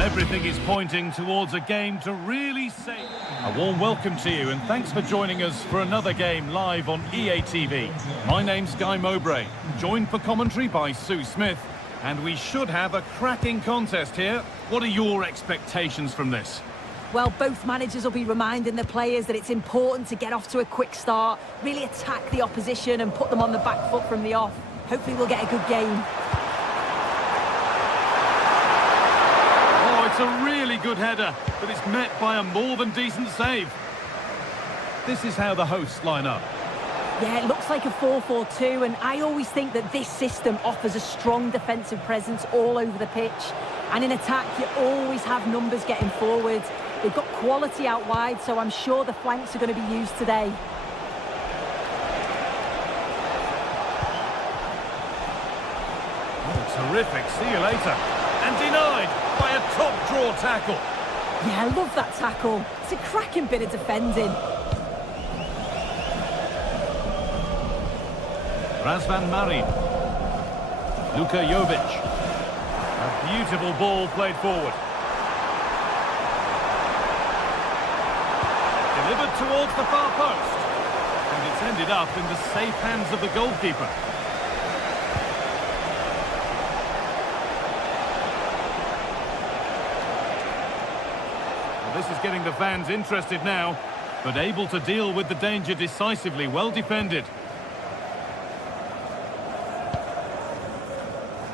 Everything is pointing towards a game to really save. A warm welcome to you and thanks for joining us for another game live on EA TV. My name's Guy Mowbray, joined for commentary by Sue Smith, and we should have a cracking contest here. What are your expectations from this? Well, both managers will be reminding the players that it's important to get off to a quick start, really attack the opposition and put them on the back foot from the off. Hopefully we'll get a good game. It's a really good header, but it's met by a more than decent save. This is how the hosts line up. Yeah, it looks like a 4-4-2, and I always think that this system offers a strong defensive presence all over the pitch. And in attack, you always have numbers getting forward. They've got quality out wide, so I'm sure the flanks are going to be used today. Oh, terrific. See you later. And denied by a top draw tackle. Yeah, I love that tackle. It's a cracking bit of defending. Razvan Marin. Luka Jovic. A beautiful ball played forward. Delivered towards the far post. And it's ended up in the safe hands of the goalkeeper. This is getting the fans interested now, but able to deal with the danger decisively. Well defended.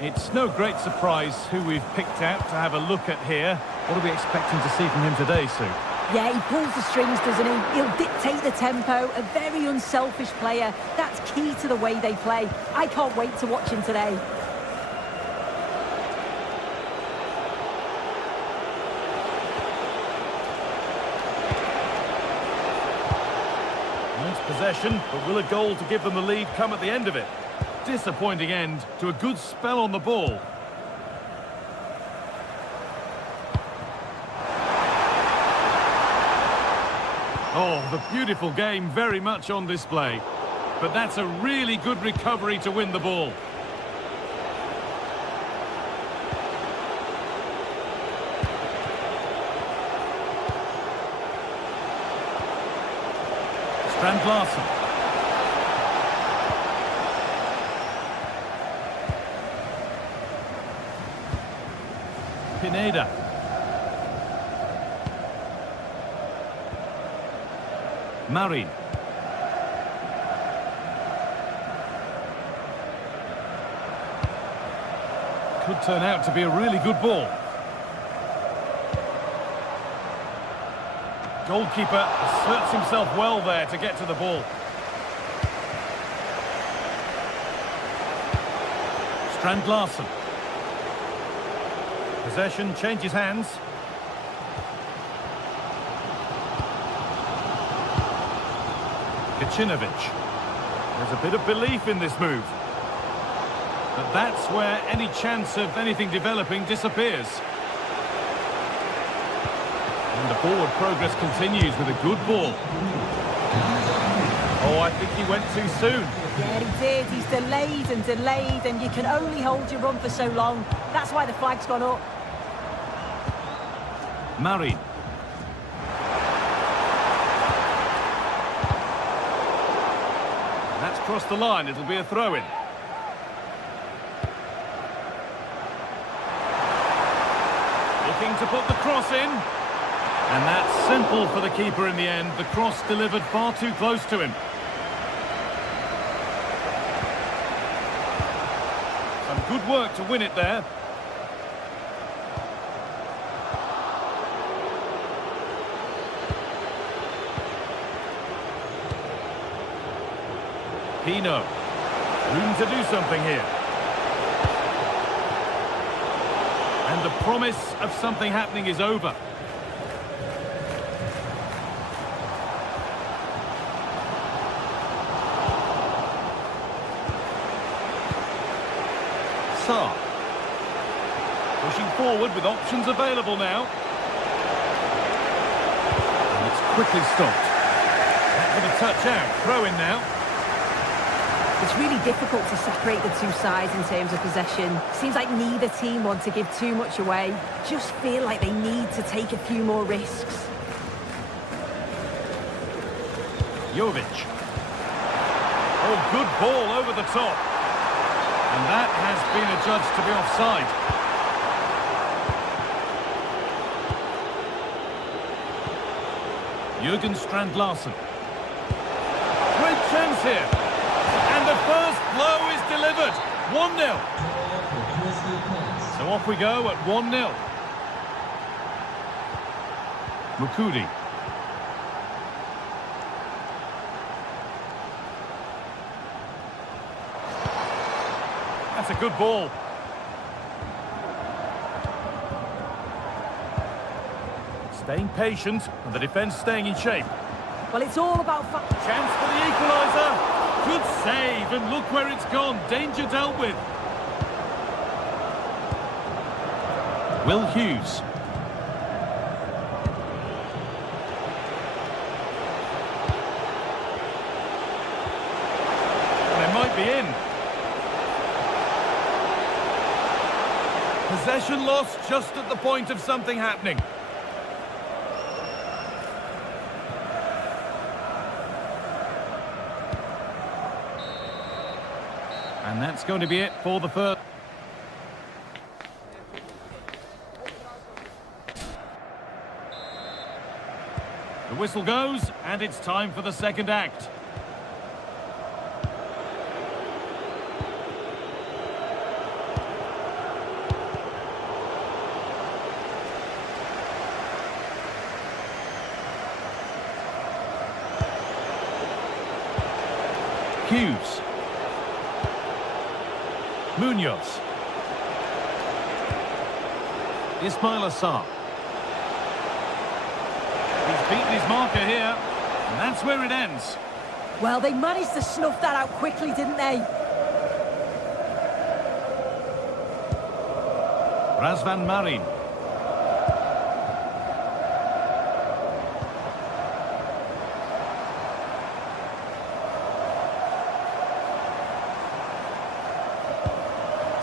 It's no great surprise who we've picked out to have a look at here. What are we expecting to see from him today, Sue? Yeah, he pulls the strings, doesn't he? He'll dictate the tempo, a very unselfish player. That's key to the way they play. I can't wait to watch him today. Possession, but will a goal to give them the lead come at the end of it? Disappointing end to a good spell on the ball. Oh, the beautiful game very much on display. But that's a really good recovery to win the ball. Strand Larsen. Pineda. Marin. Could turn out to be a really good ball. Goalkeeper asserts himself well there to get to the ball. Strand Larsen. Possession changes hands. Kacinovic. There's a bit of belief in this move. But that's where any chance of anything developing disappears. And the forward progress continues with a good ball. Oh, I think he went too soon. Yeah, he did. He's delayed, and you can only hold your run for so long. That's why the flag's gone up. Marin. That's crossed the line. It'll be a throw-in. Looking to put the cross in. And that's simple for the keeper in the end. The cross delivered far too close to him. Some good work to win it there. Pino. Room to do something here. And the promise of something happening is over. Sarr. Pushing forward with options available now. And it's quickly stopped. That with a touch out. Throw in now. It's really difficult to separate the two sides in terms of possession. Seems like neither team want to give too much away. Just feel like they need to take a few more risks. Jovic. Oh, good ball over the top. And that has been adjudged to be offside. Jürgen Strand-Larsen. Great chance here. And the first blow is delivered. 1-0. So off we go at 1-0. Mukudi. That's a good ball. Staying patient and the defence staying in shape. Well, it's all about... Chance for the equaliser. Good save, and look where it's gone. Danger dealt with. Will Hughes. They might be in. Possession lost just at the point of something happening. And that's going to be it for the first. The whistle goes, and it's time for the second act. Hughes. Munoz. Ismail Assar. He's beaten his marker here, and that's where it ends. Well, they managed to snuff that out quickly, didn't they? Razvan Marin.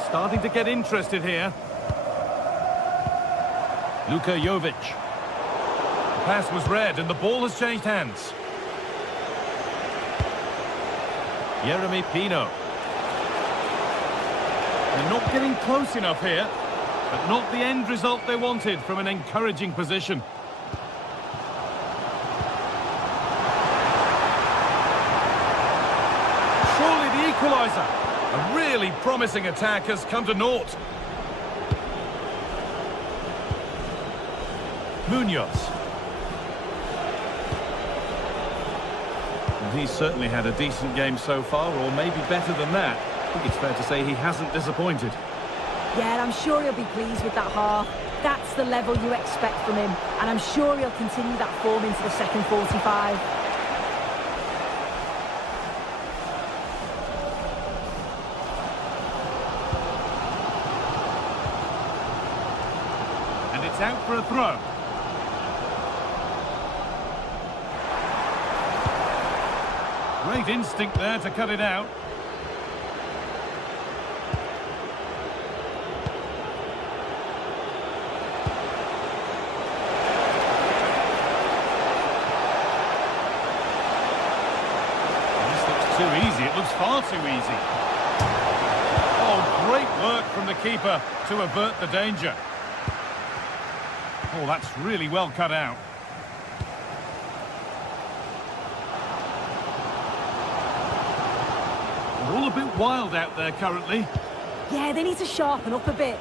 Starting to get interested here. Luka Jovic. The pass was read and the ball has changed hands. Jeremy Pino. They're not getting close enough here, but not the end result they wanted from an encouraging position. Surely the equaliser. A really promising attack has come to naught. Munoz. Well, he's certainly had a decent game so far, or maybe better than that. I think it's fair to say he hasn't disappointed. Yeah, and I'm sure he'll be pleased with that half. That's the level you expect from him, and I'm sure he'll continue that form into the second 45. It's out for a throw. Great instinct there to cut it out. This looks too easy. It looks far too easy. Oh, great work from the keeper to avert the danger. Oh, that's really well cut out. They're all a bit wild out there currently. Yeah, they need to sharpen up a bit.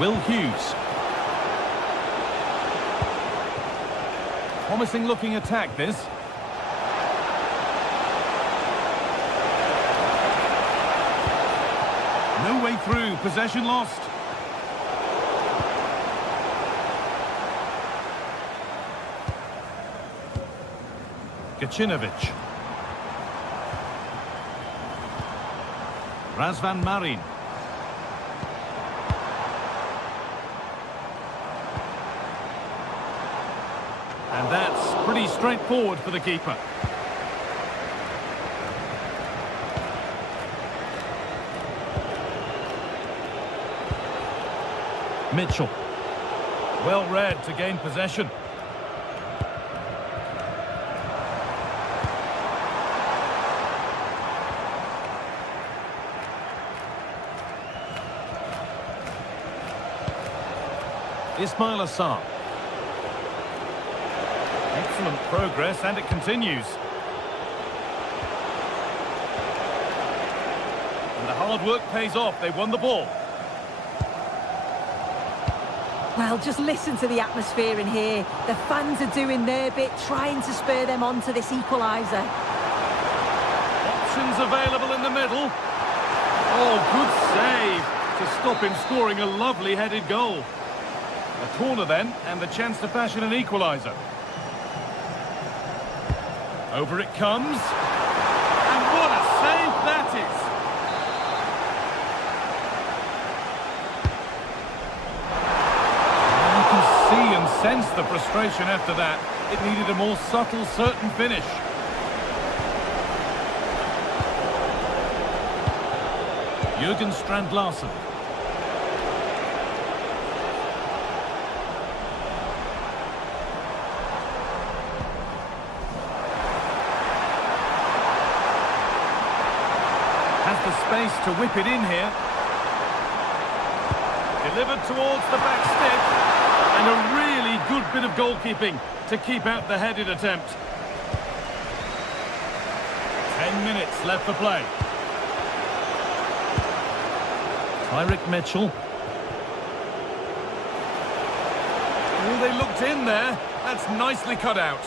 Will Hughes. Promising looking attack, this. No way through, possession lost. Gacinovic. Razvan Marin. And that's pretty straightforward for the keeper. Mitchell. Well read to gain possession. Ismail Assar. Excellent progress, and it continues. And the hard work pays off. They won the ball. Well, just listen to the atmosphere in here. The fans are doing their bit, trying to spur them on to this equaliser. Options available in the middle. Oh, good save to stop him scoring a lovely headed goal. A corner then, and the chance to fashion an equaliser. Over it comes. And what a save that is! You can see and sense the frustration after that. It needed a more subtle, certain finish. Jürgen Strand-Larsen. Has the space to whip it in here. Delivered towards the back stick. And a really good bit of goalkeeping to keep out the headed attempt. 10 minutes left for play. Tyrick Mitchell. Oh, they looked in there. That's nicely cut out.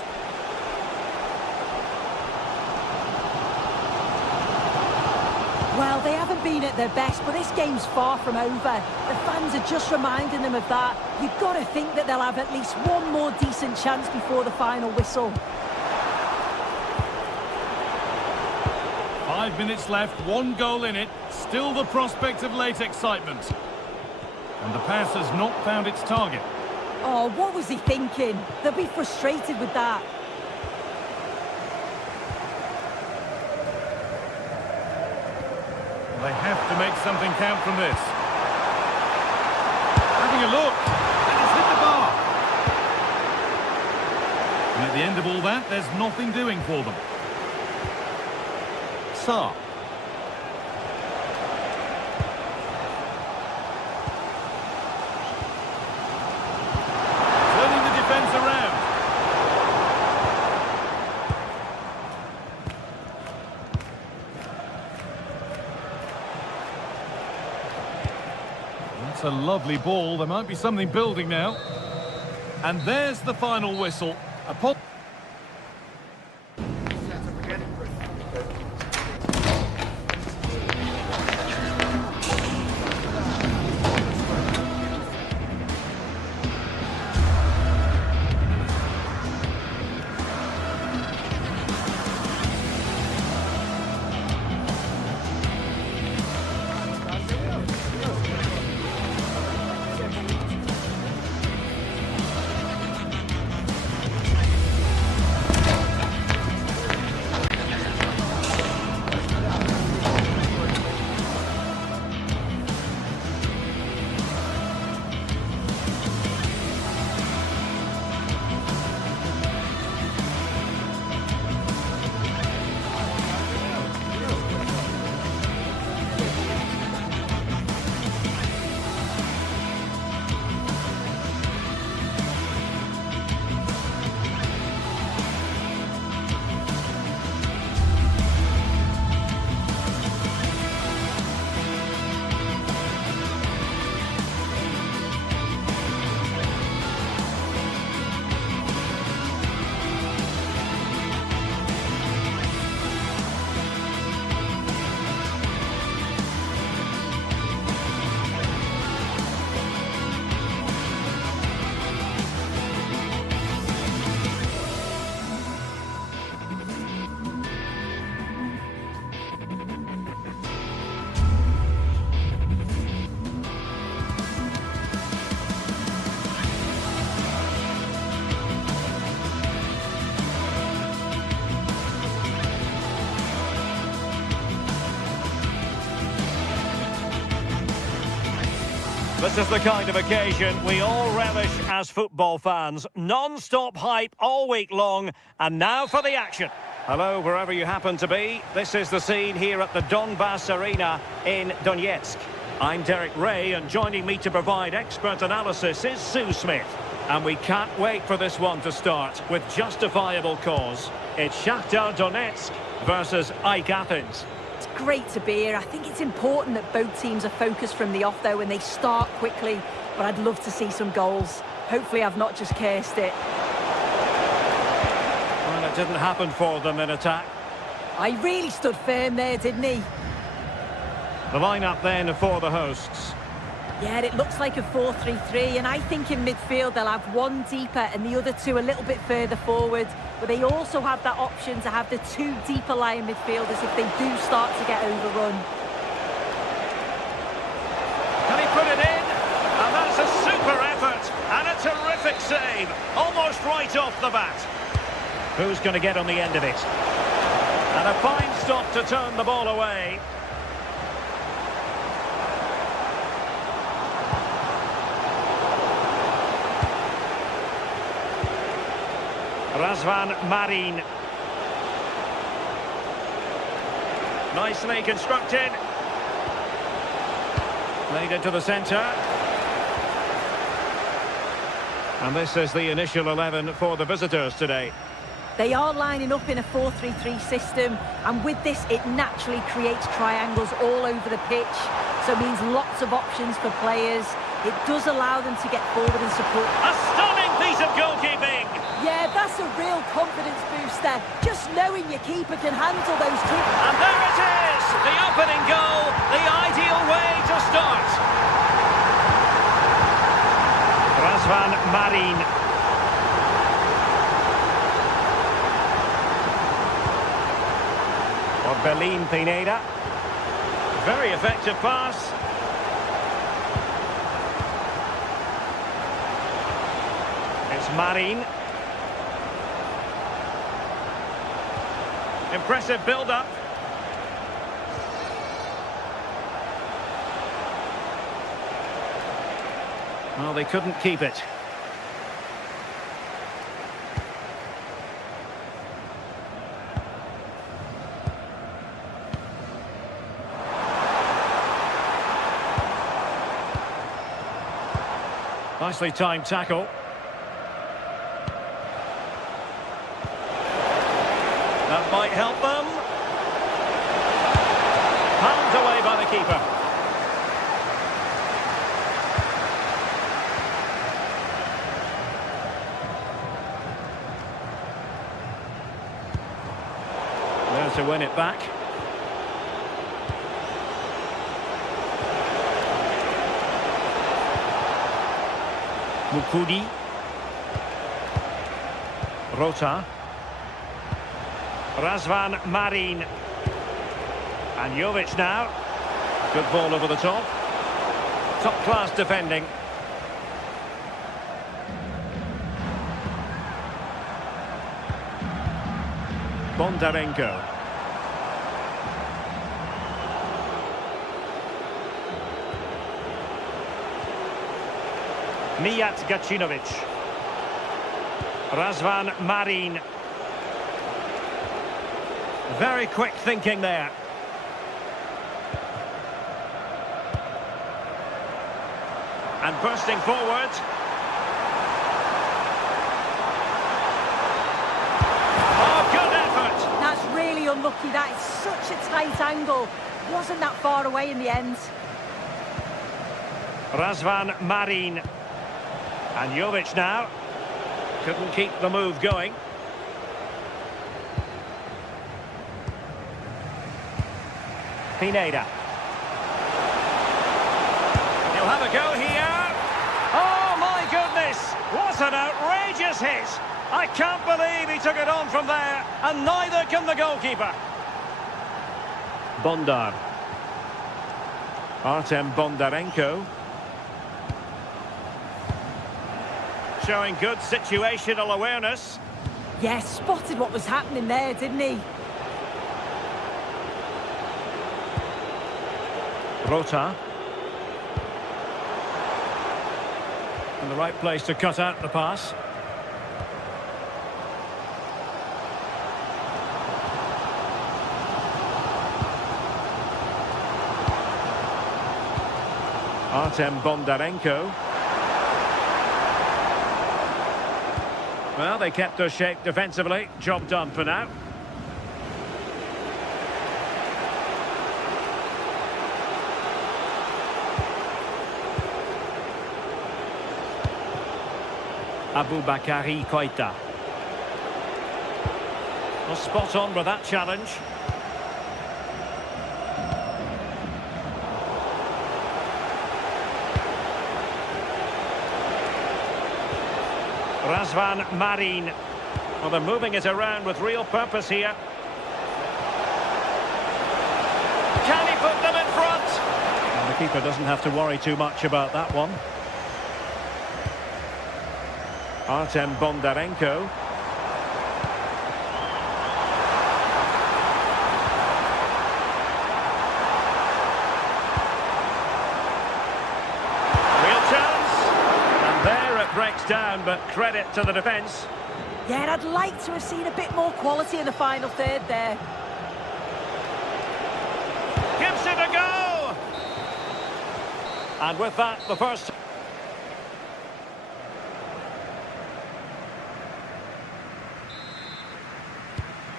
Well, they haven't been at their best, but this game's far from over. The fans are just reminding them of that. You've got to think that they'll have at least one more decent chance before the final whistle. 5 minutes left, one goal in it. Still the prospect of late excitement. And the pass has not found its target. Oh, what was he thinking? They'll be frustrated with that. They have to make something count from this. Having a look, and it's hit the bar. And at the end of all that, there's nothing doing for them. Sarr. Turning the defence around. That's a lovely ball. There might be something building now. And there's the final whistle. This is the kind of occasion we all relish as football fans. Non-stop hype all week long, and now for the action. Hello, wherever you happen to be. This is the scene here at the Donbass Arena in Donetsk. I'm Derek Ray, and joining me to provide expert analysis is Sue Smith. And we can't wait for this one to start with justifiable cause. It's Shakhtar Donetsk versus AEK Athens. It's great to be here. I think it's important that both teams are focused from the off, though, and they start quickly. But I'd love to see some goals. Hopefully I've not just cursed it. Well, it didn't happen for them in attack. I really stood firm there, didn't he? The lineup then for the hosts. Yeah, it looks like a 4-3-3, and I think in midfield they'll have one deeper and the other two a little bit further forward. But they also have that option to have the two deeper lying midfielders if they do start to get overrun. Can he put it in? And that's a super effort and a terrific save, almost right off the bat. Who's going to get on the end of it? And a fine stop to turn the ball away. Razvan Marin. Nicely constructed. Played into the centre. And this is the initial 11 for the visitors today. They are lining up in a 4-3-3 system, and with this it naturally creates triangles all over the pitch, so it means lots of options for players. It does allow them to get forward and support. A stunning piece of goalkeeping! Yeah, that's a real confidence booster, just knowing your keeper can handle those two. And there it is! The opening goal, the ideal way to start. Razvan Marin. Berlin Pineda. Very effective pass. It's Marin. Impressive build-up. Well, they couldn't keep it. Nicely timed tackle. That might help them. Palmed away by the keeper. There to win it back. Mukudi. Rota. Razvan Marin. And Jovic now. Good ball over the top. Top-class defending. Bondarenko. Mijat Gacinovic. Razvan Marin. Very quick thinking there. And bursting forward. Oh, good effort. That's really unlucky. That is such a tight angle. Wasn't that far away in the end. Razvan Marin. And Jovic now. Couldn't keep the move going. Pineda. He'll have a go here. Oh, my goodness. What an outrageous hit. I can't believe he took it on from there. And neither can the goalkeeper. Bondar. Artem Bondarenko. Showing good situational awareness. Yeah, spotted what was happening there, didn't he? Rota. In the right place to cut out the pass. Artem Bondarenko. Well, they kept their shape defensively. Job done for now. Aboubakary Koita. Well, spot on with that challenge. Razvan Marin. Well, they're moving it around with real purpose here. Can he put them in front? And the keeper doesn't have to worry too much about that one. Artem Bondarenko. Real chance. And there it breaks down, but credit to the defence. Yeah, and I'd like to have seen a bit more quality in the final third there. Gives it a go! And with that, the first...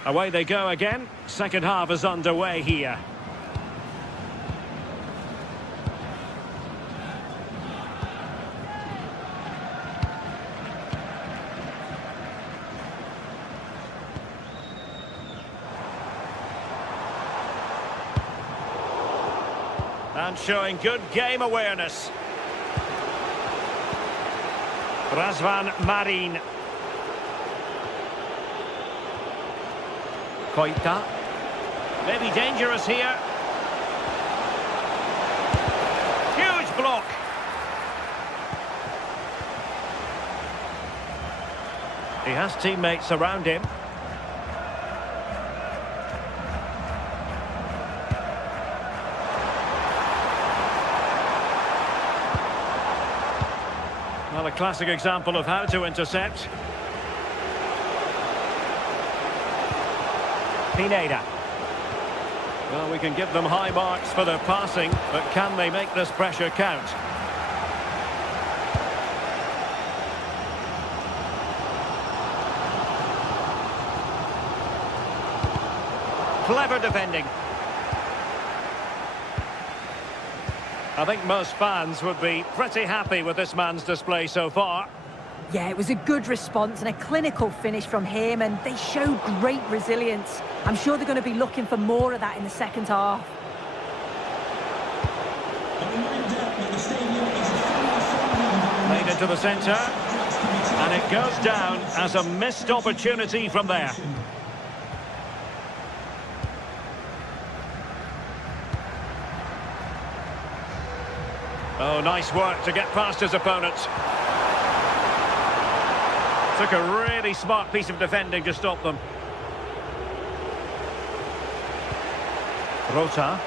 Away they go again. Second half is underway here. And showing good game awareness. Razvan Marin. Koita. Maybe dangerous here. Huge block. He has teammates around him. Well, a classic example of how to intercept. Pineda. Well, we can give them high marks for their passing, but can they make this pressure count? Clever defending. I think most fans would be pretty happy with this man's display so far. Yeah, it was a good response and a clinical finish from him, and they showed great resilience. I'm sure they're going to be looking for more of that in the second half. Played into the centre, and it goes down as a missed opportunity from there. Oh, nice work to get past his opponent. Took a really smart piece of defending to stop them. Rota.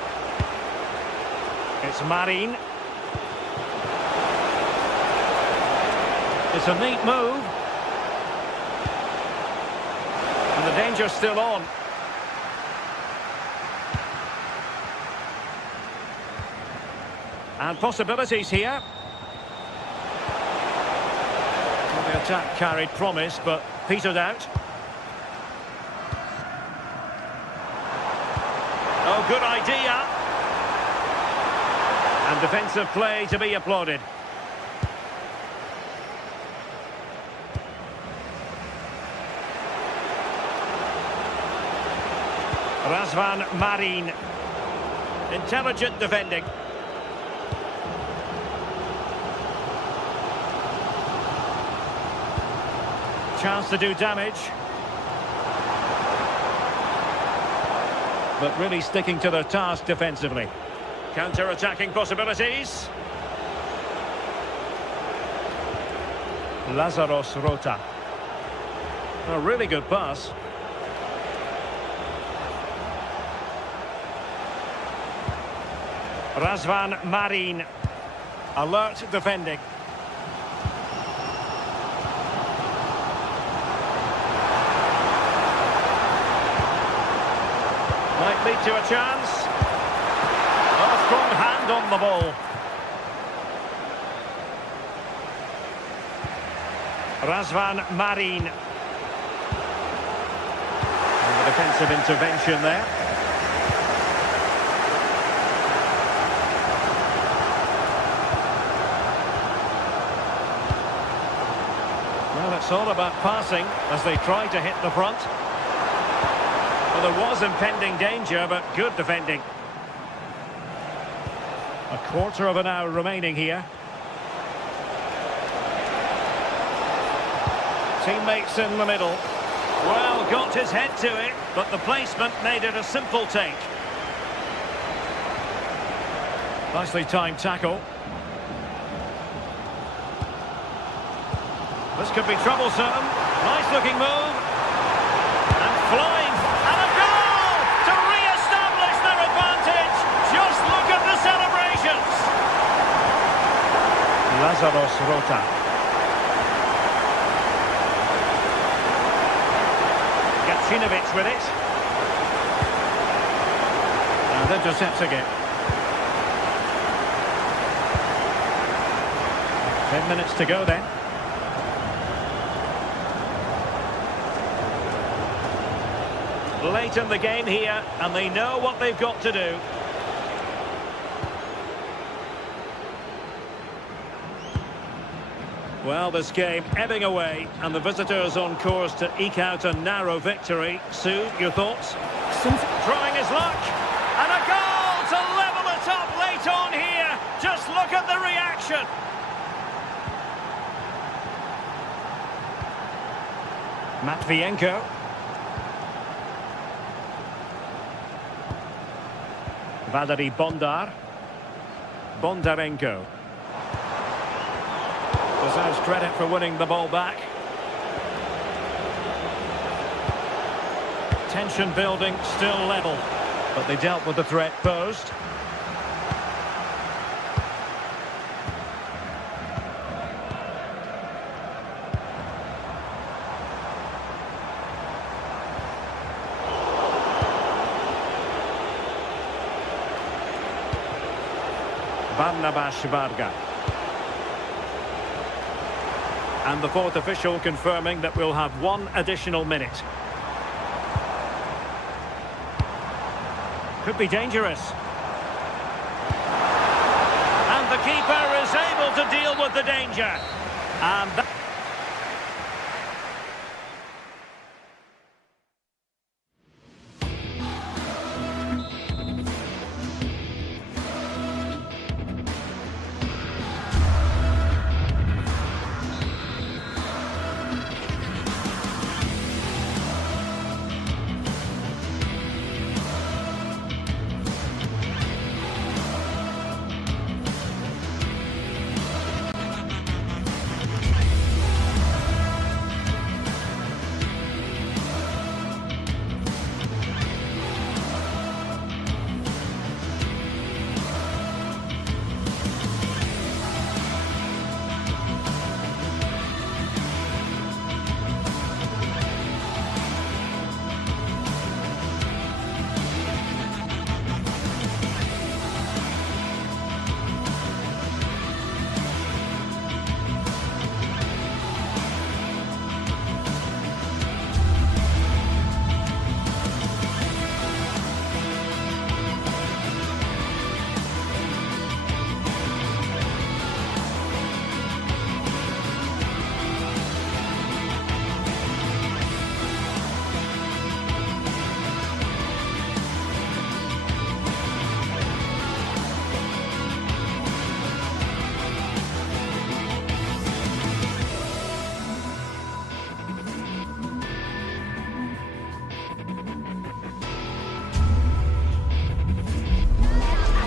It's Marin. It's a neat move. And the danger's still on. And possibilities here. Well, the attack carried promise, but petered out. Oh, good idea. And defensive play to be applauded. Razvan Marin. Intelligent defending. Chance to do damage. But really sticking to their task defensively. Counter-attacking possibilities. Lazaros Rota. A really good pass. Razvan Marin. Alert defending. into a chance. A strong hand on the ball. Razvan Marin. And the defensive intervention there. Well, it's all about passing as they try to hit the front. Well, there was impending danger, but good defending. A quarter of an hour remaining here. Teammates in the middle. Well, got his head to it, but the placement made it a simple take. Nicely timed tackle. This could be troublesome. Nice looking move. And flying. And a goal to re-establish their advantage. Just look at the celebrations. Lazaros Rota. Gacinovic with it. And intercepting it. 10 minutes to go then. Late in the game here, and they know what they've got to do. Well, this game ebbing away, and the visitors on course to eke out a narrow victory. Sue, your thoughts? Trying his luck, and a goal to level it up late on here. Just look at the reaction. Matvienko. Valery Bondar. Bondarenko. Deserves credit for winning the ball back. Tension building, still level. But they dealt with the threat posed. Barnabas Varga. And the fourth official confirming that we'll have one additional minute. Could be dangerous. And the keeper is able to deal with the danger. And that...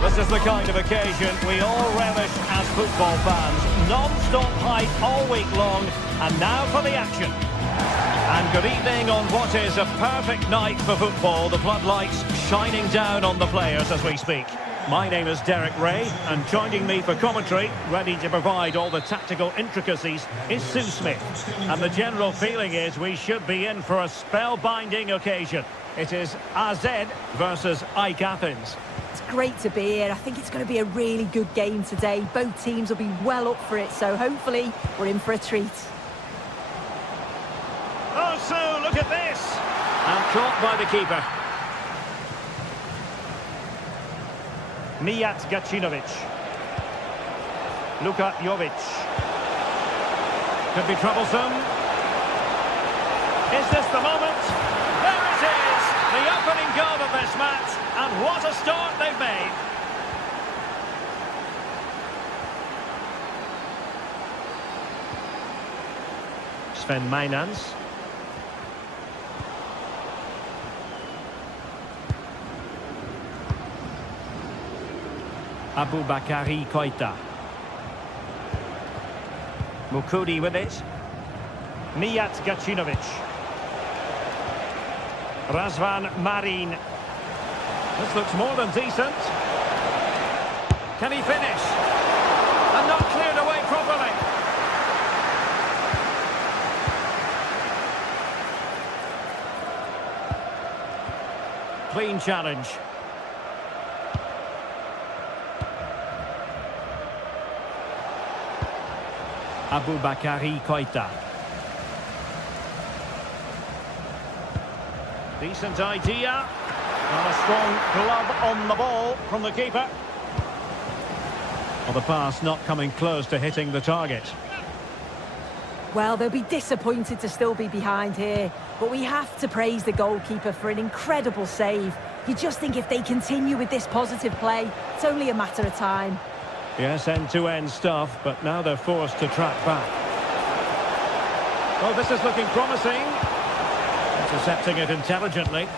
This is the kind of occasion we all relish as football fans. Non-stop hype all week long, and now for the action. And good evening on what is a perfect night for football. The floodlights shining down on the players as we speak. My name is Derek Ray, and joining me for commentary, ready to provide all the tactical intricacies, is Sue Smith. And the general feeling is we should be in for a spellbinding occasion. It is AZ versus AEK Athens. It's great to be here. I think it's going to be a really good game today. Both teams will be well up for it, so hopefully we're in for a treat. Oh, Sue, look at this! And caught by the keeper. Mijat Gacinovic. Luka Jovic. Could be troublesome. Is this the moment? There it is! The opening goal of this match, and what a start they've made. Sven Mijnans. Aboubakary Koita. Mukudi with it. Mijat Gacinovic. Razvan Marin. This looks more than decent. Can he finish? And not cleared away properly. Clean challenge. Aboubakary Koita. Decent idea. And a strong glove on the ball from the keeper. Well, the pass not coming close to hitting the target. Well, they'll be disappointed to still be behind here, but we have to praise the goalkeeper for an incredible save. You just think if they continue with this positive play, it's only a matter of time. Yes, end-to-end stuff, but now they're forced to track back. Well, this is looking promising. Intercepting it intelligently.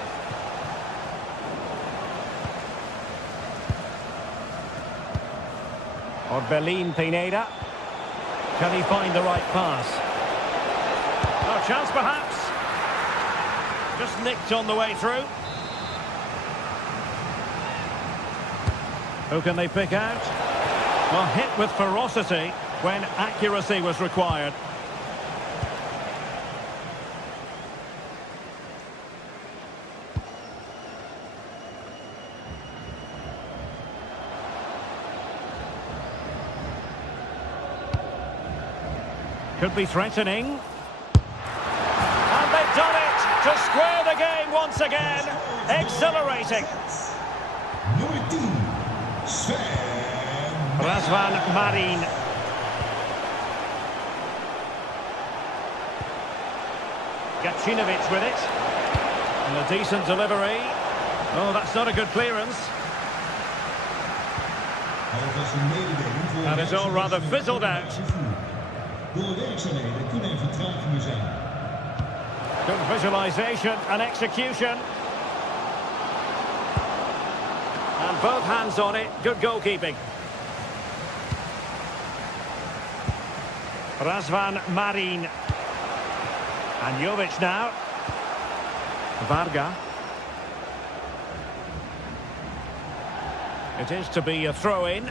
Orbelin Pineda. Can he find the right pass? Oh, chance perhaps. Just nicked on the way through. Who can they pick out? Well, hit with ferocity when accuracy was required. Could be threatening. And they've done it to square the game once again. Exhilarating. Nummer 10, Sven. Razvan Marin. Gacinovic with it. And a decent delivery. Oh, that's not a good clearance. And it's all rather fizzled out. Good visualisation and execution. And both hands on it. Good goalkeeping. Razvan Marin. And Jovic now. Varga. It is to be a throw-in.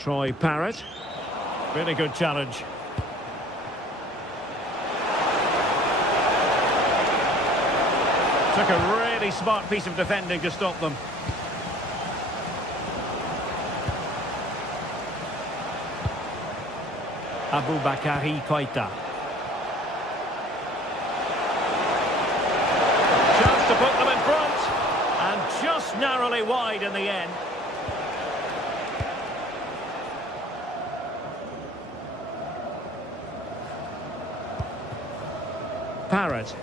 Troy Parrott. Really good challenge. Took a really smart piece of defending to stop them. Aboubakary Koita. Chance to put them in front. And just narrowly wide in the end. Parrott.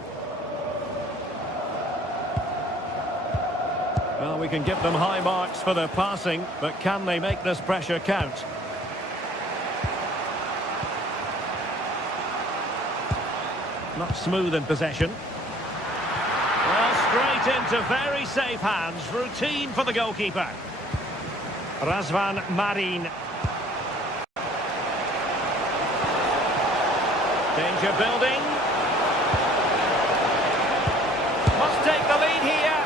Well, we can give them high marks for their passing, but can they make this pressure count? Not smooth in possession. Well, straight into very safe hands. Routine for the goalkeeper. Razvan Marin. Danger building. Must take the lead here.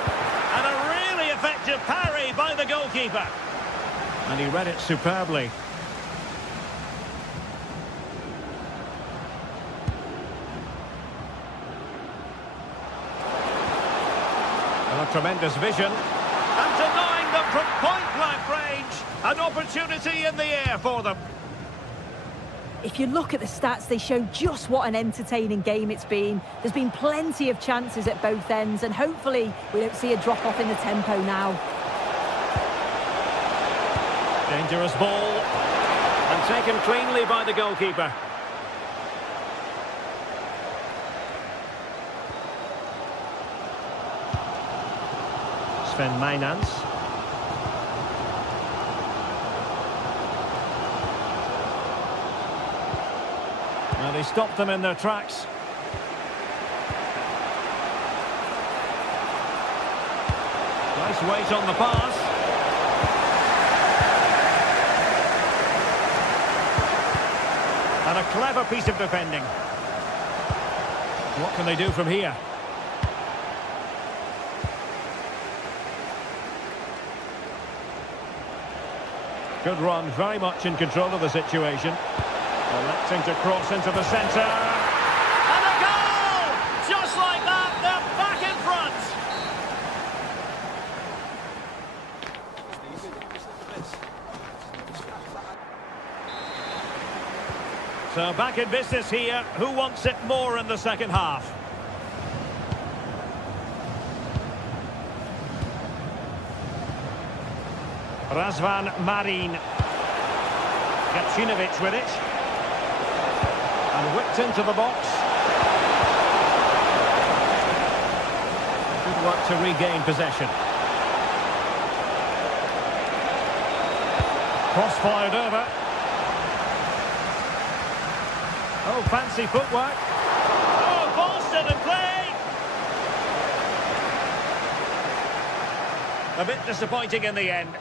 And a really effective parry by the goalkeeper. And he read it superbly. And a tremendous vision. And denying them from point-blank range. An opportunity in the air for them. If you look at the stats, they show just what an entertaining game it's been. There's been plenty of chances at both ends, and hopefully we don't see a drop-off in the tempo now. Dangerous ball. And taken cleanly by the goalkeeper. Sven Mijnans. Well, he stopped them in their tracks. Nice weight on the pass. And a clever piece of defending. What can they do from here? Good run, very much in control of the situation. Electing to cross into the centre. And a goal! Just like that, they're back in front. So back in business here. Who wants it more in the second half? Razvan Marin. Gacinovic with it. And whipped into the box. Good work to regain possession. Cross fired over. Oh, fancy footwork. Oh, ball still in play. A bit disappointing in the end.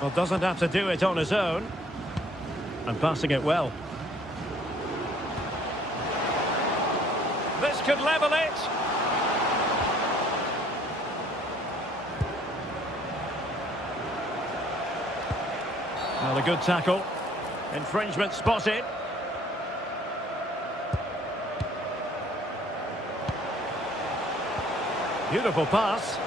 Well, doesn't have to do it on his own. And passing it well. This could level it. Well, a good tackle. Infringement spotted. Beautiful pass.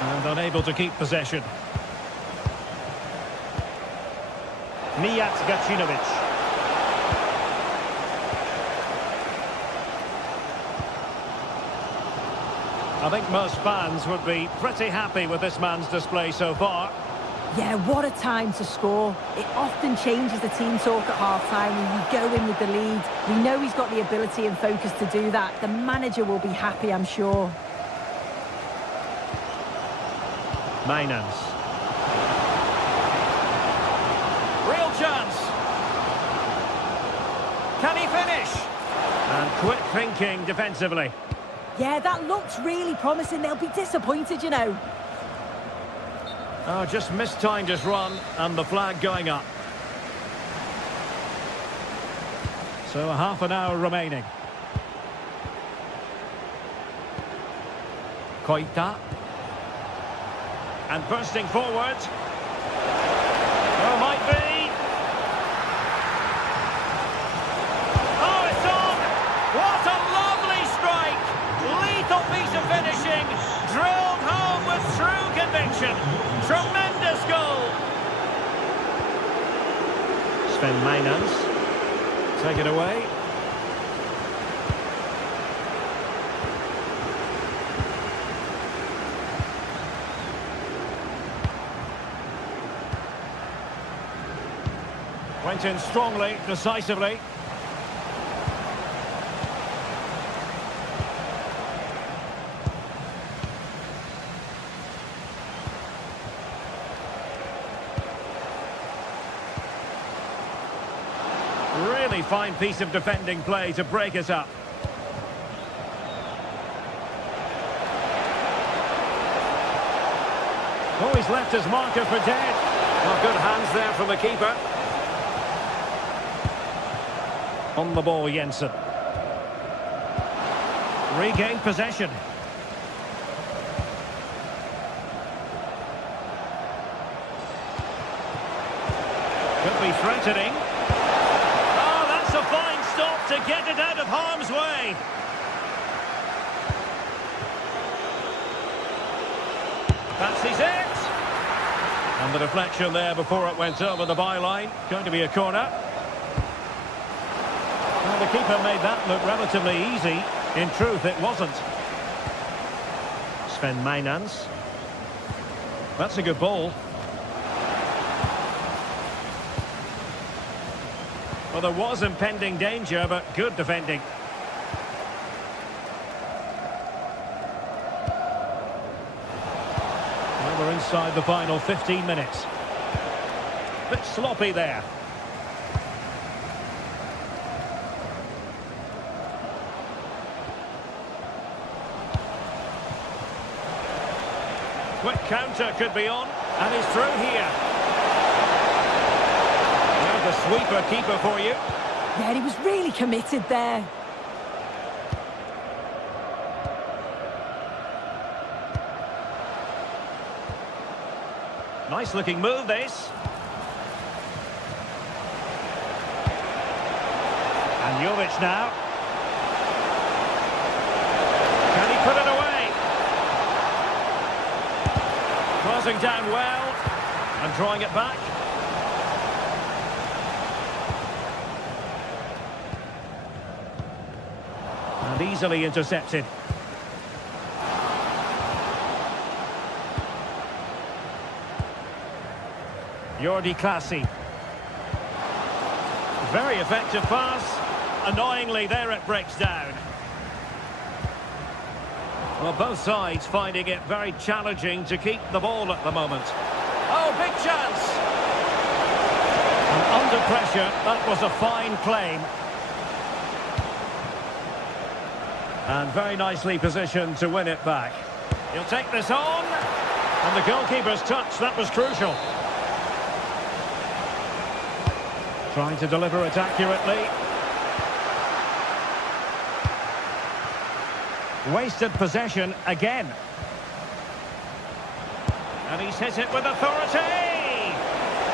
And unable to keep possession. Mijat Gacinovic. I think most fans would be pretty happy with this man's display so far. Yeah, what a time to score. It often changes the team talk at half-time when you go in with the lead. We know he's got the ability and focus to do that. The manager will be happy, I'm sure. Mijnans. Real chance. Can he finish? And quick thinking defensively. Yeah, that looks really promising. They'll be disappointed, you know. Oh, just mistimed his run and the flag going up. So a half an hour remaining. Koita. And bursting forward. Oh, might be. Oh, it's on! What a lovely strike! Lethal piece of finishing. Drilled home with true conviction. Tremendous goal. Sven Mijnans. Take it away. Went in strongly, decisively. Really fine piece of defending play to break it up. Oh, he's left his marker for dead. Well, good hands there from the keeper. On the ball, Jensen. Regained possession. Could be threatening. Oh, that's a fine stop to get it out of harm's way. Fancies it. And the deflection there before it went over the byline. Going to be a corner. Well, the keeper made that look relatively easy. In truth, it wasn't. Sven Meinans. That's a good ball. Well, there was impending danger, but good defending. Well, we're inside the final 15 minutes. Bit sloppy there. Quick counter could be on, and he's through here. There's a sweeper keeper for you. Yeah, he was really committed there. Nice looking move, this. And Jovic now. Can he put it away? Closing down well. And drawing it back. And easily intercepted. Jordi Clasie. Very effective pass. Annoyingly, there it breaks down. Well, both sides finding it very challenging to keep the ball at the moment. Oh, big chance! And under pressure, that was a fine claim. And very nicely positioned to win it back. He'll take this on. And the goalkeeper's touch, that was crucial. Trying to deliver it accurately. Wasted possession again. And he's hit it with authority!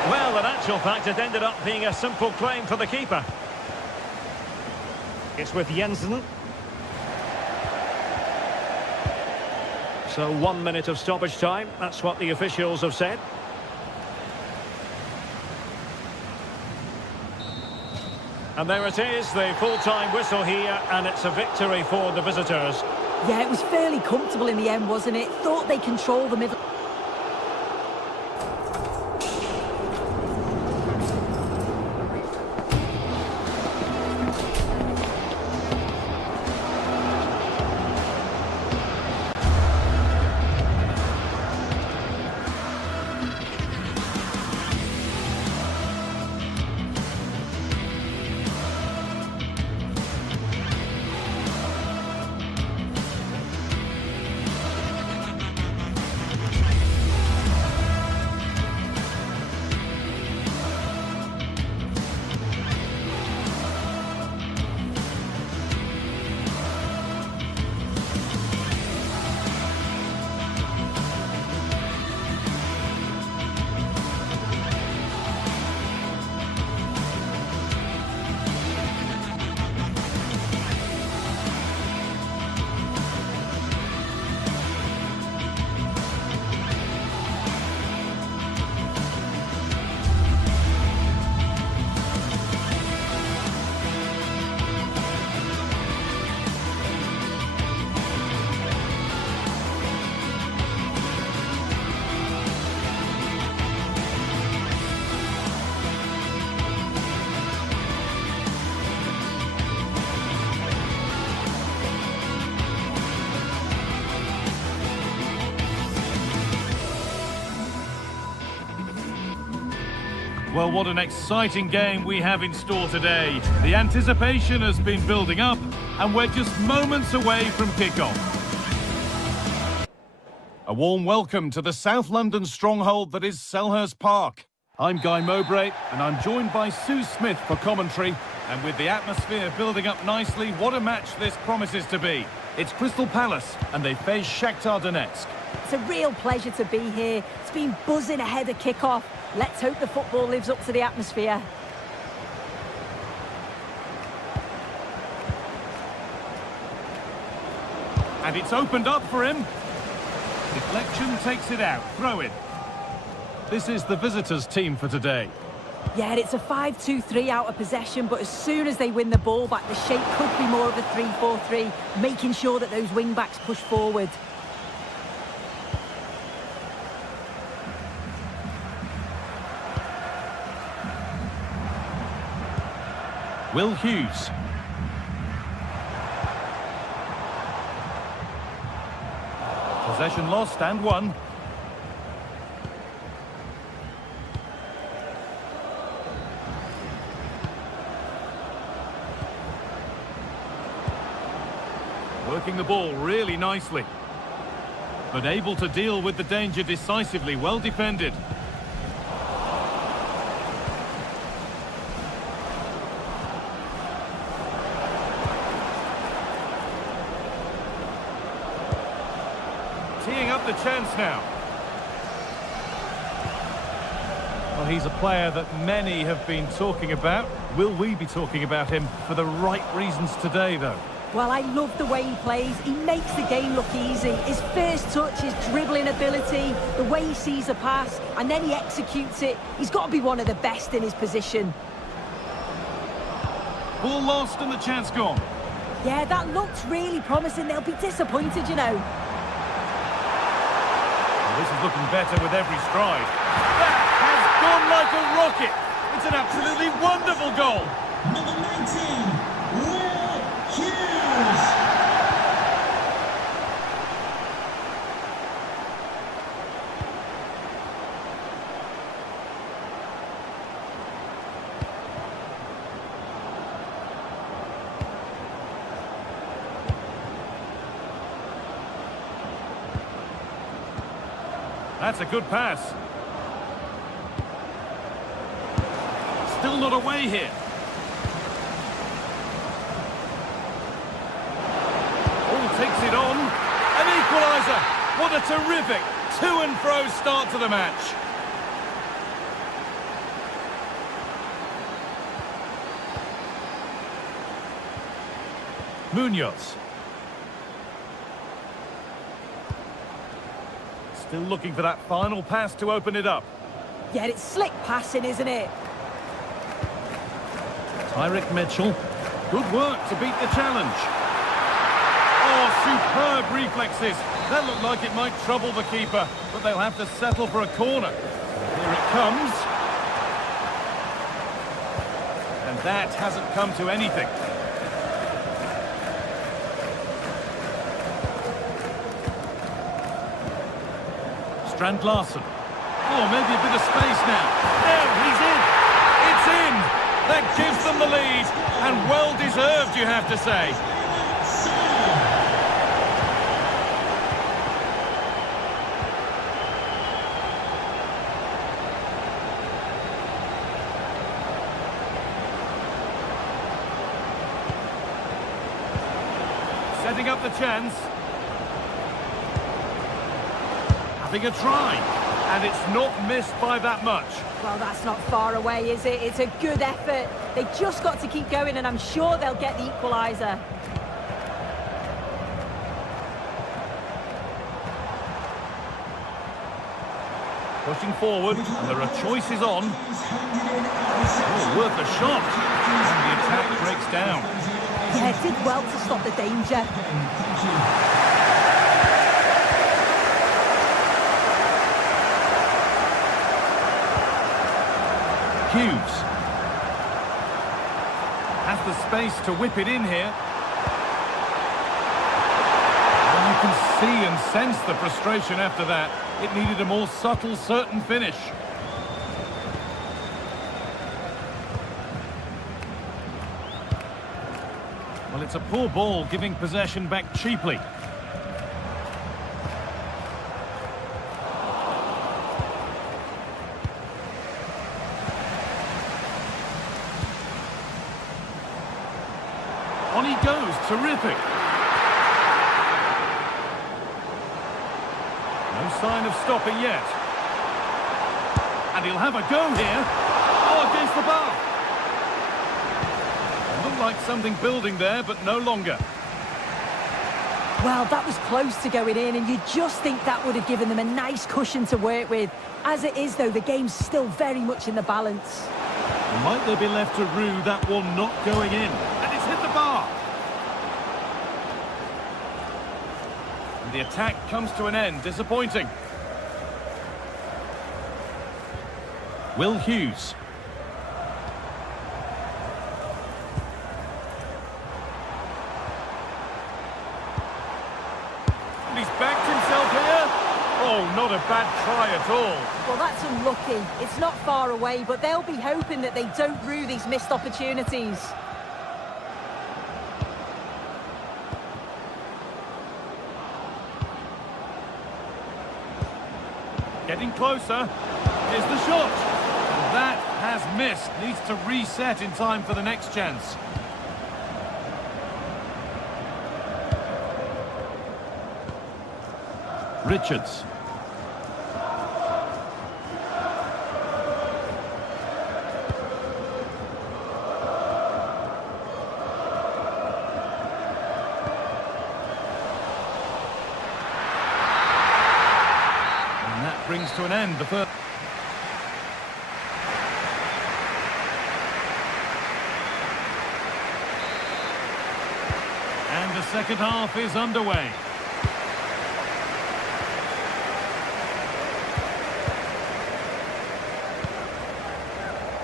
Well, in actual fact, it ended up being a simple claim for the keeper. It's with Jensen. So 1 minute of stoppage time. That's what the officials have said. And there it is, the full-time whistle here, and it's a victory for the visitors. Yeah, it was fairly comfortable in the end, wasn't it? Thought they controlled the middle. Well, what an exciting game we have in store today. The anticipation has been building up, and we're just moments away from kickoff. A warm welcome to the South London stronghold that is Selhurst Park. I'm Guy Mowbray, and I'm joined by Sue Smith for commentary. And with the atmosphere building up nicely, what a match this promises to be. It's Crystal Palace, and they face Shakhtar Donetsk. It's a real pleasure to be here. It's been buzzing ahead of kickoff. Let's hope the football lives up to the atmosphere. And it's opened up for him. Deflection takes it out. Throw in. This is the visitors' team for today. Yeah, it's a 5-2-3 out of possession, but as soon as they win the ball back, the shape could be more of a 3-4-3, making sure that those wing-backs push forward. Will Hughes. Possession lost and won. Working the ball really nicely. But able to deal with the danger decisively. Well defended. Teeing up the chance now. Well, he's a player that many have been talking about. Will we be talking about him for the right reasons today, though? Well, I love the way he plays. He makes the game look easy. His first touch, his dribbling ability, the way he sees a pass, and then he executes it. He's got to be one of the best in his position. Ball lost and the chance gone. Yeah, that looks really promising. They'll be disappointed, you know. This is looking better with every stride. That has gone like a rocket. It's an absolutely wonderful goal. Number 19, Will Hughes. That's a good pass. Still not away here. Oh, takes it on. An equaliser. What a terrific to and fro start to the match. Munoz. Still looking for that final pass to open it up. Yeah, it's slick passing, isn't it? Tyrick Mitchell. Good work to beat the challenge. Oh, superb reflexes. That looked like it might trouble the keeper, but they'll have to settle for a corner. Here it comes. And that hasn't come to anything. Strand Larsen. Oh, maybe a bit of space now. There, he's in. It's in. That gives them the lead. And well-deserved, you have to say. Setting up the chance. Having a try, and it's not missed by that much. Well, that's not far away, is it? It's a good effort. They just got to keep going, and I'm sure they'll get the equaliser. Pushing forward, and there are choices on. Oh, worth a shot. And the attack breaks down. Yeah, did well to stop the danger. Hughes has the space to whip it in here. And you can see and sense the frustration after that. It needed a more subtle, certain finish. Well, it's a poor ball, giving possession back cheaply. On he goes, terrific. No sign of stopping yet. And he'll have a go here. Oh, against the bar. It looked like something building there, but no longer. Well, that was close to going in, and you just think that would have given them a nice cushion to work with. As it is, though, the game's still very much in the balance. And might they be left to rue that one not going in? And it's hit the bar. And the attack comes to an end. Disappointing. Will Hughes. And he's backed himself here. Oh, not a bad try at all. Well, that's unlucky. It's not far away, but they'll be hoping that they don't rue these missed opportunities. Getting closer. Here's the shot. And that has missed. Needs to reset in time for the next chance. Richards. Brings to an end the first. And the second half is underway.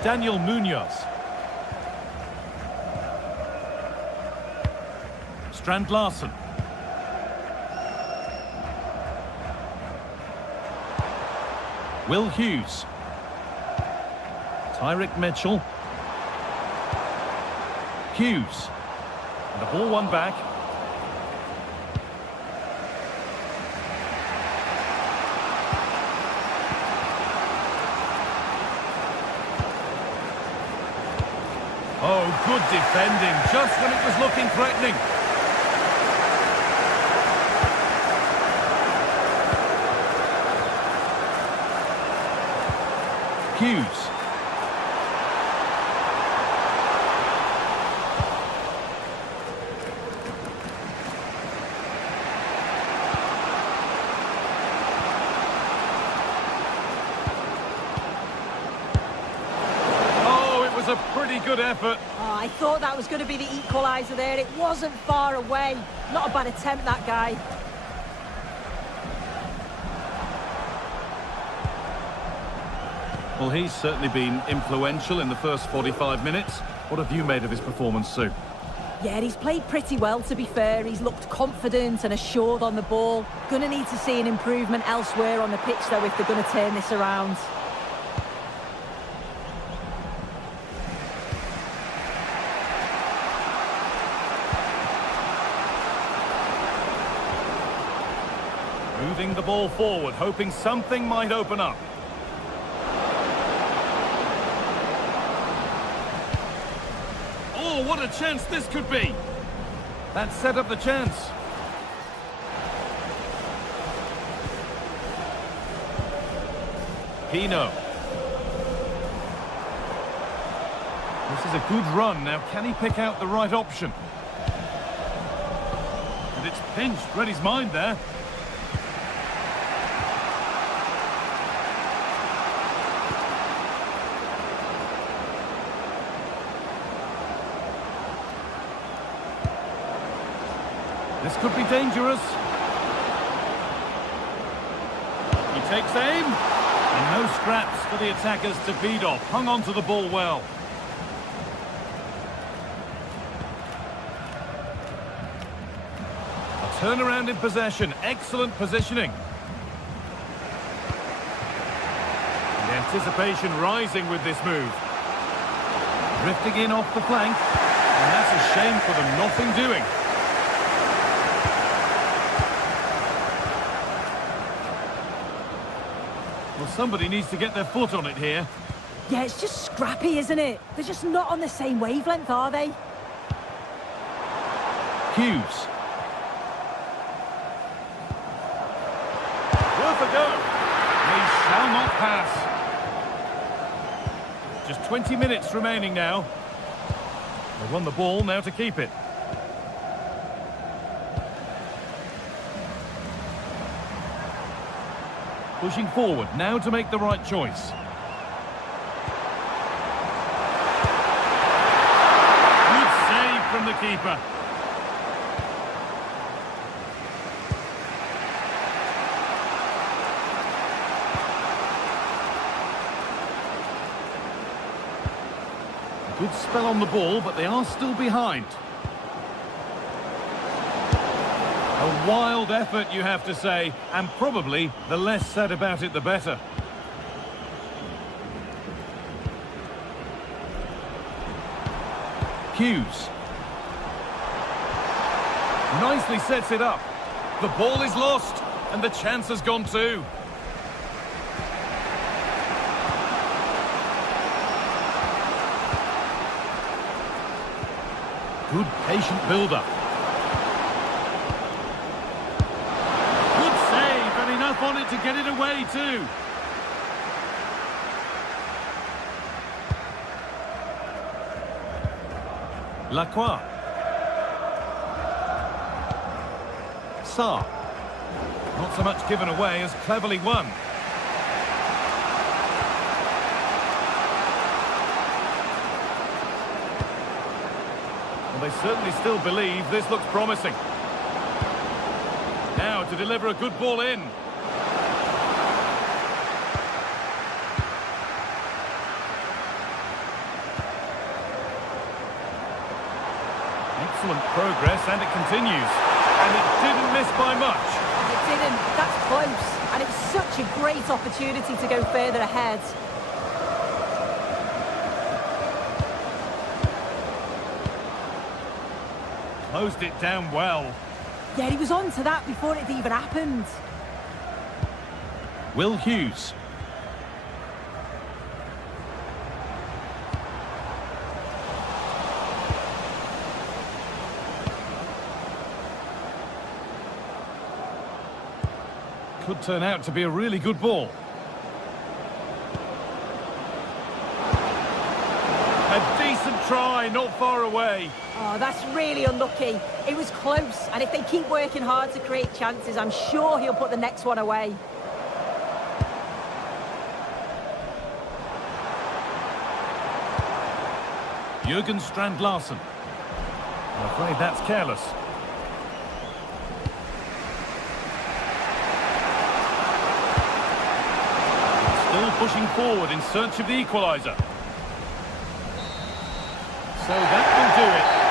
Daniel Munoz. Strand Larsen. Will Hughes. Tyrick Mitchell. Hughes. And the ball won back. Oh, good defending, just when it was looking threatening. Hughes. Oh, it was a pretty good effort. Oh, I thought that was going to be the equaliser there. It wasn't far away. Not a bad attempt, that guy. Well, he's certainly been influential in the first 45 minutes. What have you made of his performance, Sue? Yeah, he's played pretty well, to be fair. He's looked confident and assured on the ball. Gonna need to see an improvement elsewhere on the pitch, though, if they're going to turn this around. Moving the ball forward, hoping something might open up. Oh, what a chance this could be. That set up the chance. Pino. This is a good run. Now, can he pick out the right option? And it's pinched. Read his mind there. This could be dangerous. He takes aim. And no scraps for the attackers to beat off. Hung on to the ball well. A turnaround in possession. Excellent positioning. And the anticipation rising with this move. Drifting in off the flank. And that's a shame for them. Nothing doing. Well, somebody needs to get their foot on it here. Yeah, it's just scrappy, isn't it? They're just not on the same wavelength, are they? Hughes. Worth a go. He shall not pass. Just 20 minutes remaining now. They've won the ball, now to keep it. Pushing forward, now to make the right choice. Good save from the keeper. Good spell on the ball, but they are still behind. A wild effort, you have to say, and probably the less said about it, the better. Hughes. Nicely sets it up. The ball is lost, and the chance has gone too. Good patient build-up. Good save, and enough on it to get it away too. Lacroix. Sarr. Not so much given away as cleverly won. They certainly still believe this looks promising. Now to deliver a good ball in. Excellent progress, and it continues. And it didn't miss by much. It didn't. That's close. And it's such a great opportunity to go further ahead. Closed it down well. Yeah, he was on to that before it even happened. Will Hughes. Could turn out to be a really good ball. A decent try, not far away. Oh, that's really unlucky. It was close, and if they keep working hard to create chances, I'm sure he'll put the next one away. Jürgen Strand-Larsen. I'm afraid that's careless. Still pushing forward in search of the equaliser. So that will do it.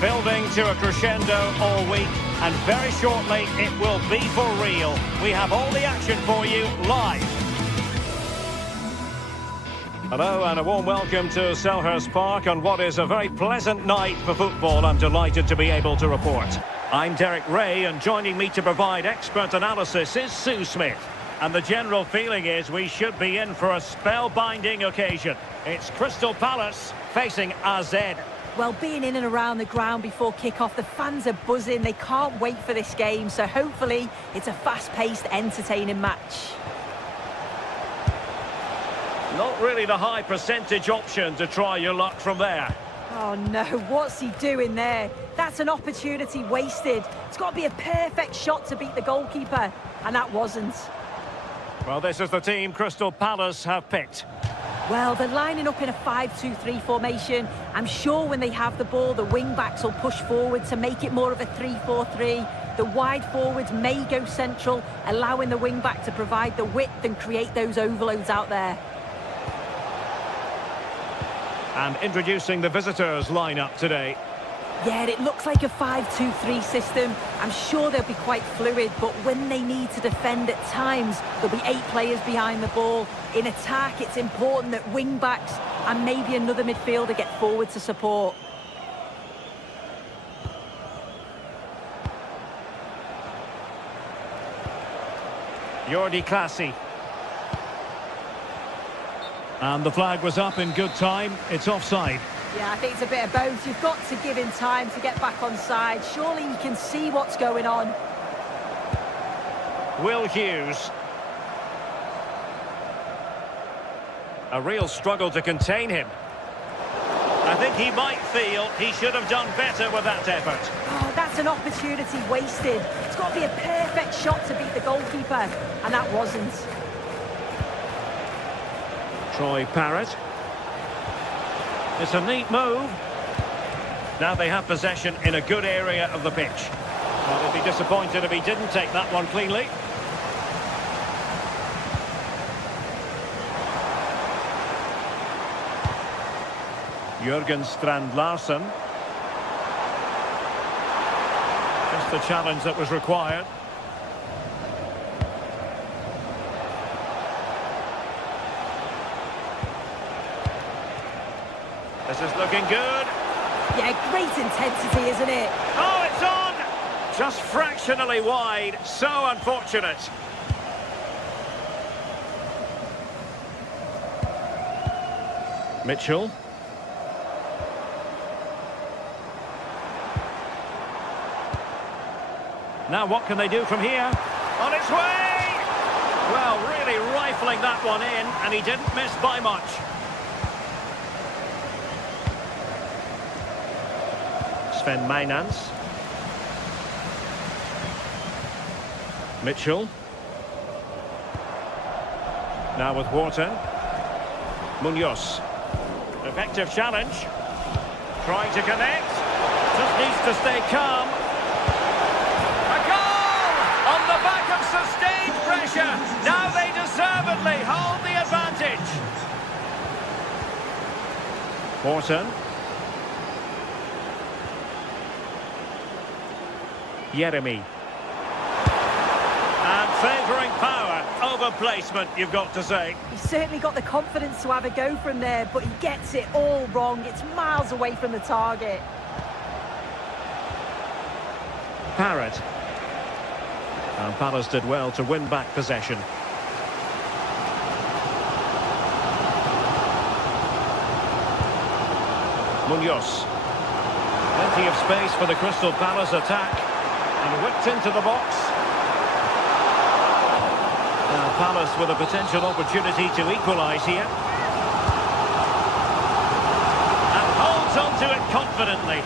Building to a crescendo all week, and very shortly it will be for real. We have all the action for you live. Hello and a warm welcome to Selhurst Park on what is a very pleasant night for football. I'm delighted to be able to report. I'm Derek Ray, and joining me to provide expert analysis is Sue Smith. And the general feeling is we should be in for a spellbinding occasion. It's Crystal Palace facing AZ. Well, being in and around the ground before kick-off, the fans are buzzing. They can't wait for this game. So hopefully it's a fast-paced, entertaining match. Not really the high percentage option to try your luck from there. Oh no, what's he doing there? That's an opportunity wasted. It's got to be a perfect shot to beat the goalkeeper, and that wasn't. Well, this is the team Crystal Palace have picked. Well, they're lining up in a 5-2-3 formation. I'm sure when they have the ball, the wing-backs will push forward to make it more of a 3-4-3. The wide forwards may go central, allowing the wing-back to provide the width and create those overloads out there. And introducing the visitors lineup today. Yeah, it looks like a 5-2-3 system. I'm sure they'll be quite fluid, but when they need to defend at times, there'll be 8 players behind the ball. In attack, it's important that wing-backs and maybe another midfielder get forward to support. Jordi Clasie. And the flag was up in good time. It's offside. Yeah, I think it's a bit of both. You've got to give him time to get back on side. Surely he can see what's going on. Will Hughes. A real struggle to contain him. I think he might feel he should have done better with that effort. Oh, that's an opportunity wasted. It's got to be a perfect shot to beat the goalkeeper, and that wasn't. Troy Parrott. It's a neat move. Now they have possession in a good area of the pitch. Well, they'd be disappointed if he didn't take that one cleanly. Jürgen Strand Larsen. Just the challenge that was required. This is looking good. Yeah, great intensity, isn't it? Oh, it's on! Just fractionally wide. So unfortunate. Mitchell. Now what can they do from here? On its way! Well, really rifling that one in, and he didn't miss by much. Sven Mijnans. Mitchell. Now with Wharton. Munoz. Effective challenge. Trying to connect. Just needs to stay calm. A goal! On the back of sustained pressure. Now they deservedly hold the advantage. Wharton. Jeremy. And favouring power over placement, you've got to say. He's certainly got the confidence to have a go from there, but he gets it all wrong. It's miles away from the target. Parrott. And Palace did well to win back possession. Munoz. Plenty of space for the Crystal Palace attack. And whipped into the box. Now Palace with a potential opportunity to equalise here. And holds on to it confidently.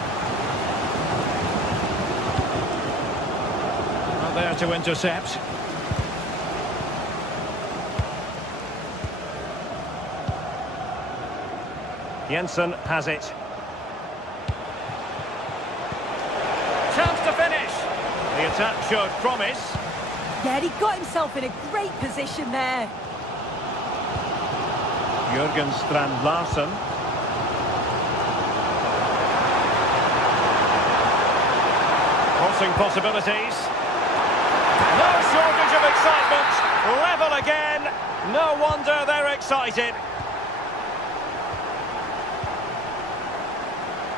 Not there to intercept. Jensen has it. Chance to finish. The attack showed promise. Yeah, he got himself in a great position there. Jürgen Strand Larsen. Crossing possibilities. No shortage of excitement. Level again. No wonder they're excited.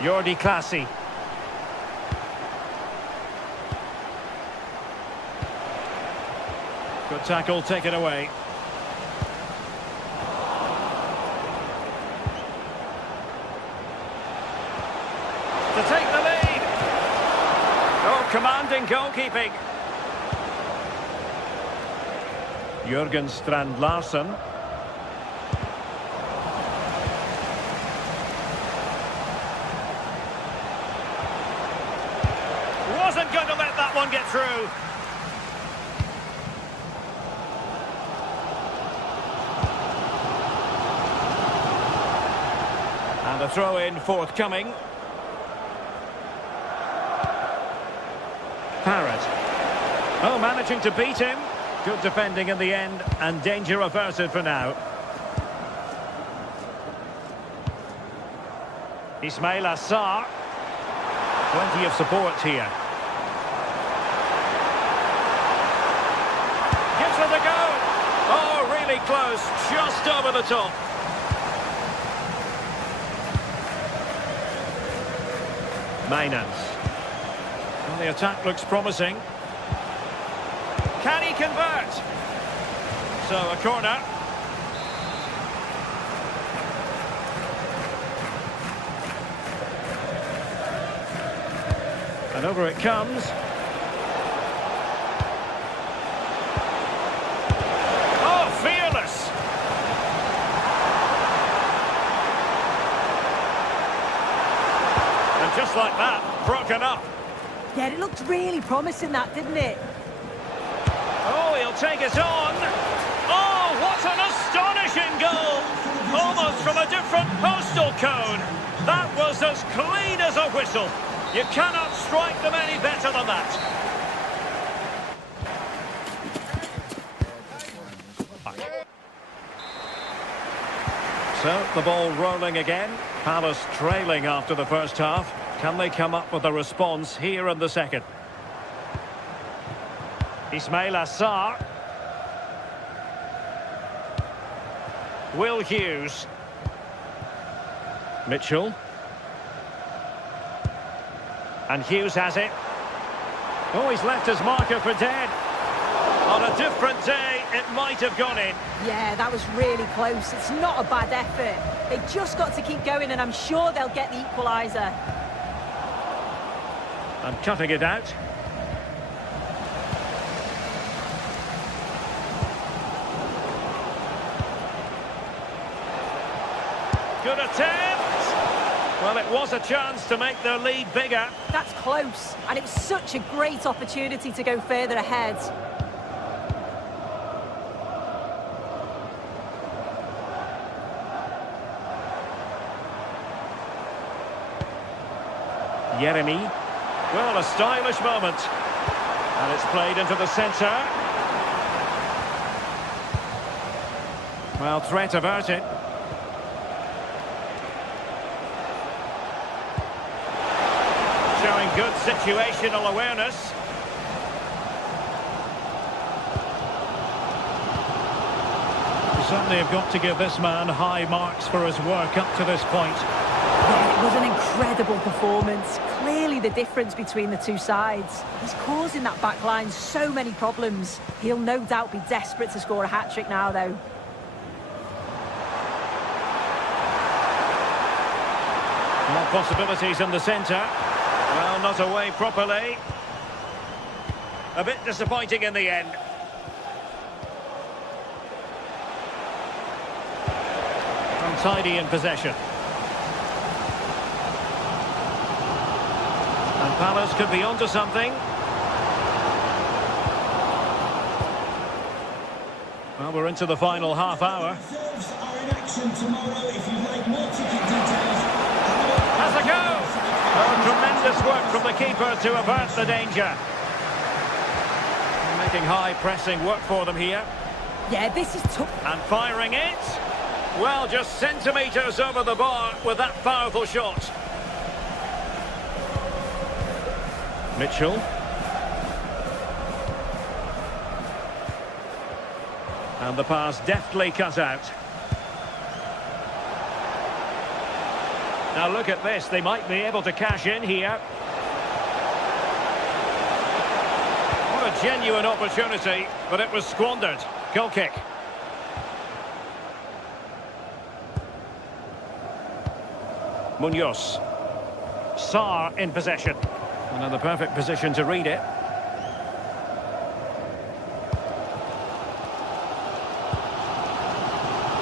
Jordi Clasie. Good tackle, take it away. To take the lead. Oh, commanding goalkeeping. Jürgen Strand Larsen. Wasn't going to let that one get through. And a throw-in forthcoming. Parrott. Oh, managing to beat him. Good defending in the end, and danger averted for now. Ismail Assar. Plenty of support here. Gives it a go. Oh, really close. Just over the top. Mainans. Well, the attack looks promising. Can he convert? So a corner. And over it comes. Oh, fearless! And just like that, broken up. Yeah, it looked really promising, that, didn't it? Oh, he'll take it on. Oh, what an astonishing goal! Almost from a different postal code. That was as clean as a whistle. You cannot strike them any better than that. So, the ball rolling again. Palace trailing after the first half. Can they come up with a response here in the second? Ismail Assar. Will Hughes. Mitchell. And Hughes has it. Oh, he's left his marker for dead. On a different day, it might have gone in. Yeah, that was really close. It's not a bad effort. They've just got to keep going, and I'm sure they'll get the equaliser. And cutting it out. Good attempt! Well, it was a chance to make their lead bigger. That's close, and it was such a great opportunity to go further ahead. Yeremy. Well, a stylish moment. And it's played into the centre. Well, threat averted. Showing good situational awareness. We certainly have got to give this man high marks for his work up to this point. Yeah, it was an incredible performance. Clearly the difference between the two sides. He's causing that back line so many problems. He'll no doubt be desperate to score a hat-trick now, though. More possibilities in the centre. Well, not away properly. A bit disappointing in the end. Untidy in possession. And Palace could be onto something. Well, we're into the final half hour. Reserves are in action tomorrow. If you'd like more ticket details, Has a go! Oh, tremendous work from the keeper to avert the danger. Making high pressing work for them here. Yeah, this is tough. And firing it. Well, just centimetres over the bar with that powerful shot. Mitchell. And the pass deftly cut out. Now look at this, they might be able to cash in here. What a genuine opportunity, but it was squandered. Goal kick. Munoz. Sarr in possession. Another perfect position to read it.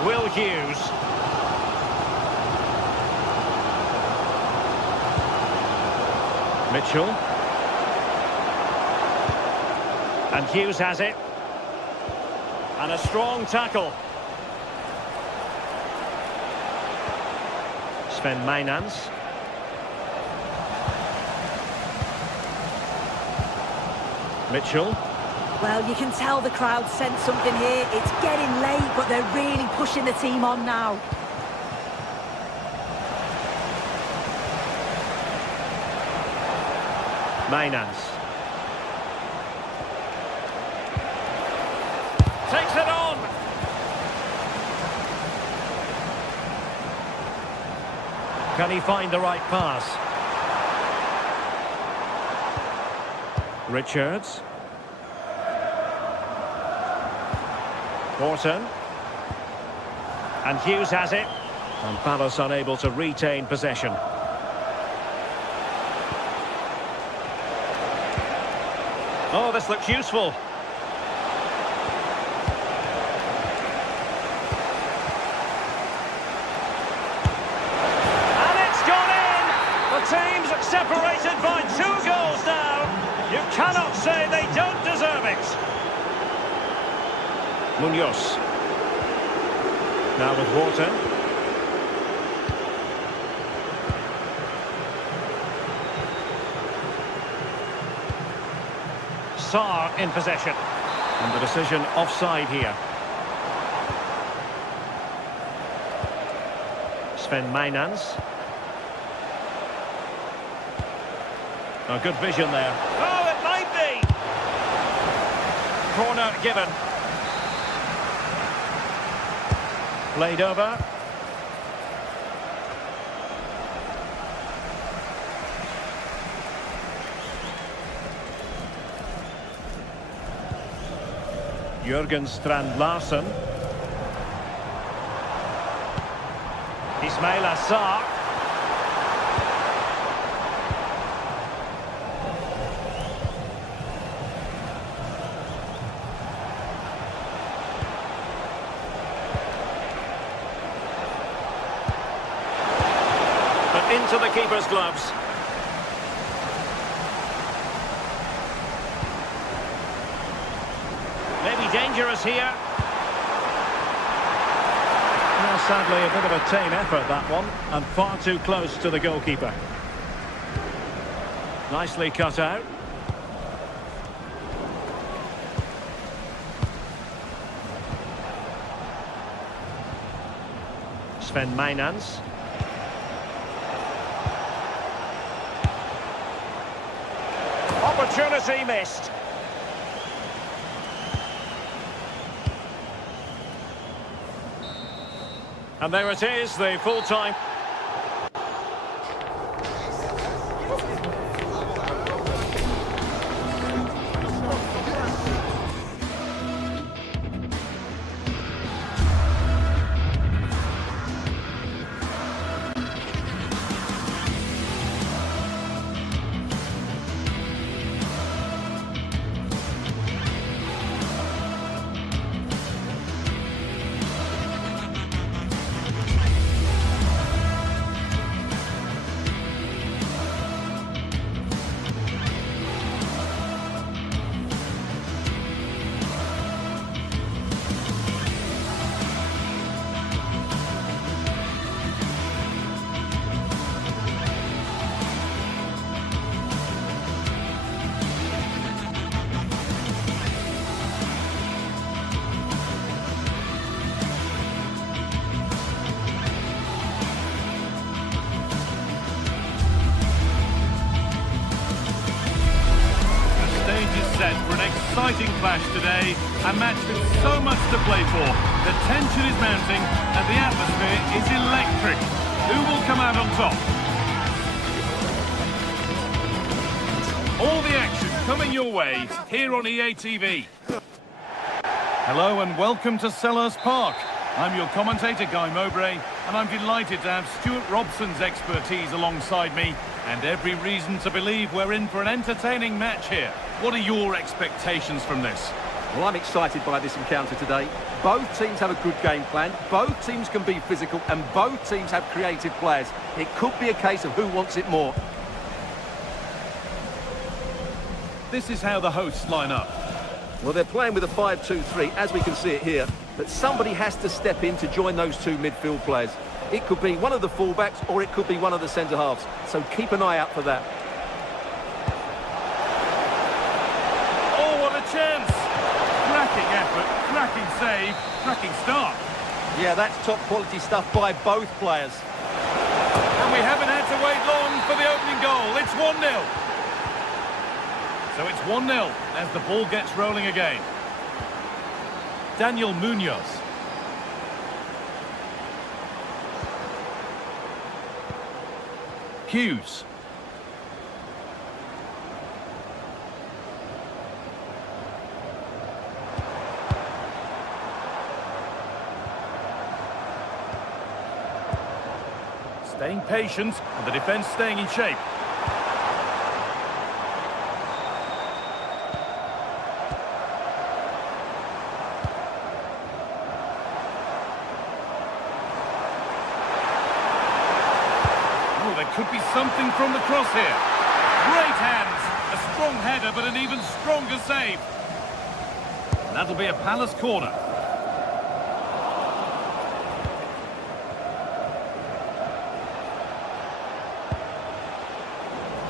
Will Hughes. Mitchell. And Hughes has it. And a strong tackle. Sven Mainans. Mitchell. Well, you can tell the crowd sense something here. It's getting late, but they're really pushing the team on now. Mainans. Takes it on. Can he find the right pass? Richards. Morton. And Hughes has it. And Palace unable to retain possession. Oh, this looks useful. And it's gone in! The team's separated by 2 goals now. You cannot say they don't deserve it. Munoz. Now with Wharton. Sarr in possession. And the decision offside here. Sven Mainans. Oh, good vision there. Oh, it might be! Corner given. Played over. Jürgen Strand Larsen. Ismail Assar. But into the keeper's gloves. Maybe dangerous here. Well, sadly, a bit of a tame effort, that one, and far too close to the goalkeeper. Nicely cut out. Sven Mainans. Opportunity missed. And there it is, the full-time. Set for an exciting clash today, a match with so much to play for. The tension is mounting and the atmosphere is electric. Who will come out on top? All the action coming your way here on EA TV. Hello and welcome to Selhurst Park. I'm your commentator, Guy Mowbray, and I'm delighted to have Stuart Robson's expertise alongside me, and every reason to believe we're in for an entertaining match here. What are your expectations from this? Well, I'm excited by this encounter today. Both teams have a good game plan, both teams can be physical, and both teams have creative players. It could be a case of who wants it more. This is how the hosts line up. Well, they're playing with a 5-2-3, as we can see it here, but somebody has to step in to join those two midfield players. It could be one of the fullbacks, or it could be one of the centre-halves, so keep an eye out for that. Oh, what a chance! Cracking effort, cracking save, cracking start. Yeah, that's top-quality stuff by both players. And we haven't had to wait long for the opening goal. It's 1-0. So it's 1-0 as the ball gets rolling again. Daniel Munoz. Hughes. Staying patient and the defence staying in shape. Could be something from the cross here. Great hands. A strong header, but an even stronger save. That'll be a Palace corner.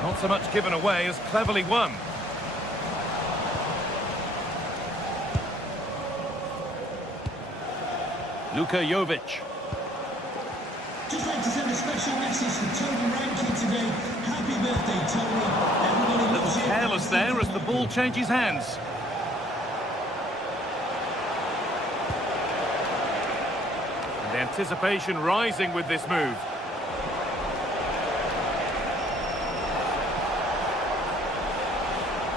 Not so much given away as cleverly won. Luka Jovic. Just like to send a special message to Tony Rankin today. Happy birthday, Tony. Everybody loves you. Careless there as the ball changes hands. And the anticipation rising with this move.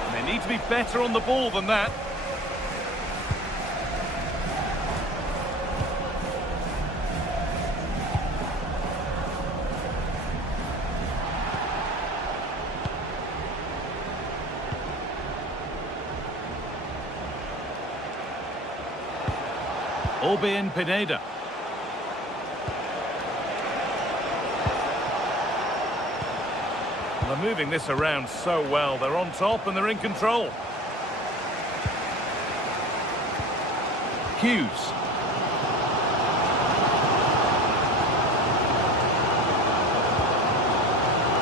And they need to be better on the ball than that. Orbin Pineda. They're moving this around so well. They're on top and they're in control. Hughes.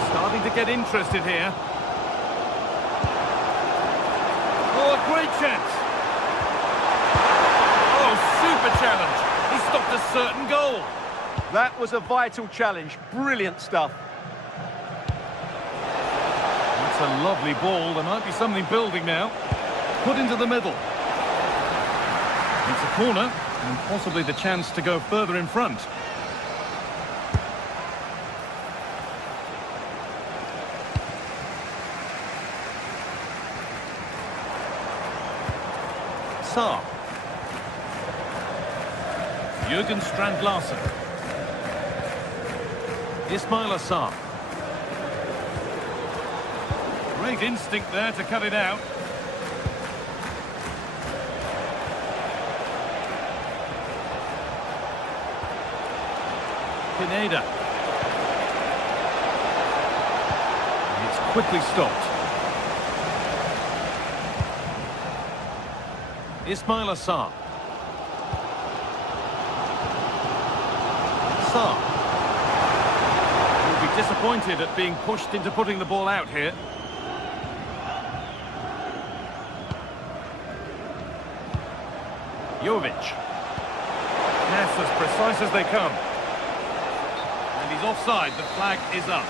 Starting to get interested here. Oh, a great chance. Super challenge. He stopped a certain goal. That was a vital challenge. Brilliant stuff. That's a lovely ball. There might be something building now. Put into the middle. It's a corner and possibly the chance to go further in front. Saar. Jürgen Strand-Larsen. Ismail Assar. Great instinct there to cut it out. Pineda. It's quickly stopped. Ismail Assar. Will be disappointed at being pushed into putting the ball out here. Jovic. Yes, as precise as they come. And he's offside. The flag is up.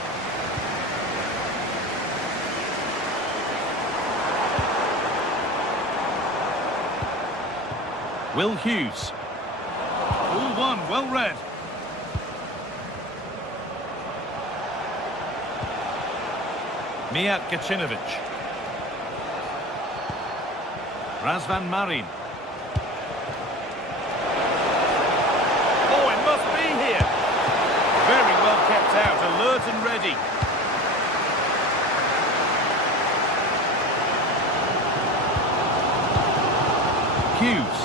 Will Hughes. All one, well read. Mijat Gacinovic. Razvan Marin. Oh, it must be here. Very well kept out, alert and ready. Hughes.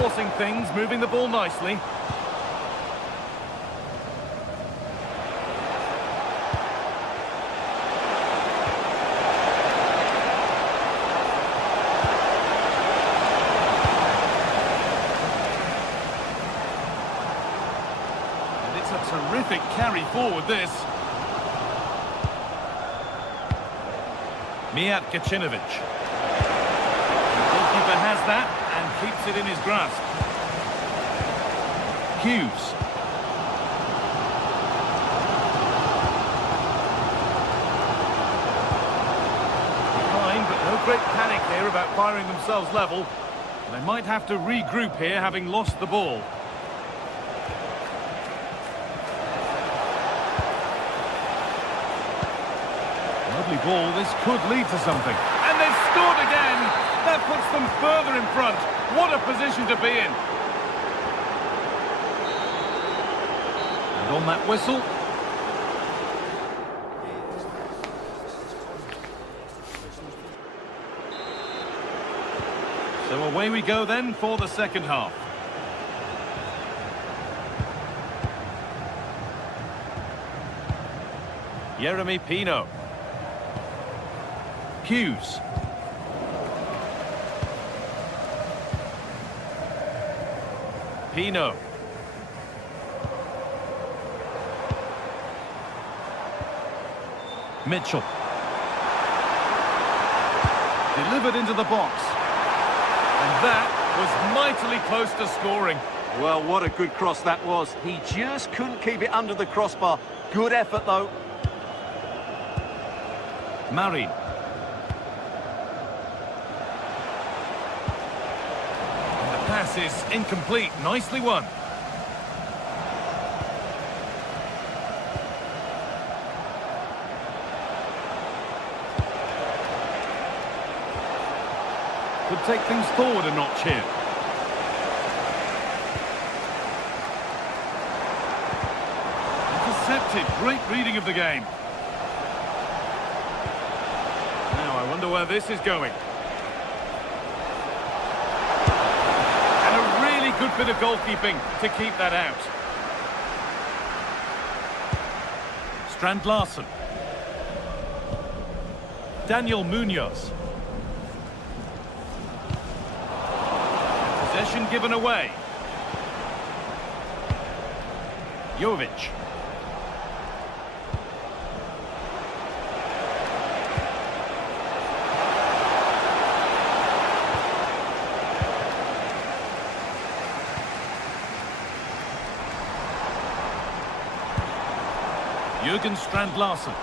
Forcing things, moving the ball nicely. And it's a terrific carry forward, this. Mijat Gacinovic. The goalkeeper has that and keeps it in his grasp. Hughes. Behind, but no great panic here about firing themselves level. They might have to regroup here, having lost the ball. Lovely ball, this could lead to something. And they've scored again! That puts them further in front. What a position to be in. And on that whistle. So away we go then for the second half. Yeremy Pino. Hughes. Pino. Mitchell. Delivered into the box. And that was mightily close to scoring. Well, what a good cross that was. He just couldn't keep it under the crossbar. Good effort, though. Marin. Pass is incomplete. Nicely won. Could take things forward a notch here. Intercepted. Great reading of the game. Now I wonder where this is going. Good bit of goalkeeping to keep that out. Strand Larsen. Daniel Munoz. Possession given away. Jovic. Jürgen Strand Larsen.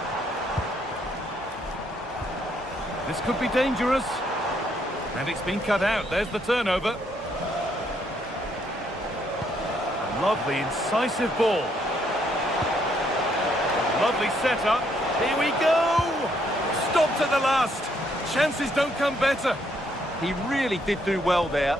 This could be dangerous. And it's been cut out. There's the turnover. A lovely, incisive ball. Lovely setup. Here we go! Stopped at the last. Chances don't come better. He really did do well there.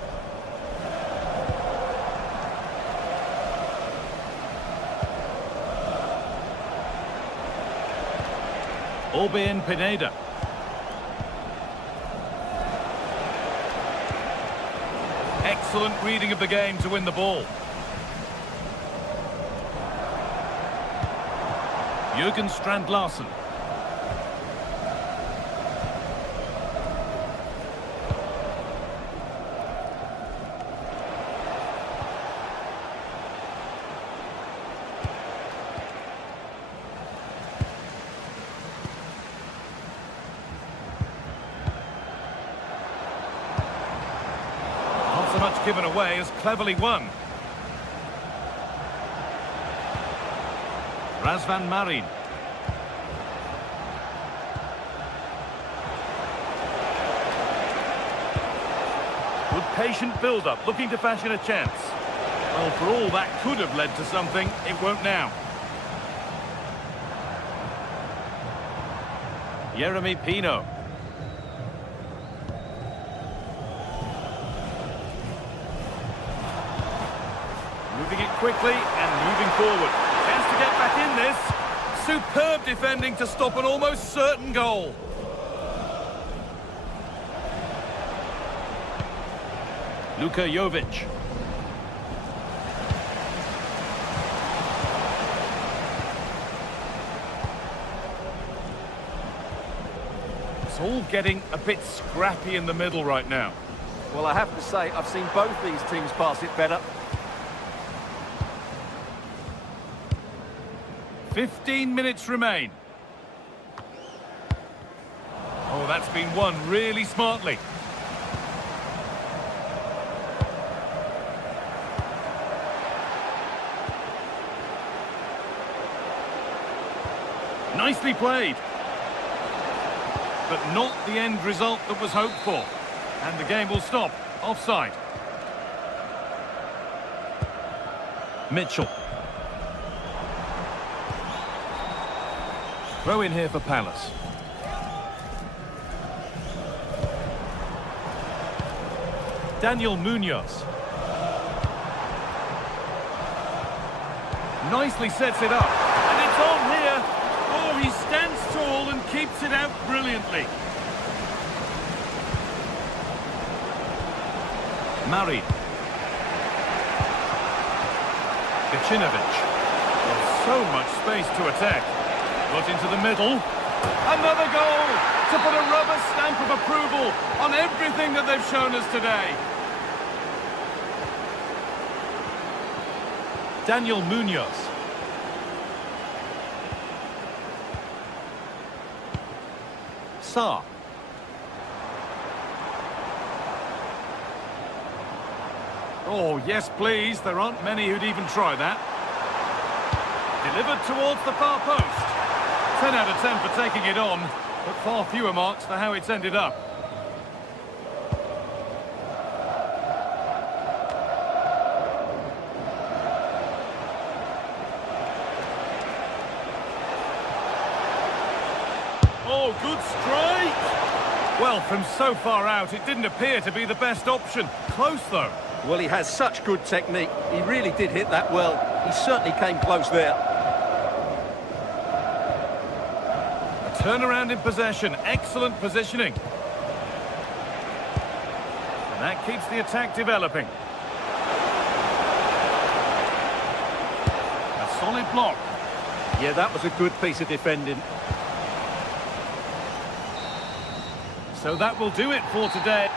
Orbien Pineda. Excellent reading of the game to win the ball. Jürgen Strand Larsen. So much given away as cleverly won. Razvan Marin. Good patient build-up, looking to fashion a chance. Well, for all that could have led to something, it won't now. Jeremy Pino. Moving it quickly and moving forward. Chance to get back in this. Superb defending to stop an almost certain goal. Luka Jovic. It's all getting a bit scrappy in the middle right now. Well, I have to say, I've seen both these teams pass it better. 15 minutes remain. Oh, that's been won really smartly. Nicely played. But not the end result that was hoped for. And the game will stop. Offside. Mitchell. Throw in here for Palace. Daniel Munoz. Nicely sets it up. And it's on here. Oh, he stands tall and keeps it out brilliantly. Married. Gacinovic. There's so much space to attack. Got into the middle. Another goal to put a rubber stamp of approval on everything that they've shown us today. Daniel Munoz. Sarr. Oh, yes, please. There aren't many who'd even try that. Delivered towards the far post. 10 out of 10 for taking it on, but far fewer marks for how it's ended up. Oh, good strike! Well, from so far out, it didn't appear to be the best option. Close, though. Well, he has such good technique. He really did hit that well. He certainly came close there. A turnaround in possession. Excellent positioning. And that keeps the attack developing. A solid block. Yeah, that was a good piece of defending. So that will do it for today.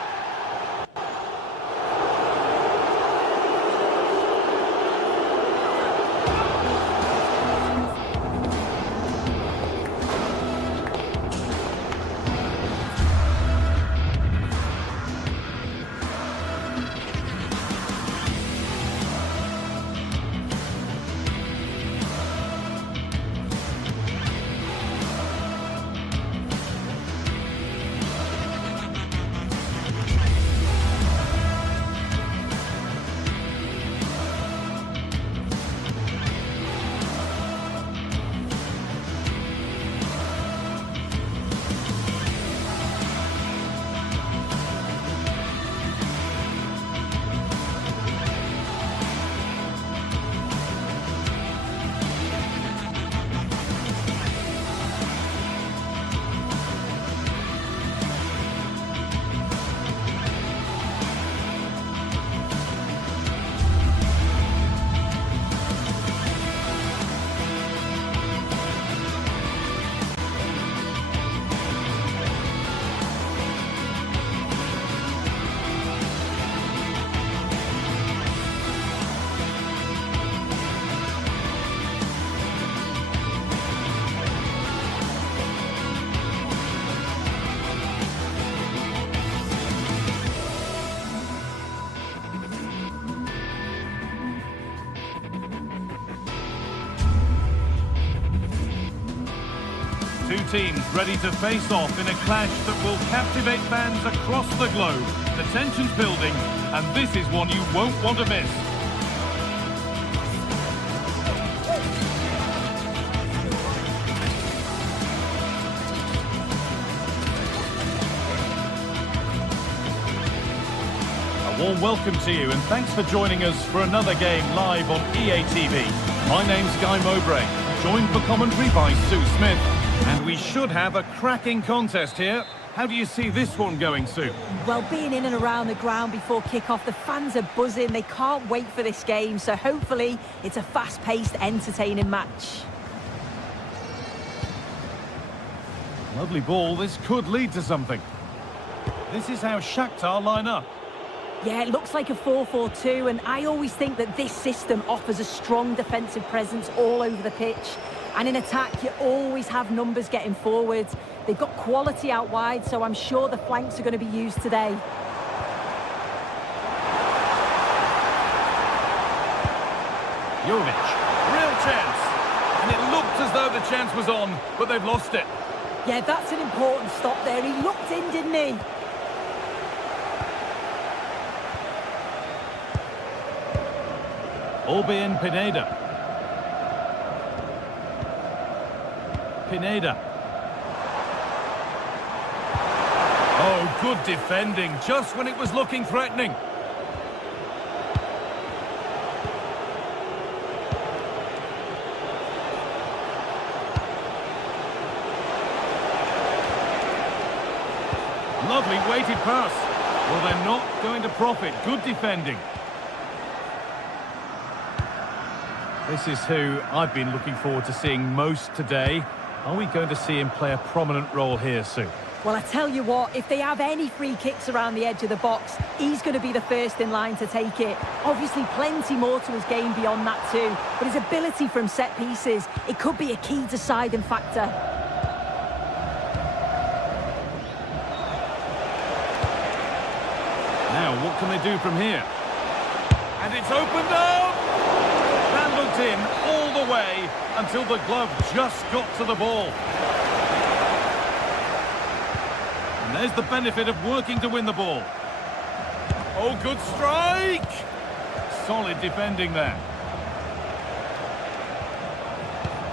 Two teams ready to face off in a clash that will captivate fans across the globe. The tension's building, and this is one you won't want to miss. warm welcome to you and thanks for joining us for another game live on EA TV. My name's Guy Mowbray, joined for commentary by Sue Smith, and we should have a cracking contest here. How do you see this one going, Sue? Well, being in and around the ground before kick-off, the fans are buzzing. They can't wait for this game, so hopefully it's a fast-paced, entertaining match. Lovely ball. This could lead to something. This is how Shakhtar line up. Yeah, it looks like a 4-4-2, and I always think that this system offers a strong defensive presence all over the pitch. And in attack, you always have numbers getting forward. They've got quality out wide, so I'm sure the flanks are going to be used today. Jovic, real chance. And it looked as though the chance was on, but they've lost it. Yeah, that's an important stop there. He looked in, didn't he? Orbien Pineda. Pineda. Oh, good defending, just when it was looking threatening. Lovely weighted pass. Well, they're not going to profit. Good defending. This is who I've been looking forward to seeing most today. Are we going to see him play a prominent role here, Sue? Well, I tell you what, if they have any free kicks around the edge of the box, he's going to be the first in line to take it. Obviously, plenty more to his game beyond that too, but his ability from set pieces, it could be a key deciding factor. Now, what can they do from here? And it's opened up! That looked in all the way until the glove just got to the ball. And there's the benefit of working to win the ball. Oh, good strike! Solid defending there.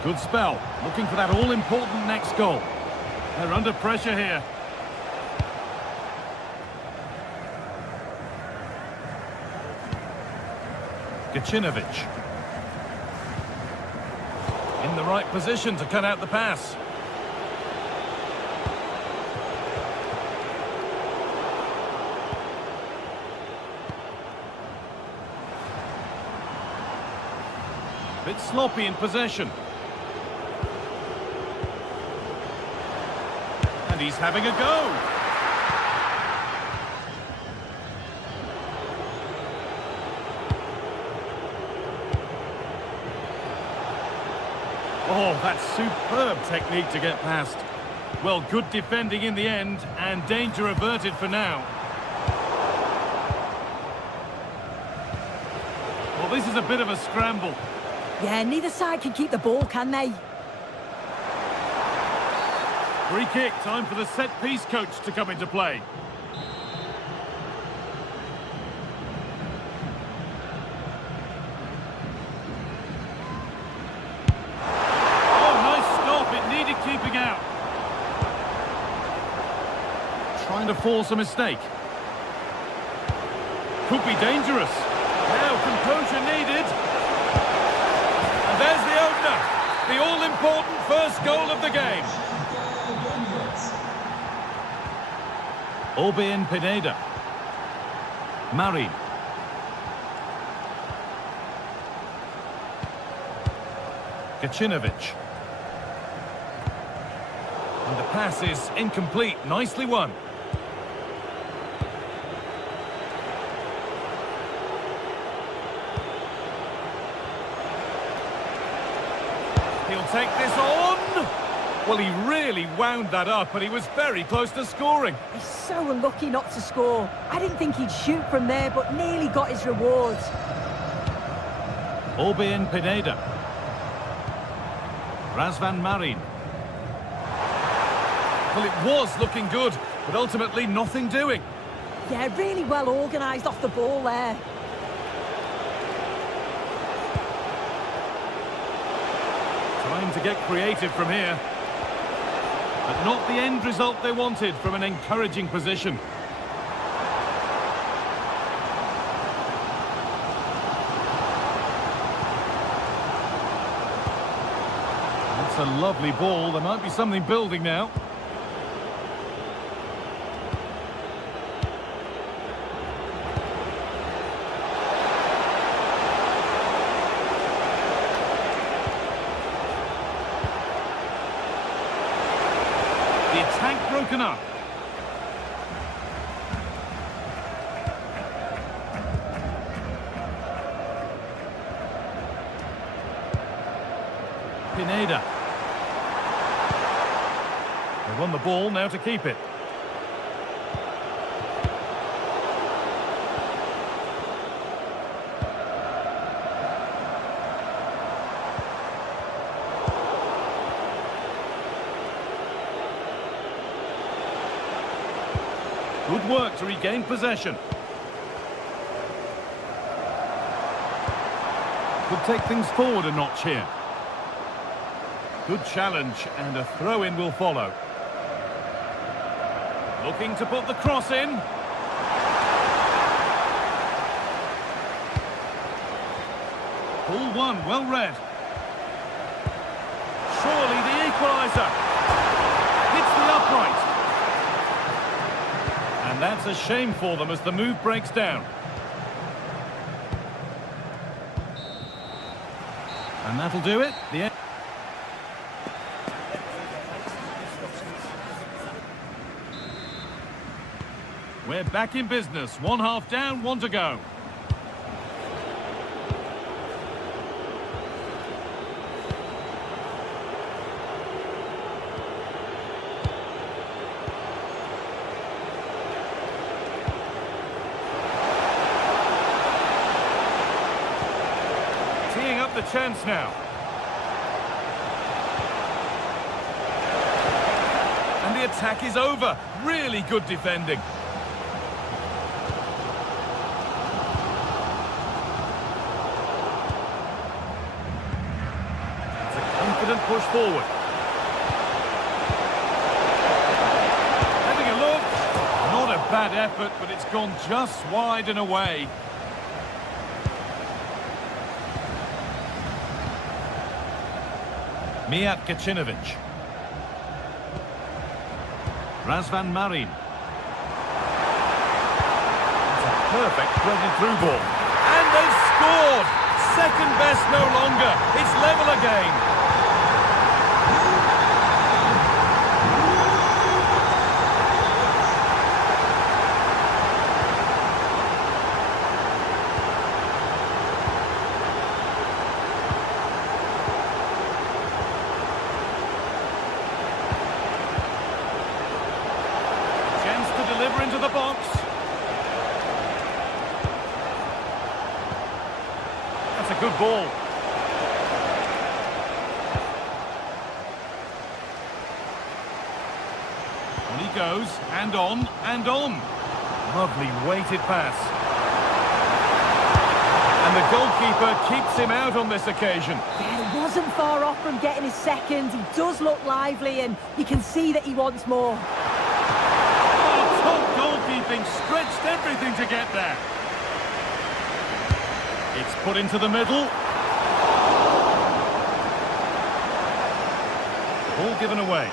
Good spell. Looking for that all-important next goal. They're under pressure here. Gacinovic. In the right position to cut out the pass. Bit sloppy in possession. And he's having a go. Oh, that's superb technique to get past. Well, good defending in the end, and danger averted for now. Well, this is a bit of a scramble. Yeah, neither side can keep the ball, can they? Free kick, time for the set-piece coach to come into play. Keeping out. Trying to force a mistake. Could be dangerous. Now composure needed. And there's the opener. The all-important first goal of the game. Orbien Pineda. Marin. Gacinovic. And the pass is incomplete. Nicely won. He'll take this on. Well, he really wound that up, and he was very close to scoring. He's so unlucky not to score. I didn't think he'd shoot from there, but nearly got his rewards. Orbien Pineda. Razvan Marin. Well, it was looking good, but ultimately nothing doing. Yeah, really well organised off the ball there. Trying to get creative from here. But not the end result they wanted from an encouraging position. That's a lovely ball. There might be something building now. The attack broken up. Pineda. They won the ball, now to keep it. Good work to regain possession. Could take things forward a notch here. Good challenge, and a throw-in will follow. Looking to put the cross in. Ball one, well read. Surely the equaliser. Hits the upright. And that's a shame for them as the move breaks down. And that'll do it. The end. We're back in business. One half down, one to go. Teeing up the chance now. And the attack is over. Really good defending. Push forward. Having a look. Not a bad effort, but it's gone just wide and away. Mijat Kacinovic. Razvan Marin. It's a perfect threaded through ball. And they've scored! Second best no longer. It's level again. Deliver into the box. That's a good ball. On he goes, and on, and on. Lovely weighted pass. And the goalkeeper keeps him out on this occasion. Yeah, he wasn't far off from getting his second. He does look lively, and you can see that he wants more. Goalkeeping stretched everything to get there. It's put into the middle. Ball given away.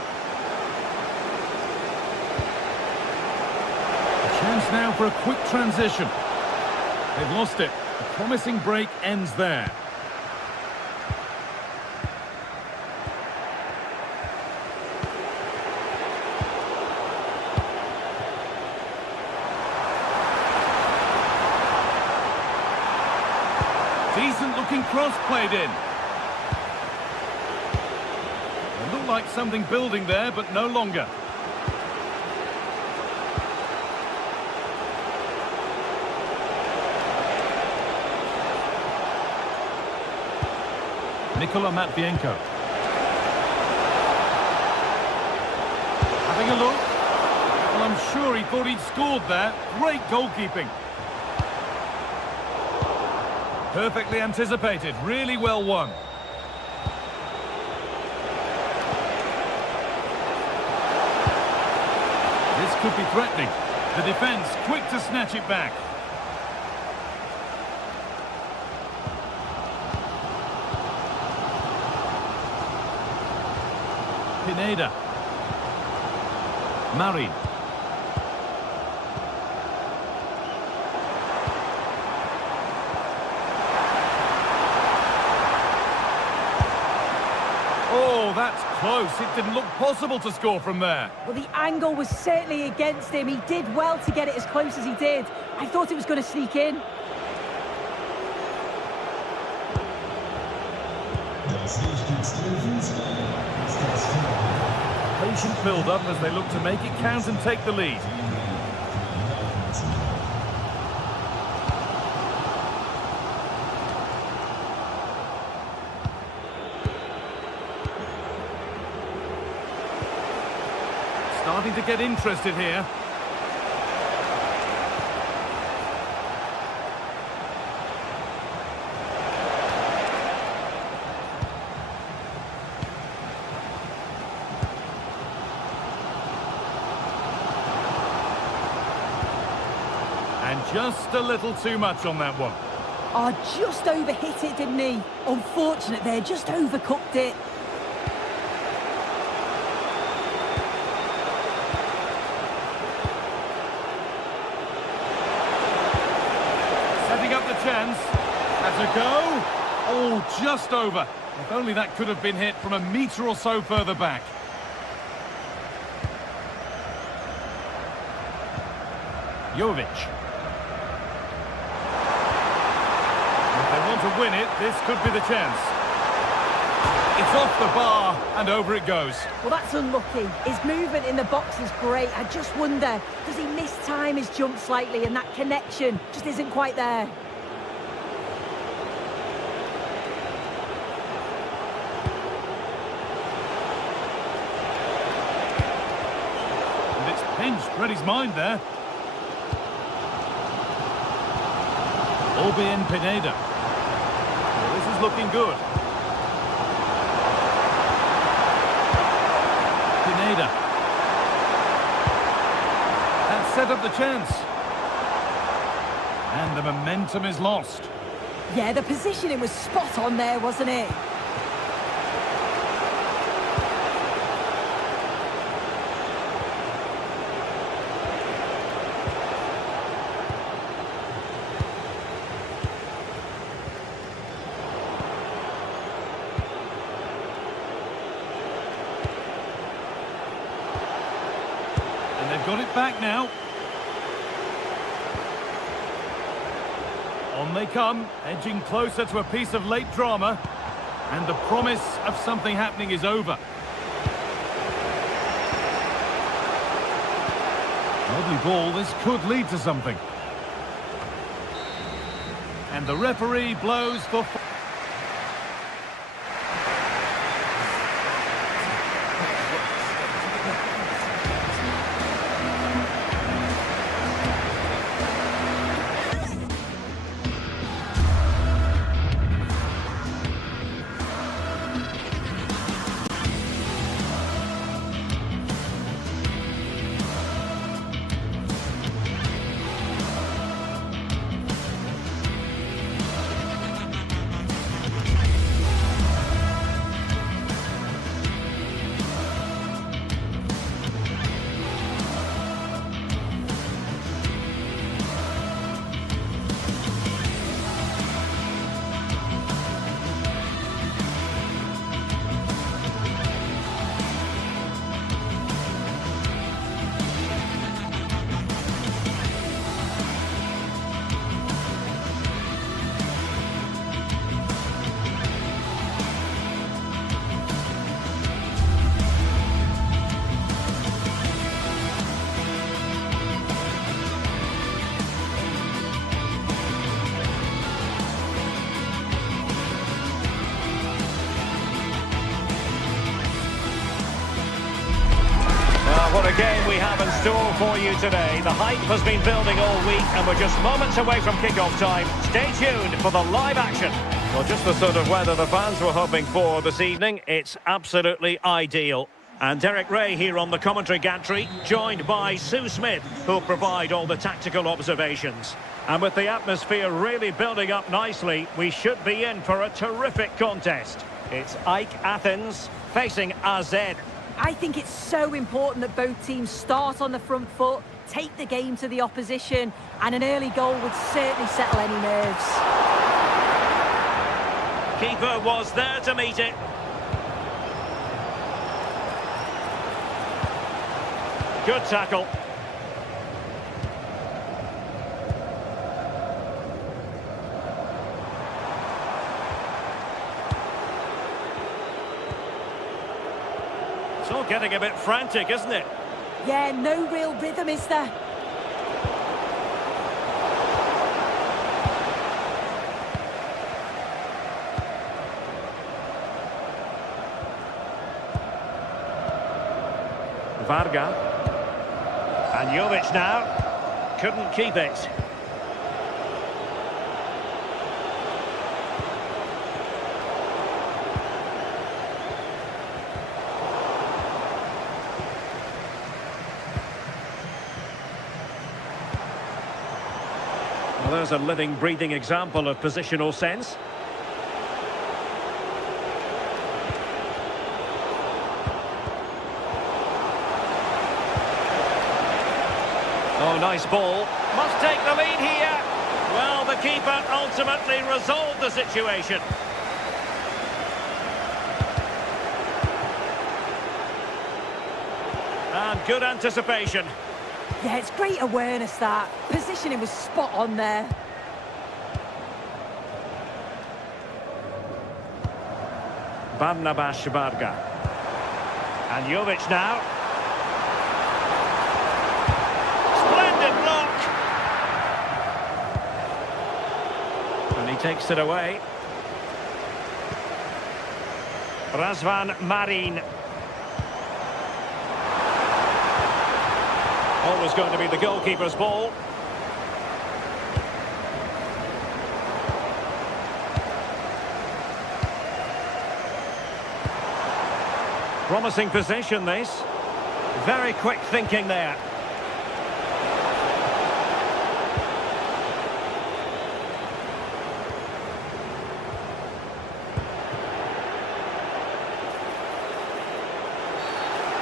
A chance now for a quick transition. They've lost it. A promising break ends there. Decent-looking cross played in. It looked like something building there, but no longer. Nikola Matvienko. Having a look. Well, I'm sure he thought he'd scored there. Great goalkeeping. Perfectly anticipated, really well won. This could be threatening. The defence quick to snatch it back. Pineda. Marin. Oh, that's close. It didn't look possible to score from there. Well, the angle was certainly against him. He did well to get it as close as he did. I thought it was going to sneak in. Patient build-up as they look to make it count and take the lead. Starting to get interested here. And just a little too much on that one. Oh, just overhit it, didn't he? Unfortunate there, just overcooked it. Setting up the chance. That's a go. Oh, just over. If only that could have been hit from a metre or so further back. Jovic. If they want to win it, this could be the chance. It's off the bar, and over it goes. Well, that's unlucky. His movement in the box is great. I just wonder, does he mistime his jump slightly, and that connection just isn't quite there? And it's pinched, read his mind there. Orbien Pineda. Well, this is looking good. Pineda. And set up the chance. And the momentum is lost. Yeah, the positioning was spot on there, wasn't it? And they've got it back now. On they come, edging closer to a piece of late drama. And the promise of something happening is over. Lovely ball, this could lead to something. And the referee blows for... What a game we have in store for you today. The hype has been building all week and we're just moments away from kickoff time. Stay tuned for the live action. Well, just the sort of weather the fans were hoping for this evening. It's absolutely ideal. And Derek Ray here on the commentary gantry, joined by Sue Smith, who'll provide all the tactical observations. And with the atmosphere really building up nicely, we should be in for a terrific contest. It's AEK Athens facing AZ. I think it's so important that both teams start on the front foot, take the game to the opposition, and an early goal would certainly settle any nerves. Keeper was there to meet it. Good tackle. It's all getting a bit frantic, isn't it? Yeah, no real rhythm, is there? Varga. And Jovic now. Couldn't keep it. Well, there's a living, breathing example of positional sense. Oh, nice ball. Must take the lead here. Well, the keeper ultimately resolved the situation. And good anticipation. Yeah, it's great awareness, that. Positioning was spot on there. Barnabas Varga. And Jovic now. Splendid block. And he takes it away. Razvan Marin. Always going to be the goalkeeper's ball. Promising position, this. Very quick thinking there.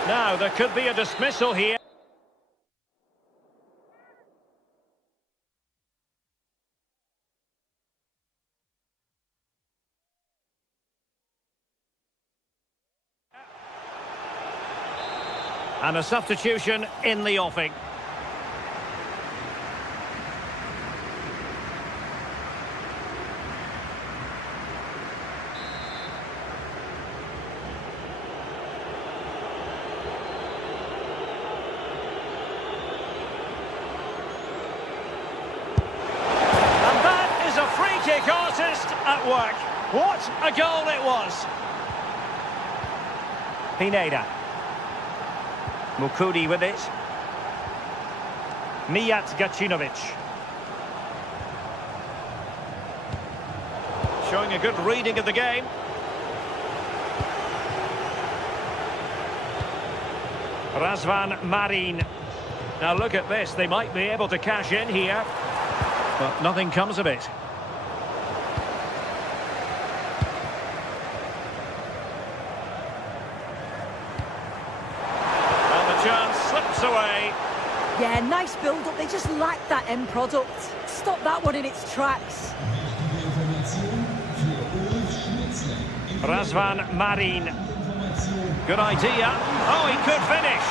Now, there could be a dismissal here. And a substitution in the offing. And that is a free kick artist at work. What a goal it was. Pineda. Mukudi with it. Mijat Gacinovic. Showing a good reading of the game. Razvan Marin. Now look at this, they might be able to cash in here, but nothing comes of it. Away. Yeah, nice build-up. They just lacked that end product. Stop that one in its tracks. Razvan Marin. Good idea. Oh, he could finish.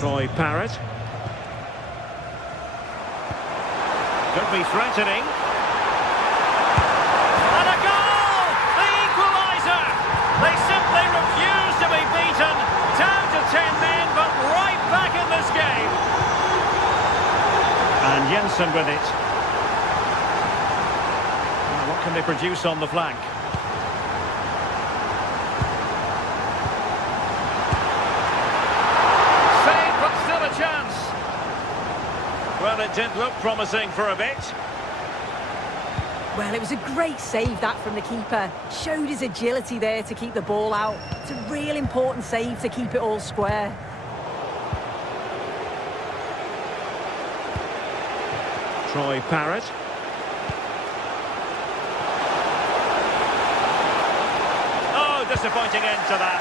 Troy Parrott. Could be threatening. They simply refuse to be beaten. Down to 10 men, but right back in this game. And Jensen with it. Well, what can they produce on the flank? Save, but still a chance. Well, it did look promising for a bit. Well, it was a great save, that, from the keeper. Showed his agility there to keep the ball out. It's a real important save to keep it all square. Troy Parrott. disappointing end to that.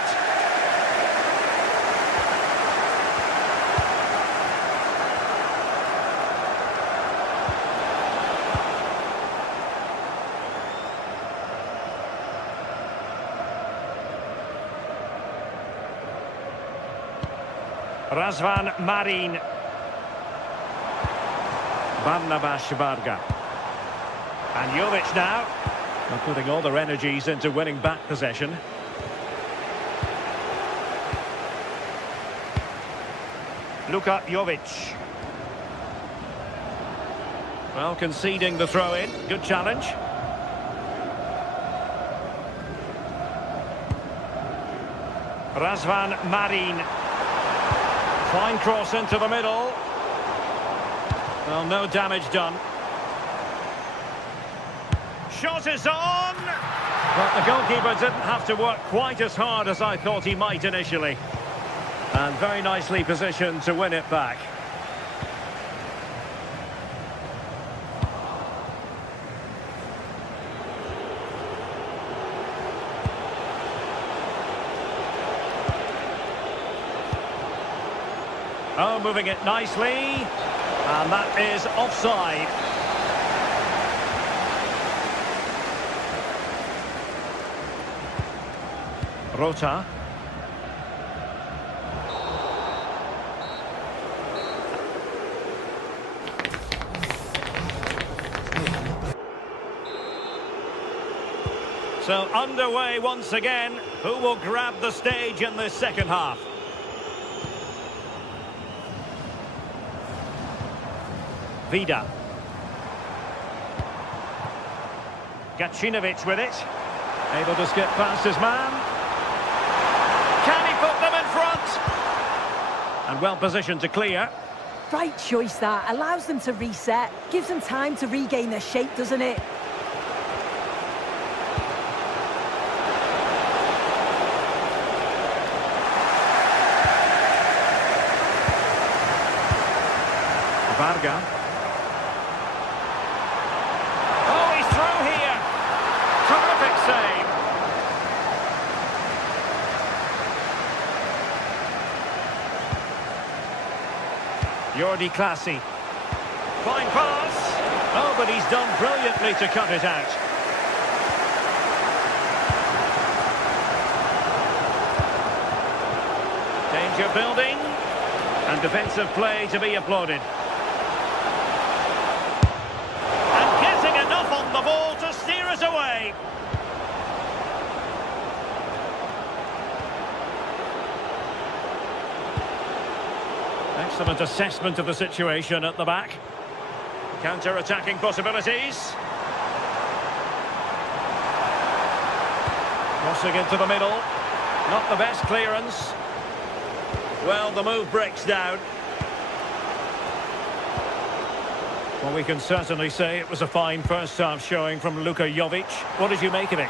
Razvan Marin. Barnabas Varga. And Jovic now. They're putting all their energies into winning back possession. Luka Jovic. Well, conceding the throw-in. Good challenge. Razvan Marin. Fine cross into the middle. Well, no damage done. Shot is on! But the goalkeeper didn't have to work quite as hard as I thought he might initially. And very nicely positioned to win it back. Oh, moving it nicely. And that is offside. Rota. So underway once again. Who will grab the stage in the second half? Vida. Gacinovic with it. Able to skip past his man. Can he put them in front? And well positioned to clear. Right choice that. Allows them to reset. Gives them time to regain their shape, doesn't it? Varga. Oh, he's through here. Terrific save. Jordi Classy. Fine pass. Oh, but he's done brilliantly to cut it out. Danger building. And defensive play to be applauded. Enough on the ball to steer us away. Excellent assessment of the situation at the back. Counter-attacking possibilities. Crossing into the middle. Not the best clearance. Well, the move breaks down. Well, we can certainly say it was a fine first-half showing from Luka Jovic. What did you make of it?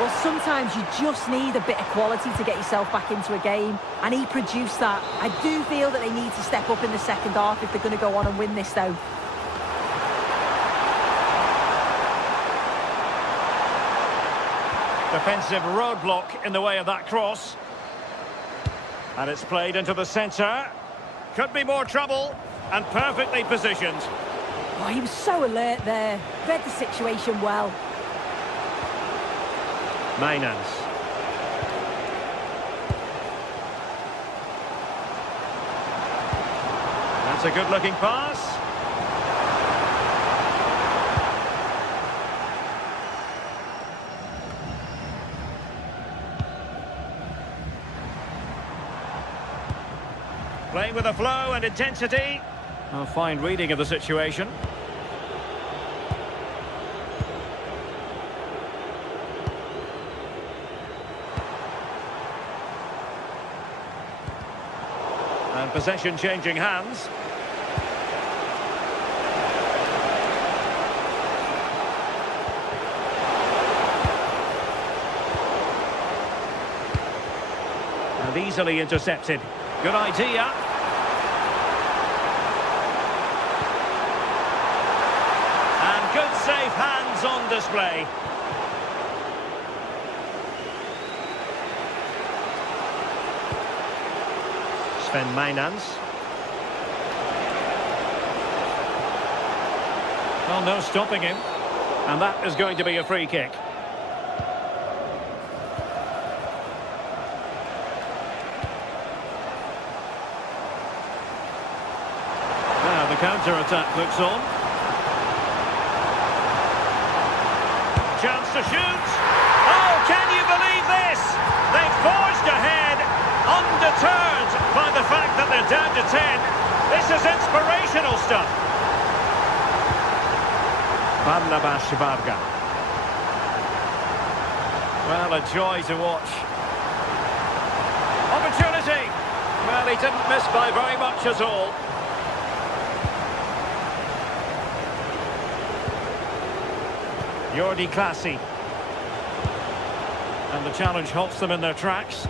Well, sometimes you just need a bit of quality to get yourself back into a game, and he produced that. I do feel that they need to step up in the second half if they're going to go on and win this, though. Defensive roadblock in the way of that cross. And it's played into the centre. Could be more trouble, and perfectly positioned. Oh, he was so alert there. Read the situation well. Mainans. That's a good-looking pass. Playing with a flow and intensity. A fine reading of the situation. And possession changing hands. And easily intercepted. Good idea. Good safe hands on display. Sven Mainans. Well, no stopping him. And that is going to be a free kick. Now the counter-attack looks on. Chance to shoot. Oh, can you believe this? They forged ahead, undeterred by the fact that they're down to 10. This is inspirational stuff. Barnabas Varga. Well, a joy to watch. Opportunity. Well, he didn't miss by very much at all. Jordi Clasie. And the challenge halts them in their tracks.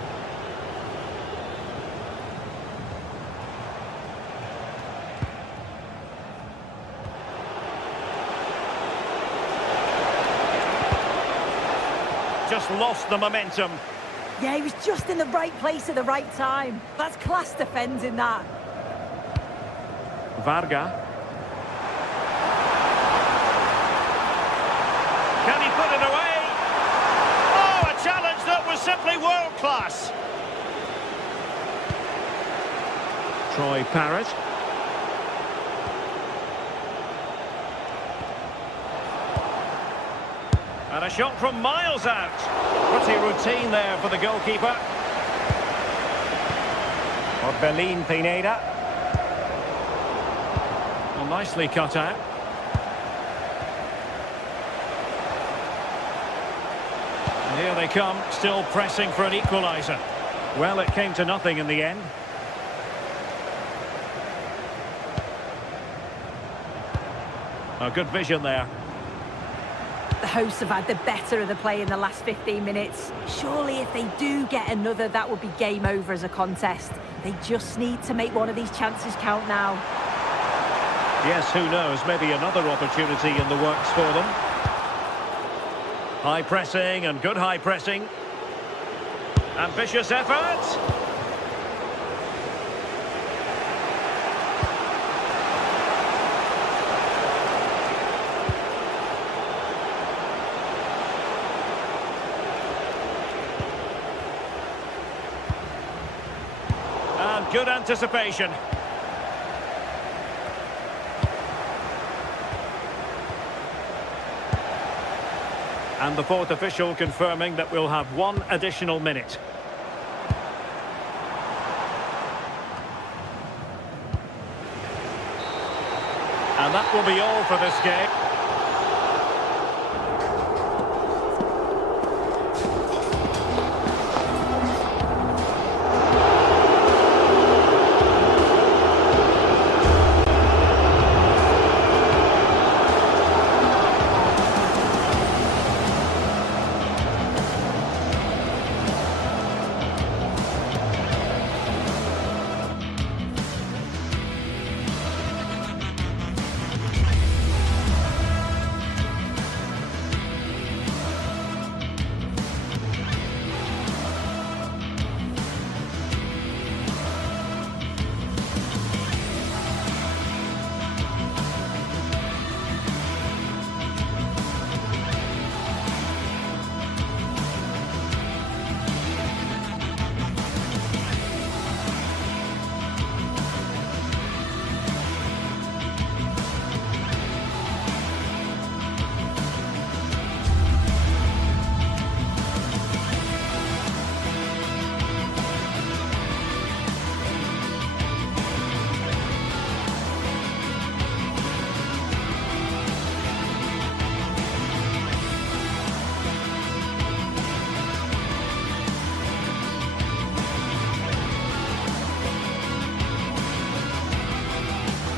Just lost the momentum. Yeah, he was just in the right place at the right time. That's class defending, that. Varga. Can he put it away? Oh, a challenge that was simply world-class. Troy Parrott. And a shot from miles out. Pretty routine there for the goalkeeper. Orbelin Pineda. Well, nicely cut out. And here they come, still pressing for an equaliser. Well, it came to nothing in the end. A good vision there. The hosts have had the better of the play in the last 15 minutes. Surely if they do get another, that would be game over as a contest. They just need to make one of these chances count now. Yes, who knows, maybe another opportunity in the works for them. High pressing and good high pressing. Ambitious effort. And good anticipation. And the fourth official confirming that we'll have one additional minute. And that will be all for this game.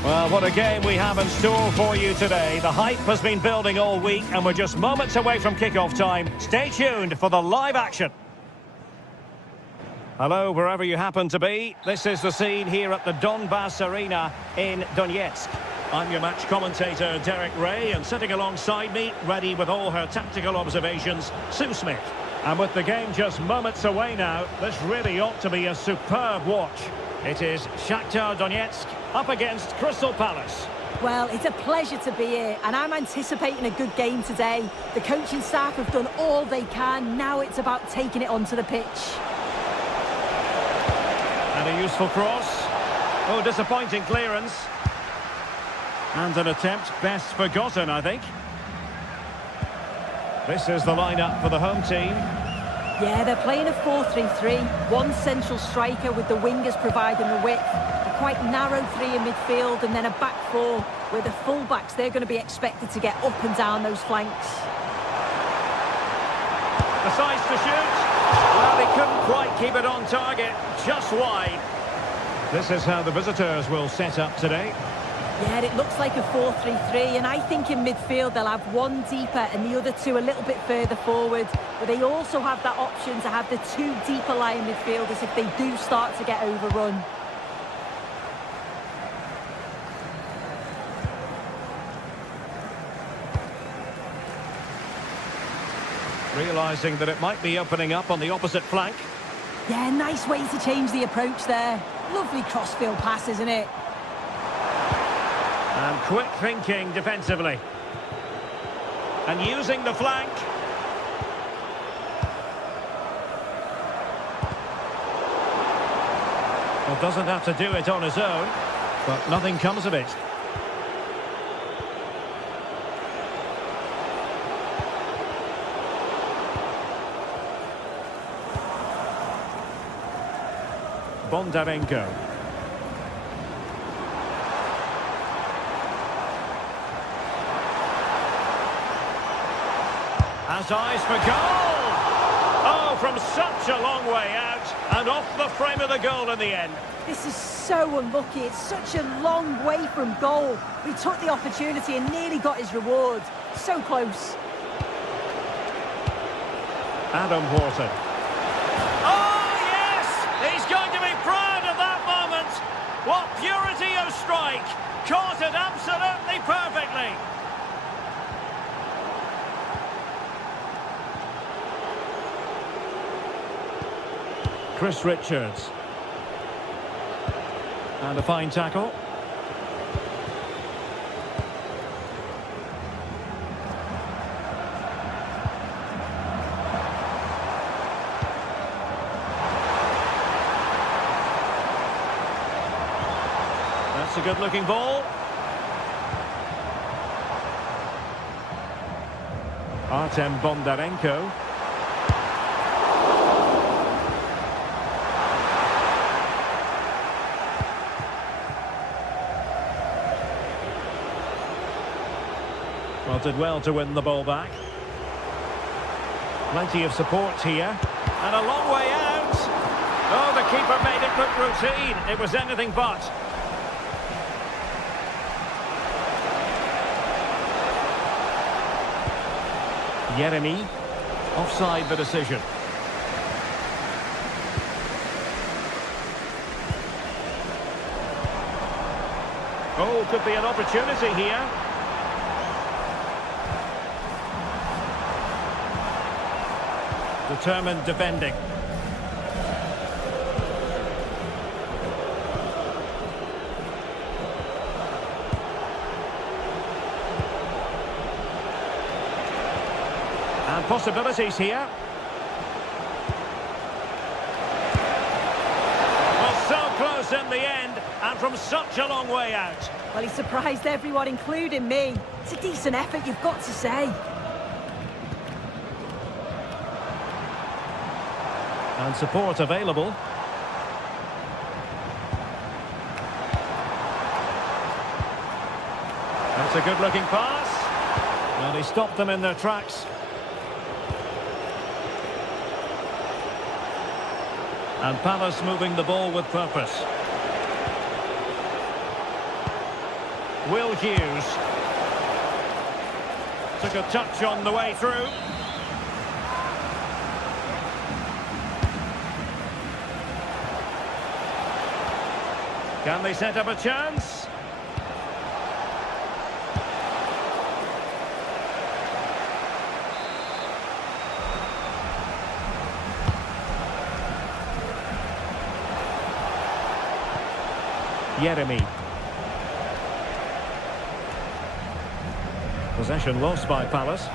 Well, what a game we have in store for you today. The hype has been building all week and we're just moments away from kickoff time. Stay tuned for the live action. Hello, wherever you happen to be. This is the scene here at the Donbass Arena in Donetsk. I'm your match commentator, Derek Ray, and sitting alongside me, ready with all her tactical observations, Sue Smith. And with the game just moments away now, this really ought to be a superb watch. It is Shakhtar Donetsk up against Crystal Palace. Well, it's a pleasure to be here, and I'm anticipating a good game today. The coaching staff have done all they can. Now it's about taking it onto the pitch. And a useful cross. Oh, disappointing clearance. And an attempt best forgotten, I think. This is the lineup for the home team. Yeah, they're playing a 4-3-3. One central striker with the wingers providing the width. A quite narrow three in midfield, and then a back four where the full-backs, they're going to be expected to get up and down those flanks. Decides to shoot. Well, he couldn't quite keep it on target. Just wide. This is how the visitors will set up today. Yeah, it looks like a 4-3-3, and I think in midfield they'll have one deeper and the other two a little bit further forward. But they also have that option to have the two deeper lying midfielders if they do start to get overrun. Realising that it might be opening up on the opposite flank. Yeah, nice way to change the approach there. Lovely crossfield pass, isn't it? And quick thinking defensively. And using the flank. Well, doesn't have to do it on his own, but nothing comes of it. Bondarenko. Has eyes for goal! Oh, from such a long way out, and off the frame of the goal in the end. This is so unlucky. It's such a long way from goal. He took the opportunity and nearly got his reward. So close. Adam Wharton. Oh, yes! He's going to be proud of that moment. What purity of strike. Caught it absolutely perfectly. Chris Richards. And a fine tackle. That's a good-looking ball. Artem Bondarenko. Well, did well to win the ball back. Plenty of support here. And a long way out. Oh, the keeper made it look routine. It was anything but. Yeremy. Offside the decision. Oh, could be an opportunity here. Determined defending. And possibilities here. Well, so close in the end, and from such a long way out. Well, he surprised everyone, including me. It's a decent effort, you've got to say. And support available. That's a good-looking pass. Well, he stopped them in their tracks. And Palace moving the ball with purpose. Will Hughes. Took a touch on the way through. Can they set up a chance? Jeremy. Possession lost by Palace.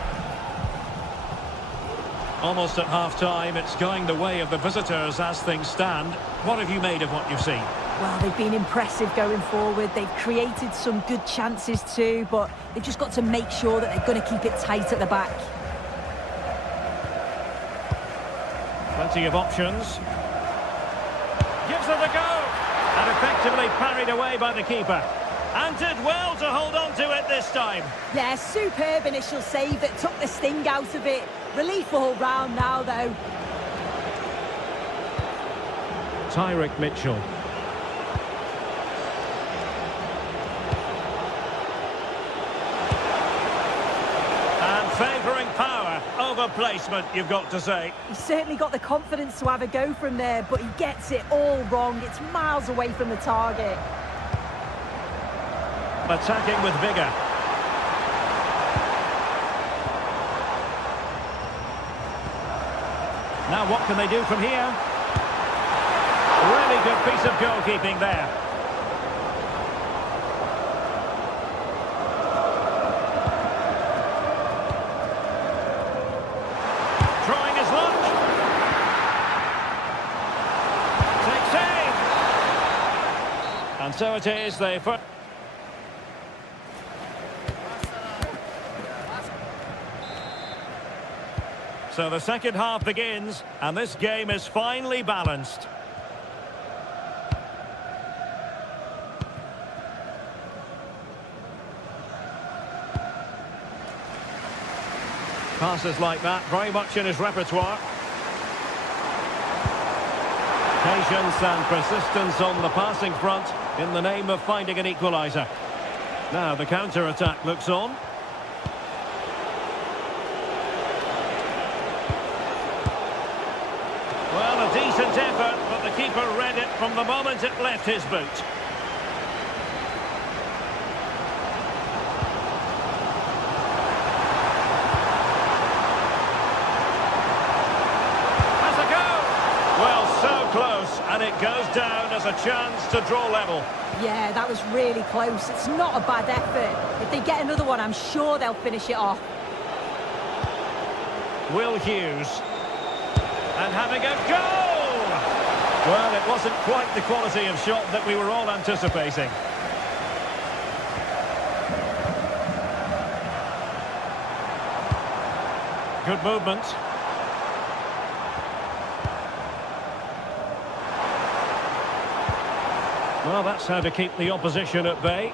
Almost at half-time, it's going the way of the visitors as things stand. What have you made of what you've seen? Well, they've been impressive going forward. They've created some good chances too, but they've just got to make sure that they're going to keep it tight at the back. Plenty of options. Gives it a go. And effectively parried away by the keeper. And did well to hold on to it this time. Yeah, superb initial save that took the sting out of it. Relief all round now, though. Tyrick Mitchell. And favouring power over placement, you've got to say. He's certainly got the confidence to have a go from there, but he gets it all wrong. It's miles away from the target. Attacking with vigour. Now what can they do from here? Really good piece of goalkeeping there. Trying his luck. Takes aim. And so it is, they first. So the second half begins, and this game is finely balanced. Passes like that, very much in his repertoire. Patience and persistence on the passing front in the name of finding an equaliser. Now the counter-attack looks on. Well, a decent effort, but the keeper read it from the moment it left his boot. Has a go! Well, so close, and it goes down as a chance to draw level. Yeah, that was really close. It's not a bad effort. If they get another one, I'm sure they'll finish it off. Will Hughes. And having a goal! Well, it wasn't quite the quality of shot that we were all anticipating. Good movement. Well, that's how to keep the opposition at bay.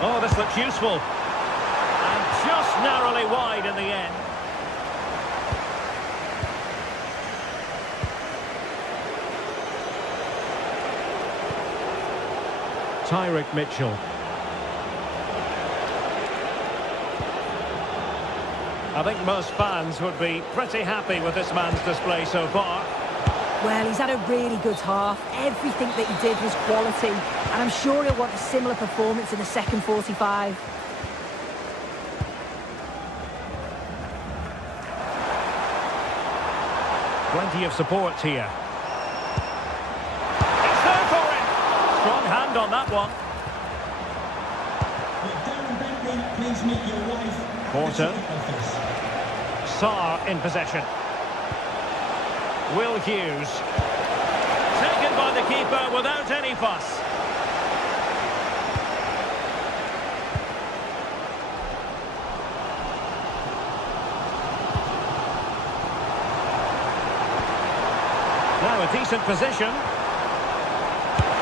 Oh, this looks useful. Just narrowly wide in the end. Tyrick Mitchell. I think most fans would be pretty happy with this man's display so far. Well, he's had a really good half. Everything that he did was quality. And I'm sure he'll want a similar performance in the second 45. Plenty of support here. It's there for him. Strong hand on that one. Please meet your wife. Porter. Sarr in possession. Will Hughes. Taken by the keeper without any fuss. Now a decent position.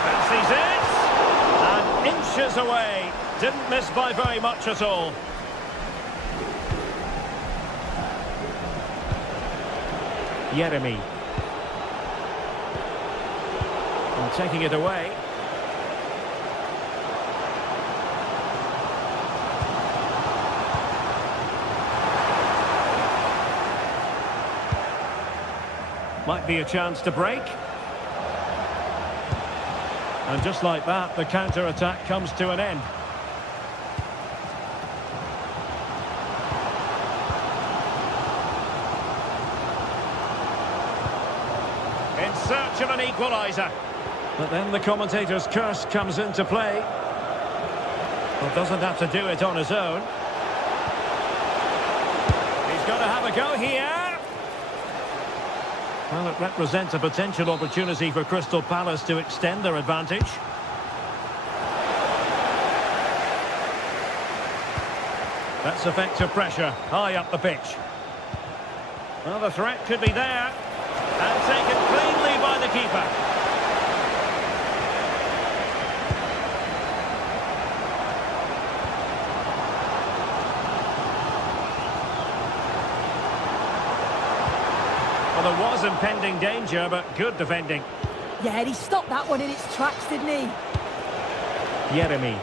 Fancies it. And inches away. Didn't miss by very much at all. Jeremy. And taking it away. Might be a chance to break. And just like that, the counter-attack comes to an end. much of an equaliser. But then the commentator's curse comes into play. Well, doesn't have to do it on his own. He's got to have a go here. Well, it represents a potential opportunity for Crystal Palace to extend their advantage. That's effective pressure, high up the pitch. Well, the threat could be there. And taken cleanly by the keeper. Well, there was impending danger, but good defending. Yeah, he stopped that one in its tracks, didn't he? Jeremy.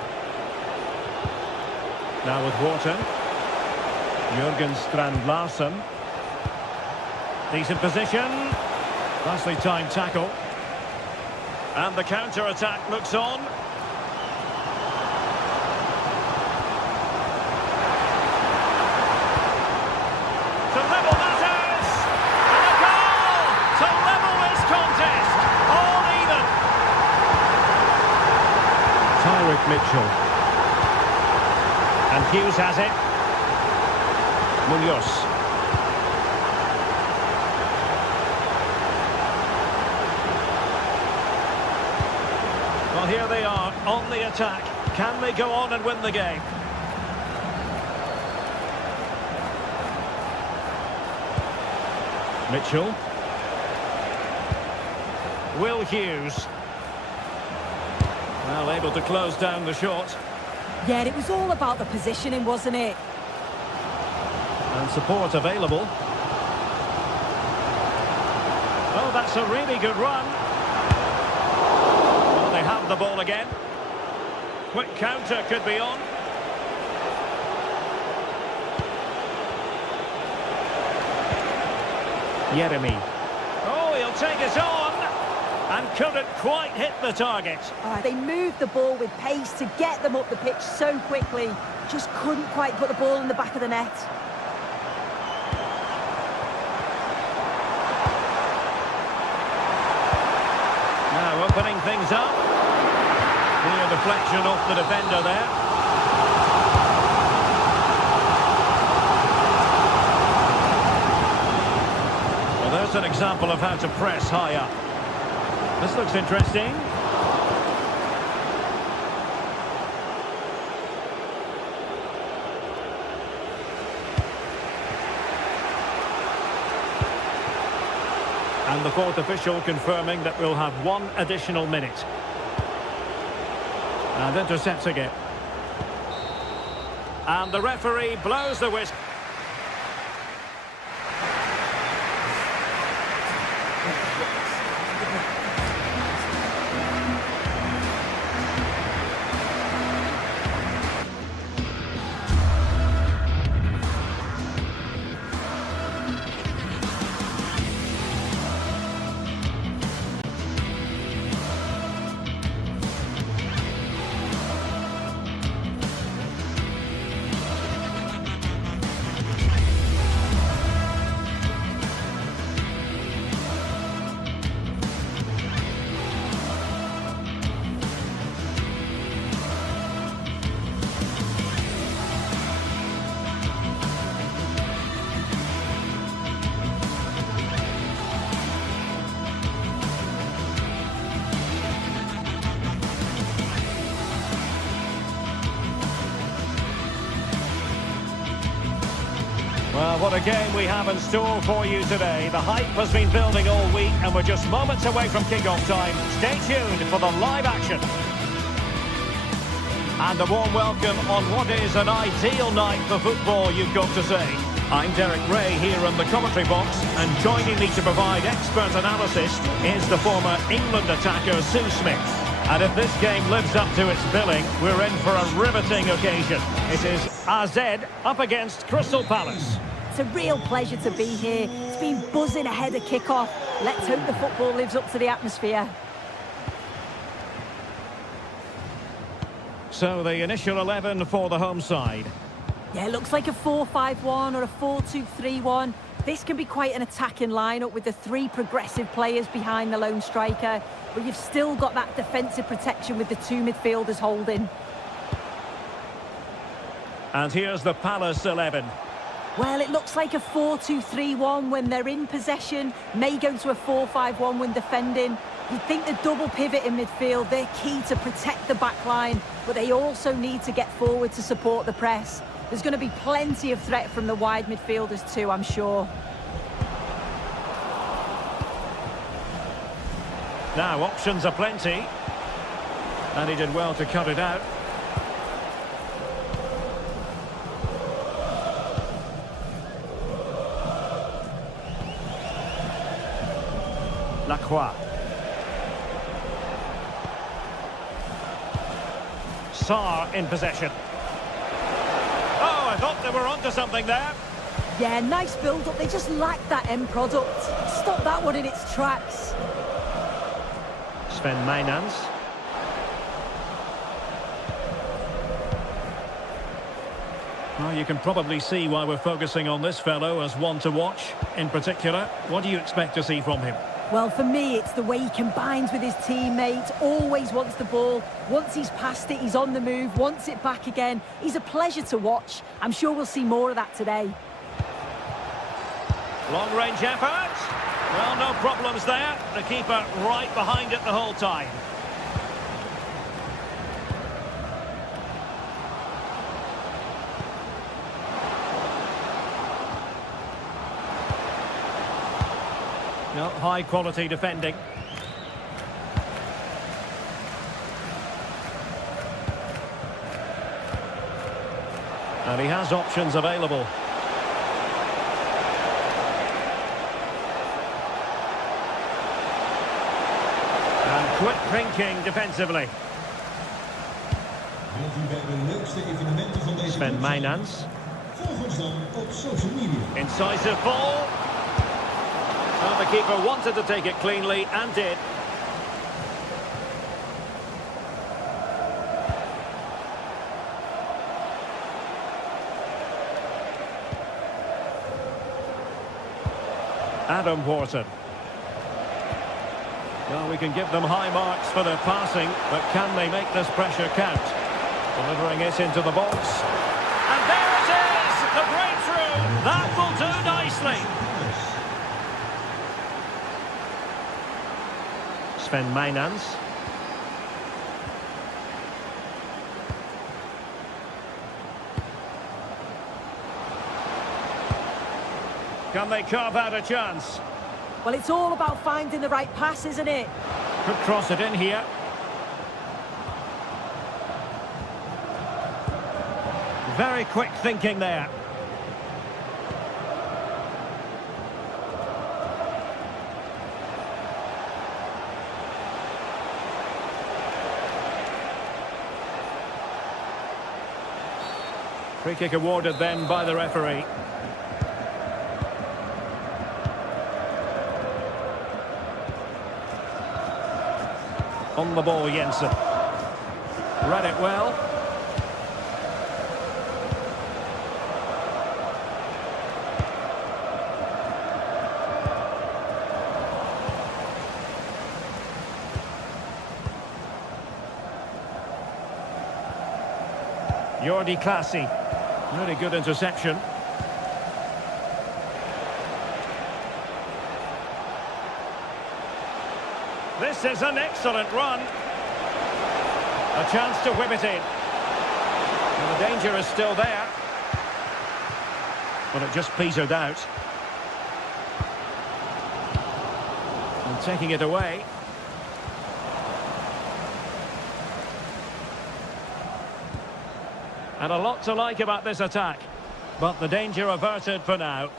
Now with Wharton. Jurgen Strand-Larsen. Decent position. Nicely timed tackle. And the counter-attack looks on. To level matters! And a goal! To level this contest! All even! Tyrick Mitchell. And Hughes has it. Munoz. Well, here they are on the attack. Can they go on and win the game? Mitchell. Will Hughes. Well, able to close down the shot. Yeah, it was all about the positioning, wasn't it? And support available. Oh, that's a really good run. Well, they have the ball again. Quick counter could be on. Jeremy. Oh, he'll take it on. And couldn't quite hit the target. They moved the ball with pace to get them up the pitch so quickly. Just couldn't quite put the ball in the back of the net. Now opening things up. Clear deflection off the defender there. Well, there's an example of how to press high up. This looks interesting. And the fourth official confirming that we'll have one additional minute. And intercepting it. And the referee blows the whistle. Well, what a game we have in store for you today. The hype has been building all week and we're just moments away from kick-off time. Stay tuned for the live action. And a warm welcome on what is an ideal night for football, you've got to say. I'm Derek Ray here in the commentary box, and joining me to provide expert analysis is the former England attacker Sue Smith. And if this game lives up to its billing, we're in for a riveting occasion. It is AZ up against Crystal Palace. It's a real pleasure to be here. It's been buzzing ahead of kick-off. Let's hope the football lives up to the atmosphere. So the initial 11 for the home side. Yeah, it looks like a 4-5-1 or a 4-2-3-1. This can be quite an attacking lineup with the three progressive players behind the lone striker, but you've still got that defensive protection with the two midfielders holding. And here's the Palace 11. Well, it looks like a 4-2-3-1 when they're in possession, may go to a 4-5-1 when defending. You'd think the double pivot in midfield, they're key to protect the back line, but they also need to get forward to support the press. There's going to be plenty of threat from the wide midfielders too, I'm sure. Now, options are plenty. And he did well to cut it out. Lacroix. Sarr in possession. Oh, I thought they were onto something there. Yeah, nice build-up. They just lack that end product. Stop that one in its tracks. Sven Mijnans. Well, you can probably see why we're focusing on this fellow as one to watch. In particular, what do you expect to see from him? Well, for me, it's the way he combines with his teammates, always wants the ball. Once he's passed it, he's on the move, wants it back again. He's a pleasure to watch. I'm sure we'll see more of that today. Long-range effort. Well, no problems there. The keeper right behind it the whole time. No, high-quality defending. And he has options available. And quick thinking defensively. Sven Mijnans. Incisive ball. Well, the keeper wanted to take it cleanly and did. Adam Wharton. Well, we can give them high marks for their passing, but can they make this pressure count? Delivering it into the box. And there it is! The breakthrough! That will do nicely! Sven Mijnans. Can they carve out a chance? Well, it's all about finding the right pass, isn't it? Could cross it in here. Very quick thinking there. Free kick awarded then by the referee. On the ball, Jensen. Read it well. Jordi Clasie. Really good interception. This is an excellent run. A chance to whip it in. And the danger is still there. But it just petered out. And taking it away. And a lot to like about this attack. But the danger averted for now.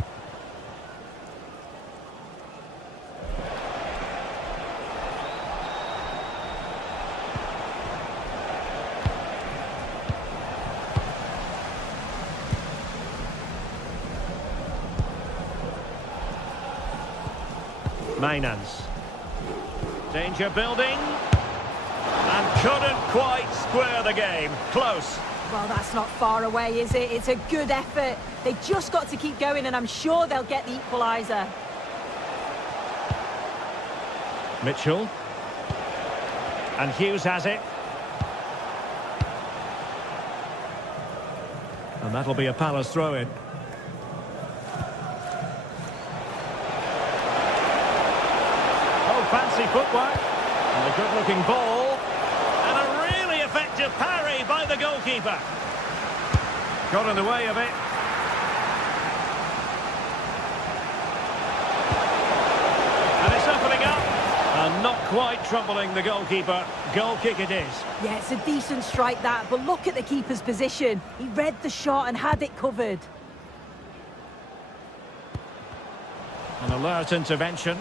Mijnans. Danger building. And Couldn't quite square the game. Close. Well, that's not far away, is it? It's a good effort. They just got to keep going, and I'm sure they'll get the equaliser. Mitchell. And Hughes has it. And that'll be a Palace throw-in. Oh, fancy footwork. And a good-looking ball. And a really effective parry by the goalkeeper. Got in the way of it. And it's opening up. And not quite troubling the goalkeeper. Goal kick it is. Yeah, it's a decent strike that, but look at the keeper's position. He read the shot and had it covered. An alert intervention.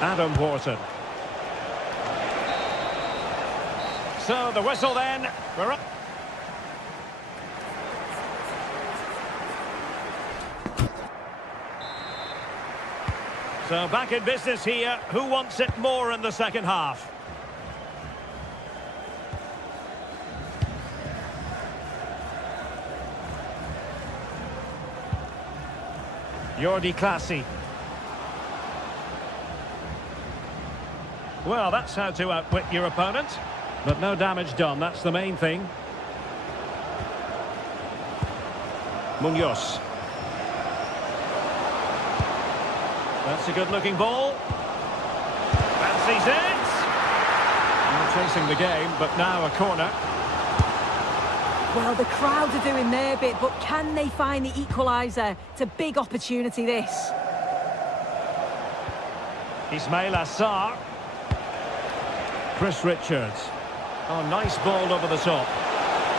Adam Wharton. So the whistle then. We're up. So back in business here. Who wants it more in the second half? Jordi Clasie. Well, that's how to outwit your opponent. But no damage done, that's the main thing. Munoz. That's a good-looking ball. Fancies it. Not chasing the game, but now a corner. Well, the crowd are doing their bit, but can they find the equaliser? It's a big opportunity, this. Ismail Assar. Chris Richards. Oh, nice ball over the top.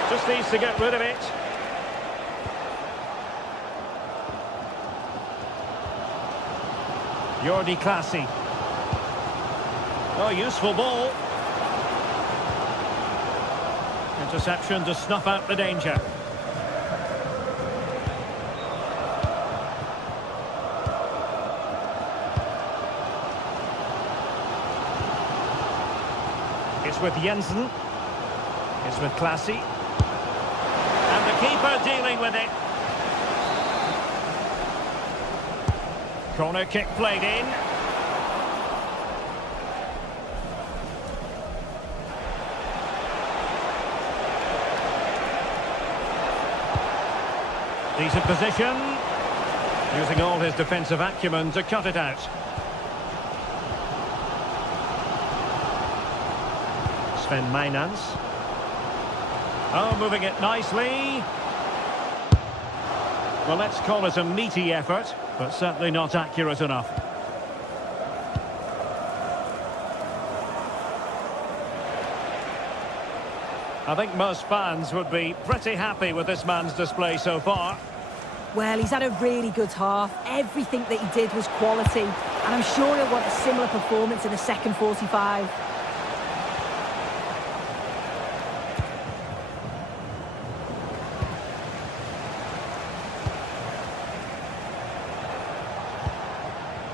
Just needs to get rid of it. Jordi Clasie. Oh, useful ball. Interception to snuff out the danger. It's with Jensen. It's with Clasie. And the keeper dealing with it. Corner kick played in. Decent position. Using all his defensive acumen to cut it out. Sven Meinans. Oh, moving it nicely. Well, let's call it a meaty effort, but certainly not accurate enough. I think most fans would be pretty happy with this man's display so far. Well, he's had a really good half. Everything that he did was quality, and I'm sure he'll want a similar performance in the second 45.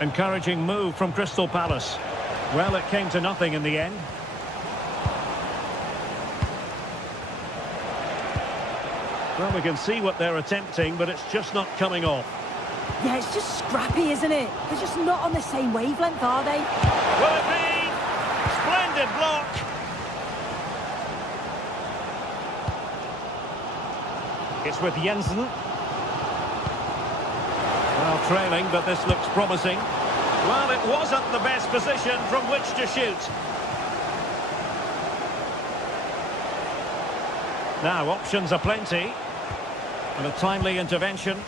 Encouraging move from Crystal Palace. Well, it came to nothing in the end. Well, we can see what they're attempting, but it's just not coming off. Yeah, it's just scrappy, isn't it? They're just not on the same wavelength, are they? Will it be? Splendid block. It's with Jensen. Well, trailing, but this looks promising. Well, it wasn't the best position from which to shoot. Now, options are plenty. And a timely intervention.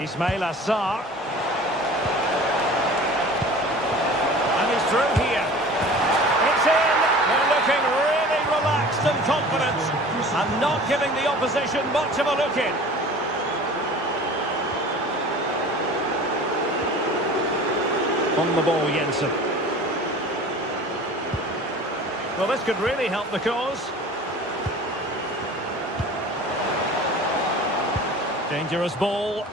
Ismail Assar. And he's through here. It's in. They're looking really relaxed and confident. And not giving the opposition much of a look in. On the ball, Jensen. Well, this could really help the cause. Dangerous ball.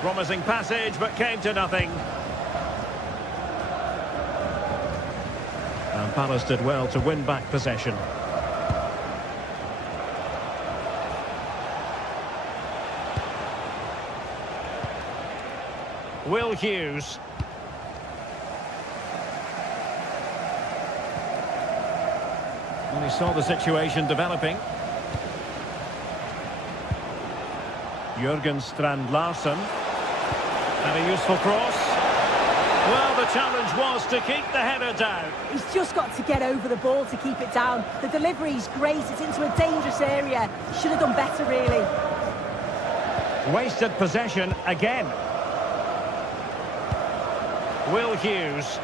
Promising passage, but came to nothing. And Palace did well to win back possession. Will Hughes. Well, he saw the situation developing. Jürgen Strand-Larsen. And a useful cross. Well, the challenge was to keep the header down. He's just got to get over the ball to keep it down. The delivery's great. It's into a dangerous area. Should have done better, really. Wasted possession again. Will Hughes.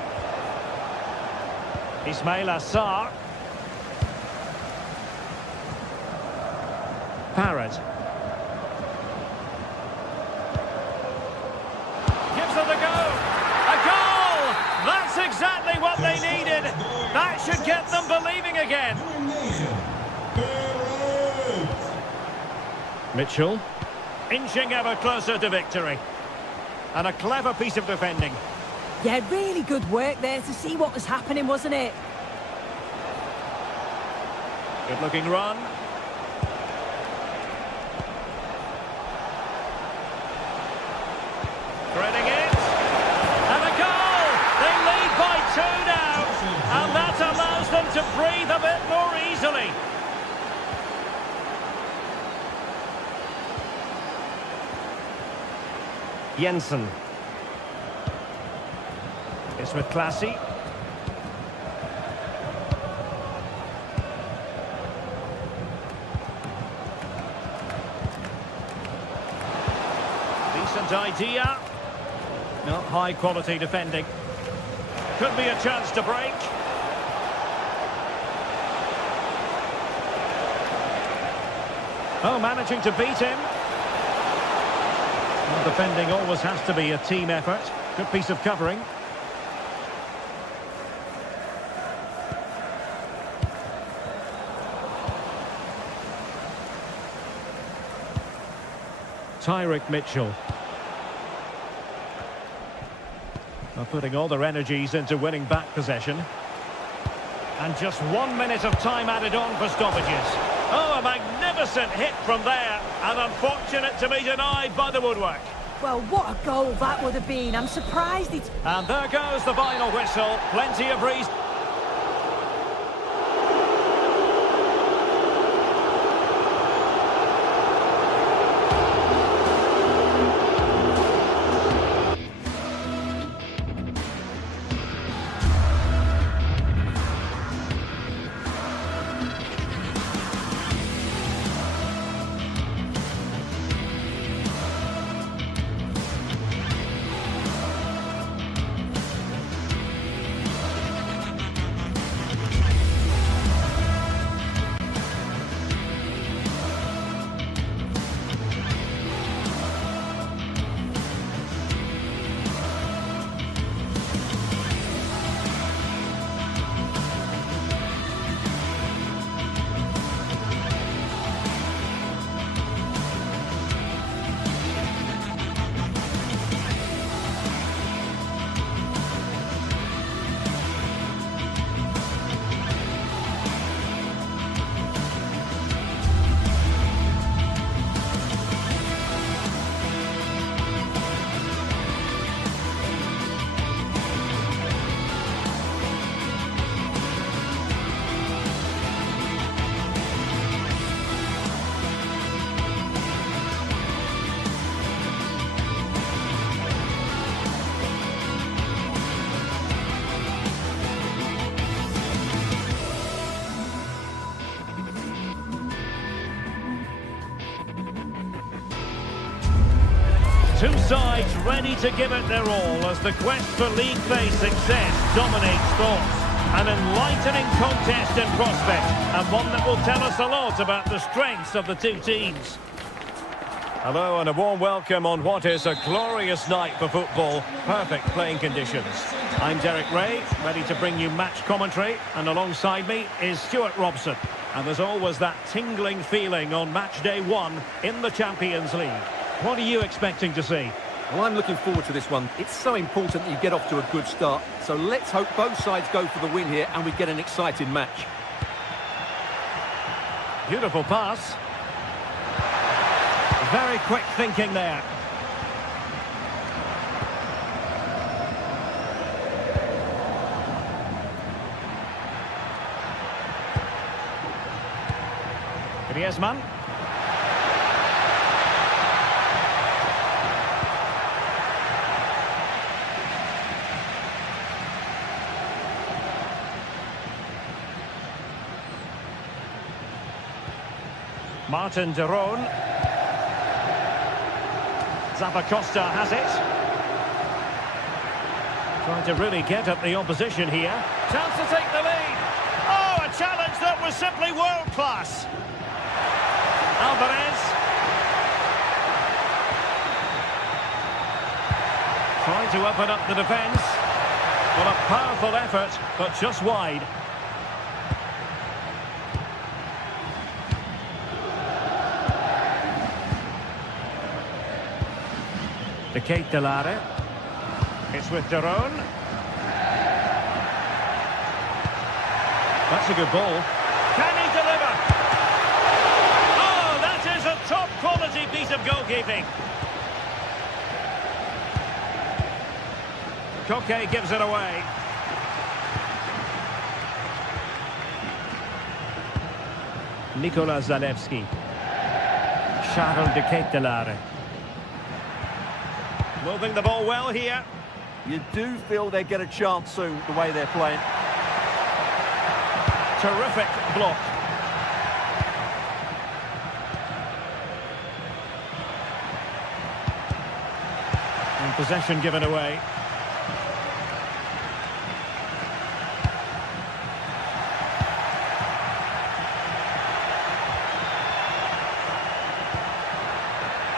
Ismail Assar. Parrott. Gives it a go. A goal! That's exactly what they needed. That should get them believing again. Mitchell. Inching ever closer to victory. And a clever piece of defending. Yeah, really good work there to see what was happening, wasn't it? Good looking run. Threading it. And a goal! They lead by 2 now. And that allows them to breathe a bit more easily. Jensen. It's with Classy. Decent idea. Not high quality defending. Could be a chance to break. Oh, managing to beat him. Well, defending always has to be a team effort. Good piece of covering. Tyrick Mitchell. They're putting all their energies into winning back possession. And just 1 minute of time added on for stoppages. Oh, a magnificent hit from there. And unfortunate to be denied by the woodwork. Well, what a goal that would have been. I'm surprised it's... And there goes the final whistle. Plenty of reason. Two sides ready to give it their all as the quest for league-based success dominates thoughts. An enlightening contest in prospect, and one that will tell us a lot about the strengths of the two teams. Hello and a warm welcome on what is a glorious night for football. Perfect playing conditions. I'm Derek Ray, ready to bring you match commentary, and alongside me is Stuart Robson. And there's always that tingling feeling on match day 1 in the Champions League. What are you expecting to see? Well, I'm looking forward to this one. It's so important that you get off to a good start. So let's hope both sides go for the win here and we get an exciting match. Beautiful pass. Very quick thinking there. Griezmann. Martin de Roon. Zappacosta has it. Trying to really get at the opposition here. Chance to take the lead. Oh, a challenge that was simply world-class. Alvarez. Trying to open up the defence. Well, a powerful effort, but just wide. De Ketelare. It's with de Roon. That's a good ball. Can he deliver? Oh, that is a top quality piece of goalkeeping. Koke gives it away. Nikola Zalewski. Charles de Ketelare. Moving the ball well here. You do feel they get a chance soon, the way they're playing. Terrific block. And possession given away.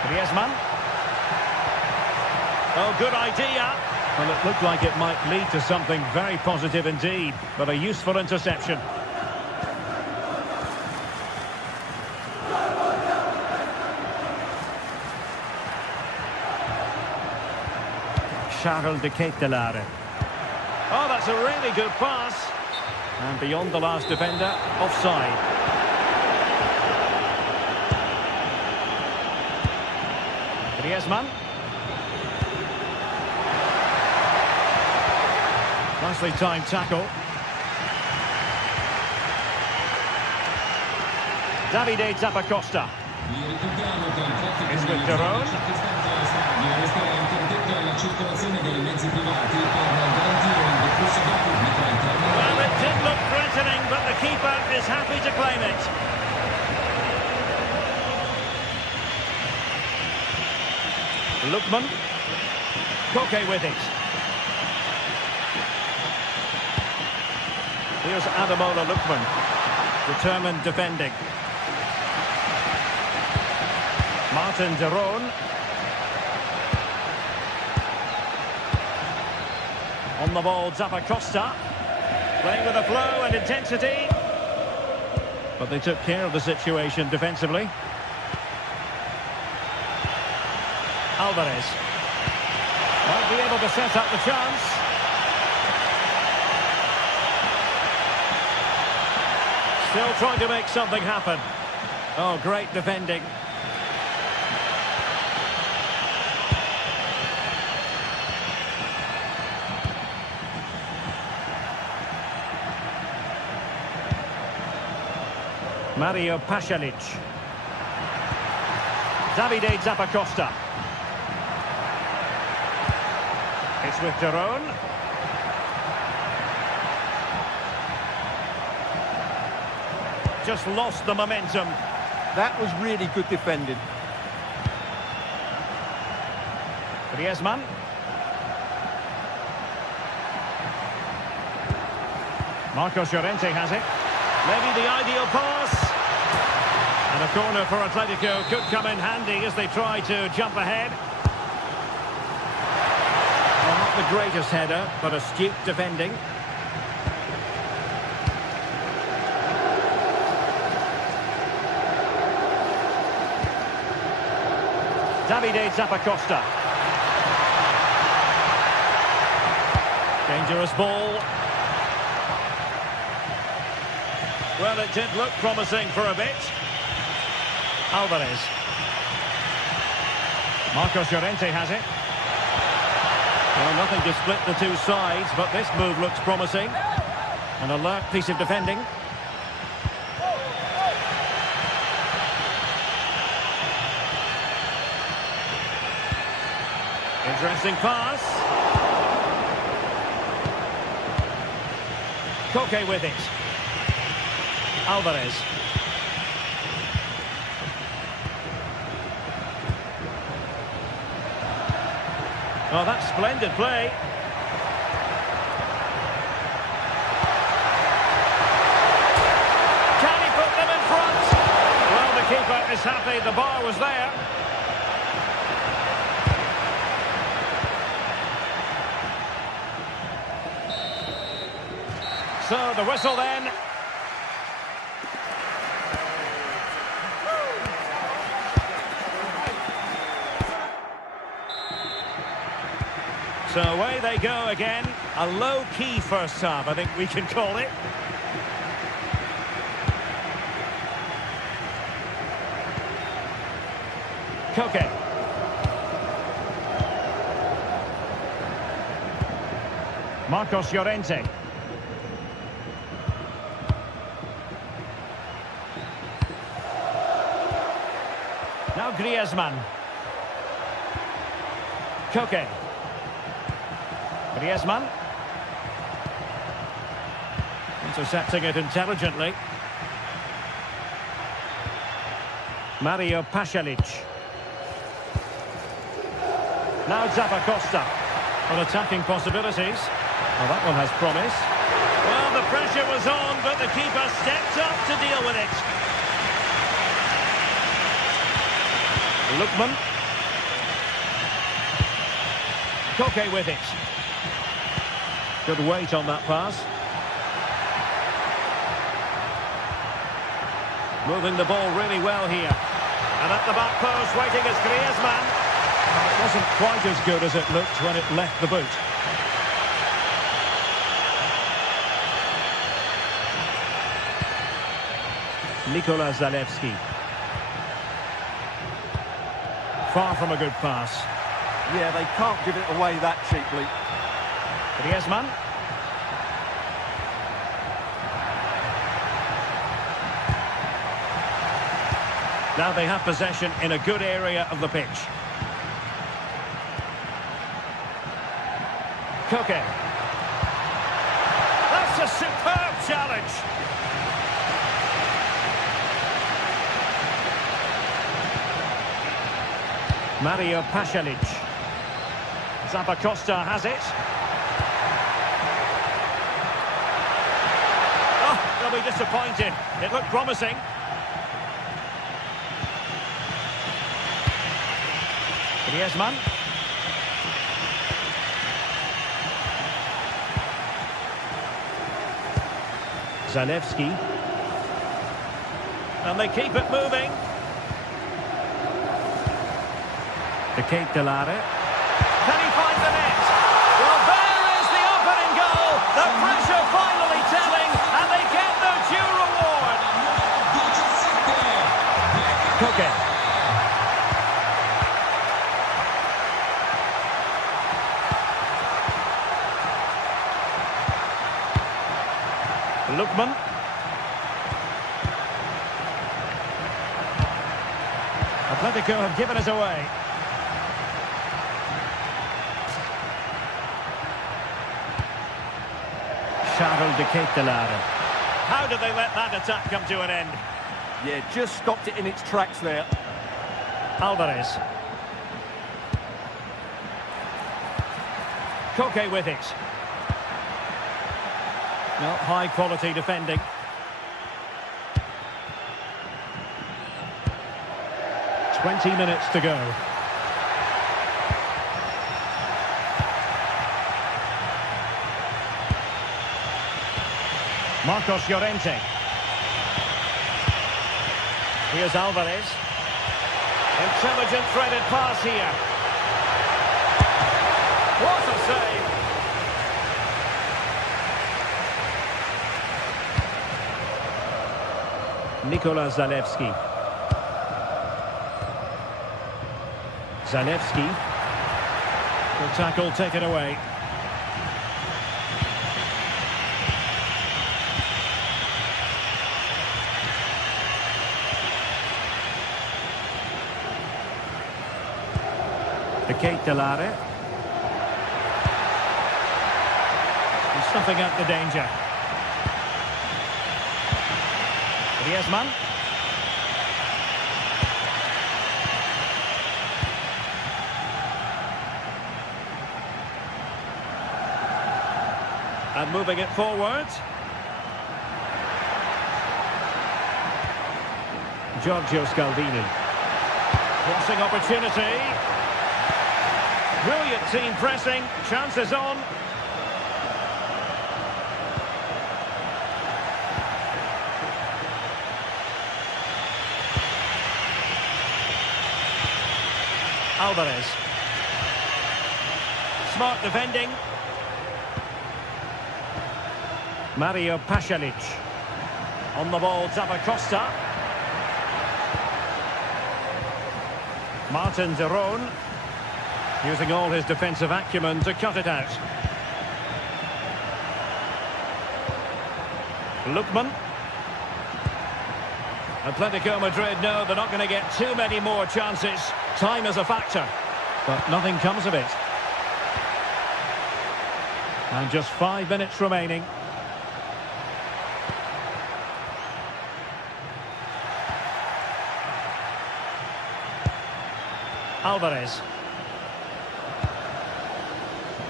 Griezmann. Oh, good idea. Well, it looked like it might lead to something very positive indeed, but a useful interception. Charles de Ketelare. Oh, that's a really good pass. And beyond the last defender, offside. Griezmann. Nicely timed tackle. Davide Zappacosta. It's with de Roon. Well, it did look threatening, but the keeper is happy to claim it. Lookman. Koke with it. Here's Ademola Lookman, determined defending. Martin de Roon. On the ball, Zappacosta. Playing with a flow and intensity. But they took care of the situation defensively. Alvarez. Might be able to set up the chance. Still trying to make something happen. Oh, great defending. Mario Pasalic. Davide Zappacosta. It's with de Roon. Just lost the momentum. That was really good defending. Griezmann. Marcos Llorente has it. Maybe the ideal pass. And a corner for Atletico could come in handy as they try to jump ahead. Well, not the greatest header, but astute defending. Davide Zappacosta. Dangerous ball. Well, it did look promising for a bit. Alvarez. Marcos Llorente has it. Well, nothing to split the two sides, but this move looks promising. An alert piece of defending. Interesting pass. Koke with it. Alvarez. Oh, that's splendid play. Can he put them in front? Well, the keeper is happy the bar was there. So, the whistle then. So away they go again. A low-key first half, I think we can call it. Koke. Marcos Llorente. Now Griezmann. Koke. Griezmann. Intercepting it intelligently. Mario Pasalic. Now Zappacosta. On attacking possibilities. Well, that one has promise. Well, the pressure was on, but the keeper stepped up to deal with it. Lookman. Koke with it. Good weight on that pass. Moving the ball really well here. And at the back post, waiting is Griezmann. It wasn't quite as good as it looked when it left the boot. Nikola Zalewski. Far from a good pass. Yeah, they can't give it away that cheaply. Griezmann. Now they have possession in a good area of the pitch. Koke. That's a superb challenge. Mario Pasalic. Zappacosta has it. Oh, they'll be disappointed. It looked promising. Griezmann. Zalewski. And they keep it moving. De Ketelaere. Can he find the net? Well, there is the opening goal. The pressure finally telling, and they get their due reward. Koke. Lookman. Atletico have given us away. De Ketelaere. How did they let that attack come to an end? Yeah, just stopped it in its tracks there. Alvarez. Koke with it. Well, high quality defending. 20 minutes to go. Marcos Llorente. Here's Alvarez. Intelligent threaded pass here. What a save! Nikola Zalewski. Zalewski. Good tackle taken away. Kate Delare. He's snuffing out the danger. Griezmann. And moving it forward. Giorgio Scalvini. Crossing opportunity. Brilliant team pressing. Chances on. Alvarez. Smart defending. Mario Pasalic. On the ball, Zappacosta. Martin de Roon. Using all his defensive acumen to cut it out. Lookman. Atletico Madrid know they're not going to get too many more chances. Time is a factor, but nothing comes of it. And just 5 minutes remaining. Alvarez.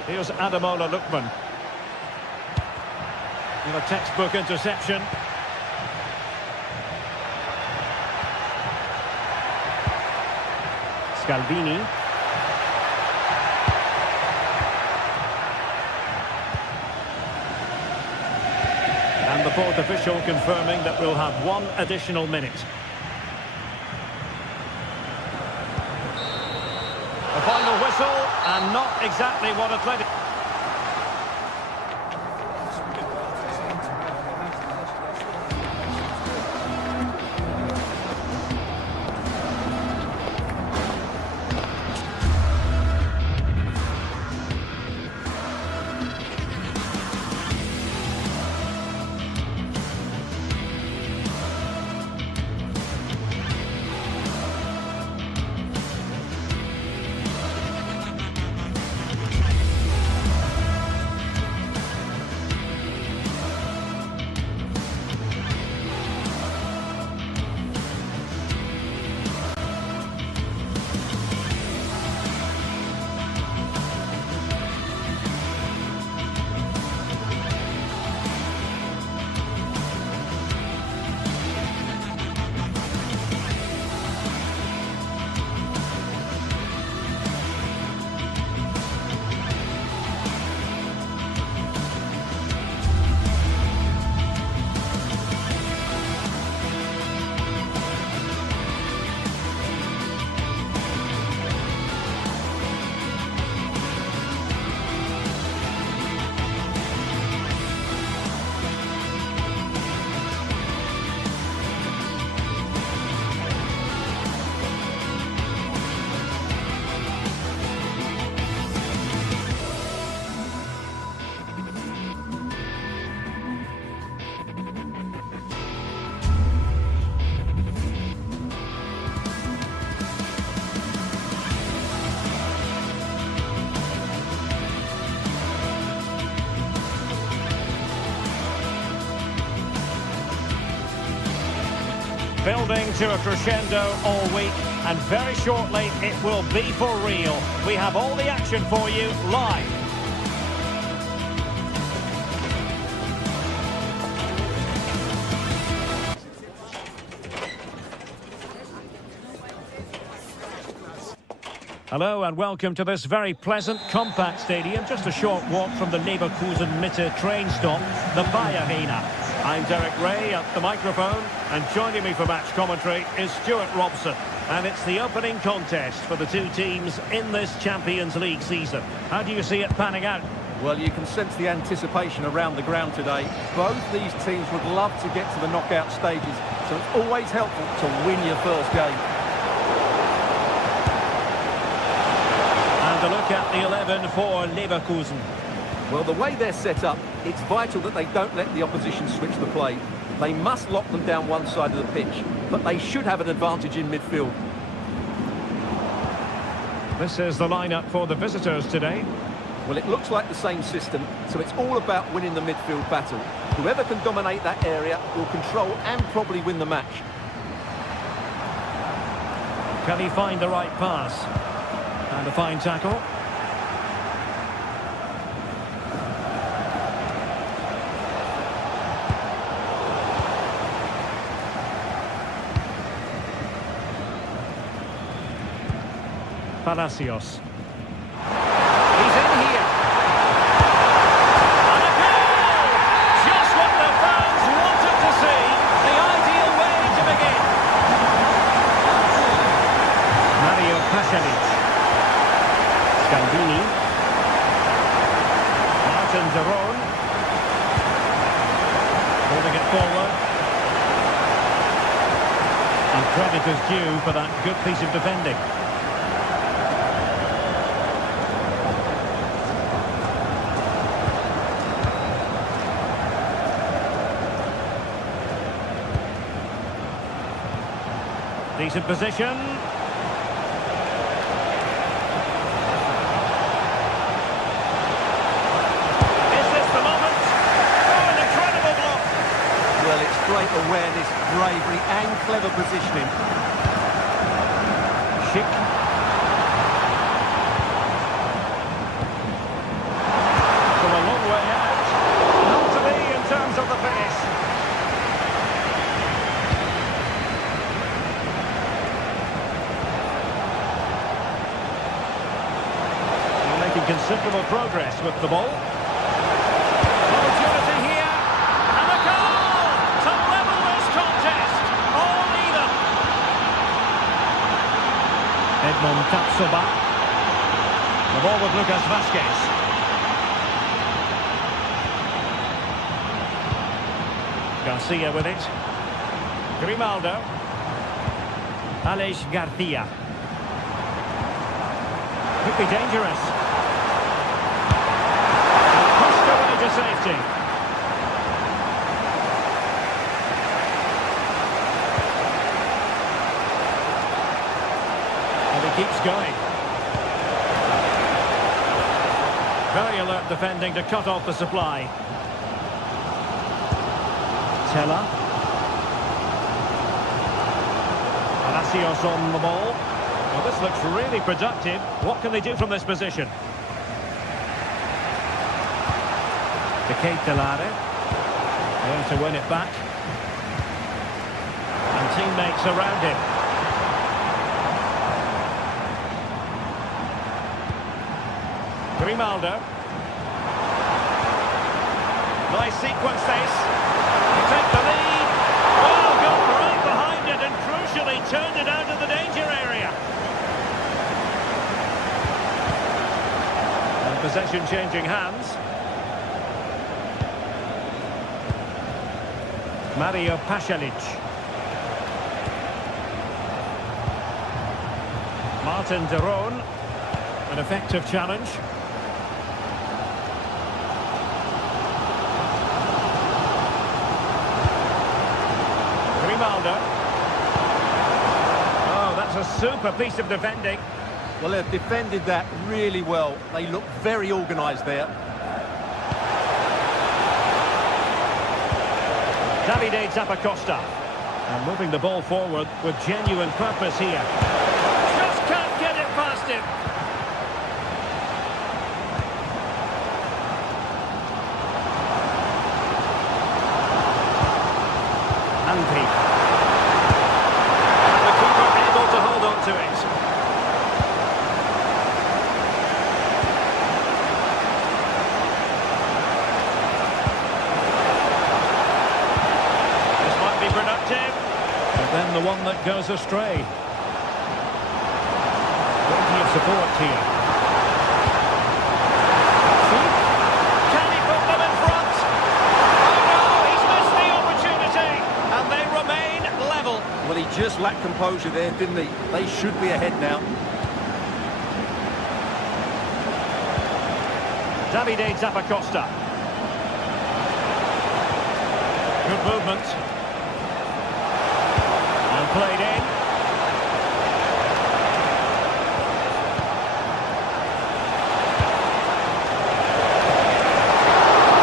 Here's Ademola Lookman. With a textbook interception. Scalvini. And the fourth official confirming that we'll have one additional minute. A final whistle, and not exactly what Athletic... Building to a crescendo all week, and very shortly it will be for real. We have all the action for you live. Hello and welcome to this very pleasant, compact stadium, just a short walk from the Leverkusen Mitte train stop, the Bayer Arena. I'm Derek Ray at the microphone, and joining me for match commentary is Stuart Robson. And it's the opening contest for the two teams in this Champions League season. How do you see it panning out? Well, you can sense the anticipation around the ground today. Both these teams would love to get to the knockout stages, so it's always helpful to win your first game. And a look at the 11 for Leverkusen. Well, the way they're set up, it's vital that they don't let the opposition switch the play. They must lock them down one side of the pitch, but they should have an advantage in midfield. This is the lineup for the visitors today. Well, it looks like the same system, so it's all about winning the midfield battle. Whoever can dominate that area will control and probably win the match. Can he find the right pass? And a fine tackle. Palacios. He's in here. And a goal! Just what the fans wanted to see. The ideal way to begin. Mario Pasalic. Scandini. Martin Deron. Holding it forward. And credit is due for that good piece of defending. Decent position. Is this the moment? Oh, an incredible block. Well, it's great awareness, bravery and clever positioning. Schick. From a long way out. Not to be in terms of the finish. Considerable progress with the ball. Opportunity here. And a goal to level this contest. All even. Edmond Tapsoba. The ball with Lucas Vazquez. Garcia with it. Grimaldo. Aleix Garcia. Could be dangerous. To safety. And he keeps going. Very alert defending to cut off the supply. Teller. Palacios on the ball. Well, this looks really productive. What can they do from this position? The Ketelare, there to win it back, and teammates around him. Grimaldo. Nice sequence this. To take the lead. Oh, got right behind it and crucially turned it out of the danger area. And possession changing hands. Mario Pasalic. Martin Deron. An effective challenge. Grimaldo. Oh, that's a super piece of defending. Well, they've defended that really well. They look very organised there. Davide Zappacosta. And moving the ball forward with genuine purpose here. Just can't get it past him. Andri. And the keeper able to hold on to it. But then the one that goes astray. Plenty of support here. Can he put them in front? Oh no, he's missed the opportunity. And they remain level. Well, he just lacked composure there, didn't he? They should be ahead now. Davide Zappacosta. Good movement. And played in.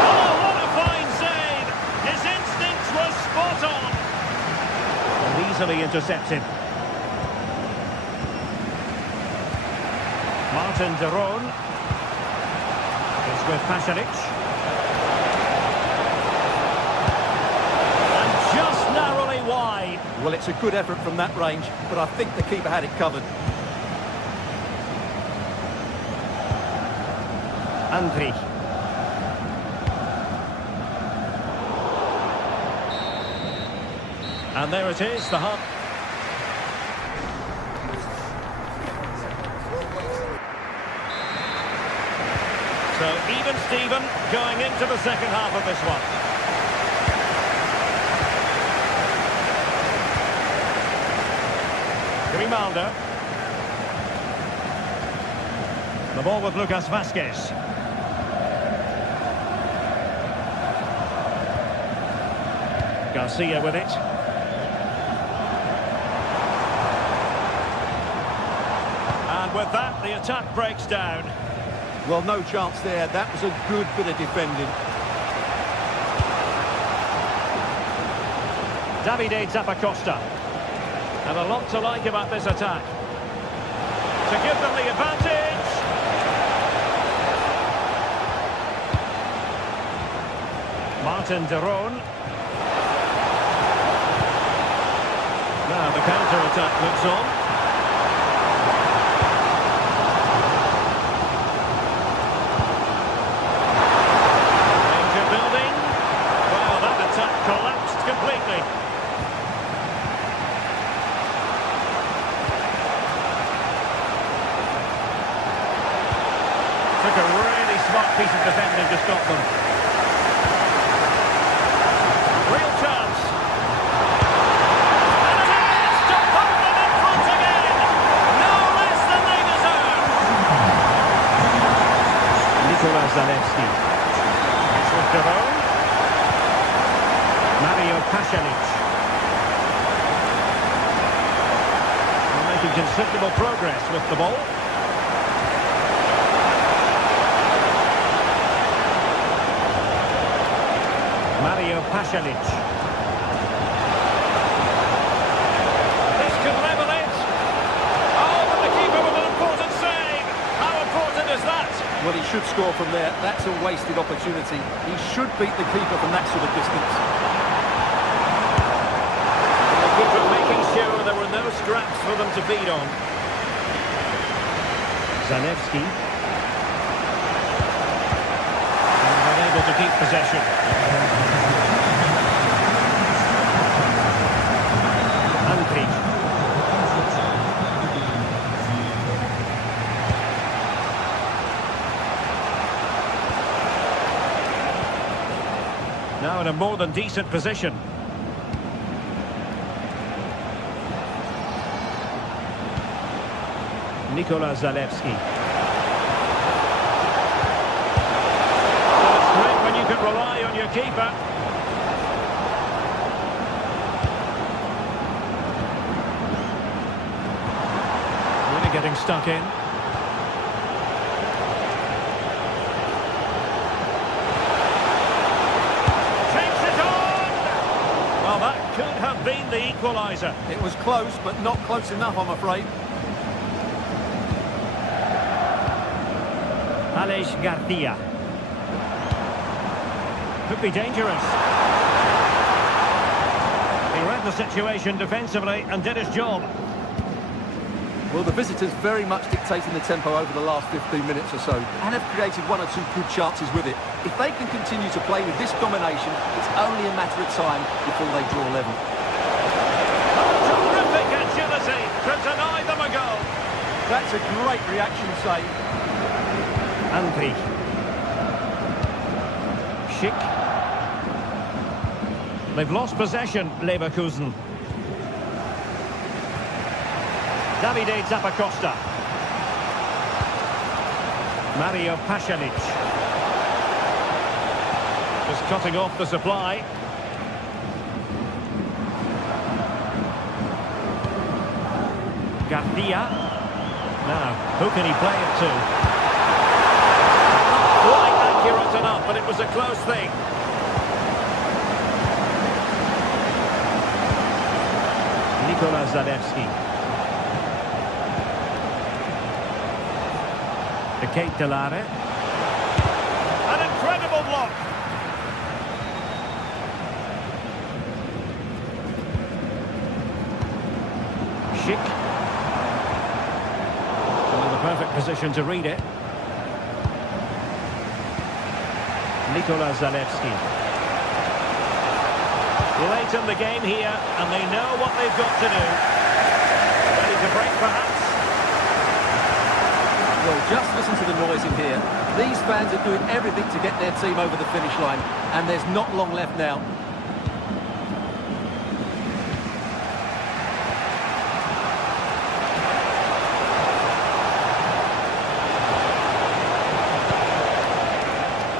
Oh, what a fine save! His instinct was spot on. And easily intercepted. Martin de Roon. With Pasalic. And just narrowly wide. Well, it's a good effort from that range, but I think the keeper had it covered. Andri. And there it is, the hub. So even Steven going into the second half of this one. Grimaldo. The ball with Lucas Vazquez. Garcia with it. And with that, the attack breaks down. Well, no chance there. That was a good bit of defending. Davide Zappacosta. And a lot to like about this attack. To give them the advantage. Martin de Roon. Now the counter-attack looks on. Collapsed completely. Took a really smart piece of defending to stop them. Real chance. And it is to put them in front again. No less than they deserve. Nicolas Zalewski. It's with de Roon. Pasalic. Making considerable progress with the ball. Mario Pasalic. This could level it. Oh, but the keeper with an important save. How important is that? Well, he should score from there. That's a wasted opportunity. He should beat the keeper from that sort of distance. Making sure there were no scraps for them to feed on. Zalewski. And unable to keep possession. Andri. Now in a more than decent position. Nicolas Zalewski. Well, it's great when you can rely on your keeper. Really getting stuck in. Takes it on! Well, that could have been the equaliser. It was close, but not close enough, I'm afraid. Aleix Garcia. Could be dangerous. He read the situation defensively and did his job. Well, the visitors very much dictating the tempo over the last 15 minutes or so and have created one or two good chances with it. If they can continue to play with this combination, it's only a matter of time before they draw level. a great reaction save. Anpi. Schick. They've lost possession, Leverkusen. Davide Zappacosta. Mario Pasalic. Just cutting off the supply. Garcia. Now, who can he play it to? Not quite accurate enough, but it was a close thing. Nikola Zalewski. The Kate Delare. An incredible block. Schick. In the perfect position to read it. Nikola Zalewski. Late in the game here, and they know what they've got to do. Ready to break, perhaps? Well, just listen to the noise in here. These fans are doing everything to get their team over the finish line, and there's not long left now.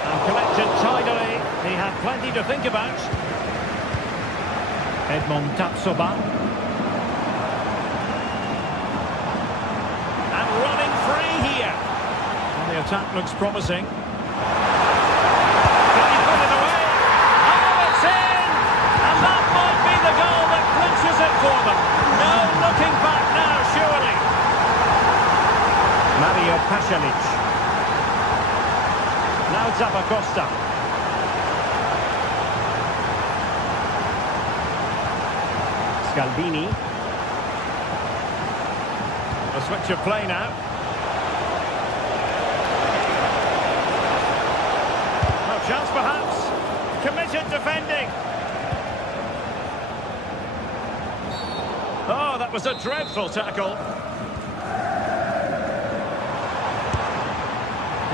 And collected tidily. He had plenty to think about. Edmond Tapsoba. And running free here. And the attack looks promising. Can he put it away? Oh, it's in! And that might be the goal that clinches it for them. No looking back now, surely. Mario Pasalic. Now Zappacosta. Scalvini. A switch of play now. No chance perhaps. Committed defending. Oh, that was a dreadful tackle.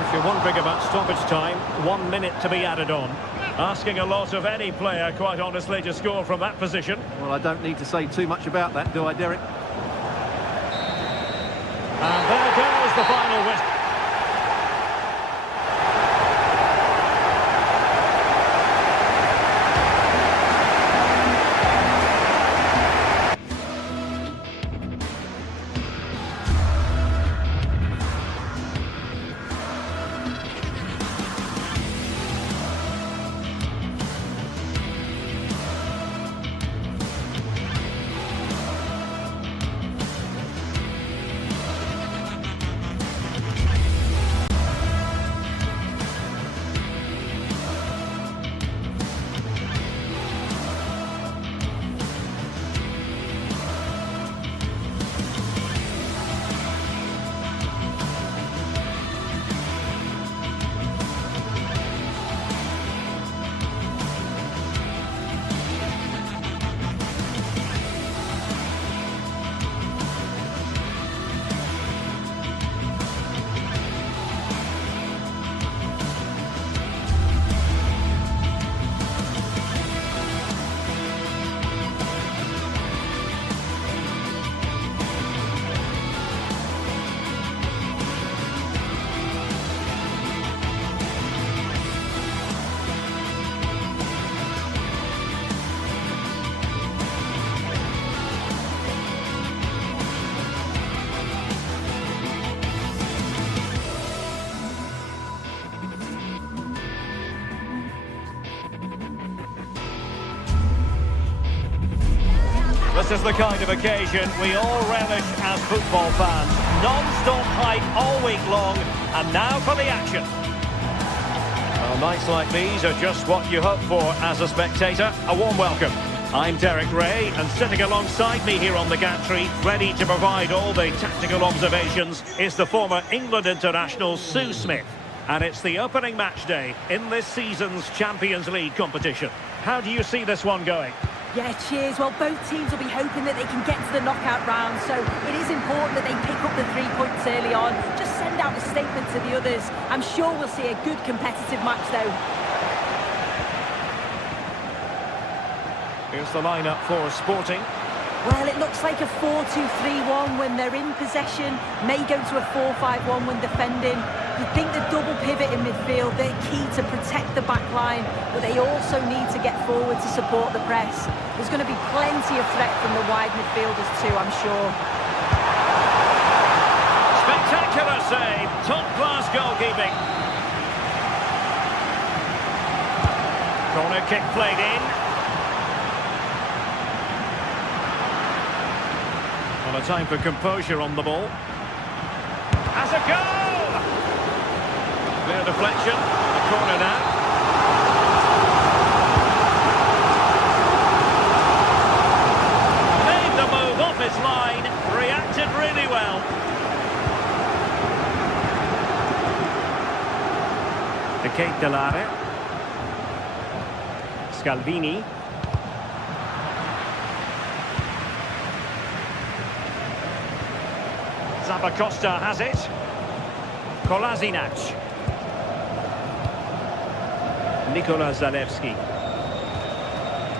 If you're wondering about stoppage time, 1 minute to be added on. Asking a lot of any player, quite honestly, to score from that position. Well, I don't need to say too much about that, do I, Derek? And there goes the final whistle. This is the kind of occasion we all relish as football fans. Non-stop hype all week long, and now for the action. Well, nights like these are just what you hope for as a spectator. A warm welcome. I'm Derek Ray, and sitting alongside me here on the gantry, ready to provide all the tactical observations, is the former England international Sue Smith. And it's the opening match day in this season's Champions League competition. How do you see this one going? Yeah, cheers. Well, both teams will be hoping that they can get to the knockout round, so it is important that they pick up the 3 points early on. Just send out a statement to the others. I'm sure we'll see a good competitive match, though. Here's the lineup for Sporting. Well, it looks like a 4-2-3-1 when they're in possession. May go to a 4-5-1 when defending. You think the double pivot in midfield, they're key to protect the back line, but they also need to get forward to support the press. There's going to be plenty of threat from the wide midfielders too, I'm sure. Spectacular save, top-class goalkeeping. Corner kick played in. Well, a time for composure on the ball. Has a goal! Clear deflection, the corner now. Made the move off his line, reacted really well. AEK Athens. Scalvini. Zappacosta has it. Kolasinac. Nikola Zalewski.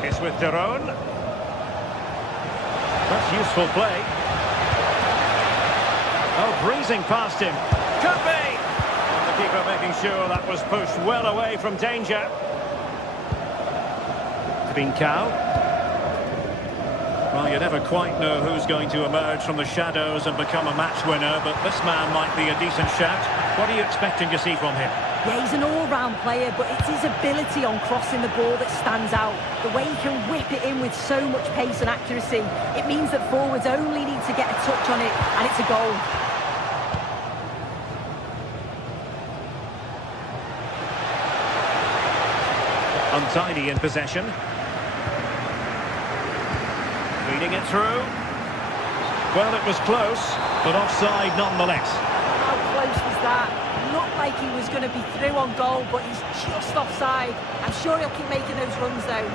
It's with Deron. That's useful play. Oh, breezing past him. Could be! And the keeper making sure that was pushed well away from danger. Trincao. Well, you never quite know who's going to emerge from the shadows and become a match winner, but this man might be a decent shout. What are you expecting to see from him? Yeah, he's an all-round player, but it's his ability on crossing the ball that stands out. The way he can whip it in with so much pace and accuracy. It means that forwards only need to get a touch on it, and it's a goal. Untidy in possession. Feeding it through. Well, it was close, but offside nonetheless. How close was that? Looked like he was going to be through on goal, but he's just offside. I'm sure he'll keep making those runs, though.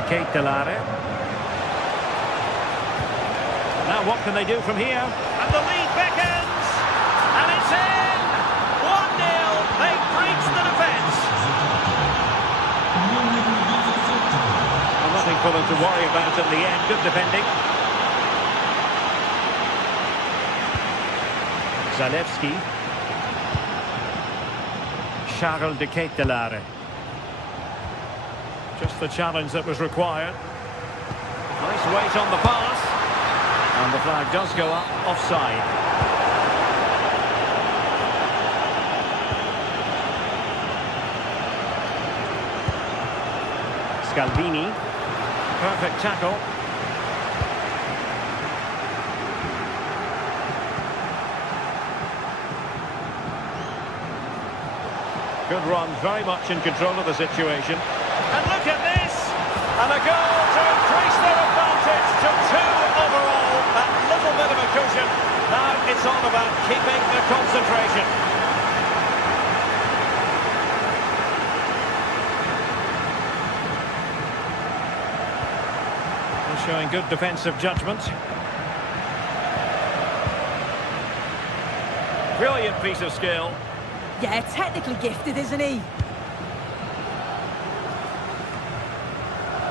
AEK Athens. Now what can they do from here? And the lead beckons! And it's in! 1-0! They've breached the defence! Well, nothing for them to worry about at the end. Good defending. Zalewski. Charles AEK Athens. Just the challenge that was required. Nice weight on the pass. And the flag does go up, offside. Scalvini. Perfect tackle. Good run, very much in control of the situation. And look at this! And a goal to increase their advantage to 2 overall. That little bit of a cushion. Now it's all about keeping the concentration. They're showing good defensive judgment. Brilliant piece of skill. Yeah, technically gifted, isn't he?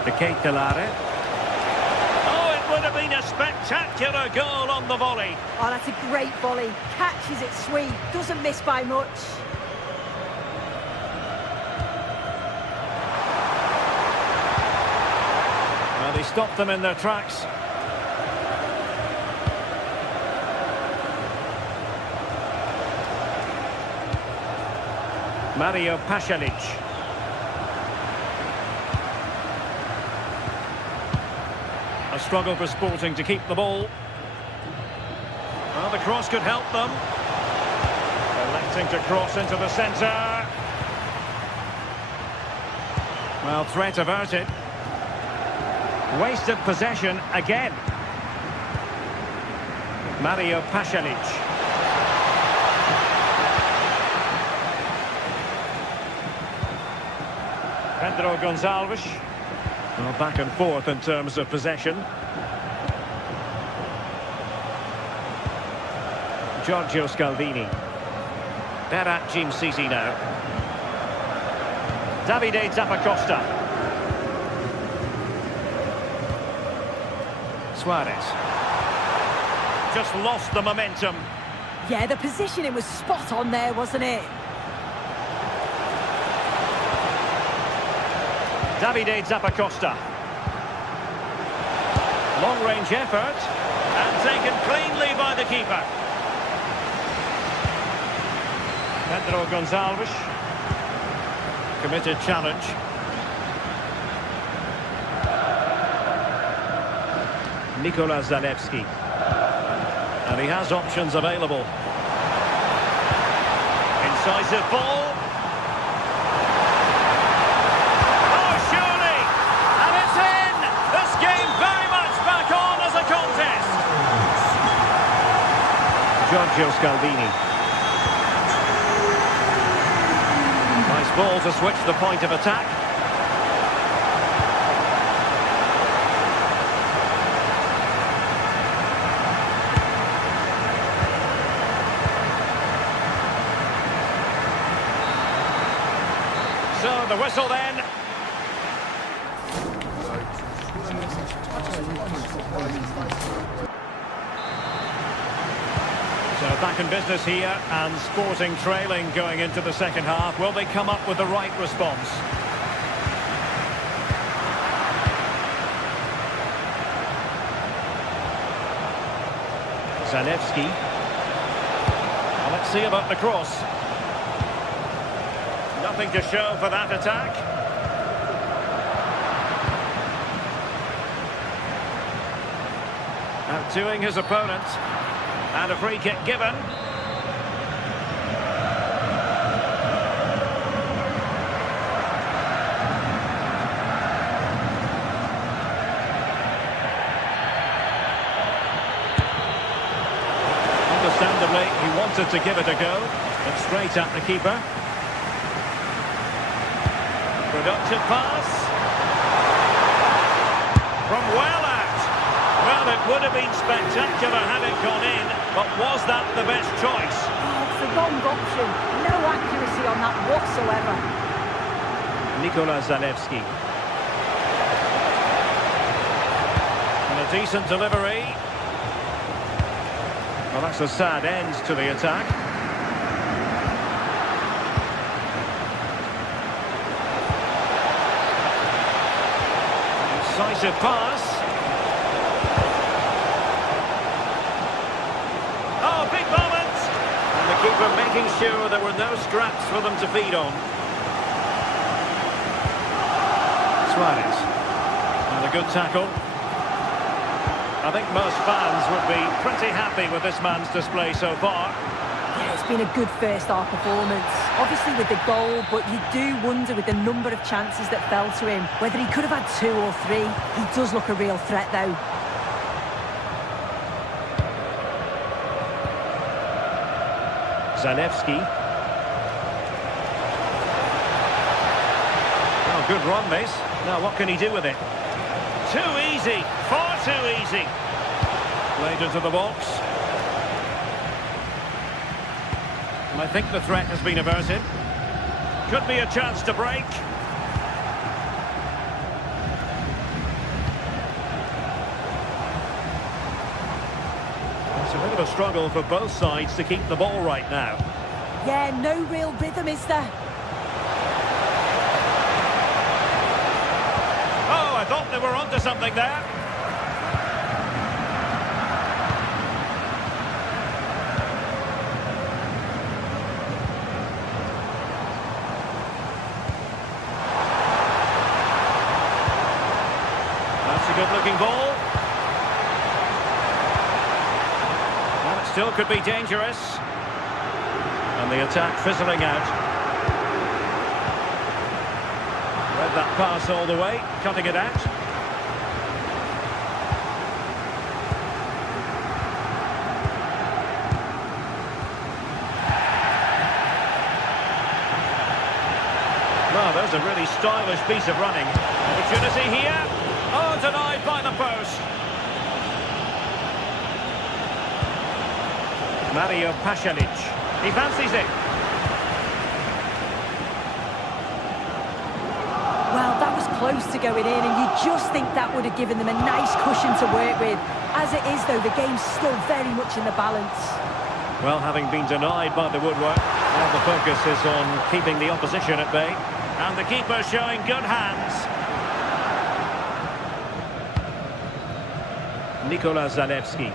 AEK Athens. Oh, it would have been a spectacular goal on the volley. Oh, that's a great volley. Catches it sweet. Doesn't miss by much. Well, they stopped them in their tracks. Mario Pasalic. A struggle for Sporting to keep the ball. Well, the cross could help them. Electing to cross into the centre. Well, threat averted. Wasted possession again. Mario Pasalic. Pedro Gonçalves. Well, back and forth in terms of possession. Giorgio Scalvini. Berat Jim Sisi now. Davide Zappacosta. Suarez. Just lost the momentum. Yeah, the positioning was spot on there, wasn't it? Davide Zappacosta. Long-range effort. And taken cleanly by the keeper. Pedro Gonçalves. Committed challenge. Nikola Zalewski. And he has options available. Incisive ball. Oh, surely! And it's in! This game very much back on as a contest. Giorgio Scalvini. Nice ball to switch the point of attack. So the whistle then. So back in business here, and Sporting trailing going into the second half. Will they come up with the right response? Zalewski. Well, let's see about the cross. Nothing to show for that attack. Outdoing his opponent. And a free kick given. Understandably, he wanted to give it a go, but straight at the keeper. Productive pass. From well out. Well, it would have been spectacular had it gone in, but was that the best choice? Oh, it's the wrong option. No accuracy on that whatsoever. Nikola Zalewski. And a decent delivery. Well, that's a sad end to the attack. Decisive pass. Oh, big moment! And the keeper making sure there were no scraps for them to feed on. Suarez. And a good tackle. I think most fans would be pretty happy with this man's display so far. Yeah, it's been a good first half performance. Obviously with the goal, but you do wonder with the number of chances that fell to him, whether he could have had 2 or 3. He does look a real threat though. Zalewski. Oh, good run, this. Now, what can he do with it? Too easy. Far too easy. Played into the box. And I think the threat has been averted. Could be a chance to break. It's a bit of a struggle for both sides to keep the ball right now. Yeah, no real rhythm, is there? Oh, I thought they were onto something there. That's a good-looking ball. Well, it still could be dangerous. And the attack fizzling out. Read that pass all the way, cutting it out. Well, there's a really stylish piece of running. Opportunity here. Oh, denied by the post. Mario Pasalic. He fancies it. Well, that was close to going in, and you just think that would have given them a nice cushion to work with. As it is, though, the game's still very much in the balance. Well, having been denied by the woodwork, now the focus is on keeping the opposition at bay. And the keeper showing good hands. Nikola Zalewski.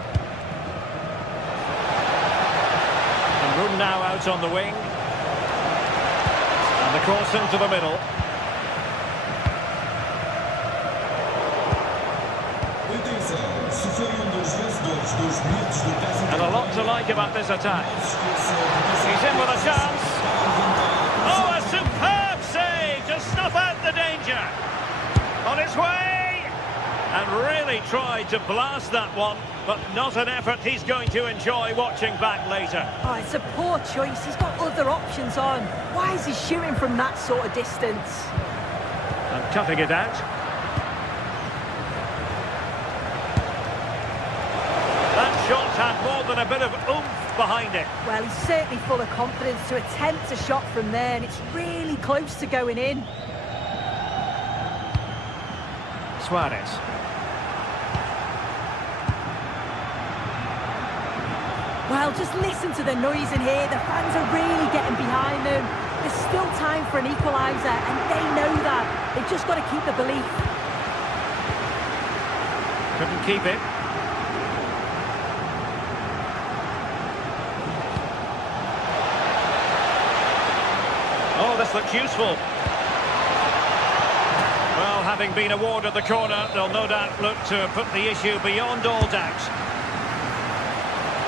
And room now out on the wing. And the cross into the middle. And a lot to like about this attack. He's in with a chance. Oh, a superb save to snuff out the danger. On its way. And really tried to blast that one, but not an effort he's going to enjoy watching back later. Oh, it's a poor choice. He's got other options on. Why is he shooting from that sort of distance? And cutting it out. Shot had more than a bit of oomph behind it. Well, he's certainly full of confidence to attempt a shot from there, and it's really close to going in. Suarez. Well, just listen to the noise in here. The fans are really getting behind them. There's still time for an equaliser, and they know that. They've just got to keep the belief. Couldn't keep it. Oh, this looks useful. Well, having been awarded the corner, they'll no doubt look to put the issue beyond all doubt.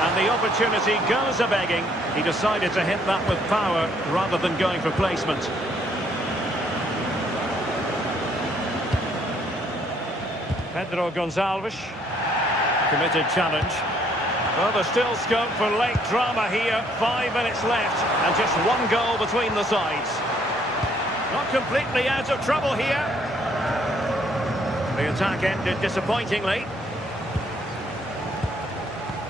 And the opportunity goes a-begging. He decided to hit that with power rather than going for placement. Pedro Gonçalves. Committed challenge. Well, there's still scope for late drama here. 5 minutes left and just one goal between the sides. Not completely out of trouble here. The attack ended disappointingly.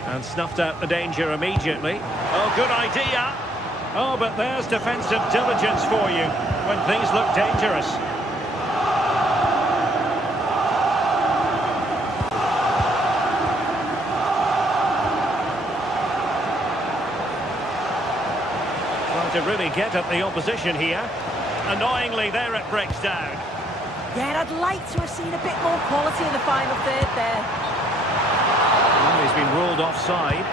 And snuffed out the danger immediately. Oh, good idea. Oh, but there's defensive diligence for you when things look dangerous. To really get at the opposition here. Annoyingly, there it breaks down. Yeah, and I'd like to have seen a bit more quality in the final third there. Well, he's been ruled offside.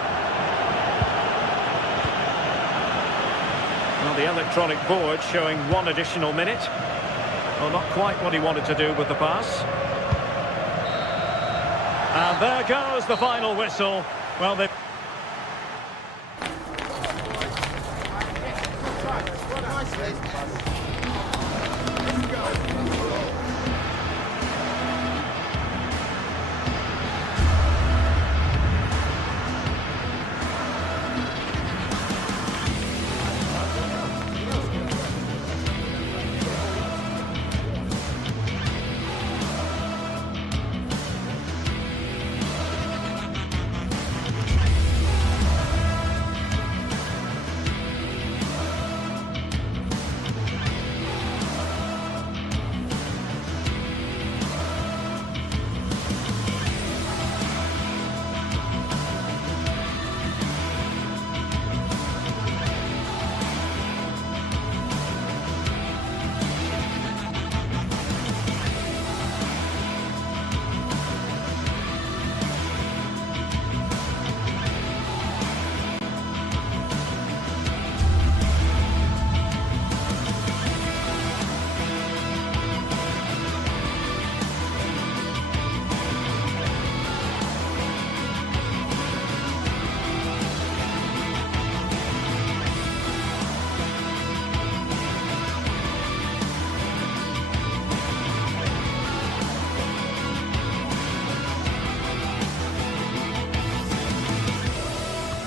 Well, the electronic board showing 1 additional minute. Well, not quite what he wanted to do with the pass. And there goes the final whistle. Well, they...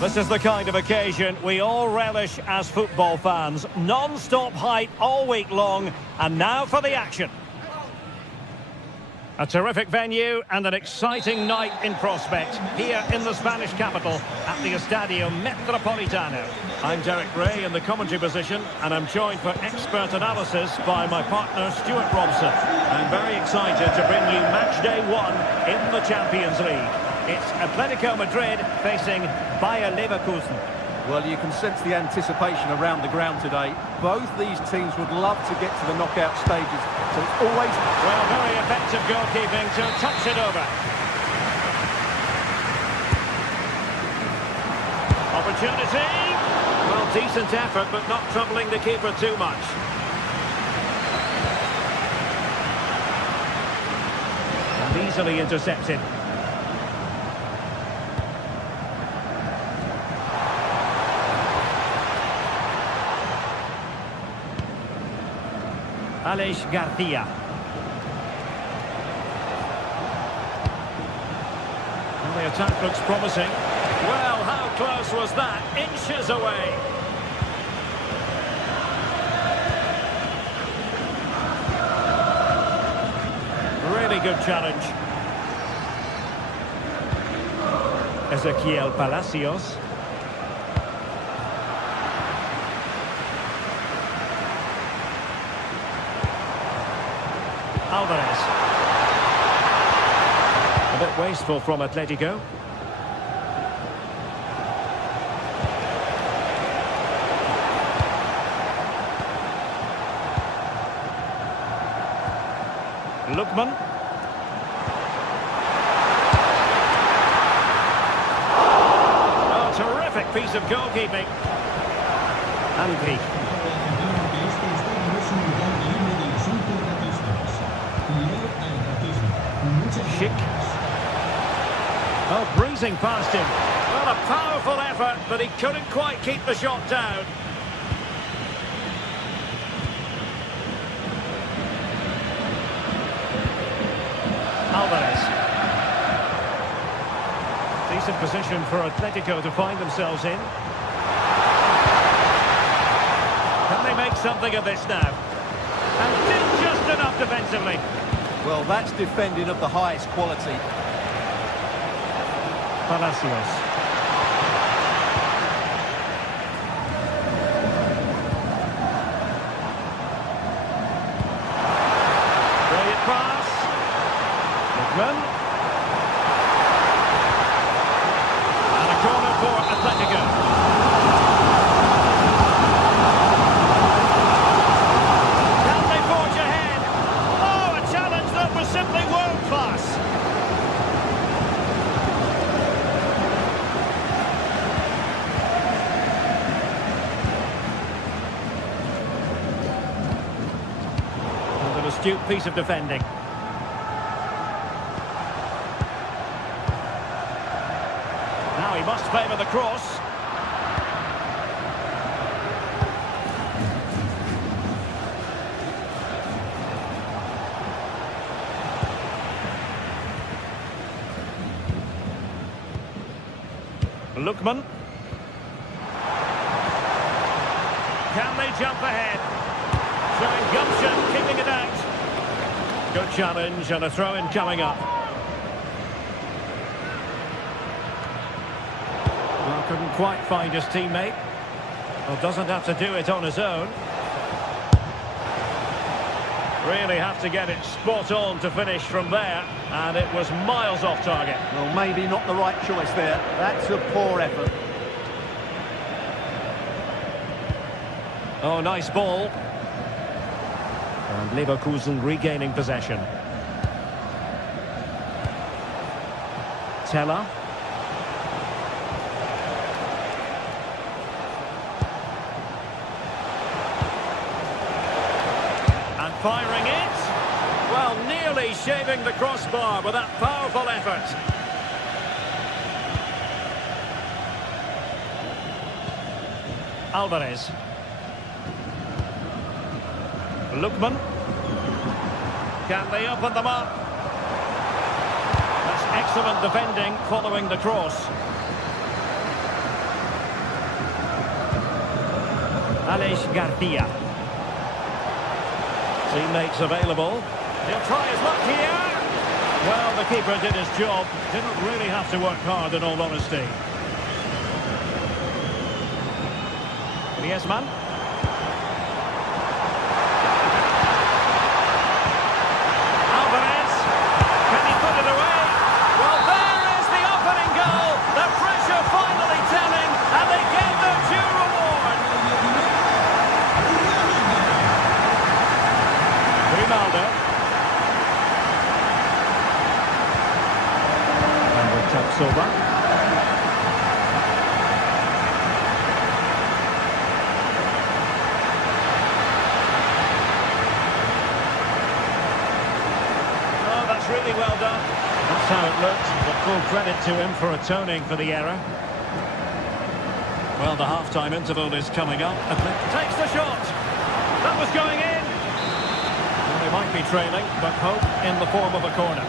This is the kind of occasion we all relish as football fans. Non-stop hype all week long, and now for the action. A terrific venue and an exciting night in prospect here in the Spanish capital at the Estadio Metropolitano. I'm Derek Ray in the commentary position, and I'm joined for expert analysis by my partner Stuart Robson. I'm very excited to bring you match day 1 in the Champions League. It's Atletico Madrid facing Bayer Leverkusen. Well, you can sense the anticipation around the ground today. Both these teams would love to get to the knockout stages, so it's always... Well, very effective goalkeeping to touch it over. Opportunity! Well, decent effort, but not troubling the keeper too much. And easily intercepted. Alex Garcia. And the attack looks promising. Well, how close was that? Inches away. Really good challenge. Ezequiel Palacios. Alvarez. A bit wasteful from Atletico. Lookman. Oh, terrific piece of goalkeeping. Angry. Schick. Oh, breezing past him. Well, a powerful effort, but he couldn't quite keep the shot down. Alvarez. Decent position for Atletico to find themselves in. Can they make something of this now? And did just enough defensively. Well, that's defending of the highest quality. Palacios. Brilliant pass. Lookman. And a corner for Atletico. Simply world class. And an astute piece of defending. Now he must favour the cross. Lookman. Can they jump ahead? Showing gumption, keeping it out. Good challenge and a throw-in coming up. Well, couldn't quite find his teammate. Well, doesn't have to do it on his own. Really have to get it spot on to finish from there, and it was miles off target. Well, maybe not the right choice there. That's a poor effort. Oh, nice ball. And Leverkusen regaining possession. Teller. And firing it. Well, nearly shaving the crossbar with that powerful effort. Alvarez. Lookman. Can they open them up? That's excellent defending following the cross. Alex Garcia. Teammates available. He'll try his luck here. Well, the keeper did his job. Didn't really have to work hard, in all honesty. Griezmann. Alvarez. Can he put it away? Well, there is the opening goal. The pressure finally telling, and they get their due reward. Ronaldo. Tapsoba. Oh, that's really well done. That's how it looked. But full credit to him for atoning for the error. Well, the half-time interval is coming up. Takes the shot. That was going in. Well, they might be trailing, but hope in the form of a corner.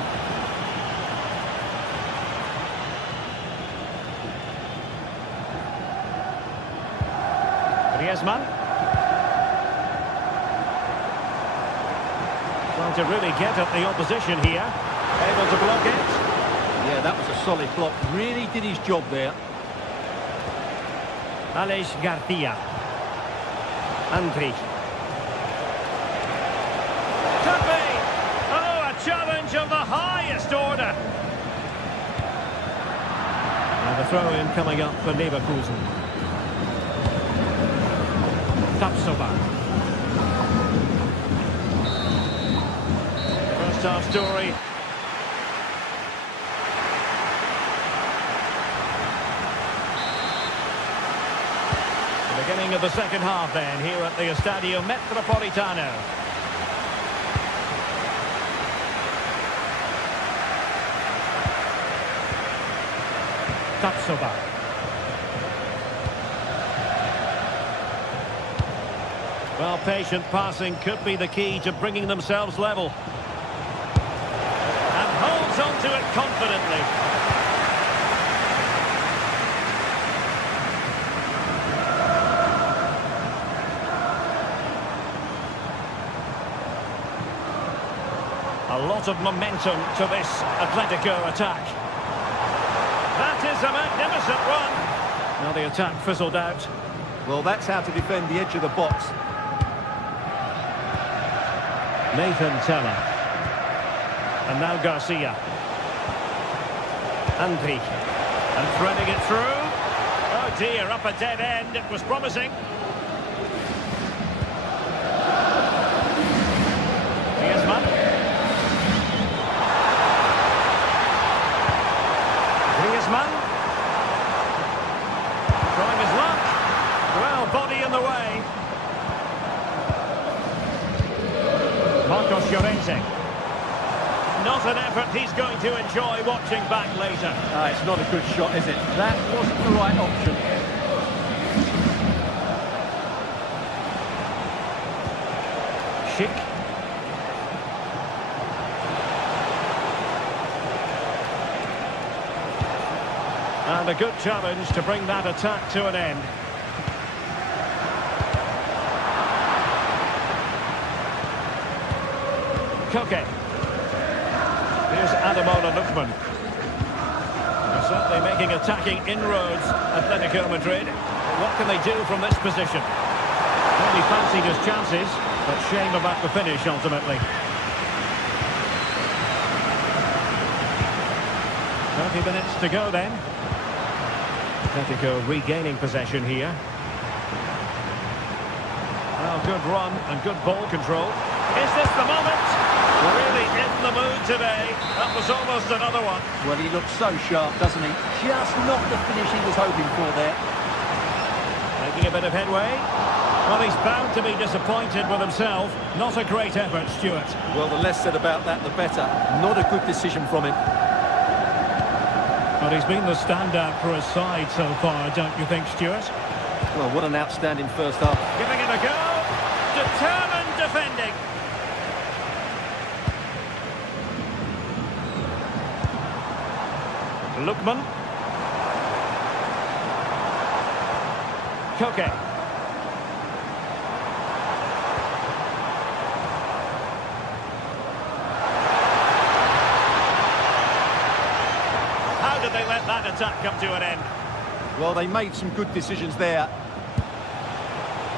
Griezmann. Trying to really get at the opposition here. Able to block it. Yeah, that was a solid block. Really did his job there. Alex Garcia. Andri. Could be! Oh, a challenge of the highest order. Now the throw-in coming up for Leverkusen. Tapsoba. First half story. The beginning of the second half then, here at the Estadio Metropolitano. Tapsoba. Well, patient passing could be the key to bringing themselves level. And holds on to it confidently. A lot of momentum to this Atletico attack. That is a magnificent run. Now the attack fizzled out. Well, that's how to defend the edge of the box. Nathan Teller. And now Garcia. Andri. And threading it through. Oh dear, up a dead end. It was promising. Griezmann. Griezmann. Trying his luck. Well, body in the way. Marcos Llorente. Not an effort he's going to enjoy watching back later. It's not a good shot, is it? That wasn't the right option. Schick. And a good challenge to bring that attack to an end. Koke. Here's Ademola Lookman. They're certainly making attacking inroads, Atletico Madrid. What can they do from this position? Well, he fancied his chances, but shame about the finish ultimately. 30 minutes to go then. Atletico regaining possession here. Well, good run and good ball control. Is this the moment? Really in the mood today. That was almost another one. Well, he looks so sharp, doesn't he? Just not the finish he was hoping for there. Making a bit of headway. Well, he's bound to be disappointed with himself. Not a great effort, Stuart. Well, the less said about that, the better. Not a good decision from him. But he's been the standout for his side so far, don't you think, Stuart? Well, what an outstanding first half. Giving it a go. Determined defending. Lookman. Koke. let that attack come to an end. Well, they made some good decisions there.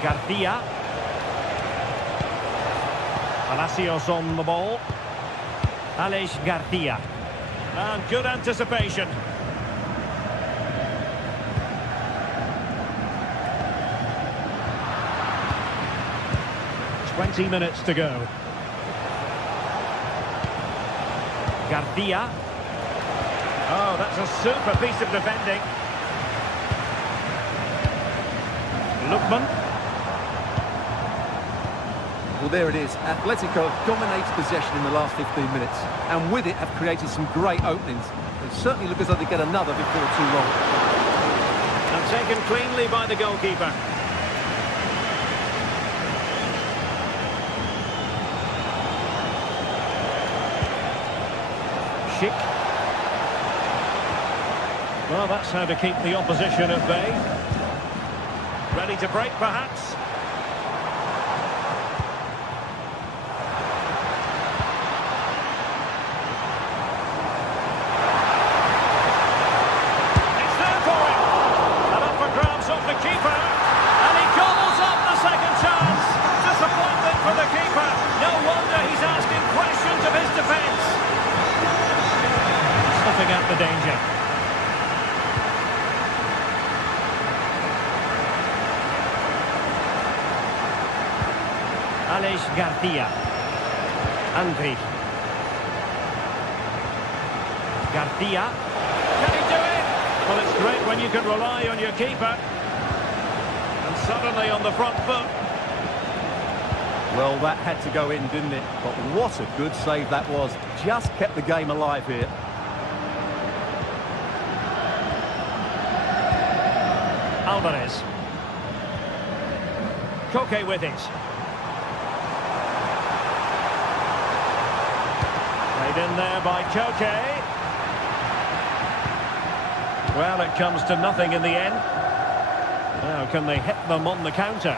Garcia. Palacios on the ball. Alex Garcia. And good anticipation. 20 minutes to go. Garcia. Oh, that's a super piece of defending. Lookman. Well, there it is. Atletico have dominated possession in the last 15 minutes, and with it have created some great openings. They certainly look as though they get another before too long. And taken cleanly by the goalkeeper. Schick. Well, that's how to keep the opposition at bay. Ready to break, perhaps. It's there for him. And up for grabs off the keeper. And he gobbles up the second chance. Disappointment for the keeper. No wonder he's asking questions of his defence. Snuffing out the danger. Alex Garcia. Andri. Garcia. Can he do it? Well, it's great when you can rely on your keeper. And suddenly on the front foot. Well, that had to go in, didn't it? But what a good save that was. Just kept the game alive here. Alvarez. Koke with it. Played in there by Koke. Well, it comes to nothing in the end. Now, can they hit them on the counter?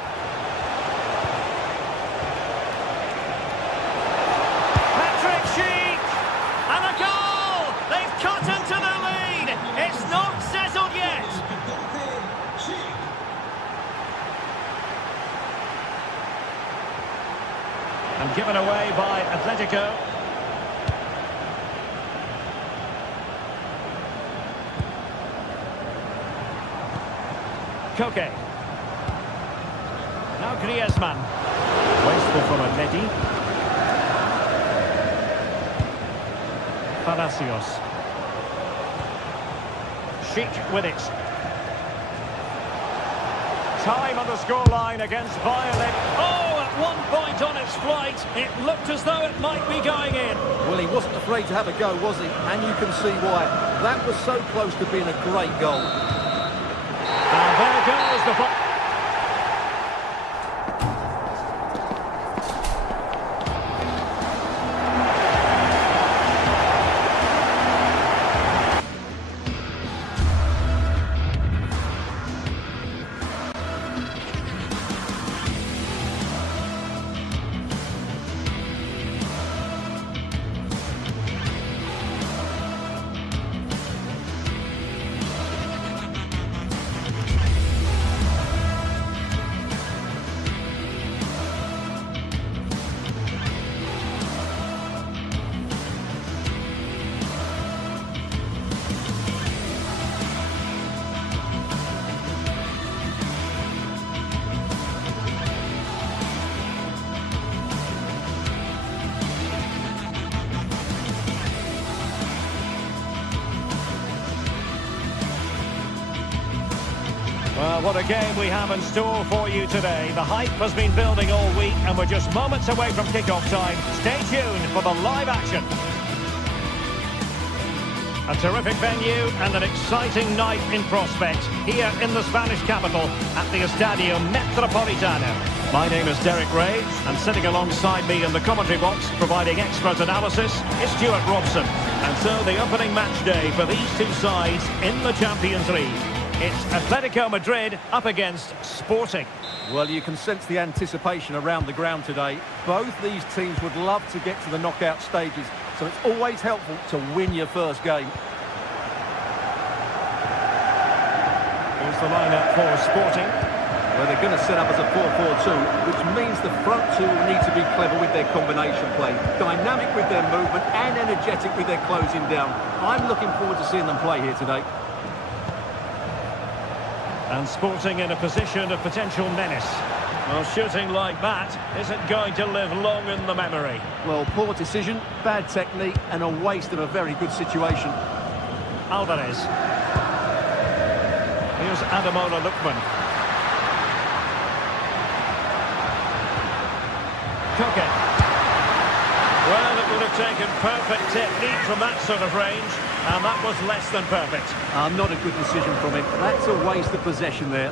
Patrick Schick! And a goal! They've cut into the lead! It's not settled yet! And given away by Atletico. Koke. Now Griezmann. Wasteful from Atleti. Palacios. Schick with it. Time on the scoreline against Violet. Oh, at one point on its flight, it looked as though it might be going in. Well, he wasn't afraid to have a go, was he? And you can see why. That was so close to being a great goal. And there goes the ball. Well, what a game we have in store for you today. The hype has been building all week and we're just moments away from kickoff time. Stay tuned for the live action. A terrific venue and an exciting night in prospect here in the Spanish capital at the Estadio Metropolitano. My name is Derek Ray, and sitting alongside me in the commentary box providing expert analysis is Stuart Robson. And so the opening match day for these two sides in the Champions League. It's Atletico Madrid up against Sporting. Well, you can sense the anticipation around the ground today. Both these teams would love to get to the knockout stages, so it's always helpful to win your first game. the lineup for Sporting. Well, they're going to set up as a 4-4-2, which means the front two will need to be clever with their combination play, dynamic with their movement and energetic with their closing down. I'm looking forward to seeing them play here today. And Sporting in a position of potential menace. Well, shooting like that isn't going to live long in the memory. Well, poor decision, bad technique and a waste of a very good situation. Alvarez. Here's Ademola Lookman. Koke. Well, it would have taken perfect technique from that sort of range, and that was less than perfect. Not a good decision from him. That's a waste of possession there.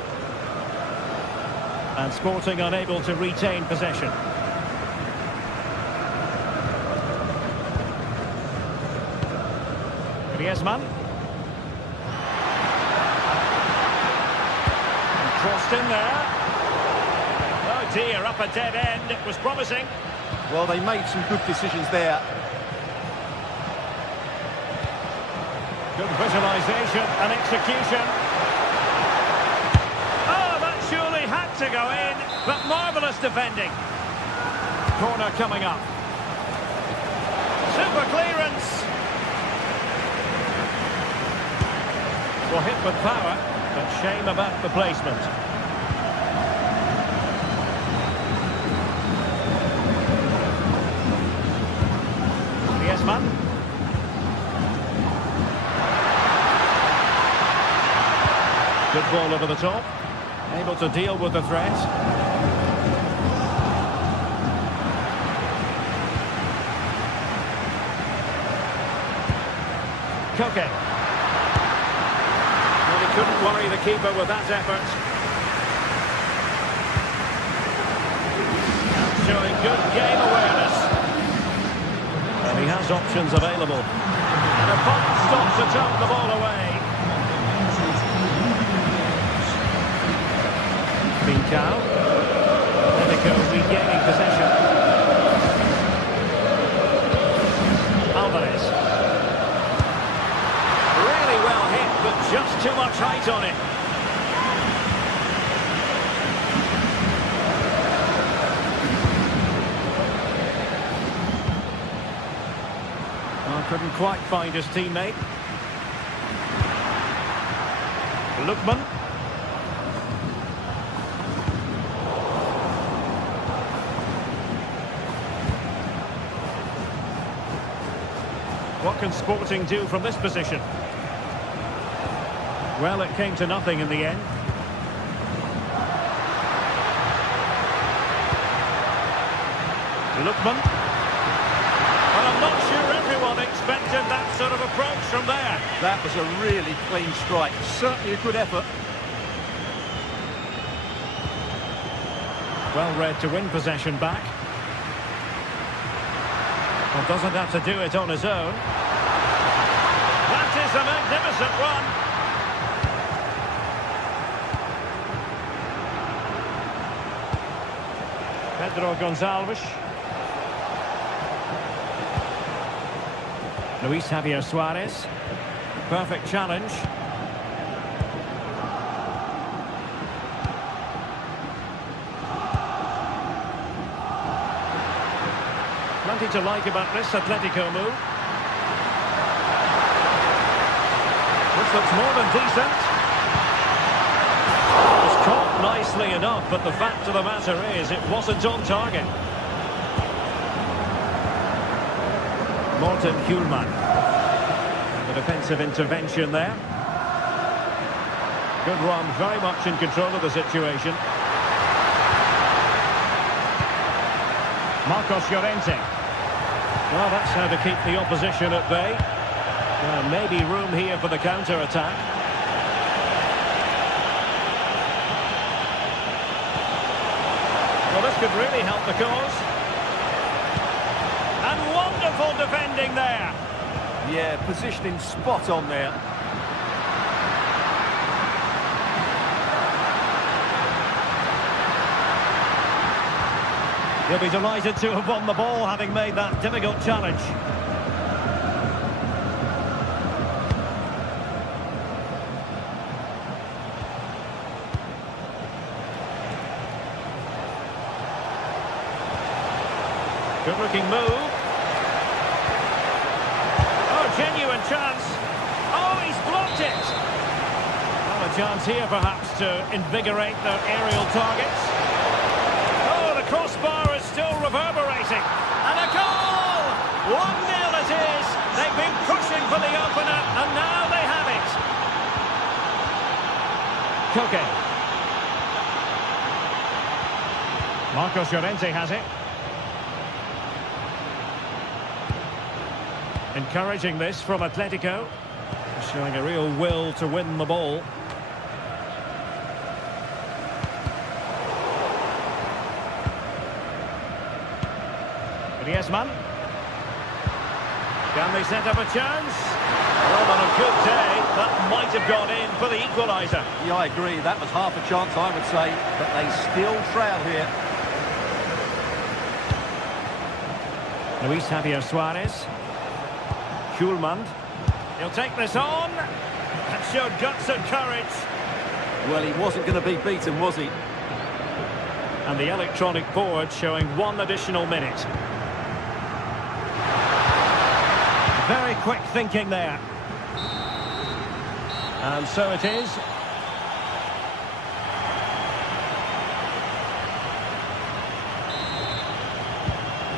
And Sporting unable to retain possession. Griezmann. Crossed in there. Oh dear, up a dead end. It was promising. Well, they made some good decisions there. Good visualisation and execution. Oh, that surely had to go in, but marvellous defending. Corner coming up. Super clearance. Well, hit with power, but shame about the placement. Griezmann. Good ball over the top. Able to deal with the threat. Koke. Well, he couldn't worry the keeper with that effort. Showing good game awareness. And he has options available. And a fine stop to turn the ball away. Bincao. Atletico regaining possession. Alvarez. Really well hit, but just too much height on it. Couldn't quite find his teammate. Lookman. What can Sporting do from this position? Well, it came to nothing in the end. Lookman. Well, I'm not sure everyone expected that sort of approach from there. That was a really clean strike. Certainly a good effort. Well read to win possession back. Well, doesn't have to do it on his own. That is a magnificent run. Pedro Gonçalves. Luis Javier Suarez. Perfect challenge. Plenty to like about this Atletico move. This looks more than decent. It was caught nicely enough, but the fact of the matter is it wasn't on target. Morten Hjulman. And the defensive intervention there. Good run, very much in control of the situation. Marcos Llorente. Well, that's how to keep the opposition at bay. Maybe room here for the counter-attack. Well, this could really help the cause. And wonderful defending there. Yeah, positioning spot on there. He'll be delighted to have won the ball, having made that difficult challenge. Good looking move. Oh, genuine chance. Oh, he's blocked it. Well, a chance here perhaps to invigorate their aerial targets. Oh, the crossbar is still reverberating. And a goal! 1-0 it is. They've been pushing for the opener and now they have it. Koke. Marcos Llorente has it. Encouraging this from Atletico. Showing a real will to win the ball. Griezmann. Can they set up a chance? Well, on a good day, that might have gone in for the equaliser. Yeah, I agree. That was half a chance, I would say. But they still trail here. Luis Javier Suarez. Schulman. He'll take this on. That showed guts and courage. Well, he wasn't going to be beaten, was he? And the electronic board showing 1 additional minute. Very quick thinking there. And so it is.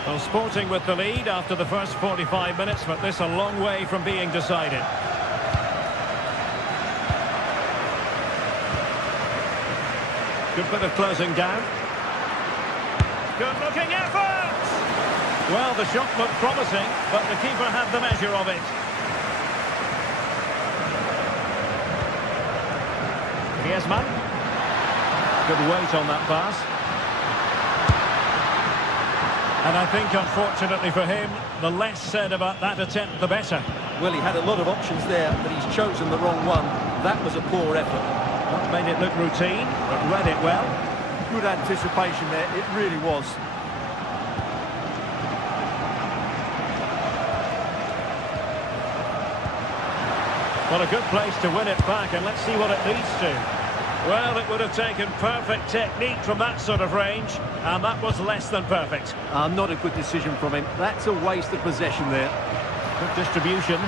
Well, Sporting with the lead after the first 45 minutes, but this a long way from being decided. Good bit of closing down. Good looking effort! Well, the shot looked promising, but the keeper had the measure of it. Griezmann. Good weight on that pass. And I think, unfortunately for him, the less said about that attempt, the better. Well, he had a lot of options there, but he's chosen the wrong one. That was a poor effort. Not made it look routine, but read it well. Good anticipation there, it really was. Well, a good place to win it back, and let's see what it leads to. Well, it would have taken perfect technique from that sort of range, and that was less than perfect. Not a good decision from him. That's a waste of possession there. Good distribution.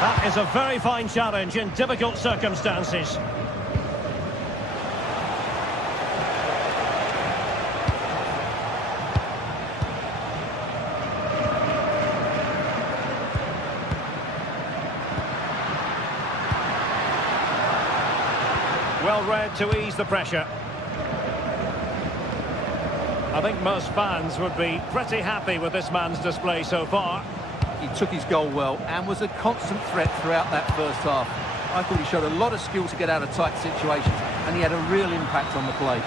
That is a very fine challenge in difficult circumstances. Well read to ease the pressure. I think most fans would be pretty happy with this man's display so far. He took his goal well and was a constant threat throughout that first half. I thought he showed a lot of skill to get out of tight situations, and he had a real impact on the play.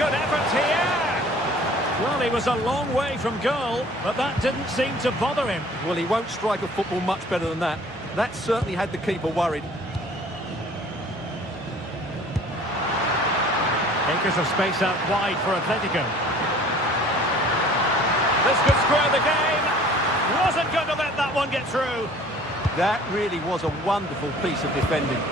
Good effort here! Well, he was a long way from goal, but that didn't seem to bother him. Well, he won't strike a football much better than that. That certainly had the keeper worried. Acres of space out wide for Atletico. This could square the game. Wasn't going to let that one get through. That really was a wonderful piece of defending.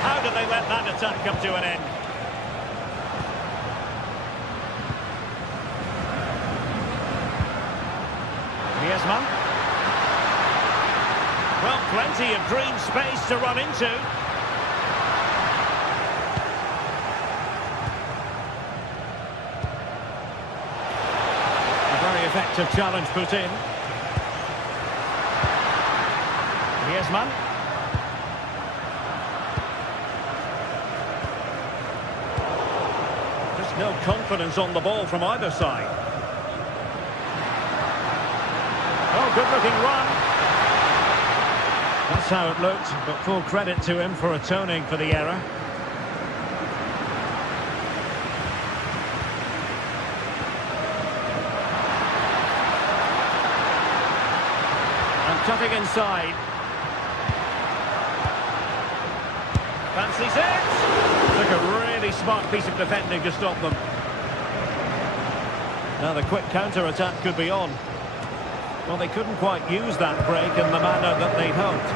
How did they let that attack come to an end? Griezmann. Well, plenty of green space to run into. A very effective challenge put in. Griezmann. Just no confidence on the ball from either side. Oh, good-looking run. That's how it looked, but full credit to him for atoning for the error. And cutting inside. Fancies it! Took a really smart piece of defending to stop them. Now the quick counter-attack could be on. Well, they couldn't quite use that break in the manner that they'd hoped.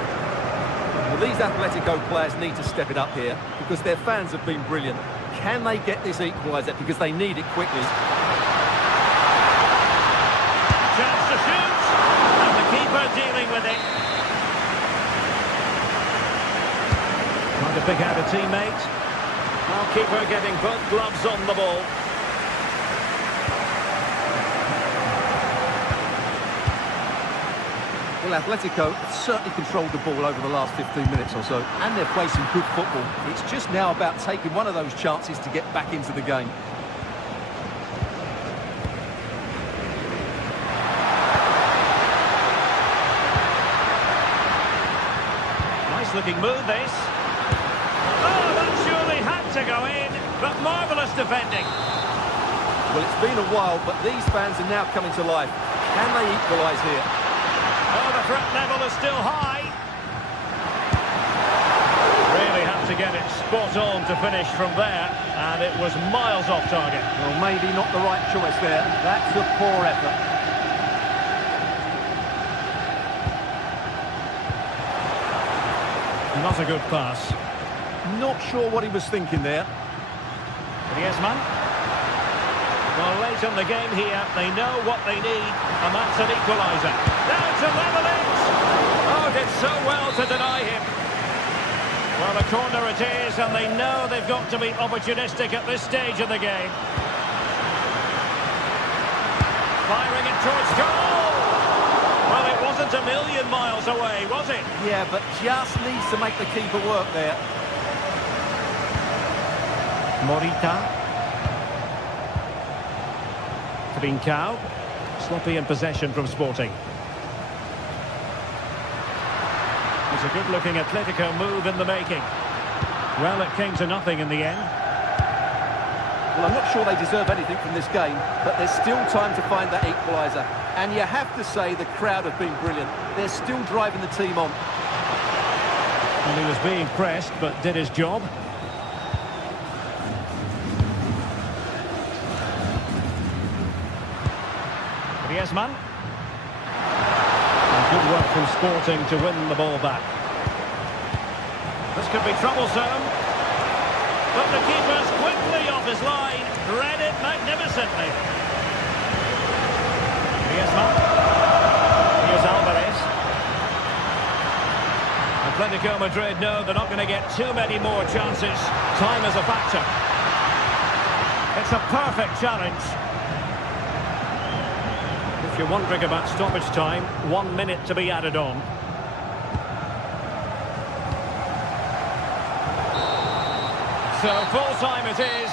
Well, these Atletico players need to step it up here because their fans have been brilliant. Can they get this equaliser? Because they need it quickly. Chance to shoot, and the keeper dealing with it. Trying to pick out a teammate. Well, keeper getting both gloves on the ball. Well, Atletico have certainly controlled the ball over the last 15 minutes or so, and they're playing some good football. It's just now about taking one of those chances to get back into the game. Nice looking move, this. Oh, that surely had to go in, but marvellous defending. Well, it's been a while, but these fans are now coming to life. Can they equalise here? Oh, the threat level is still high. Really have to get it spot on to finish from there, and it was miles off target. Well, maybe not the right choice there. That's a poor effort. Not a good pass. Not sure what he was thinking there. Griezmann. Well, late in the game here, they know what they need, and that's an equaliser. Now to level it! Oh, did so well to deny him. Well, a corner it is, and they know they've got to be opportunistic at this stage of the game. Firing it towards goal! Well, it wasn't a million miles away, was it? Yeah, but just needs to make the keeper work there. Morita. Trincao. Sloppy in possession from Sporting. It's a good-looking Atletico move in the making. Well, it came to nothing in the end. Well, I'm not sure they deserve anything from this game, but there's still time to find that equaliser. And you have to say the crowd have been brilliant. They're still driving the team on. Well, he was being pressed, but did his job. Griezmann. And good work from Sporting to win the ball back. This could be troublesome. But the keeper's quickly off his line. Read it magnificently. Griezmann. Here's Alvarez. Atletico Madrid know they're not going to get too many more chances. Time is a factor. It's a perfect challenge. If you're wondering about stoppage time, 1 minute to be added on. So full time it is.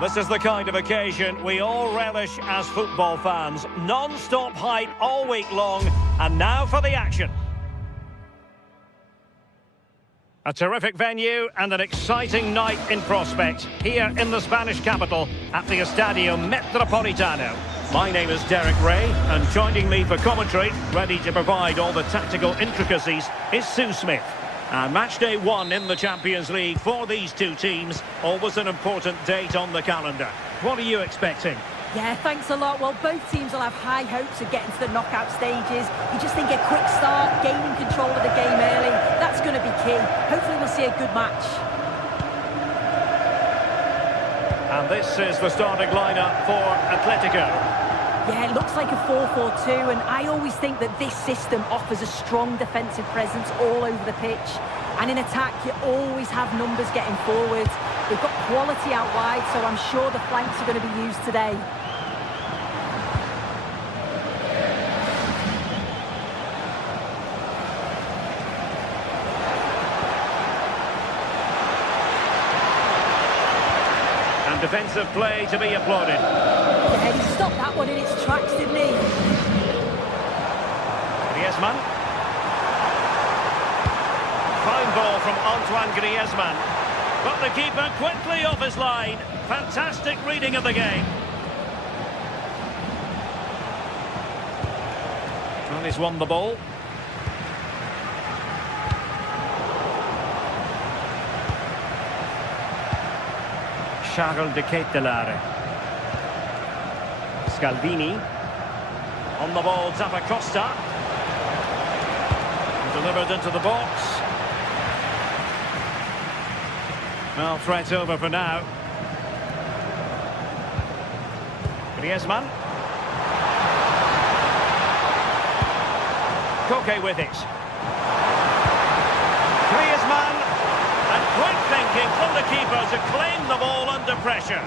This is the kind of occasion we all relish as football fans. Non-stop hype all week long, and now for the action. A terrific venue and an exciting night in prospect here in the Spanish capital at the Estadio Metropolitano. My name is Derek Ray, and joining me for commentary, ready to provide all the tactical intricacies, is Sue Smith. And match day 1 in the Champions League for these two teams, always an important date on the calendar. What are you expecting? Yeah, thanks a lot. Well, both teams will have high hopes of getting to the knockout stages. You just think a quick start, gaining control of the game early, that's going to be key. Hopefully we'll see a good match. And this is the starting lineup for Atletico. Yeah, it looks like a 4-4-2, and I always think that this system offers a strong defensive presence all over the pitch. And in attack, you always have numbers getting forward. They've got quality out wide, so I'm sure the flanks are going to be used today. And defensive play to be applauded. Yeah, he stopped that one in its tracks, didn't he? Griezmann. Fine ball from Antoine Griezmann. But the keeper quickly off his line. Fantastic reading of the game. And he's won the ball. Charles de Ketelaere. Scalvini. On the ball, Zappacosta. Delivered into the box. Well, threat over for now. Griezmann. Koke with it. Griezmann. And quick thinking from the keeper to claim the ball under pressure.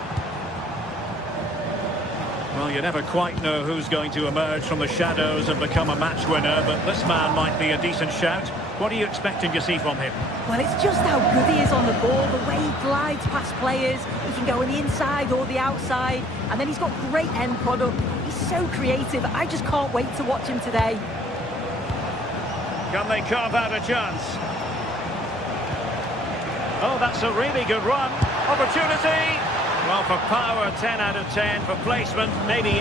Well, you never quite know who's going to emerge from the shadows and become a match winner, but this man might be a decent shout. What are you expecting to see from him? Well, it's just how good he is on the ball, the way he glides past players. He can go on the inside or the outside, and then he's got great end product. He's so creative. I just can't wait to watch him today. Can they carve out a chance? Oh, that's a really good run. Opportunity. Well, for power, 10 out of 10. For placement, maybe 8.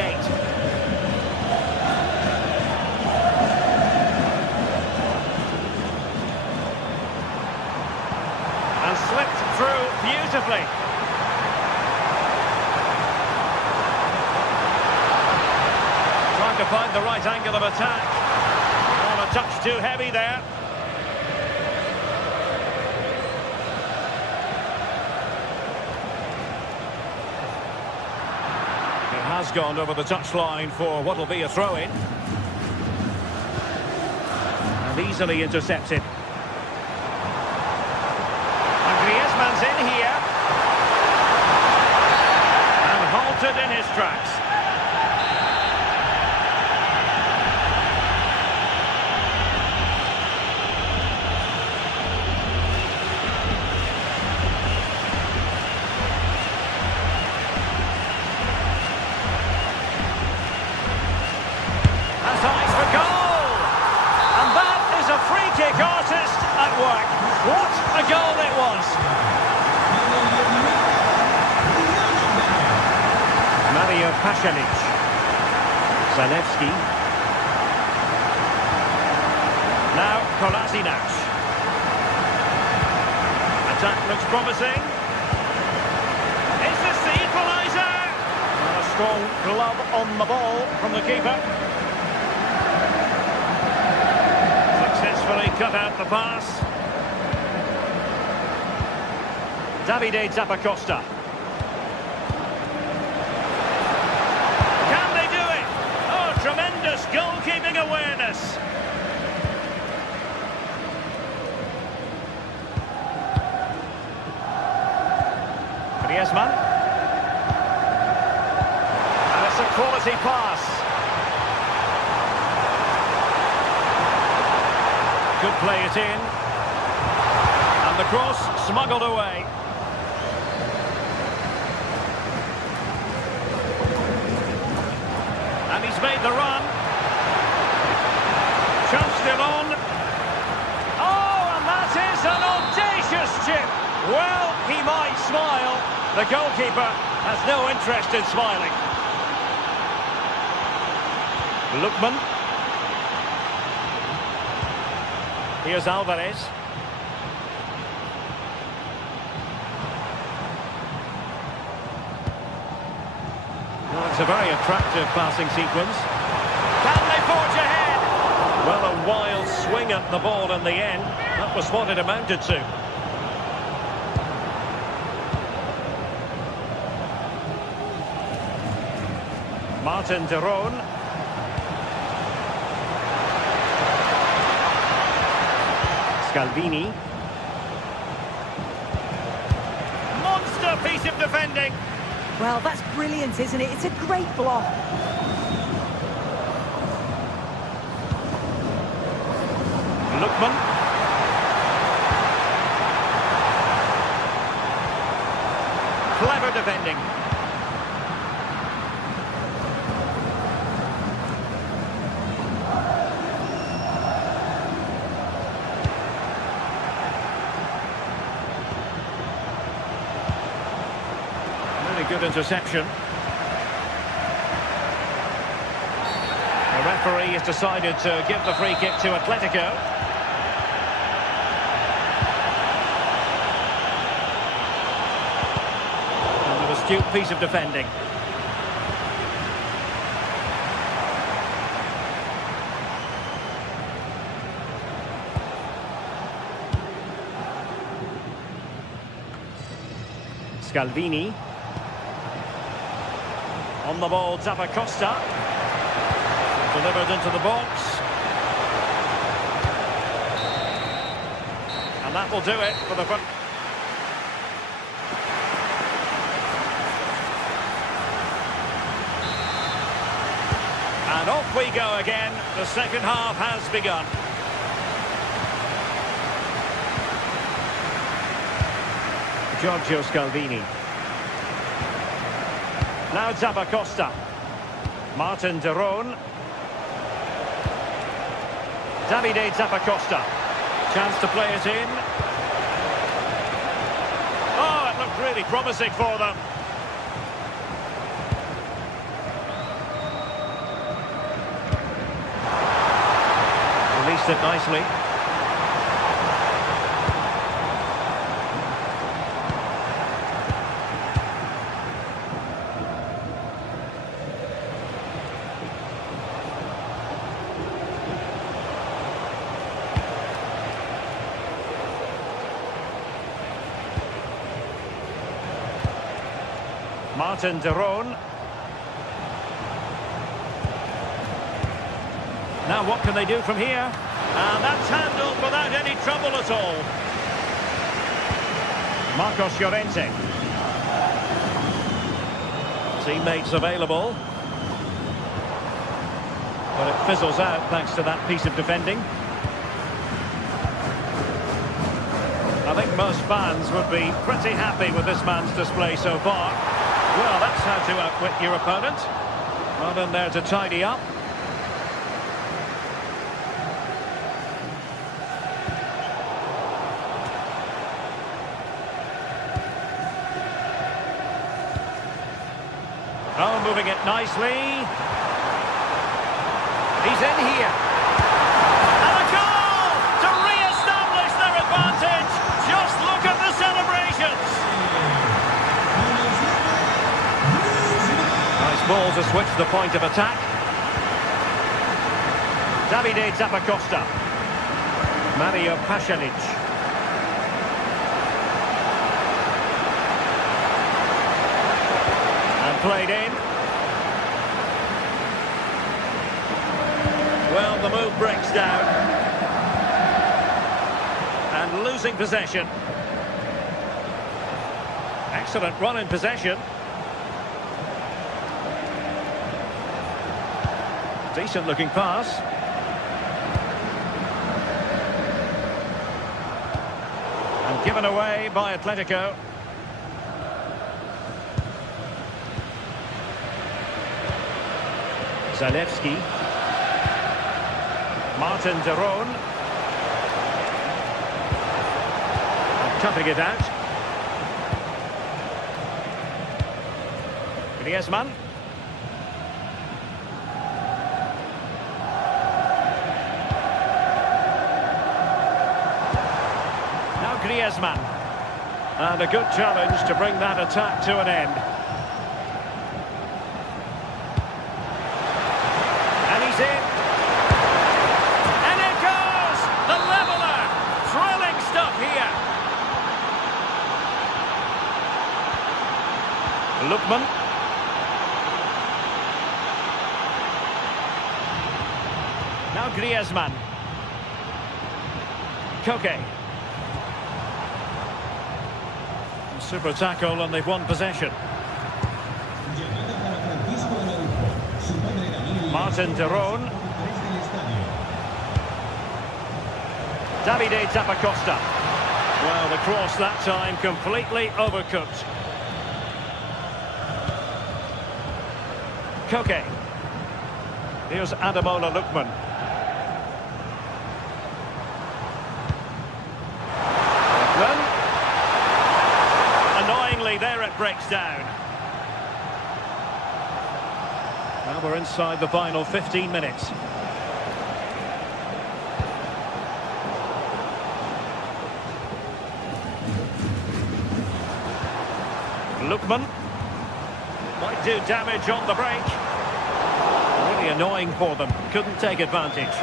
And slipped through beautifully. Trying to find the right angle of attack. Oh, a touch too heavy there. Has gone over the touchline for what will be a throw-in. And easily intercepted. And Griezmann's in here. And halted in his tracks. Artist at work. What a goal it was! Mario Pasalic. Zalewski. Now Kolasinac. Attack looks promising. Is this the equaliser? A strong glove on the ball from the keeper. Successfully cut out the pass. Davide Zappacosta. Can they do it? Oh, tremendous goalkeeping awareness. Griezmann. And it's a quality pass. Could play it in. And the cross smuggled away. And he's made the run. Chance still on. Oh, and that is an audacious chip. Well, he might smile. The goalkeeper has no interest in smiling. Lookman. Here's Alvarez. Well, it's a very attractive passing sequence. Can they forge ahead? Well, a wild swing at the ball in the end. That was what it amounted to. Martin de Roon. Scalvini. Monster piece of defending. Well, that's brilliant, isn't it? It's a great block. Lookman. Clever defending. Good interception. The referee has decided to give the free kick to Atletico. And an astute piece of defending. Scalvini. On the ball, Zappacosta. Delivered into the box. And that will do it for the front. And off we go again. The second half has begun. Giorgio Scalvini. Now Zappacosta. Martin de Roon. Davide Zappacosta. Chance to play it in. Oh, it looked really promising for them. Released it nicely. Martin de Roon. Now what can they do from here? And that's handled without any trouble at all. Marcos Llorente. Teammates available. But it fizzles out thanks to that piece of defending. I think most fans would be pretty happy with this man's display so far. Well, that's how to outwit your opponent. Not in there to tidy up. Oh, moving it nicely. He's in here. And a goal to re-establish their advantage. Just look at the celebrations. Nice ball to switch the point of attack. Davide Zappacosta. Mario Pasalic. And played in. Well, the move breaks down. And losing possession. Excellent run in possession. Decent looking pass. And given away by Atletico. Zalewski. Martin de Roon. Toughing it out. Griezmann. Now Griezmann. And a good challenge to bring that attack to an end. And he's in. And it goes! The leveller! Thrilling stuff here. Lookman. Now Griezmann. Koke. Super tackle and they've won possession. Martin de Roon. Davide Zappacosta. Well, the cross that time completely overcooked. Koke. Here's Ademola Lookman. Lookman. Annoyingly, there it breaks down. Now we're inside the final 15 minutes. Lookman. Might do damage on the break. Really annoying for them. Couldn't take advantage.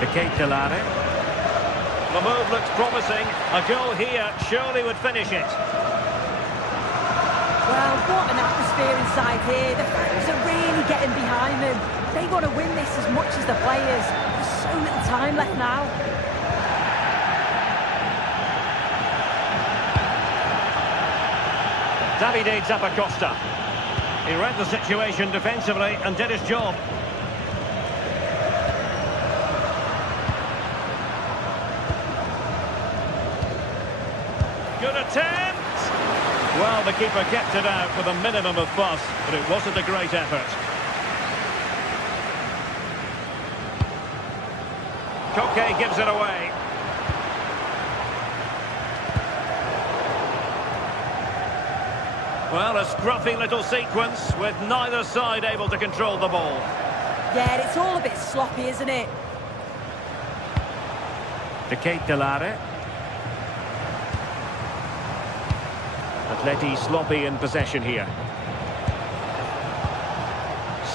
AEK. The move looks promising. A goal here surely would finish it. Well, what an atmosphere inside here. The fans are really getting behind them. They want to win this as much as the players. There's so little time left now. Davide Zappacosta. He read the situation defensively and did his job. Good attempt! Well, the keeper kept it out with a minimum of fuss, but it wasn't a great effort. Koke gives it away. Well, a scruffy little sequence with neither side able to control the ball. Yeah, it's all a bit sloppy, isn't it? AEK. Atleti sloppy in possession here.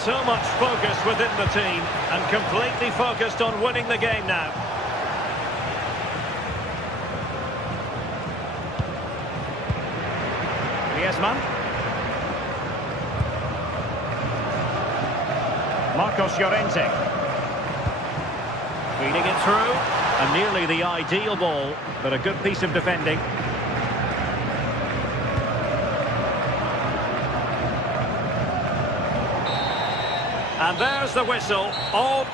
So much focus within the team and completely focused on winning the game now. Griezmann. Marcos Llorente. Feeding it through. And nearly the ideal ball, but a good piece of defending. And there's the whistle. All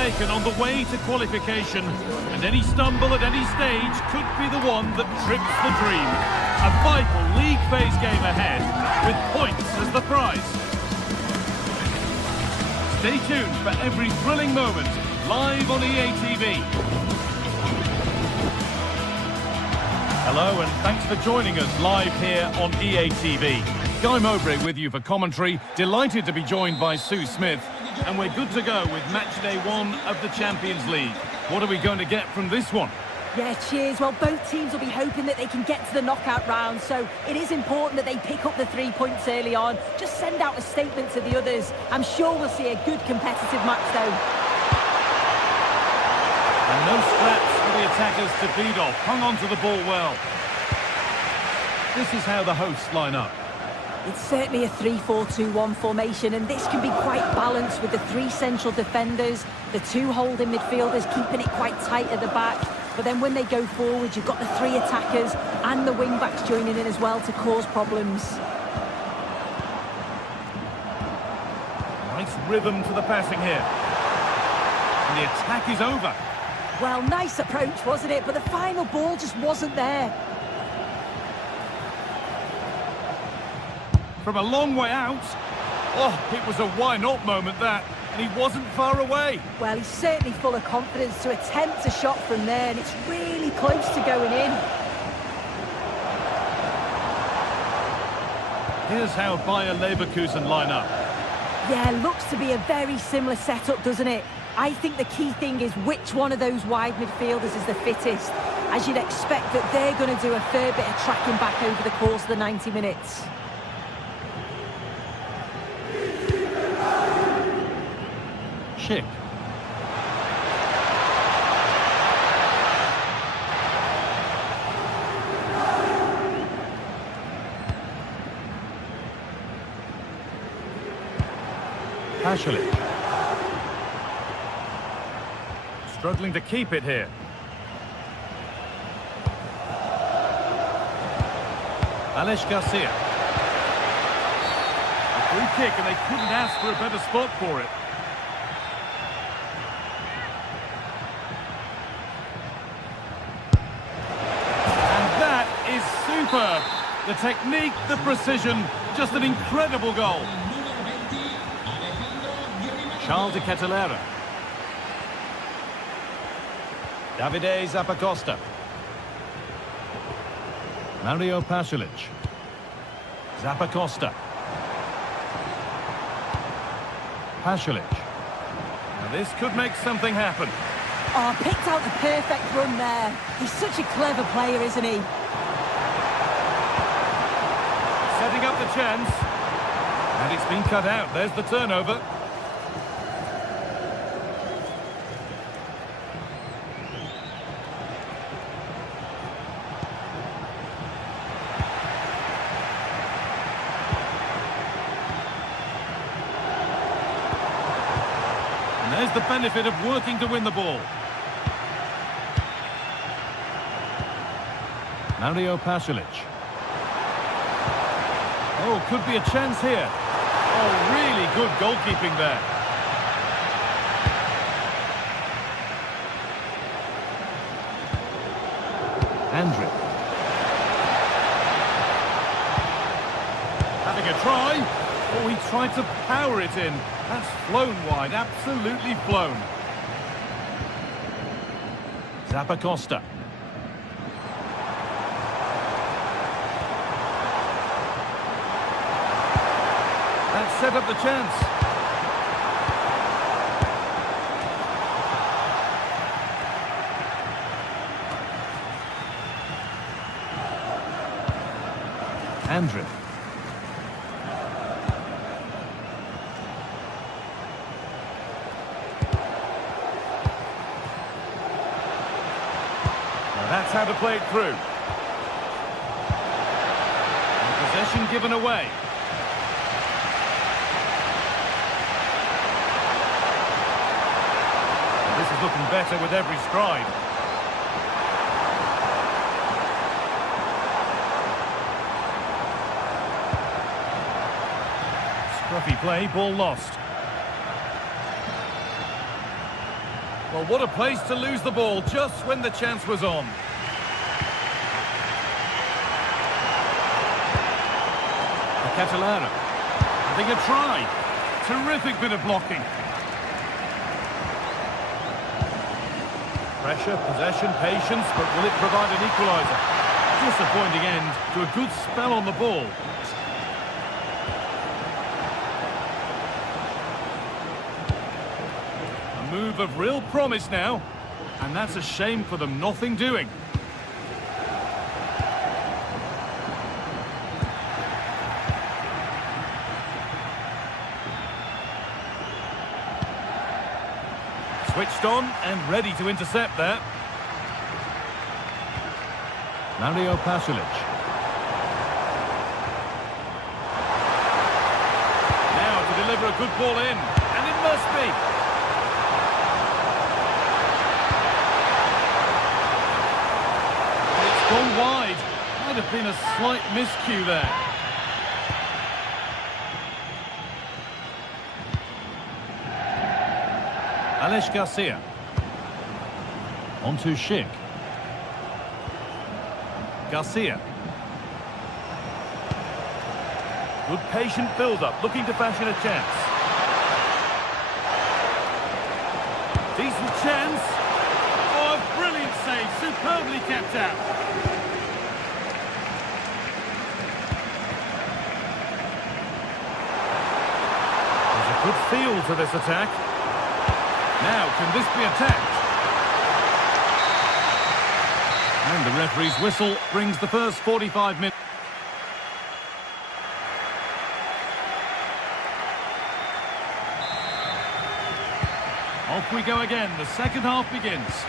taken on the way to qualification, and any stumble at any stage could be the one that trips the dream. A vital league phase game ahead, with points as the prize. Stay tuned for every thrilling moment, live on EA TV. Hello and thanks for joining us live here on EA TV. Guy Mowbray with you for commentary. Delighted to be joined by Sue Smith. And we're good to go with match day 1 of the Champions League. What are we going to get from this one? Yeah, cheers. Well, both teams will be hoping that they can get to the knockout round, so it is important that they pick up the 3 points early on. Just send out a statement to the others. I'm sure we'll see a good competitive match, though. And no scraps for the attackers to feed off. Hung on to the ball well. This is how the hosts line up. It's certainly a 3-4-2-1 formation, and this can be quite balanced with the 3 central defenders, the 2 holding midfielders keeping it quite tight at the back. But then when they go forward, you've got the 3 attackers and the wing-backs joining in as well to cause problems. Nice rhythm to the passing here. And the attack is over. Well, nice approach, wasn't it? But the final ball just wasn't there. From a long way out. Oh, it was a why-not moment, that. And he wasn't far away. Well, he's certainly full of confidence to attempt a shot from there, and it's really close to going in. Here's how Bayer Leverkusen line up. Yeah, looks to be a very similar setup, doesn't it? I think the key thing is which one of those wide midfielders is the fittest, as you'd expect that they're going to do a fair bit of tracking back over the course of the 90 minutes. Schick. Pasalic. Struggling to keep it here. Alex Garcia. A free kick, and they couldn't ask for a better spot for it. Superb. The technique, the precision, just an incredible goal. Charles de Ketelera. Davide Zappacosta. Mario Pasalic. Zappacosta. Pasalic. Now this could make something happen. Oh, picked out the perfect run there. He's such a clever player, isn't he? Setting up the chance. And it's been cut out. There's the turnover. And there's the benefit of working to win the ball. Mario Pasalic. Oh, could be a chance here. Oh, really good goalkeeping there. Andrić. Having a try. Oh, he tried to power it in. That's flown wide, absolutely flown. Zappacosta. That set up the chance. Andrić. That's how to play it through. And possession given away. And this is looking better with every stride. Scruffy play, ball lost. Well, what a place to lose the ball just when the chance was on. Catalara having a try. Terrific bit of blocking. Pressure, possession, patience, but will it provide an equaliser? Disappointing end to a good spell on the ball. A move of real promise now, and that's a shame for them, nothing doing. Switched on and ready to intercept there. Mario Pasalic. Now to deliver a good ball in, and it must be. And it's gone wide. Might have been a slight miscue there. Alex Garcia. On to Schick. Garcia. Good patient build-up, looking to fashion a chance. Decent chance. Oh, a brilliant save, superbly kept out. There's a good feel to this attack. Now, can this be attacked? And the referee's whistle brings the first 45 minutes. Off we go again. The second half begins.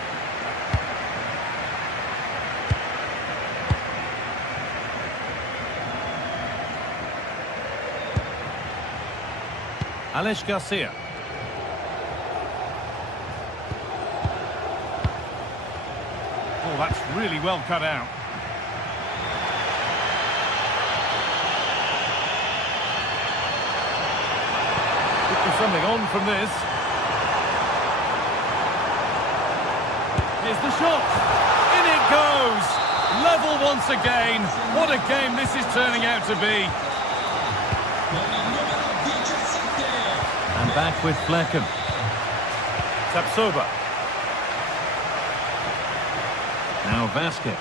Alex Garcia. Oh, that's really well cut out. Could be something on from this. Here's the shot. In it goes. Level once again. What a game this is turning out to be. And back with Flecken. Tapsoba. Now Vasquez.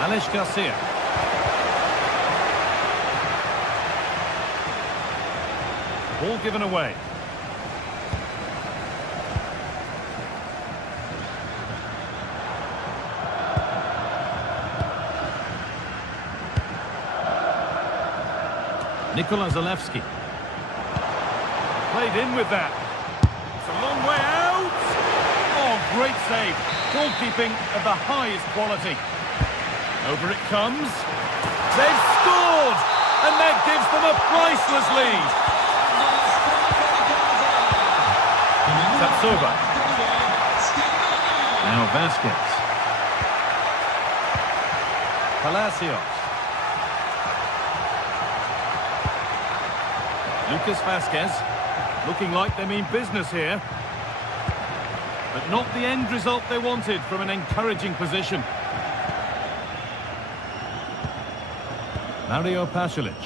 Alex Garcia. Ball given away. Nikola Zalewski. Played in with that. It's a long way out. Oh, great save. Goalkeeping of the highest quality. Over it comes. They've scored! And that gives them a priceless lead. Tapsoba. Now Vasquez. Palacios. Lucas Vasquez, looking like they mean business here. But not the end result they wanted from an encouraging position. Mario Pasalic.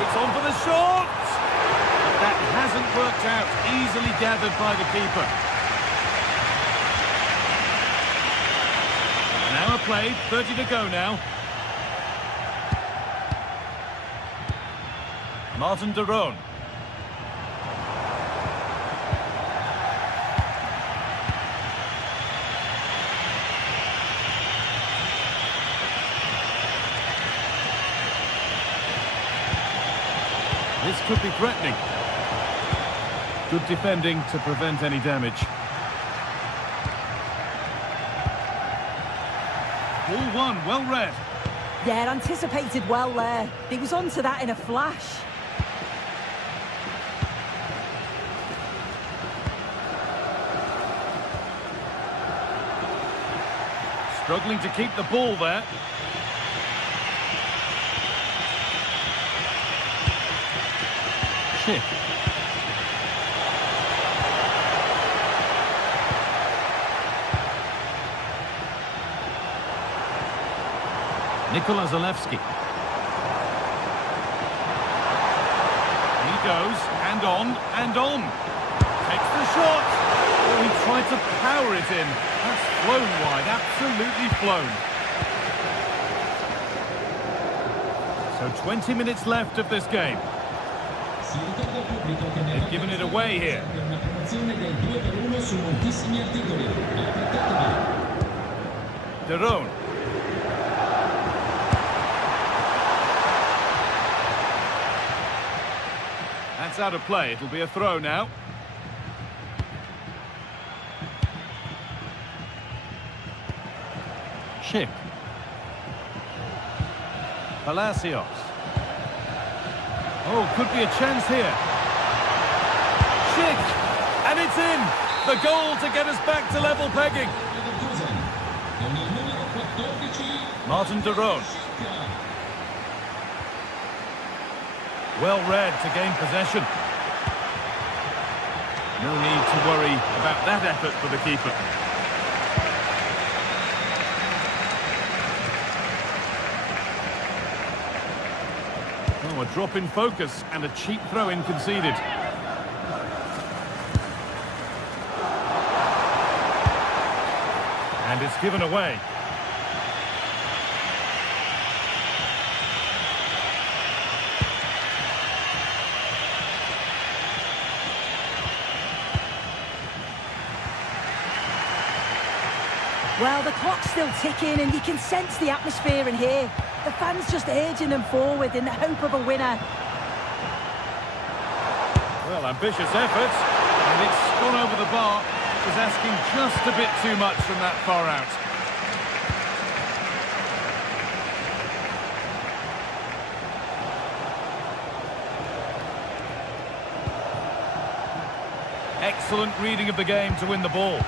It's on for the shot! But that hasn't worked out, easily gathered by the keeper. An hour played, 30 to go now. Martin de Roon. This could be threatening. Good defending to prevent any damage. Ball one, well read. Yeah, anticipated well there. He was onto that in a flash. Struggling to keep the ball there. Schick. Nikola Zalewski. He goes, and on, and on. Takes the shot. Oh, he tried to power it in. That's flown wide, absolutely flown. So 20 minutes left of this game. They've given it away here. De Roon. That's out of play. It'll be a throw now. Schick. Palacios. Oh, could be a chance here. Schick! And it's in! The goal to get us back to level pegging. Martin de Roon. Well read to gain possession. No need to worry about that effort for the keeper. Oh, a drop in focus and a cheap throw-in conceded. And it's given away. Well, the clock's still ticking and you can sense the atmosphere in here. The fans just urging them forward in the hope of a winner. Well, ambitious effort, and it's gone over the bar. Was asking just a bit too much from that far out. Excellent reading of the game to win the ball.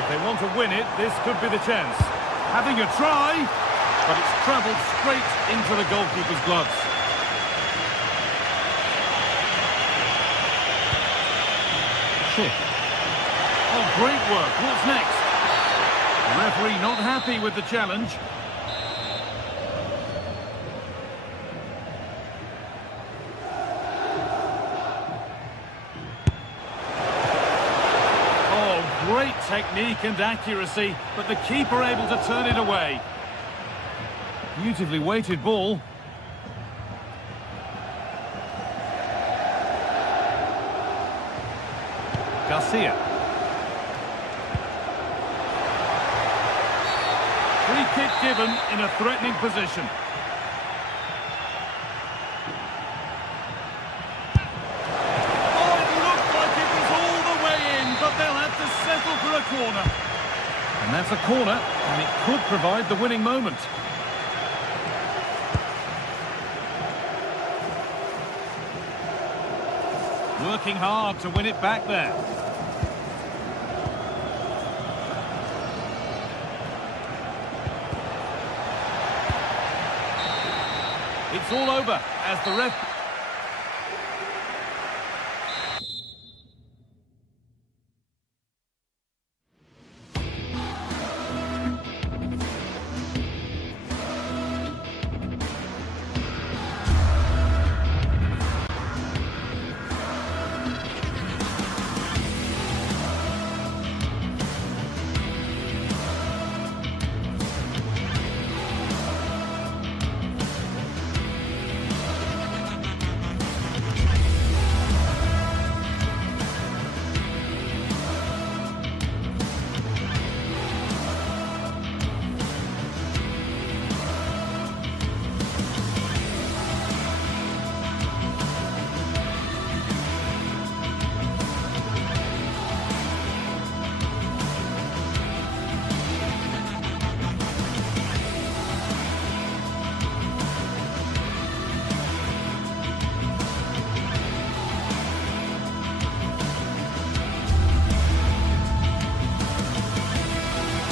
If they want to win it, this could be the chance. Having a try, but it's travelled straight into the goalkeeper's gloves. Schick. Oh, great work. What's next? The referee not happy with the challenge. Great technique and accuracy, but the keeper able to turn it away. Beautifully weighted ball. Garcia. Free kick given in a threatening position. For a corner. And that's a corner, and it could provide the winning moment. Working hard to win it back there. It's all over as the ref...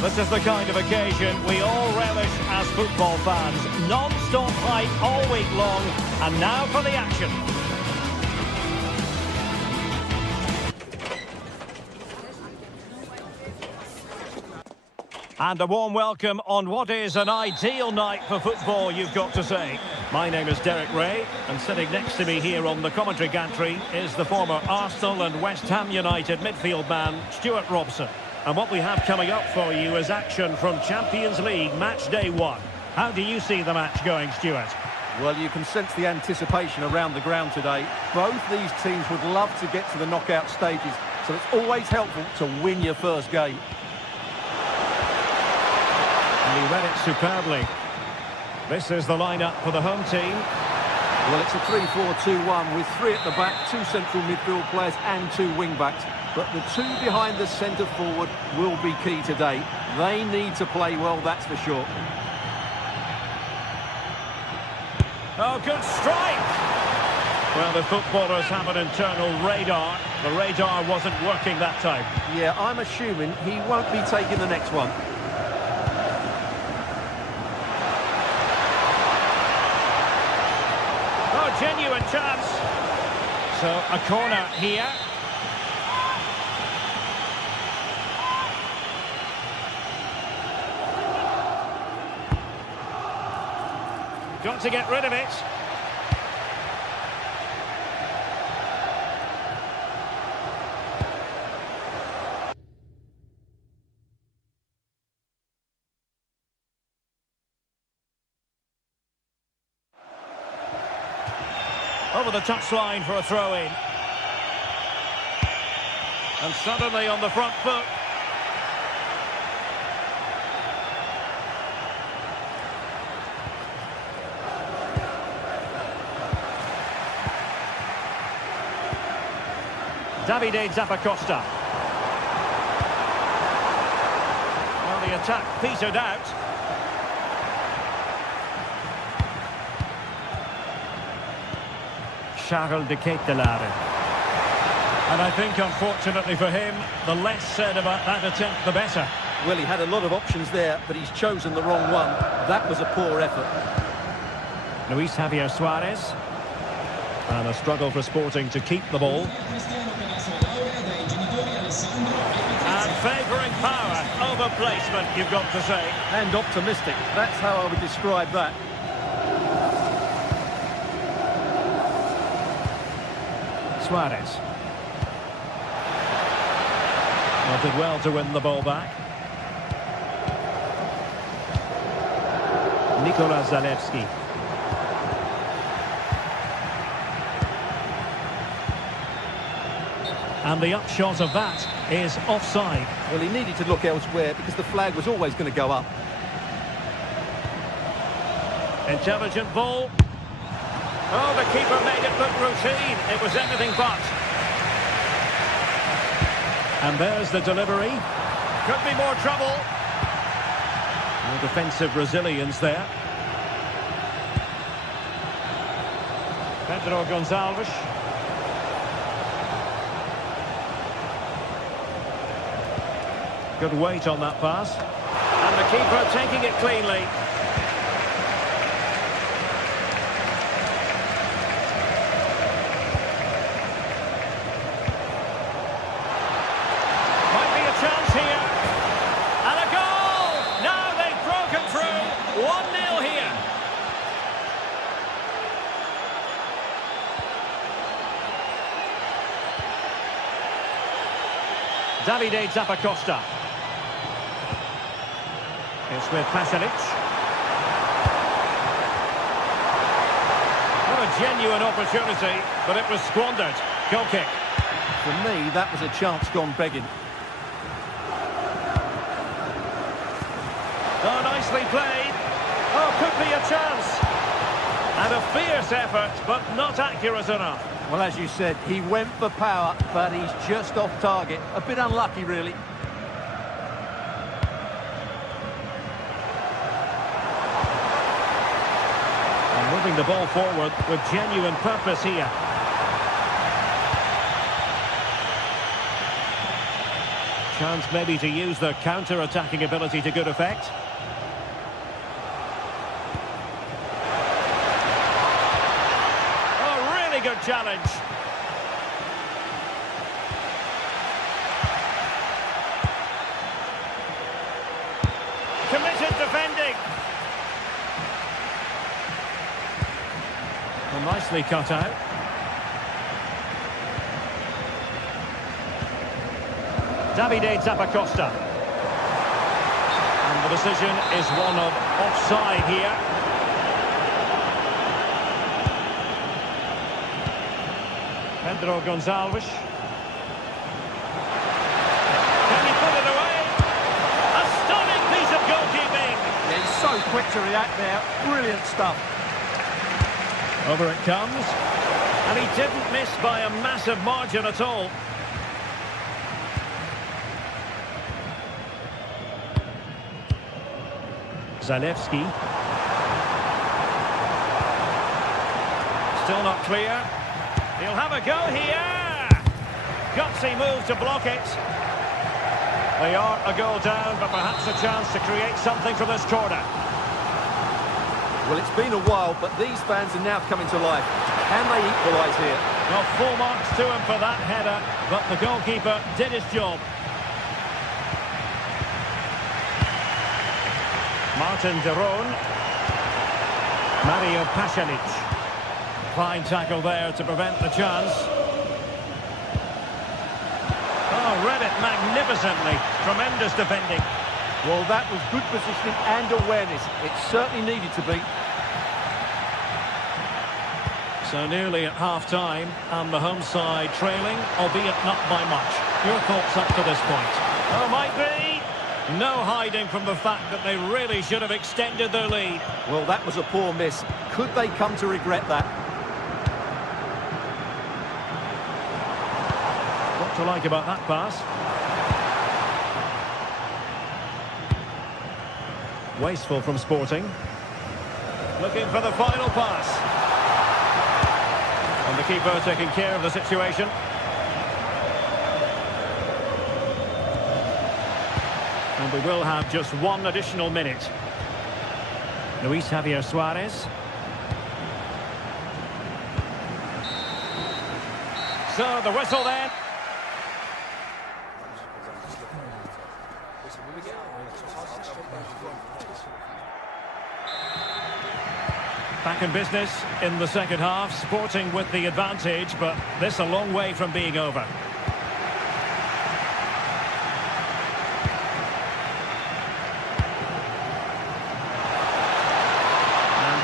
This is the kind of occasion we all relish as football fans. Non-stop hype all week long, and now for the action. And a warm welcome on what is an ideal night for football, you've got to say. My name is Derek Ray, and sitting next to me here on the commentary gantry is the former Arsenal and West Ham United midfield man, Stuart Robson. And what we have coming up for you is action from Champions League match day 1. How do you see the match going, Stuart? Well, you can sense the anticipation around the ground today. Both these teams would love to get to the knockout stages, so it's always helpful to win your first game. And he read it superbly. This is the lineup for the home team. Well, it's a 3-4-2-1 with 3 at the back, 2 central midfield players and 2 wing-backs. But the 2 behind the centre forward will be key today. They need to play well, that's for sure. Oh, good strike! Well, the footballers have an internal radar. The radar wasn't working that time. Yeah, I'm assuming he won't be taking the next one. Oh, genuine chance. So, a corner here. Got to get rid of it. Over the touchline for a throw-in. And suddenly on the front foot. Davide Zappacosta. Well, the attack petered out. Charles de Ketelaere. And I think, unfortunately for him, the less said about that attempt, the better. Well, he had a lot of options there, but he's chosen the wrong one. That was a poor effort. Luis Javier Suarez. And a struggle for Sporting to keep the ball. And favouring power over placement, you've got to say. And optimistic. That's how I would describe that. Suarez. Well, did well to win the ball back. Nikola Zalewski. And the upshot of that is offside. Well, he needed to look elsewhere because the flag was always going to go up. Intelligent ball. Oh, the keeper made it look routine. It was anything but. And there's the delivery. Could be more trouble. More defensive resilience there. Pedro Gonçalves. Good weight on that pass. And the keeper taking it cleanly. Might be a chance here. And a goal! Now they've broken through. 1-0 here. Davide Zappacosta. It's with Pasalic. What a genuine opportunity, but it was squandered. Goal kick. For me, that was a chance gone begging. Oh, nicely played. Oh, could be a chance. And a fierce effort, but not accurate enough. Well, as you said, he went for power, but he's just off target. A bit unlucky, really. And moving the ball forward with genuine purpose here. Chance maybe to use their counter-attacking ability to good effect. Oh, really good challenge. Committed defending. Well, nicely cut out. Davide Zappacosta. And the decision is one of offside here. Pedro Gonçalves. Can he put it away? A stunning piece of goalkeeping. Yeah, he's so quick to react there. Brilliant stuff. Over it comes. And he didn't miss by a massive margin at all. Zalewski. Still not clear. He'll have a go here. Gutsy move to block it. They are a goal down, but perhaps a chance to create something from this corner. Well, it's been a while, but these fans are now coming to life. Can they equalise here? Well, full marks to him for that header, but the goalkeeper did his job. Martin de Roon. Mario Pasalic. Fine tackle there to prevent the chance. Oh, read it magnificently. Tremendous defending. Well, that was good positioning and awareness. It certainly needed to be. So nearly at half-time, and the home side trailing, albeit not by much. Your thoughts up to this point? Oh, might be. No hiding from the fact that they really should have extended their lead. Well, that was a poor miss. Could they come to regret that? What to like about that pass? Wasteful from Sporting. Looking for the final pass. And the keeper taking care of the situation. And we will have just one additional minute. Luis Javier Suarez. So the whistle then. Back in business in the second half. Sporting with the advantage, but this a long way from being over.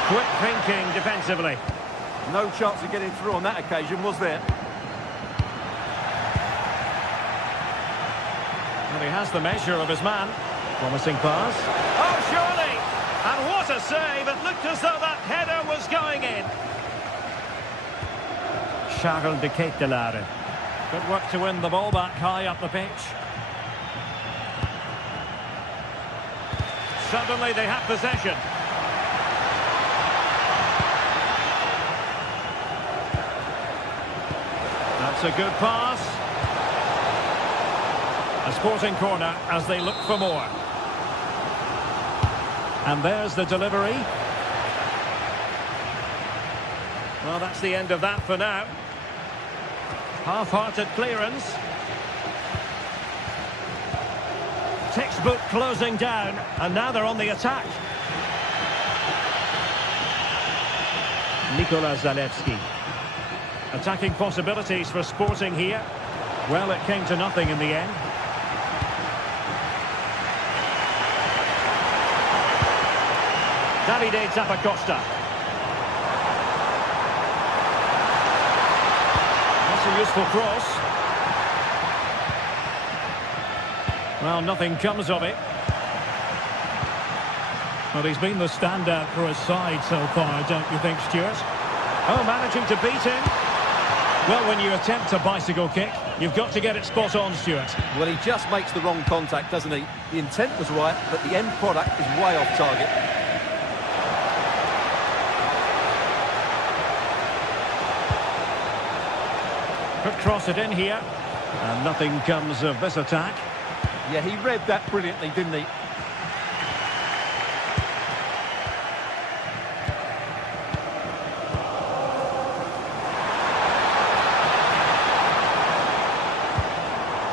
Quick thinking defensively. No chance of getting through on that occasion, was there? Well, he has the measure of his man. Promising pass. Oh, surely! And what a save! It looked as though that header was going in. Charles de Ketelaere. Good work to win the ball back high up the pitch. Suddenly they have possession. That's a good pass. A Sporting corner as they look for more. And there's the delivery. Well, that's the end of that for now. Half-hearted clearance. Textbook closing down, and now they're on the attack. Nikola Zalewski. Attacking possibilities for Sporting here. Well, it came to nothing in the end. Davide Zappacosta. That's a useful cross. Well, nothing comes of it. Well, he's been the standout for his side so far, don't you think, Stuart? Oh, managing to beat him. Well, when you attempt a bicycle kick, you've got to get it spot on, Stuart. Well, he just makes the wrong contact, doesn't he? The intent was right, but the end product is way off target. Could cross it in here. And nothing comes of this attack. Yeah, he read that brilliantly, didn't he?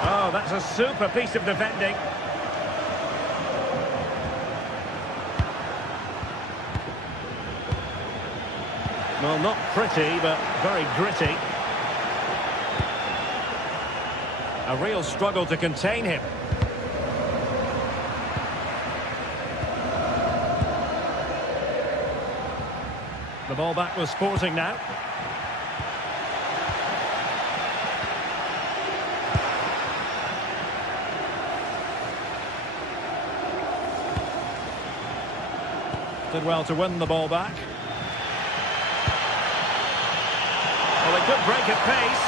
Oh, that's a super piece of defending. Well, not pretty, but very gritty. A real struggle to contain him. The ball back with Sporting now. Did well to win the ball back. Well, a good break of pace.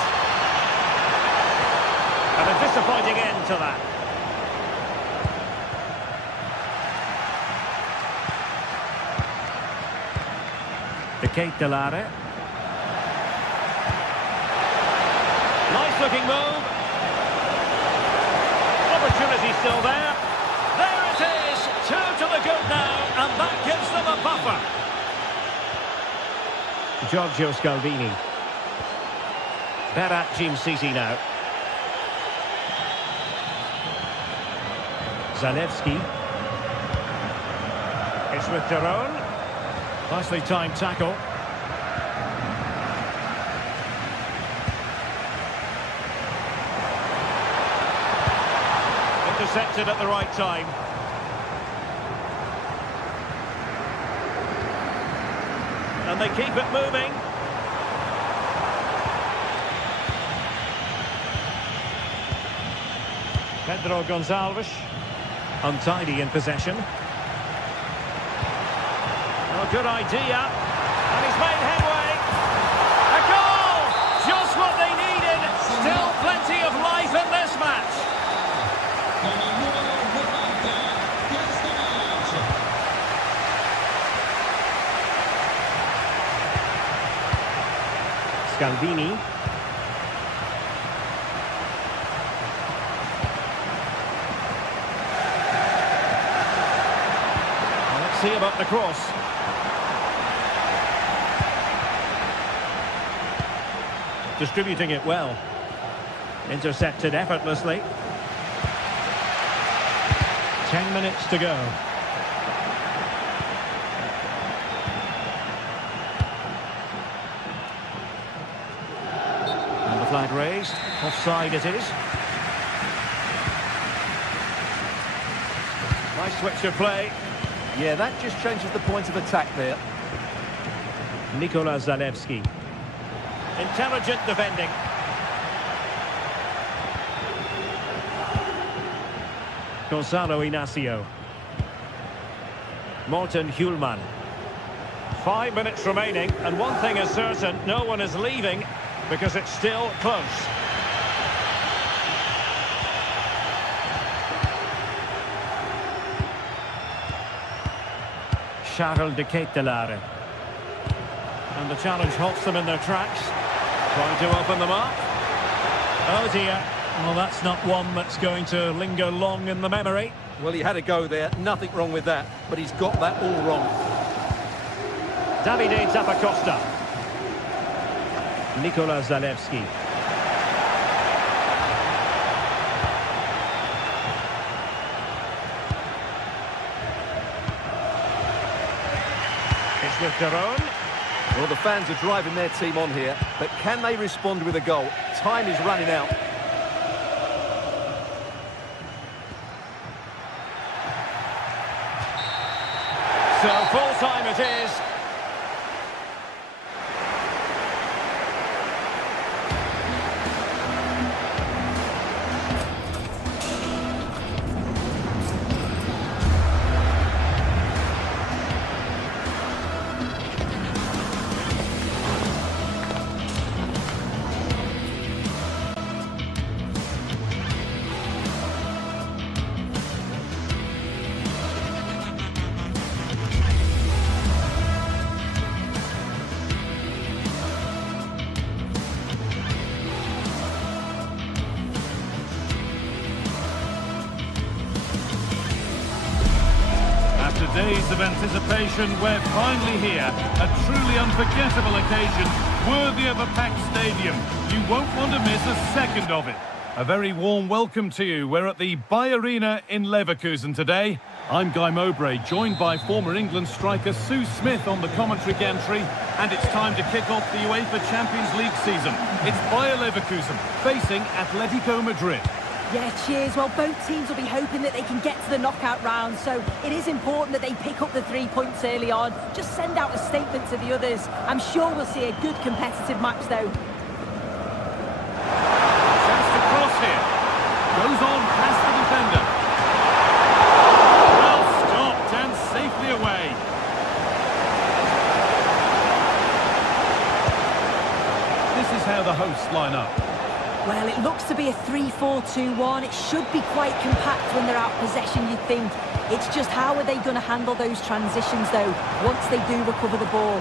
And a disappointing end to that. AEK. Nice looking move. Opportunity still there. There it is. 2 to the good now, and that gives them a buffer. Giorgio Scalvini. Berat Jim-Sisi now. Zalewski. It's with Daron. Nicely timed tackle. Intercepted at the right time. And they keep it moving. Pedro Gonçalves. Untidy in possession. Oh, good idea. And he's made headway. A goal! Just what they needed. Still plenty of life in this match. Scalvini. Let's see about the cross. Distributing it well. Intercepted effortlessly. 10 minutes to go. And the flag raised. Offside it is. Nice switch of play. Yeah, that just changes the point of attack there. Nikola Zalewski. Intelligent defending. Gonzalo Inacio. Morten Hjulman. 5 minutes remaining, and one thing is certain, no one is leaving because it's still close. Charles de Ketelaere. And the challenge halts them in their tracks. Trying to open them up. Oh dear. Well, that's not one that's going to linger long in the memory. Well, he had a go there. Nothing wrong with that. But he's got that all wrong. Davide Zappacosta. Nikola Zalewski. It's with Daron. Well, the fans are driving their team on here, but can they respond with a goal? Time is running out. So full time it is. days of anticipation, we're finally here. A truly unforgettable occasion, worthy of a packed stadium. You won't want to miss a second of it. A very warm welcome to you. We're at the Bay Arena in Leverkusen today. I'm Guy Mowbray, joined by former England striker Sue Smith on the commentary gantry. And it's time to kick off the UEFA Champions League season. It's Bayer Leverkusen facing Atletico Madrid. Yeah, cheers. Well, both teams will be hoping that they can get to the knockout round, so it is important that they pick up the 3 points early on. Just send out a statement to the others. I'm sure we'll see a good competitive match, though. Chance to cross here. Goes on past the defender. Well stopped and safely away. This is how the hosts line up. Well, it looks to be a 3-4-2-1. It should be quite compact when they're out of possession, you'd think. It's just how are they going to handle those transitions, though, once they do recover the ball.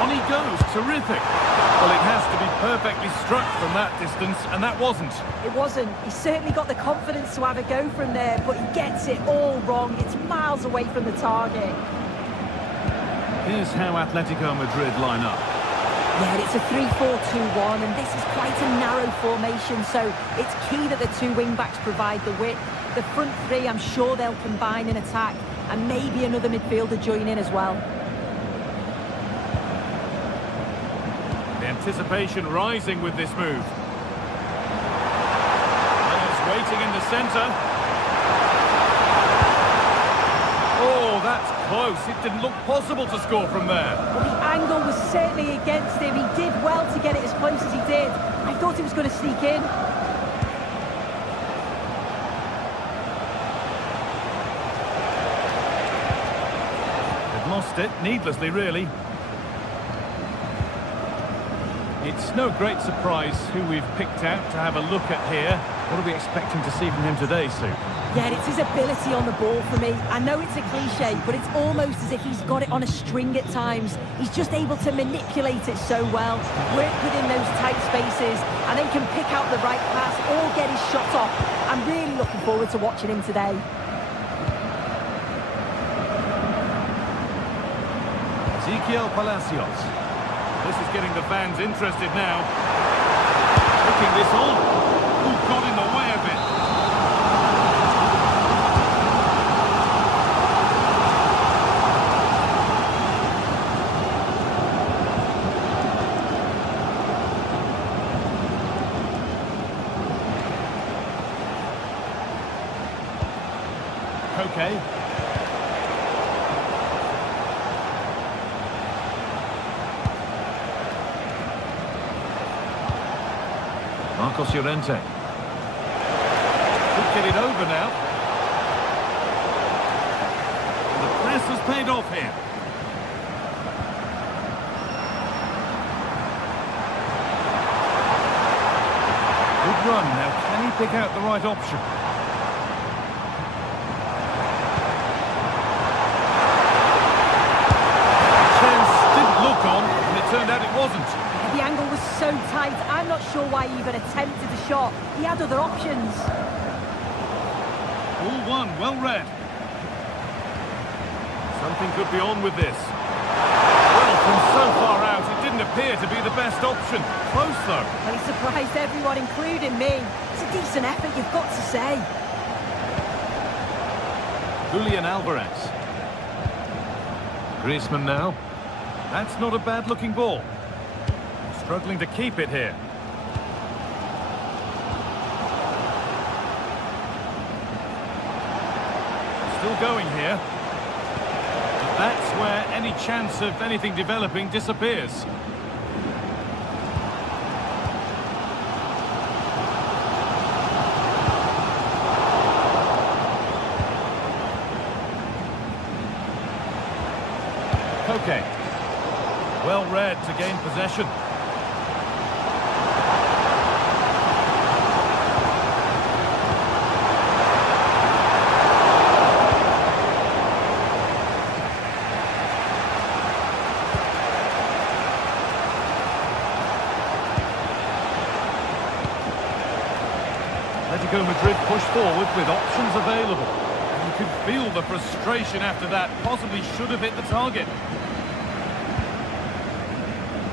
On he goes, terrific. Well, it has to be perfectly struck from that distance, and that wasn't. It wasn't. He's certainly got the confidence to have a go from there, but he gets it all wrong. It's miles away from the target. Here's how Atletico Madrid line up. Yeah, it's a 3-4-2-1, and this is quite a narrow formation, so it's key that the two wing-backs provide the width. The front three, I'm sure they'll combine in attack, and maybe another midfielder join in as well. The anticipation rising with this move. Players waiting in the centre. Oh, that's close. It didn't look possible to score from there. Well, the angle was certainly against him. He did well to get it as close as he did. I thought he was going to sneak in. They've lost it, needlessly, really. It's no great surprise who we've picked out to have a look at here. What are we expecting to see from him today, Sue? Yeah, it's his ability on the ball for me. I know it's a cliche, but it's almost as if he's got it on a string at times. He's just able to manipulate it so well, work within those tight spaces, and then can pick out the right pass or get his shot off. I'm really looking forward to watching him today. Ezequiel Palacios. This is getting the fans interested now. Looking this on. Who got in the way of it? Okay. Marcos Llorente. Could get it over now. The press has paid off here. Good run. Now, can he pick out the right option? Chance didn't look on, and it turned out it wasn't. The angle was so tight, I'm not sure why he even attempted the shot. He had other options. All one, well read. Something could be on with this. Well, from so far out, it didn't appear to be the best option. Close, though. Well, he surprised everyone, including me. It's a decent effort, you've got to say. Julian Alvarez. Griezmann now. That's not a bad-looking ball. Struggling to keep it here. Still going here. But that's where any chance of anything developing disappears. Okay. Well read to gain possession. Atletico Madrid push forward with options available. And you could feel the frustration after that. Possibly should have hit the target.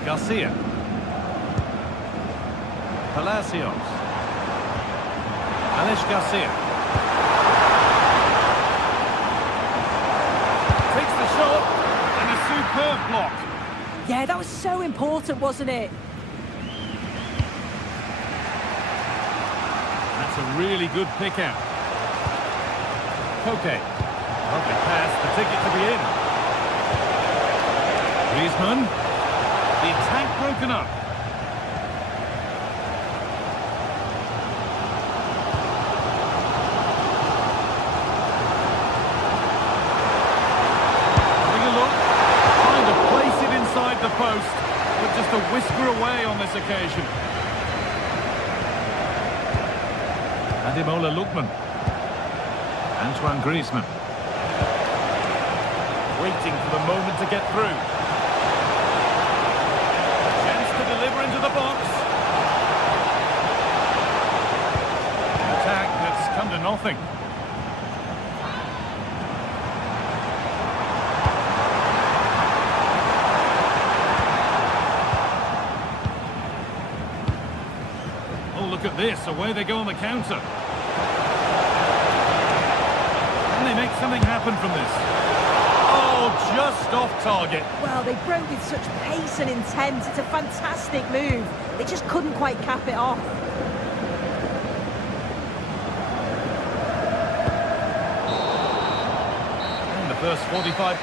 Garcia. Palacios. Alex Garcia. Takes the shot. And a superb block. Yeah, that was so important, wasn't it? That's a really good pick out. Koke. Lovely pass, the ticket to be in. Griezmann. The attack broken up. Having a look. Trying to place it inside the post, but just a whisker away on this occasion. Ademola Lookman. Antoine Griezmann. Waiting for the moment to get through. Chance to deliver into the box. An attack that's come to nothing. Oh, look at this. Away they go on the counter. Can they make something happen from this? Oh, just off target. Well, they broke with such pace and intent. It's a fantastic move. They just couldn't quite cap it off. In the first 45.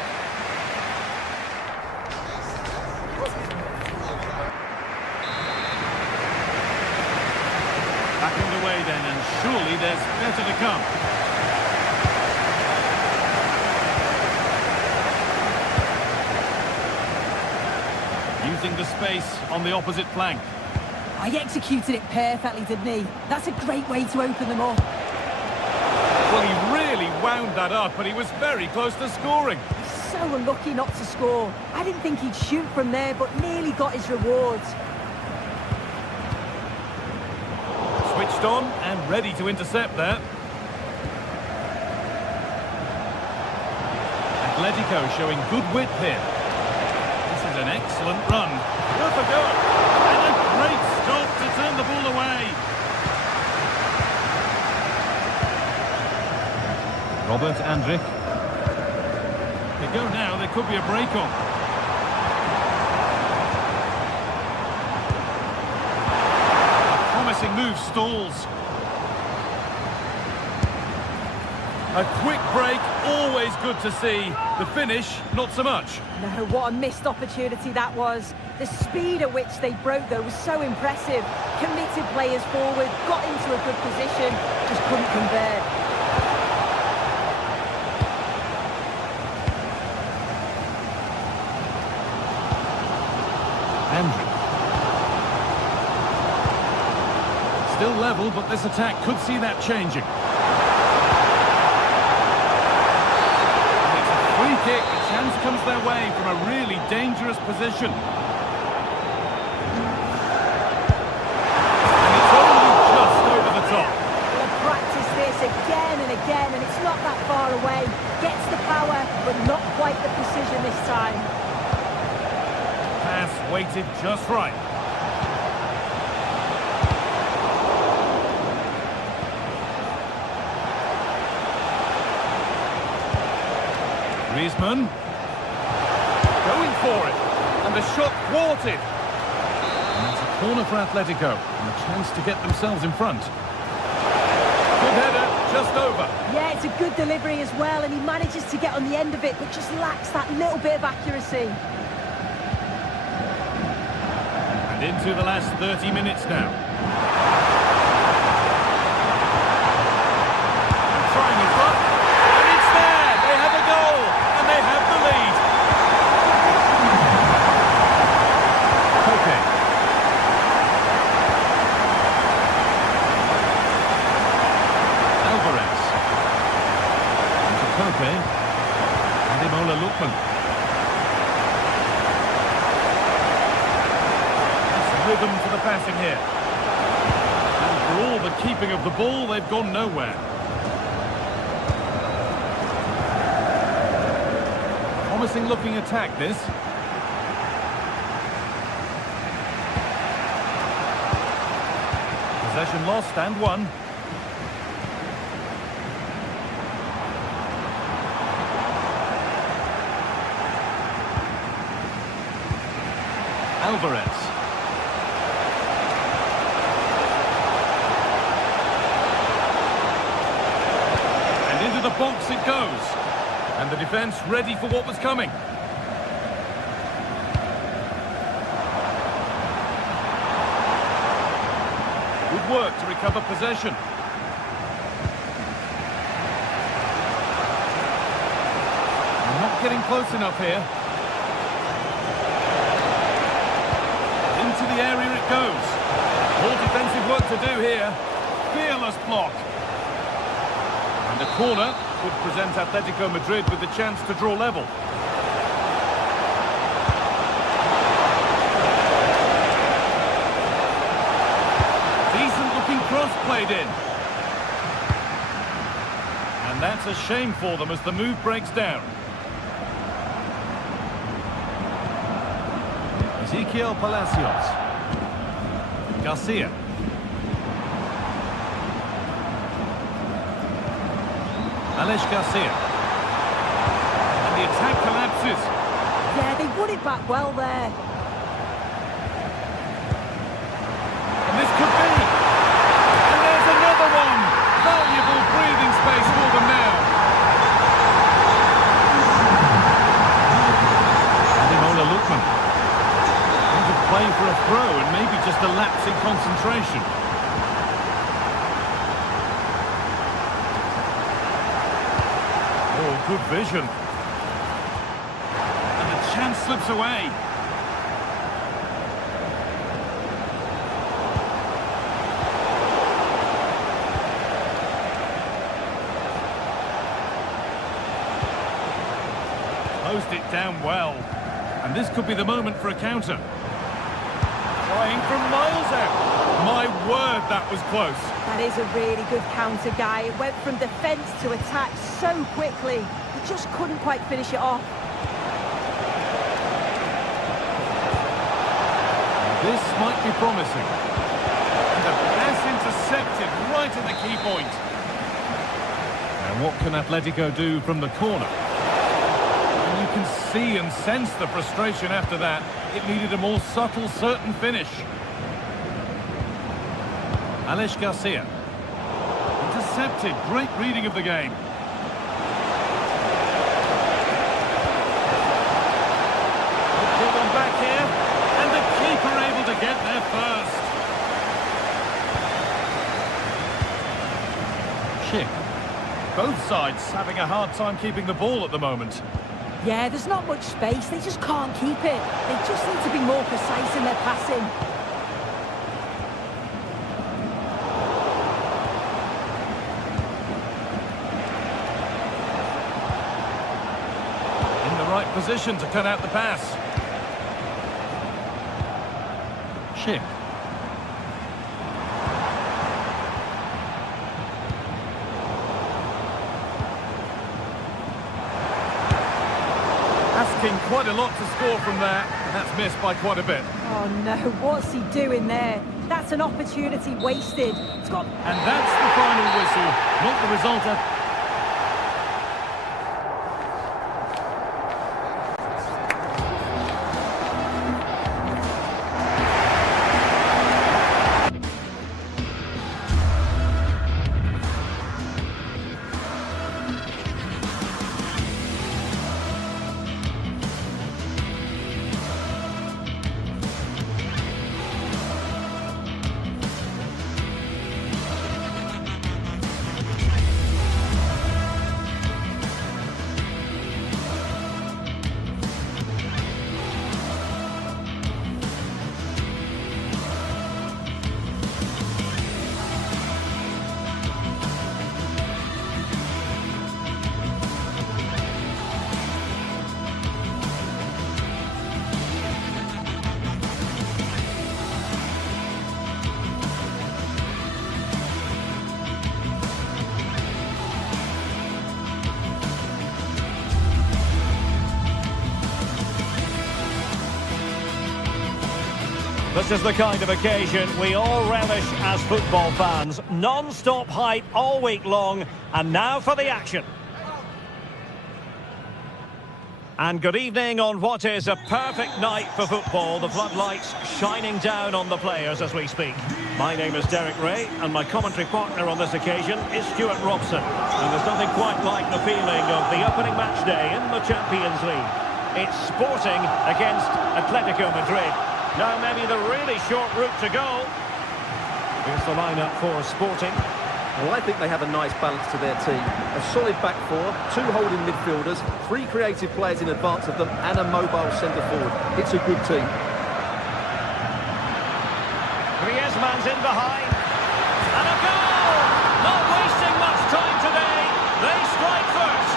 Back underway then, and surely there's better to come. Using the space on the opposite flank. He executed it perfectly, didn't he? That's a great way to open them up. Well, he really wound that up, but he was very close to scoring. He's so unlucky not to score. I didn't think he'd shoot from there, but nearly got his rewards. Switched on and ready to intercept there. Atletico showing good width here. This is an excellent run. Worth a go. And a great stop to turn the ball away. Robert Andrich. They go now, there could be a break on. A promising move stalls. A quick break, always good to see. The finish, not so much. No, what a missed opportunity that was. The speed at which they broke, though, was so impressive. Committed players forward, got into a good position, just couldn't convert. Andrew. Still level, but this attack could see that changing. Free kick, a chance comes their way from a really dangerous position. And it's only just over the top. They'll practice this again and again, and it's not that far away. Gets the power, but not quite the precision this time. Pass weighted just right. Griezmann going for it, and the shot thwarted. And it's a corner for Atletico, and a chance to get themselves in front. Good header, just over. Yeah, it's a good delivery as well, and he manages to get on the end of it, but just lacks that little bit of accuracy. And into the last 30 minutes now. Trying his luck, and it's there! They have a goal, and they have the lead. Okay. Alvarez. Into Koke. Ademola Lookman. Rhythm for the passing here. And for all the keeping of the ball, they've gone nowhere. Promising looking attack, this. Possession lost and won. Alvarez. And into the box it goes. And the defence ready for what was coming. Good work to recover possession. They're not getting close enough here. Into the area it goes. More defensive work to do here. Fearless block. And a corner could present Atletico Madrid with the chance to draw level. Decent looking cross played in. And that's a shame for them as the move breaks down. Ezequiel Palacios. Garcia. Alex Garcia. And the attack collapses. Yeah, they won it back well there. And this could be. And there's another one. Valuable breathing space for them now. Ademola Lookman. Going to play for a throw and maybe just a lapse in concentration. Oh, good vision. And the chance slips away. Closed it down well. And this could be the moment for a counter. Trying from miles out. My word, that was close. That is a really good counter, Guy. It went from defence to attack so quickly. He just couldn't quite finish it off. This might be promising. And the pass intercepted right at the key point. And what can Atletico do from the corner? And you can see and sense the frustration after that. It needed a more subtle, certain finish. Alex Garcia. Intercepted. Great reading of the game. Pull them back here. And the keeper able to get there first. Schick. Both sides having a hard time keeping the ball at the moment. Yeah, there's not much space. They just can't keep it. They just need to be more precise in their passing. Position to cut out the pass. Schick. Asking quite a lot to score from there, and that's missed by quite a bit. Oh no, what's he doing there? That's an opportunity wasted. It's got... And that's the final whistle, not the result of... This is the kind of occasion we all relish as football fans. Non-stop hype all week long, and now for the action. And good evening on what is a perfect night for football. The floodlights shining down on the players as we speak. My name is Derek Ray, and my commentary partner on this occasion is Stuart Robson. And there's nothing quite like the feeling of the opening match day in the Champions League. It's Sporting against Atletico Madrid. Now maybe the really short route to go. Here's the lineup for Sporting. Well, I think they have a nice balance to their team. A solid back four, two holding midfielders, three creative players in advance of them, and a mobile centre-forward. It's a good team. Griezmann's in behind. And a goal! Not wasting much time today. They strike first.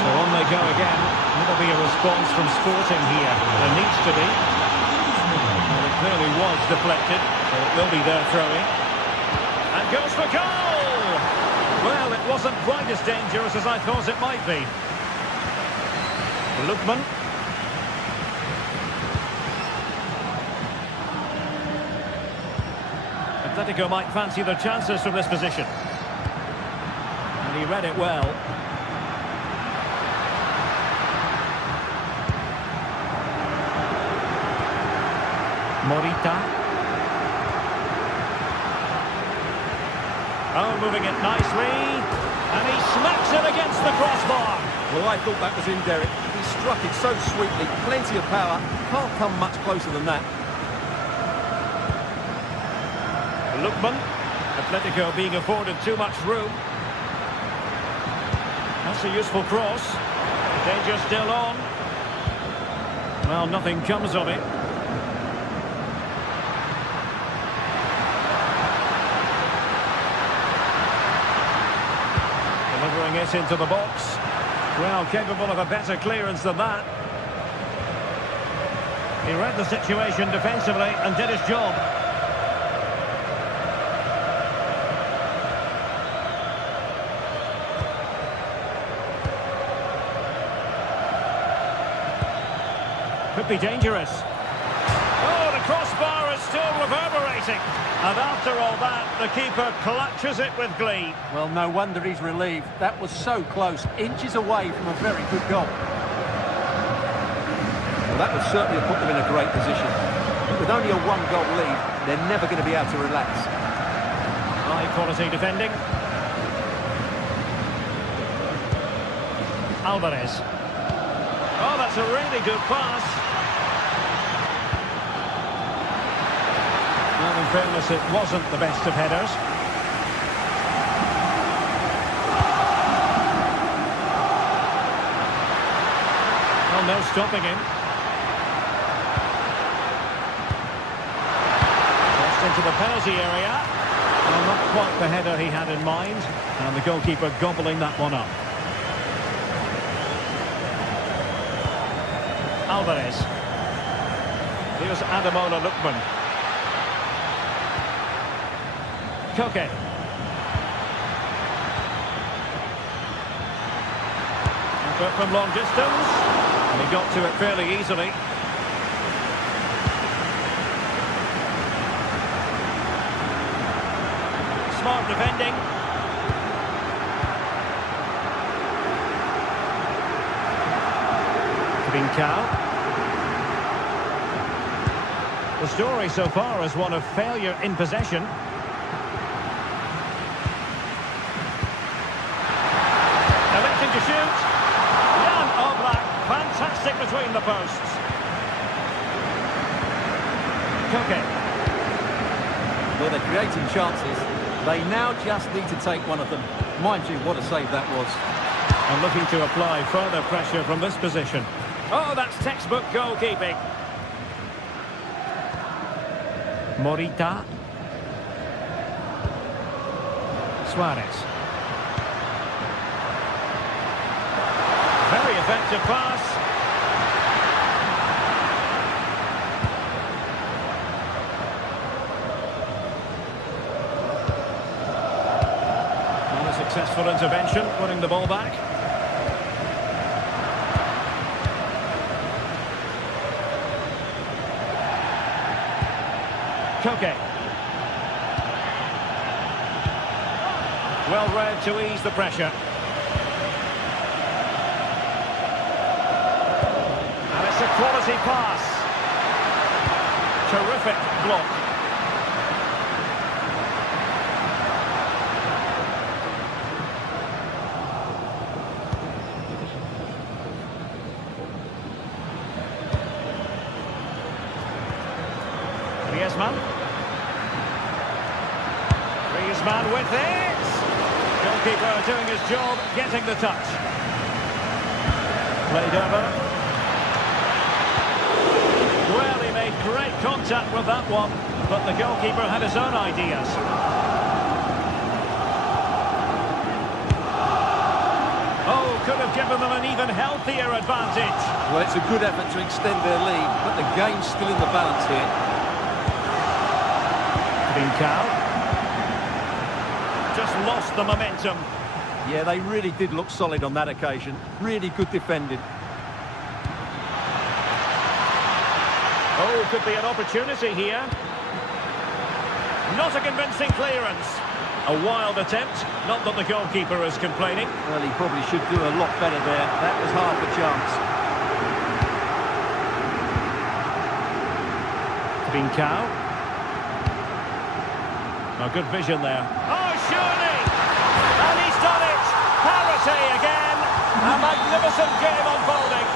So on they go again. Will there be a response from Sporting here? There needs to be. Well, it clearly was deflected, so it will be their throwing. And goes for goal! Well, it wasn't quite as dangerous as I thought it might be. Lookman. Atletico might fancy their chances from this position. And he read it well. Morita. Oh, moving it nicely, and he smacks it against the crossbar. Well, I thought that was in, Derek. He struck it so sweetly, plenty of power. Can't come much closer than that. Lookman. Atletico being afforded too much room. That's a useful cross. Danger still on. Well, nothing comes of it. Delivering it into the box. Well, capable of a better clearance than that. He read the situation defensively and did his job. Could be dangerous. Oh, the crossbar is still reverberating. And after all that, the keeper clutches it with glee. Well, no wonder he's relieved. That was so close, inches away from a very good goal. Well, that would certainly have put them in a great position. But with only a one-goal lead, they're never going to be able to relax. High-quality defending. Alvarez. Oh, that's a really good pass. Well, in fairness, it wasn't the best of headers. Well, no stopping him. Crossed into the penalty area. Well, not quite the header he had in mind. And the goalkeeper gobbling that one up. Alvarez. Here's Ademola Lookman. Koke. But from long distance, and he got to it fairly easily. Smart defending. Trincao. The story so far is one of failure in possession. Electing to shoot. Jan Oblak, fantastic between the posts. Koke. Well, they're creating chances. They now just need to take one of them. Mind you, what a save that was. And looking to apply further pressure from this position. Oh, that's textbook goalkeeping. Morita. Suarez. Very effective pass. And a successful intervention, winning the ball back. Koke. Well read to ease the pressure. And it's a quality pass. Terrific block. Griezmann with it. Goalkeeper doing his job, getting the touch. Played over. Well, he made great contact with that one, but the goalkeeper had his own ideas. Oh, could have given them an even healthier advantage. Well, it's a good effort to extend their lead, but the game's still in the balance here. Trincao. Just lost the momentum. Yeah, they really did look solid on that occasion. Really good defending. Oh, could be an opportunity here. Not a convincing clearance. A wild attempt. Not that the goalkeeper is complaining. Well, he probably should do a lot better there. That was half a chance. Trincao. Oh, good vision there. Oh, surely! And he's done it! Parity again! A magnificent game unfolding.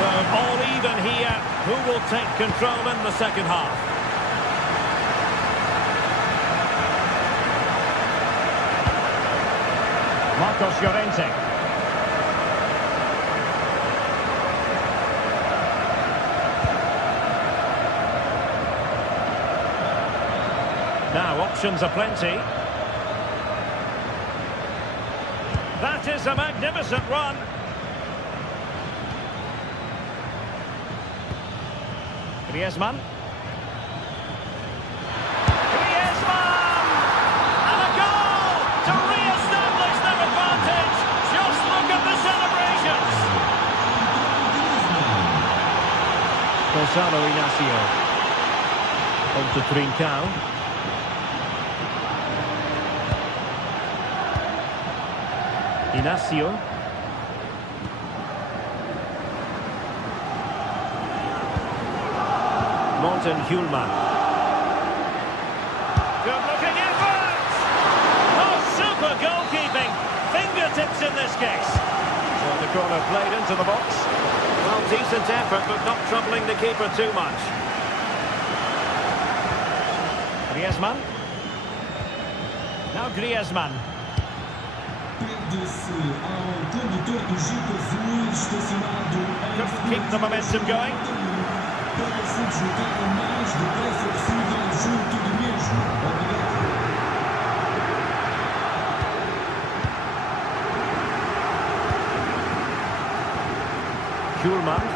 So, all even here. Who will take control in the second half? Marcos Llorente. Now, options are plenty. That is a magnificent run. Griezmann. Griezmann! And a goal to re-establish their advantage. Just look at the celebrations. Gonzalo Inacio. On to Trincao. Inacio. Morten Hjulmand. Good looking effort! Oh, super goalkeeping! Fingertips in this case. So the corner played into the box. Well, decent effort, but not troubling the keeper too much. Griezmann. Now Griezmann. Couldn't keep the momentum going. Hjulmand.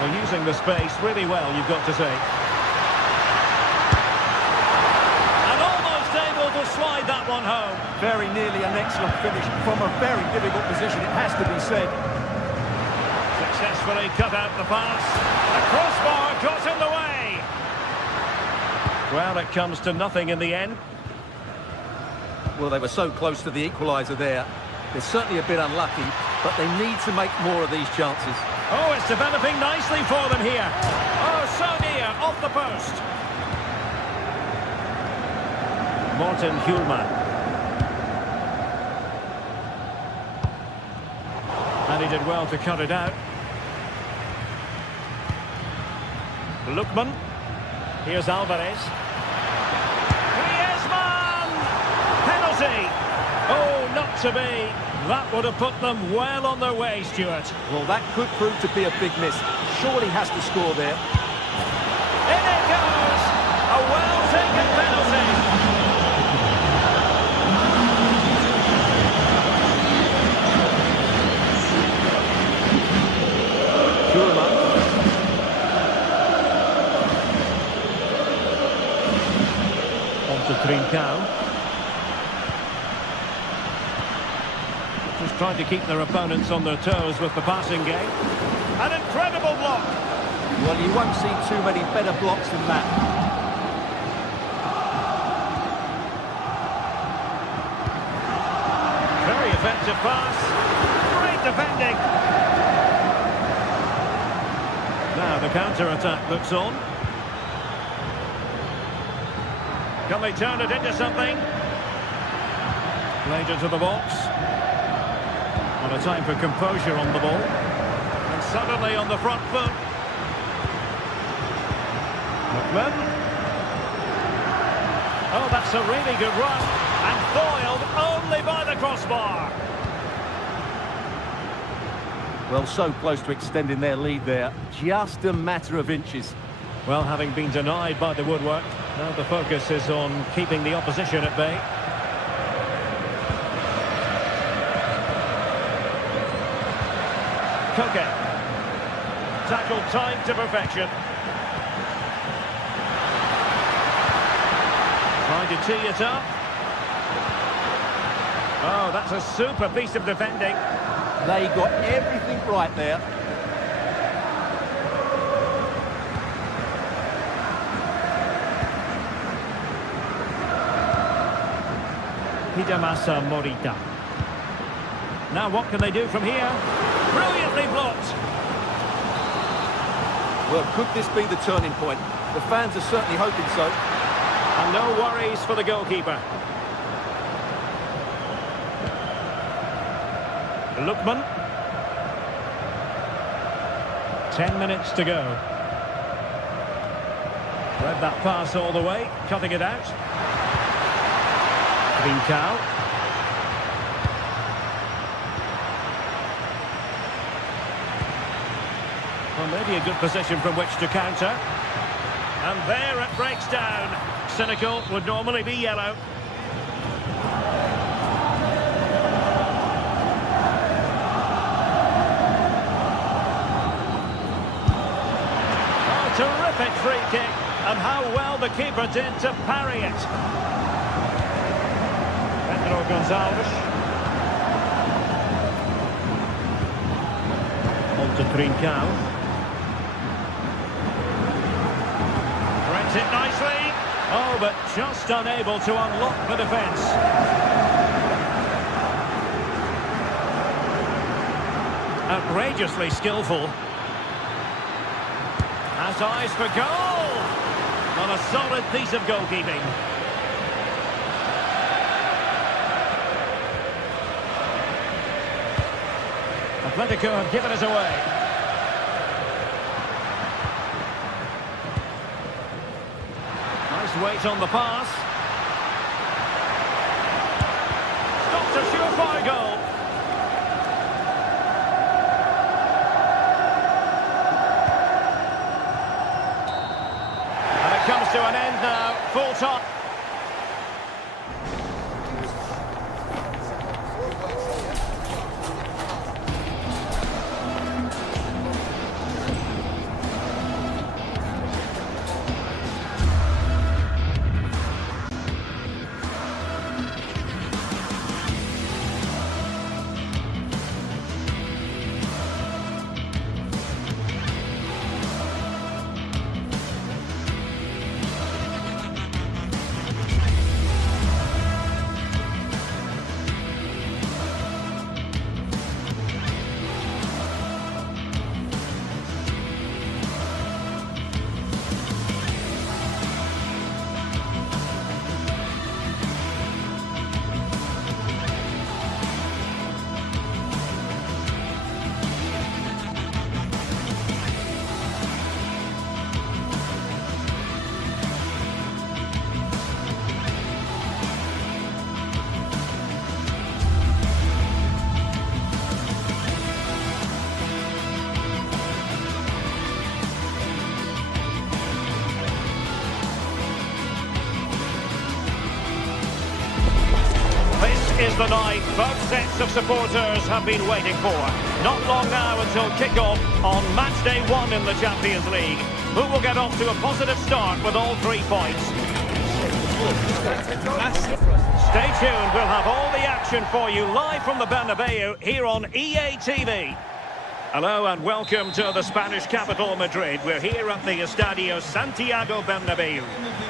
Well, using the space really well, you've got to say. And almost able to slide that one home. Very nearly an excellent finish from a very difficult position, it has to be said. Successfully cut out the pass. The crossbar got in the way. Well, it comes to nothing in the end. Well, they were so close to the equaliser there. They're certainly a bit unlucky, but they need to make more of these chances. Oh, it's developing nicely for them here. Oh, so near, off the post. Morten Hjulmand. And he did well to cut it out. Lookman. Here's Alvarez. Griezmann! Penalty! Oh, not to be. That would have put them well on their way, Stuart. Well, that could prove to be a big miss. Surely has to score there. In it goes! A well-taken penalty. Hjulmand. to Trincao. Just trying to keep their opponents on their toes with the passing game. An incredible block. Well, you won't see too many better blocks than that. Very effective pass. Great defending. Now the counter-attack looks on. Can they turn it into something? Played into the box. What a time for composure on the ball. And suddenly on the front foot. Lookman. Oh, that's a really good run. And foiled only by the crossbar. Well, so close to extending their lead there. Just a matter of inches. Well, having been denied by the woodwork, now the focus is on keeping the opposition at bay. Koke. Tackled timed to perfection. Trying to tee it up. Oh, that's a super piece of defending. They got everything right there. Hidemasa Morita. Now what can they do from here? Brilliantly blocked. Well, could this be the turning point? The fans are certainly hoping so. And no worries for the goalkeeper. Lookman. 10 minutes to go. Read that pass all the way, cutting it out. Trincao. Well, maybe a good position from which to counter. And there it breaks down. Cynical would normally be yellow. Oh, terrific free kick. And how well the keeper did to parry it. Pedro Gonçalves. On to Trincao. Threads it nicely. Oh, but just unable to unlock the defence. Outrageously skillful. Has eyes for goal. On a solid piece of goalkeeping. Atletico have given us away. Nice weight on the pass. Stops a surefire goal. And it comes to an end now. Full time. Is the night both sets of supporters have been waiting for. Not long now until kick-off on match day 1 in the Champions League. Who will get off to a positive start with all 3 points? Stay tuned, we'll have all the action for you live from the Bernabeu here on EA TV. Hello and welcome to the Spanish capital, Madrid. We're here at the Estadio Santiago Bernabeu.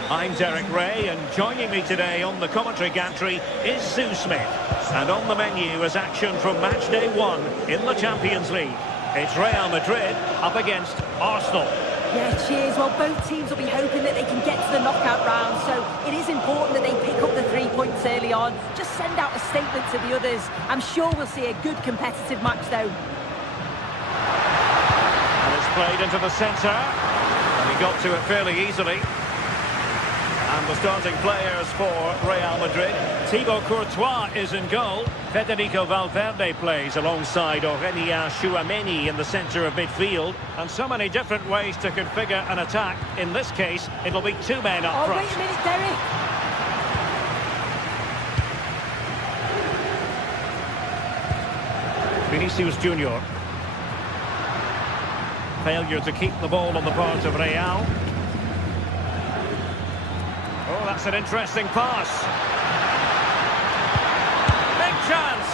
I'm Derek Ray, and joining me today on the commentary gantry is Sue Smith. And on the menu is action from match day 1 in the Champions League. It's Real Madrid up against Arsenal. Yeah, cheers. Well, both teams will be hoping that they can get to the knockout round, so it is important that they pick up the 3 points early on. Just send out a statement to the others. I'm sure we'll see a good competitive match, though. And it's played into the centre, and he got to it fairly easily. And the starting players for Real Madrid. Thibaut Courtois is in goal. Federico Valverde plays alongside Aurélien Tchouameni in the centre of midfield. And so many different ways to configure an attack. In this case, it'll be 2 men up front. Wait a minute, Derek. Vinicius Junior. Failure to keep the ball on the part of Real. Oh, that's an interesting pass. Big chance.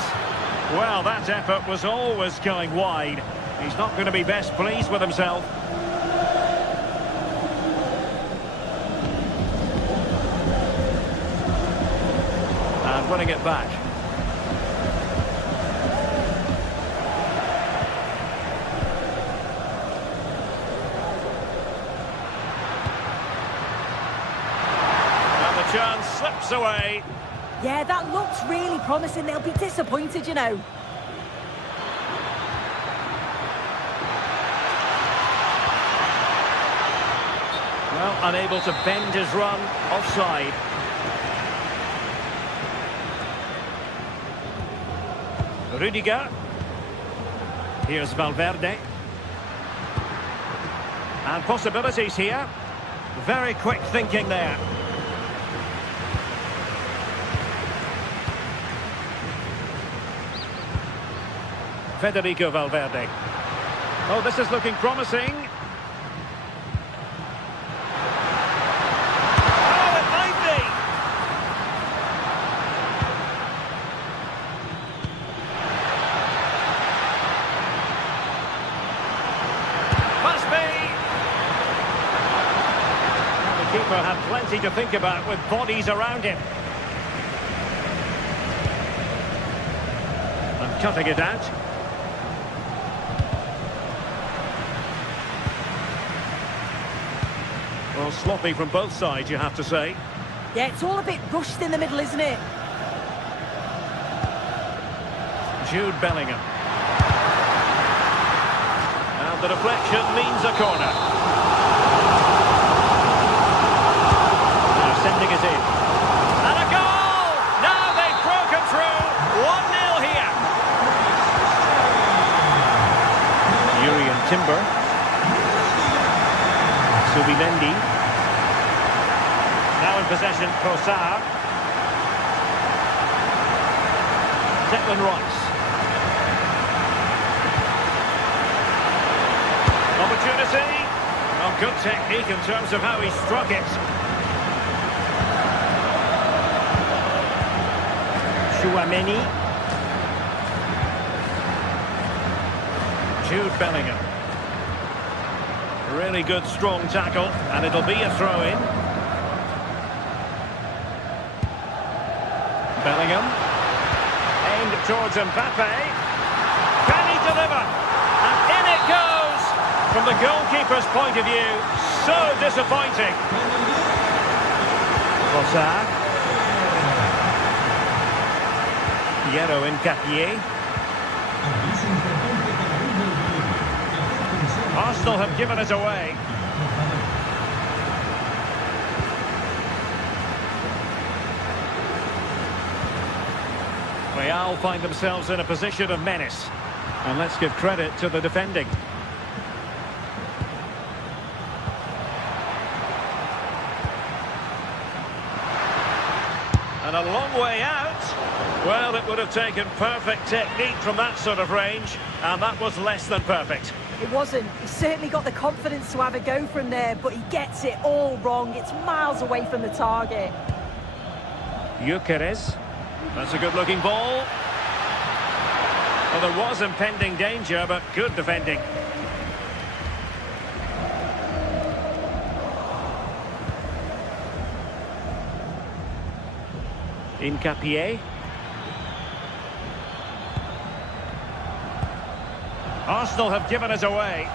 Well, that effort was always going wide. He's not going to be best pleased with himself. And running it back. Chance slips away. Yeah, that looks really promising. They'll be disappointed, you know. Well, unable to bend his run, offside. Rudiger. Here's Valverde. And possibilities here. Very quick thinking there. Federico Valverde. Oh, this is looking promising. Oh, it might be. Must be. The keeper had plenty to think about with bodies around him. And cutting it out. Well, sloppy from both sides, you have to say. Yeah, it's all a bit rushed in the middle, isn't it? Jude Bellingham. And the deflection means a corner. Now sending it in. And a goal! Now they've broken through. 1-0 here. Urian Timber. Subimendi. Now in possession, Trossard. Declan Rice. Opportunity. Oh, good technique in terms of how he struck it. Tchouameni. Jude Bellingham. Really good, strong tackle, and it'll be a throw-in. Bellingham. Aimed towards Mbappe. Can he deliver? And in it goes! From the goalkeeper's point of view, so disappointing. Trossard. Piero Hincapié. Arsenal have given it away. Real find themselves in a position of menace. And let's give credit to the defending. And a long way out. Well, it would have taken perfect technique from that sort of range, and that was less than perfect. It wasn't. He certainly got the confidence to have a go from there, but he gets it all wrong. It's miles away from the target. Gyökeres. That's a good-looking ball. Well, there was impending danger, but good defending. Incapié. Arsenal have given us away.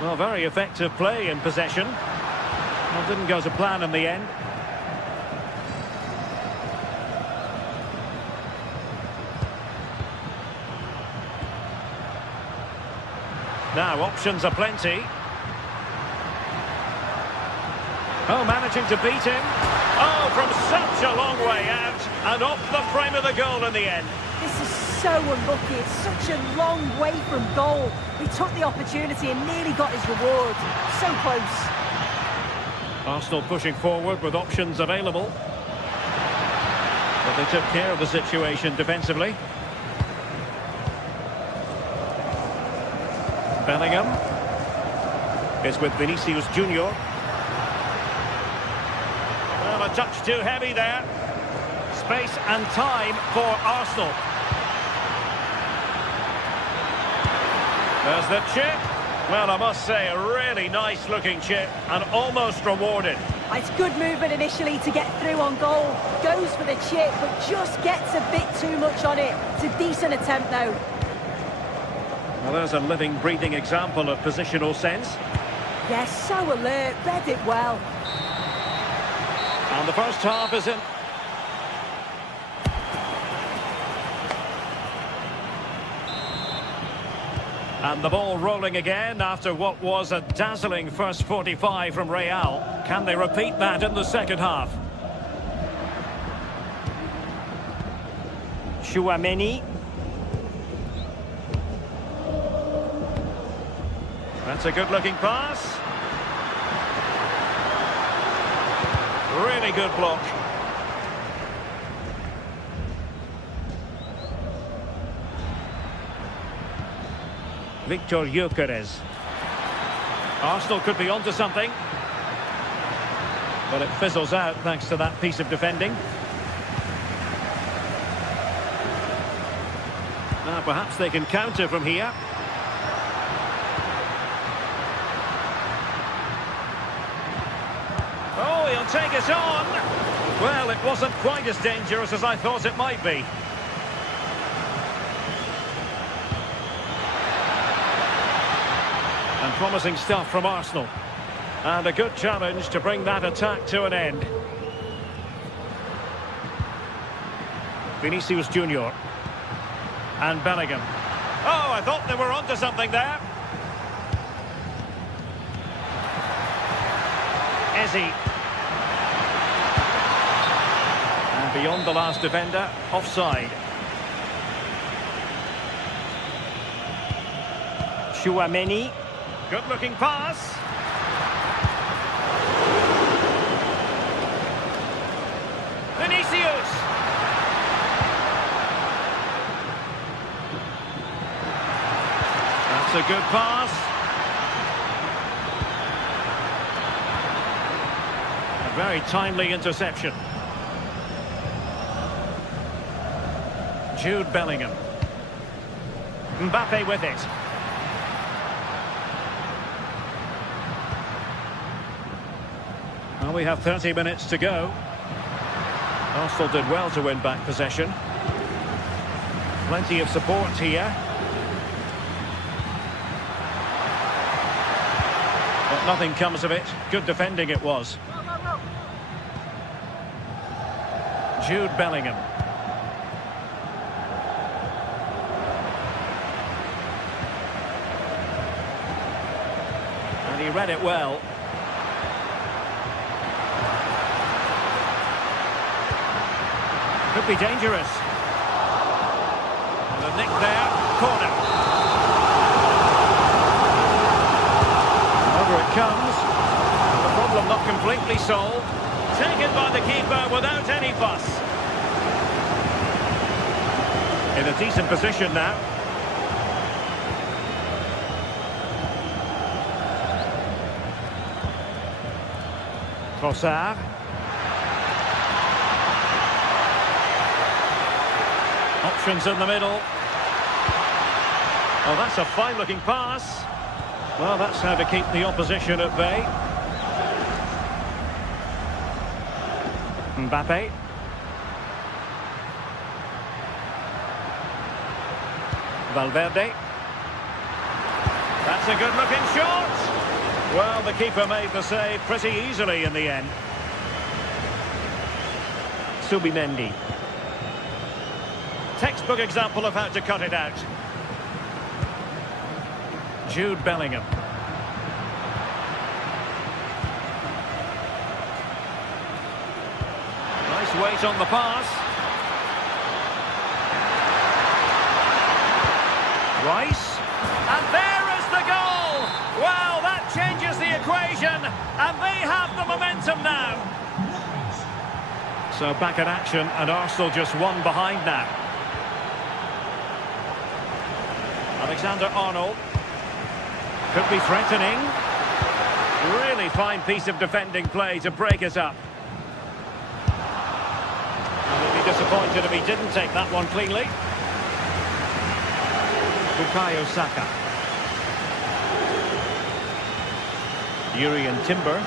Well, very effective play in possession. Well, didn't go to plan in the end. Now, options are plenty. Oh, managing to beat him. Oh, from such a long way out. And off the frame of the goal in the end. This is so unlucky. It's such a long way from goal. He took the opportunity and nearly got his reward. So close. Arsenal pushing forward with options available. But they took care of the situation defensively. Bellingham is with Vinicius Junior. Well, a touch too heavy there. Space and time for Arsenal. There's the chip. Well, I must say, a really nice-looking chip and almost rewarded. It's good movement initially to get through on goal. Goes for the chip, but just gets a bit too much on it. It's a decent attempt, though. Well, there's a living, breathing example of positional sense. Yes, so alert, read it well. And the first half is in. And the ball rolling again after what was a dazzling first 45 from Real. Can they repeat that in the second half? Tchouaméni. That's a good-looking pass. Really good block. Victor Gyökeres. Arsenal could be onto something. But it fizzles out thanks to that piece of defending. Now perhaps they can counter from here. Oh, he'll take it on. Well, it wasn't quite as dangerous as I thought it might be. And promising stuff from Arsenal. And a good challenge to bring that attack to an end. Vinicius Junior. And Bellingham. Oh, I thought they were onto something there. Eze. And beyond the last defender, offside. Tchouaméni. Good-looking pass. Vinicius. That's a good pass. A very timely interception. Jude Bellingham. Mbappe with it. Well, we have 30 minutes to go. Arsenal did well to win back possession. Plenty of support here. But nothing comes of it. Good defending it was. Jude Bellingham. And he read it well. Could be dangerous. And a nick there. Corner. Over it comes. The problem not completely solved. Taken by the keeper without any fuss. In a decent position now. Trossard. Options in the middle. Oh, that's a fine-looking pass. Well, that's how to keep the opposition at bay. Mbappe. Valverde. That's a good-looking shot. Well, the keeper made the save pretty easily in the end. Subimendi. Textbook example of how to cut it out. Jude Bellingham. Nice weight on the pass. Rice. And there is the goal! Wow, that changes the equation, and they have the momentum now. So back in action, and Arsenal just one behind now. Alexander-Arnold. Could be threatening. Really fine piece of defending play to break it up. He'll be disappointed if he didn't take that one cleanly. Bukayo Saka. Urian Timber.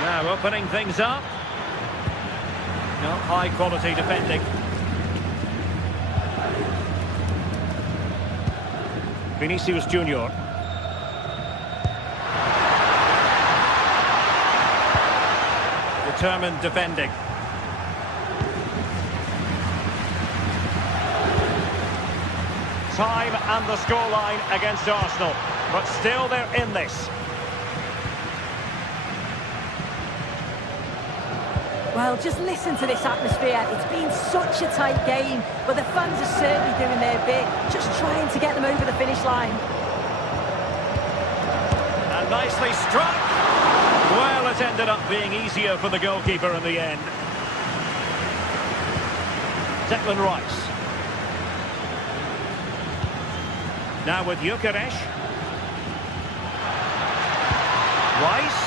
Now opening things up. No, high quality defending. Vinicius Junior. Determined defending. Time and the scoreline against Arsenal, but still they're in this. Well, just listen to this atmosphere. It's been such a tight game, but the fans are certainly doing their bit, just trying to get them over the finish line. And nicely struck. Well, it ended up being easier for the goalkeeper in the end. Declan Rice. Now with Gyökeres. Rice.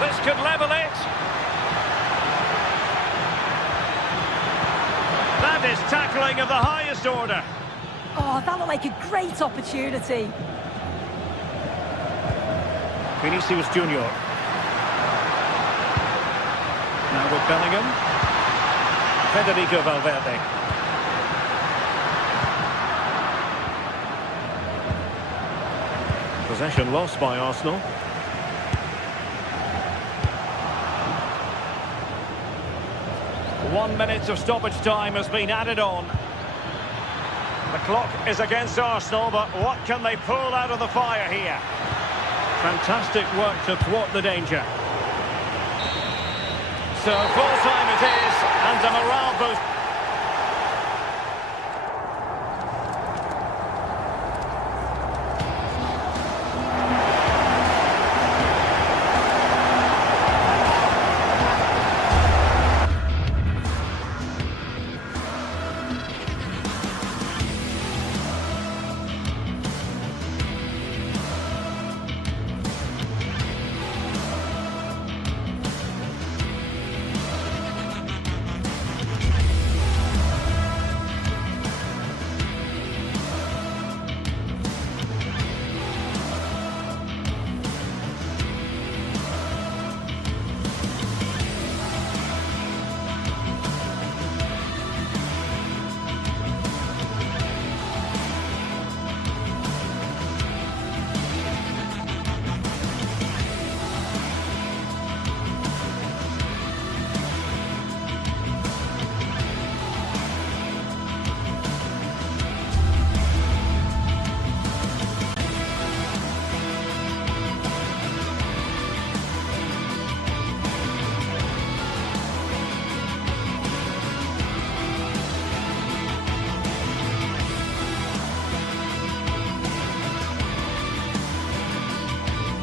This could level it. That is tackling of the highest order. Oh, that looked like a great opportunity. Vinicius Junior. Now with Bellingham. Federico Valverde. Possession lost by Arsenal. One minute of stoppage time has been added on. The clock is against Arsenal, but what can they pull out of the fire here? Fantastic work to thwart the danger. So full time it is, and a morale boost.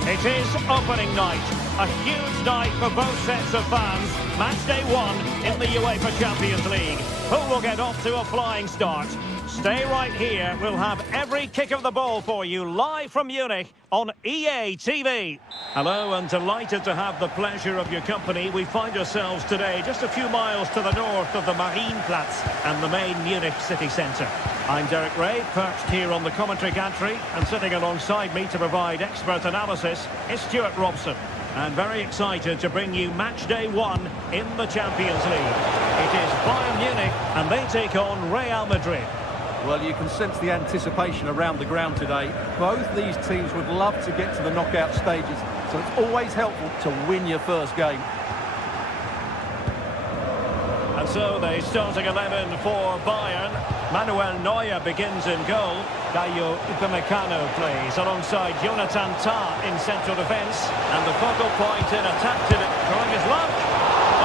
It is opening night, a huge night for both sets of fans. Match day one in the UEFA Champions League. Who will get off to a flying start? Stay right here. We'll have every kick of the ball for you live from Munich on EA TV. Hello, and delighted to have the pleasure of your company. We find ourselves today just a few miles to the north of the Marienplatz and the main Munich city centre. I'm Derek Ray, perched here on the commentary gantry, and sitting alongside me to provide expert analysis is Stuart Robson. And very excited to bring you match day 1 in the Champions League. It is Bayern Munich, and they take on Real Madrid. Well, you can sense the anticipation around the ground today. Both these teams would love to get to the knockout stages, so it's always helpful to win your first game. And so the starting 11 for Bayern. Manuel Neuer begins in goal. Dayo Upamecano plays alongside Jonathan Tah in central defence. And the focal point in attack to trying his luck.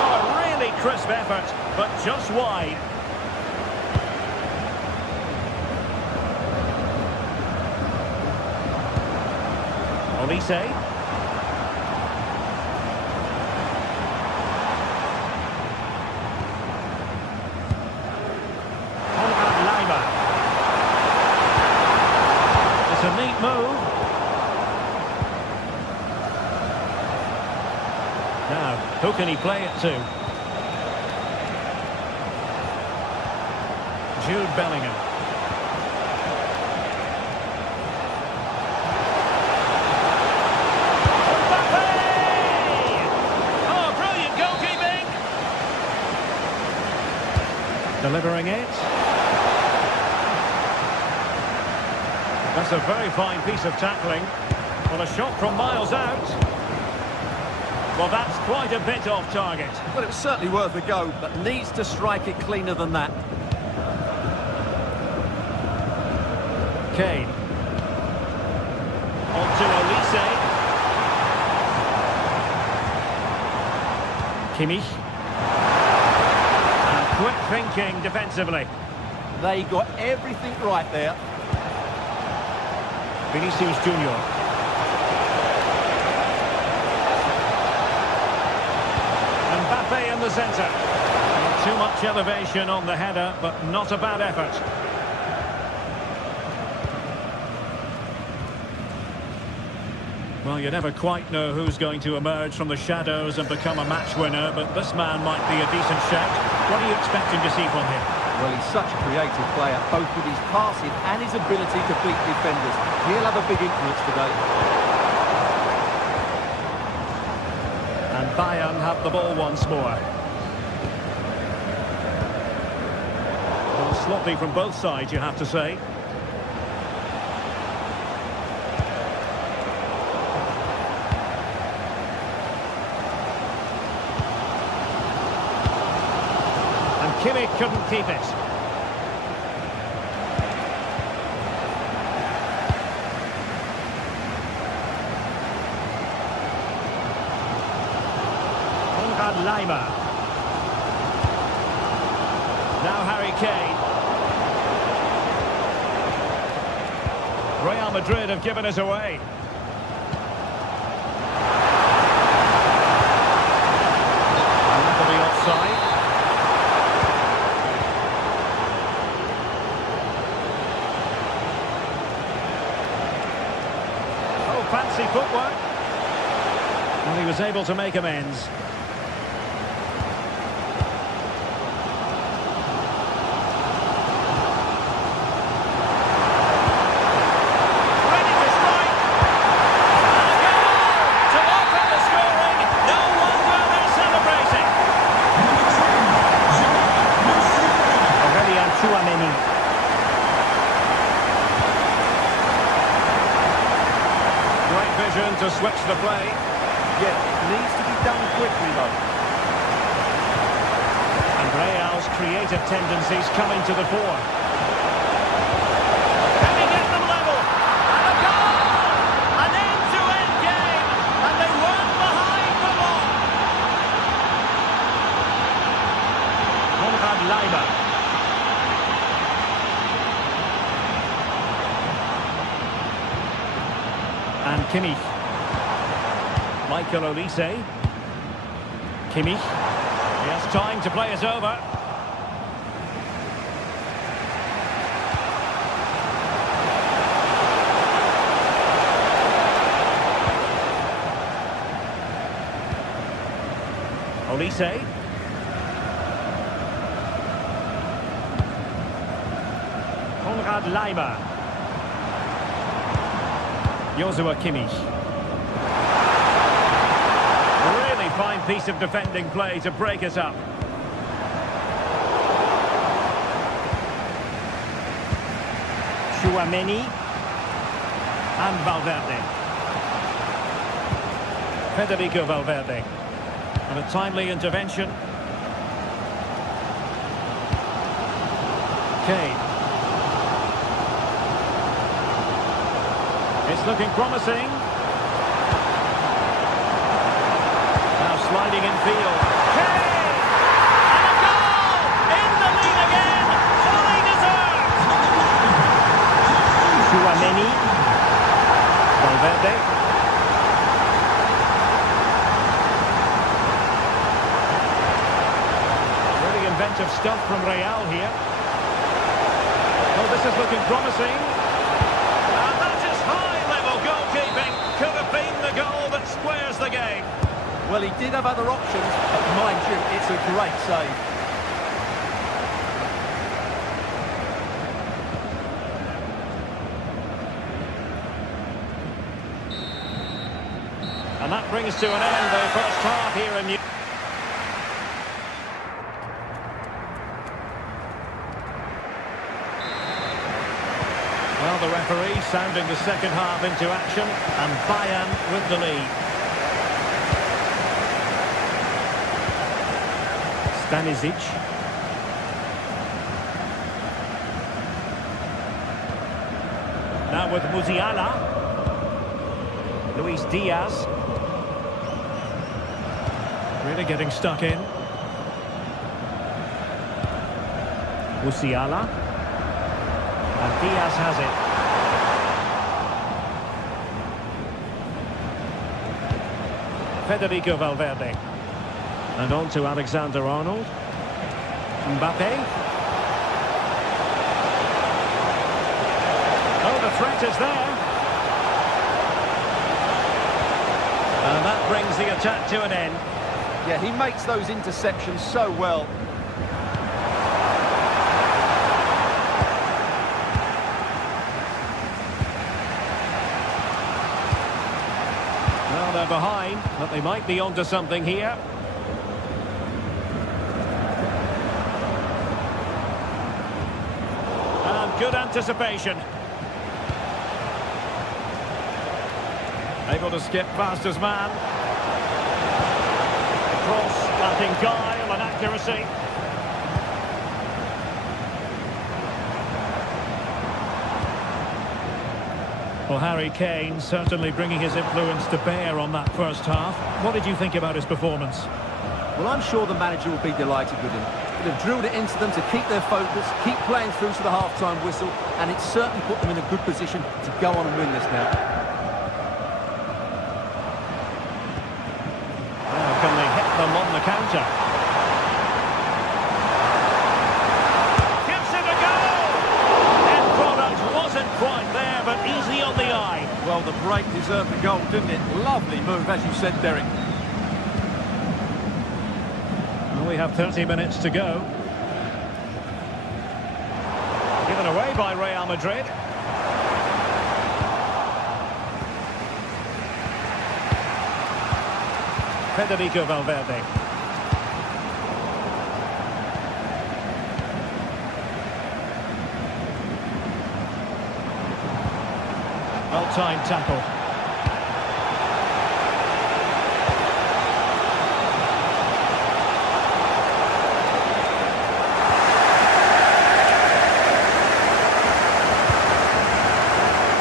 Oh, a really crisp effort, but just wide. Olise. It's a neat move. Now, who can he play it to? Jude Bellingham. Delivering it. That's a very fine piece of tackling. Well, a shot from miles out. Well, that's quite a bit off target. Well, it was certainly worth a go, but needs to strike it cleaner than that. Kane. On to Olise. Kimmich. Quick thinking defensively. They got everything right there. Vinicius Junior. Mbappe in the centre. Not too much elevation on the header, but not a bad effort. Well, you never quite know who's going to emerge from the shadows and become a match winner, but this man might be a decent shout. What are you expecting to see from him? Well, he's such a creative player, both with his passing and his ability to beat defenders. He'll have a big influence today. And Bayern have the ball once more. Well, sloppy from both sides, you have to say. Kimmich couldn't keep it. Konrad Laimer. Now Harry Kane. Real Madrid have given us away. And that'll be offside. Fancy footwork. And he was able to make amends. Ready to strike. And a goal to open the scoring. No wonder they're celebrating. Aurélien Tchouaméni. To switch the play. Yeah, it needs to be done quickly though. And Real's creative tendencies coming to the fore. Can he get them level? And a goal! An end-to-end game, and they weren't behind for long. Konrad Laimer. And Kimmich. Michael Olise. Kimmich. He has time to play it over. Olise. Konrad Laimer. Joshua Kimmich. Really fine piece of defending play to break us up. Chouameni. And Valverde. Federico Valverde. And a timely intervention. Kane. It's looking promising. Now sliding in field. Kane! And a goal! In the lead again! Fully deserved! Chouameni. Valverde. Really inventive stuff from Real here. Oh, this is looking promising. And that is high-level goalkeeping. Could have been the goal that squares the game. Well, he did have other options, but mind you, it's a great save. And that brings to an end the first half here in New... Well, the referee sounding the second half into action, and Bayern with the lead. Stanisic. Now with Musiala. Luis Diaz. Really getting stuck in. Musiala. And Diaz has it. Federico Valverde. And on to Alexander-Arnold. Mbappe. Oh, the threat is there. And that brings the attack to an end. Yeah, he makes those interceptions so well. Well, they're behind, but they might be onto something here. And good anticipation. Able to skip past his man. Cross, lacking guile and accuracy. Well, Harry Kane certainly bringing his influence to bear on that first half. What did you think about his performance? Well, I'm sure the manager will be delighted with him. They've drilled it into them to keep their focus, keep playing through to the half-time whistle, and it's certainly put them in a good position to go on and win this now. Can they hit them on the counter? Gives it a go! End product wasn't quite there, but easy on the eye. Well, the break deserved the goal, didn't it? Lovely move, as you said, Derek. Well, we have 30 minutes to go. Given away by Real Madrid. Federico Valverde. Well-timed tackle.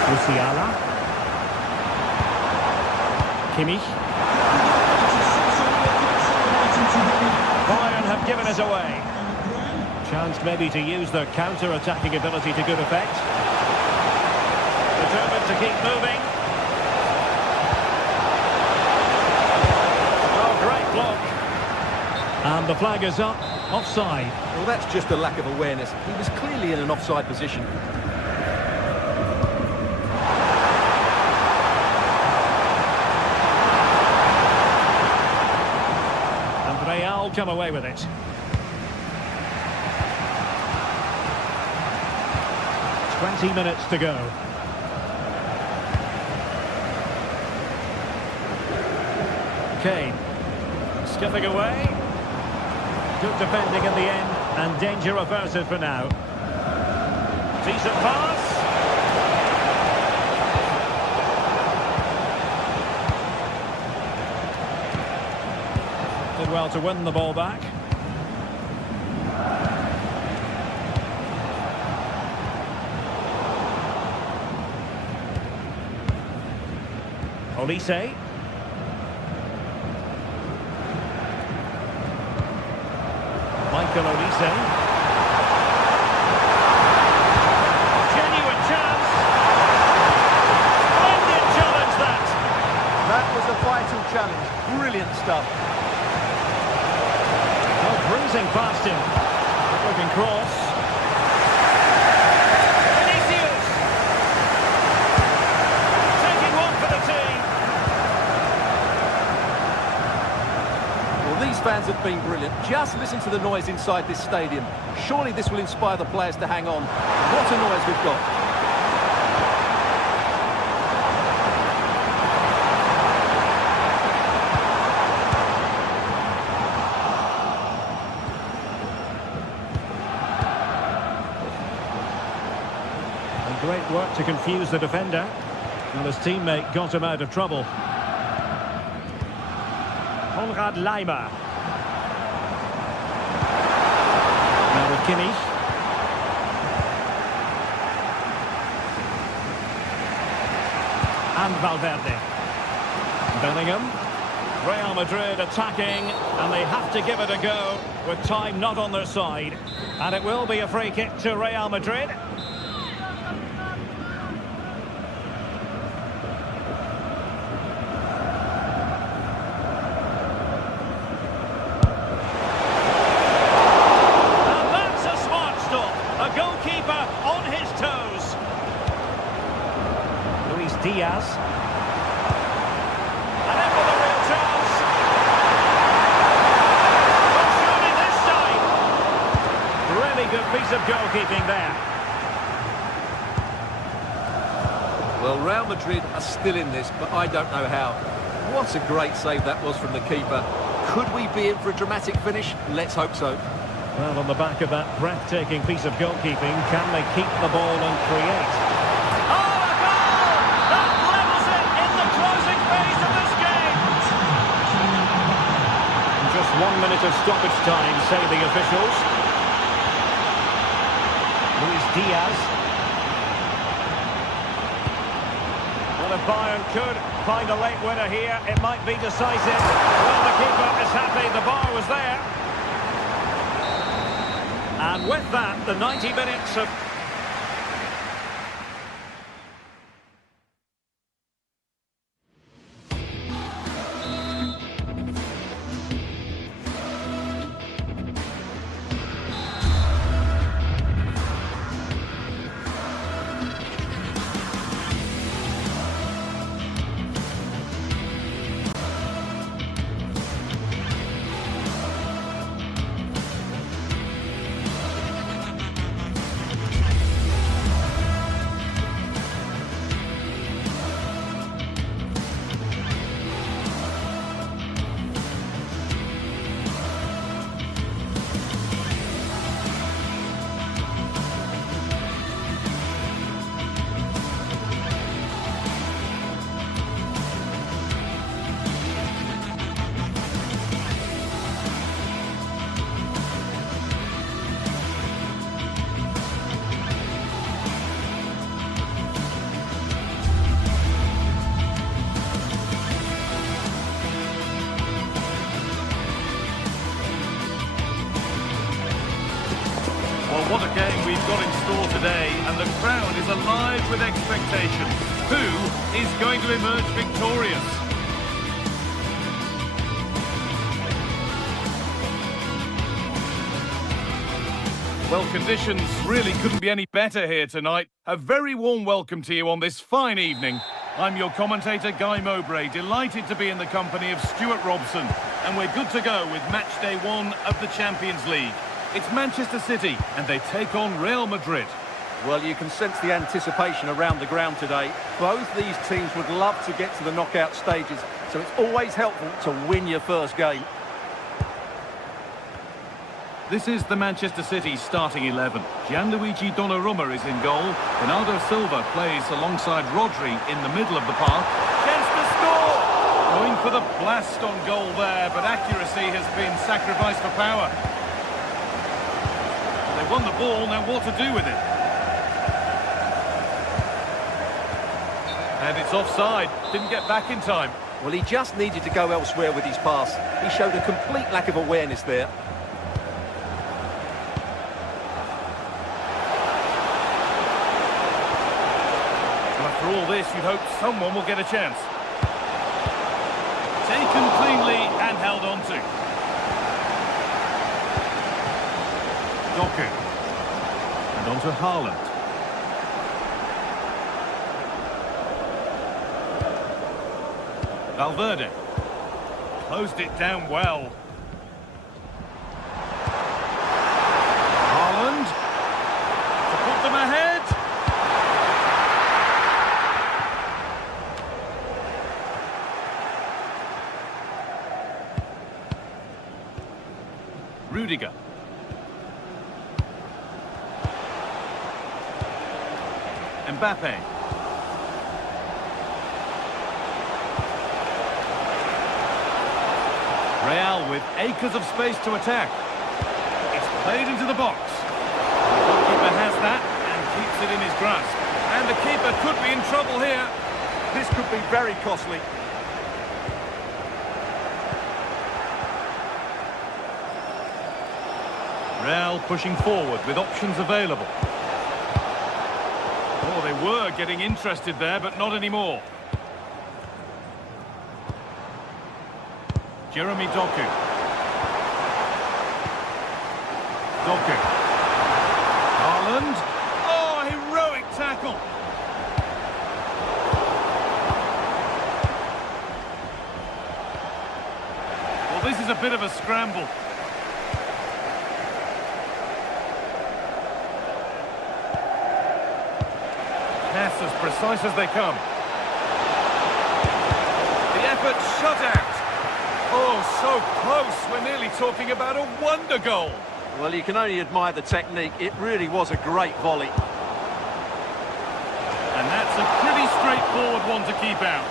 Musiala. Kimmich. Bayern have given us away. Chance maybe to use their counter-attacking ability to good effect. Determined to keep moving. Oh, great block. And the flag is up. Offside. Well, that's just a lack of awareness. He was clearly in an offside position. come away with it. "20 minutes to go. Kane. Skipping away. Good defending in the end, and danger averted for now. Decent pass. Did well to win the ball back. Olise. Michael Olise. Genuine chance. Splendid challenge that. That was a vital challenge. Brilliant stuff. Oh, breezing past him. Looking cross. Vinicius. Taking one for the team. Well, these fans have been brilliant. Just listen to the noise inside this stadium. Surely this will inspire the players to hang on. What a noise we've got. And great work to confuse the defender. And his teammate got him out of trouble. Konrad Laimer. Now with Kimmich. And Valverde. Bellingham. Real Madrid attacking, and they have to give it a go with time not on their side. And it will be a free kick to Real Madrid. Diaz. And in for the real chance. Well, surely this time. Really good piece of goalkeeping there. Well, Real Madrid are still in this, but I don't know how. What a great save that was from the keeper. Could we be in for a dramatic finish? Let's hope so. Well, on the back of that breathtaking piece of goalkeeping, can they keep the ball and create? Just 1 minute of stoppage time, say the officials. Luis Diaz. Well, if Bayern could find a late winner here, it might be decisive. Well, the keeper is happy, the bar was there. And with that, the 90 minutes of... Well, what a game we've got in store today, and the crowd is alive with expectation. Who is going to emerge victorious? Well, conditions really couldn't be any better here tonight. A very warm welcome to you on this fine evening. I'm your commentator, Guy Mowbray, delighted to be in the company of Stuart Robson. And we're good to go with match day 1 of the Champions League. It's Manchester City, and they take on Real Madrid. Well, you can sense the anticipation around the ground today. Both these teams would love to get to the knockout stages, so it's always helpful to win your first game. This is the Manchester City starting 11. Gianluigi Donnarumma is in goal. Bernardo Silva plays alongside Rodri in the middle of the park. Chance to score! Going for the blast on goal there, but accuracy has been sacrificed for power. They won the ball, now what to do with it? And it's offside. Didn't get back in time. Well, he just needed to go elsewhere with his pass. He showed a complete lack of awareness there. After all this, you'd hope someone will get a chance. Taken cleanly and held on to. Doku. And on to Haaland. Valverde. Closed it down well. Haaland. To put them ahead. Rudiger. Mbappe. Real with acres of space to attack. It's played into the box. The goalkeeper has that and keeps it in his grasp. And the keeper could be in trouble here. This could be very costly. Real pushing forward with options available. Oh, they were getting interested there, but not anymore. Jeremy Doku. Doku. Haaland. Oh, heroic tackle. Well, this is a bit of a scramble. Pass as precise as they come. The effort shut out. Oh, so close. We're nearly talking about a wonder goal. Well, you can only admire the technique. It really was a great volley. And that's a pretty straightforward one to keep out.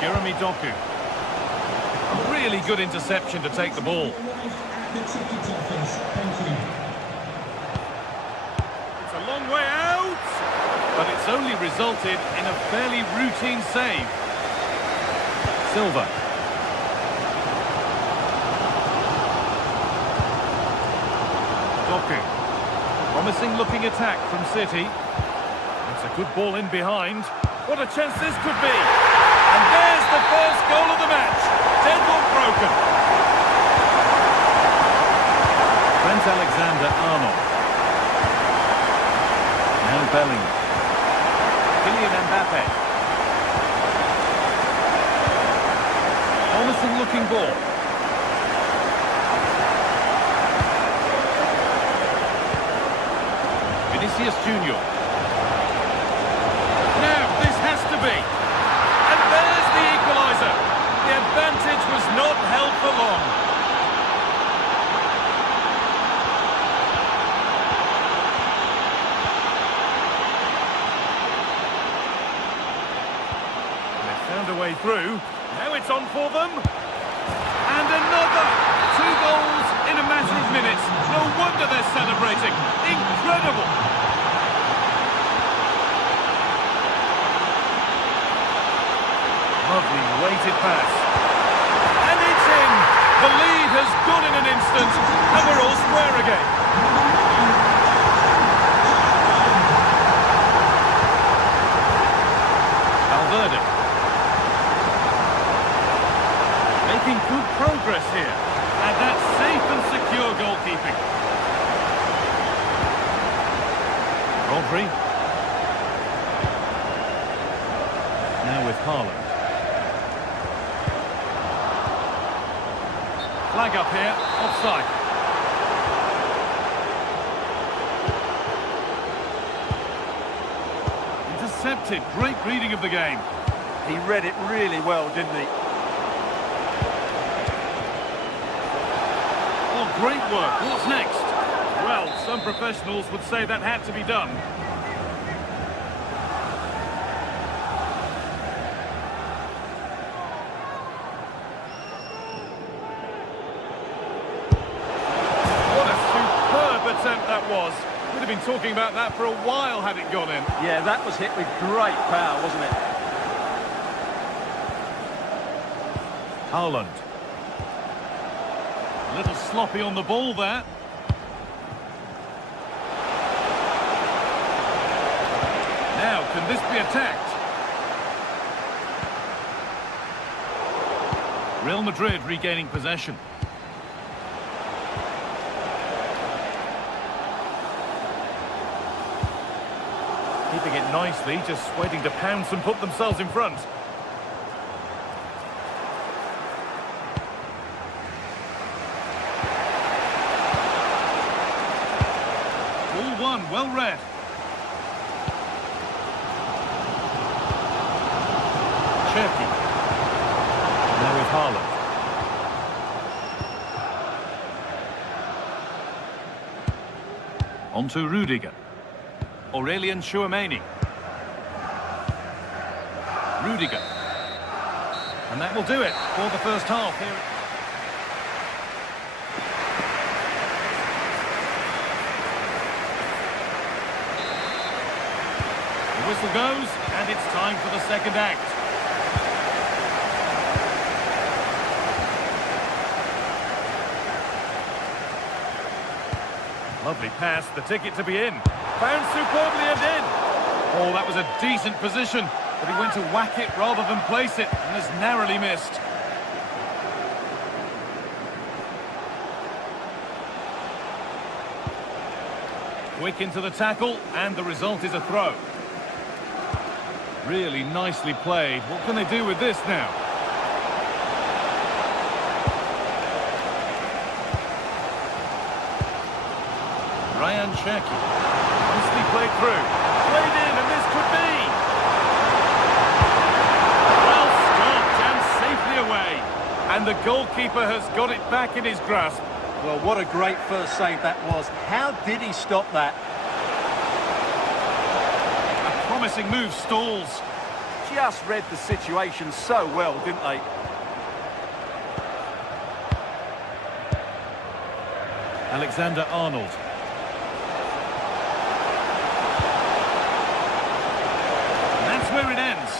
Jeremy Doku. A really good interception to take the ball. It's a long way out, but it's only resulted in a fairly routine save. Silva. Doku. Promising looking attack from City. It's a good ball in behind. What a chance this could be. And there's the first goal of the match. Deadlock broken. Trent Alexander-Arnold. Now Bellingham. Kylian Mbappe. Promising looking ball. Vinicius Junior. Now this has to be. And there's the equaliser. The advantage was not held for long. They've found a way through. Now it's on for them. And another. 2 goals in a matter of minutes. No wonder they're celebrating. Incredible. Lovely weighted pass. And it's in. The lead has gone in an instant. And we're all square again. Valverde. Making good progress here. And that's safe and secure goalkeeping. Rodri. Now with Haaland. Flag up here, offside. Intercepted, great reading of the game. He read it really well, didn't he? Oh, great work. What's next? Well, some professionals would say that had to be done. What a superb attempt that was. We'd have been talking about that for a while had it gone in. Yeah, that was hit with great power, wasn't it? Haaland. A little sloppy on the ball there. Now, can this be attacked? Real Madrid regaining possession. Keeping it nicely, just waiting to pounce and put themselves in front. Ball one, well read. Cherky. Now with Haaland. On to Rudiger. Aurelien Tchouameni. Rudiger. And that will do it for the first half here. The whistle goes, and it's time for the second act. Lovely pass, the ticket to be in. Found superbly and in. Oh, that was a decent position, but he went to whack it rather than place it, and has narrowly missed. Quick into the tackle, and the result is a throw. Really nicely played. What can they do with this now? Ryan Cherky. Nicely played through. Played in, and this could be. Well stopped and safely away. And the goalkeeper has got it back in his grasp. Well, what a great first save that was. How did he stop that? A promising move stalls. Just read the situation so well, didn't they? Alexander-Arnold. Where it ends.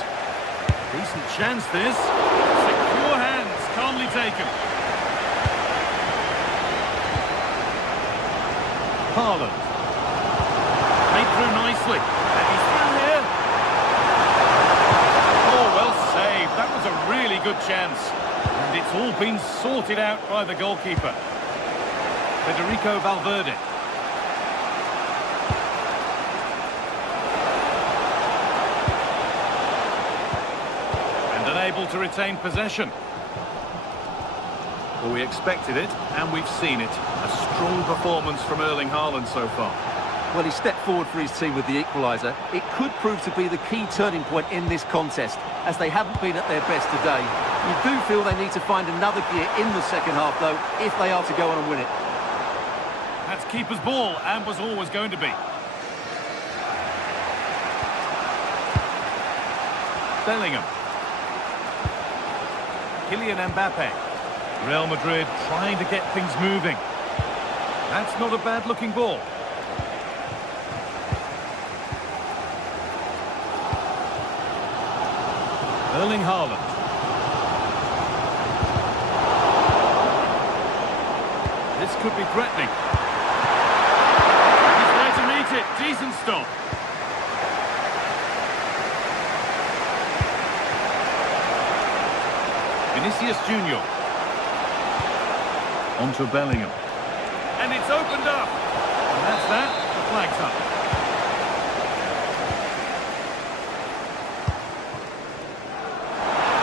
Decent chance this. Secure hands, calmly taken. Haaland. Made through nicely. And he's through here. Oh, well saved. That was a really good chance. And it's all been sorted out by the goalkeeper. Federico Valverde. Able to retain possession. Well, we expected it, and we've seen it. A strong performance from Erling Haaland so far. Well, he stepped forward for his team with the equaliser. It could prove to be the key turning point in this contest, as they haven't been at their best today. You do feel they need to find another gear in the second half, though, if they are to go on and win it. That's keeper's ball, and was always going to be. Bellingham. Kylian Mbappe. Real Madrid trying to get things moving. That's not a bad-looking ball. Erling Haaland. This could be threatening. He's there to meet it. Decent stop. Vinicius Junior. On to Bellingham. And it's opened up. And that's that. The flag's up.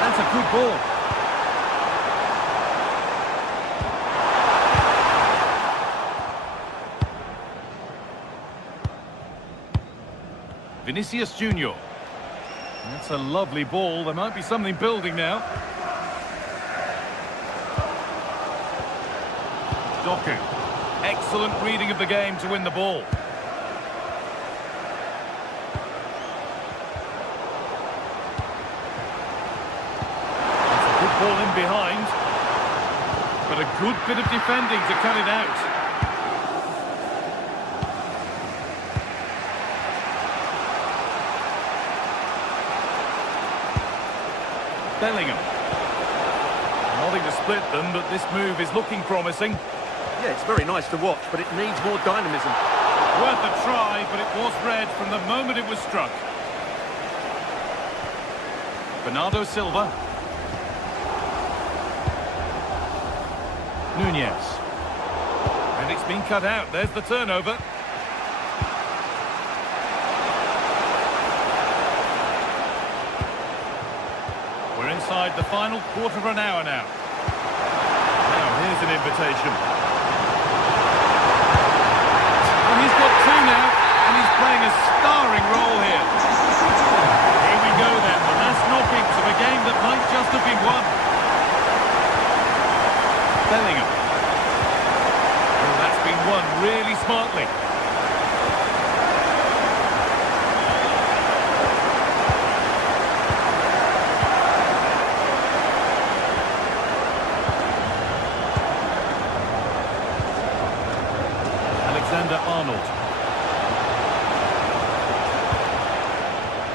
That's a good ball. Vinicius Junior. That's a lovely ball. There might be something building now. Doku. Excellent reading of the game to win the ball. That's a good ball in behind. But a good bit of defending to cut it out. Bellingham. Nothing to split them, but this move is looking promising. Yeah, it's very nice to watch, but it needs more dynamism. Worth a try, but it was red from the moment it was struck. Bernardo Silva. Nunez. And it's been cut out. There's the turnover. We're inside the final quarter of an hour now. Now, here's an invitation. And he's got two now, and he's playing a starring role here. Here we go then, the last knockings of a game that might just have been won. Bellingham. Oh, that's been won really smartly. Arnold.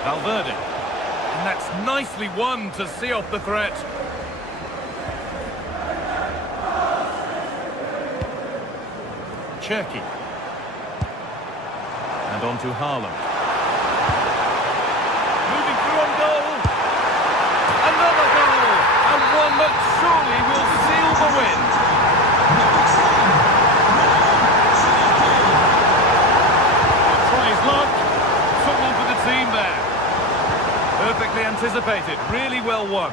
Valverde. And that's nicely won to see off the threat. Cherki. And on to Haaland. Moving through on goal. Another goal. And one that surely will seal the win. Look, took one for the team there. Perfectly anticipated, really well won.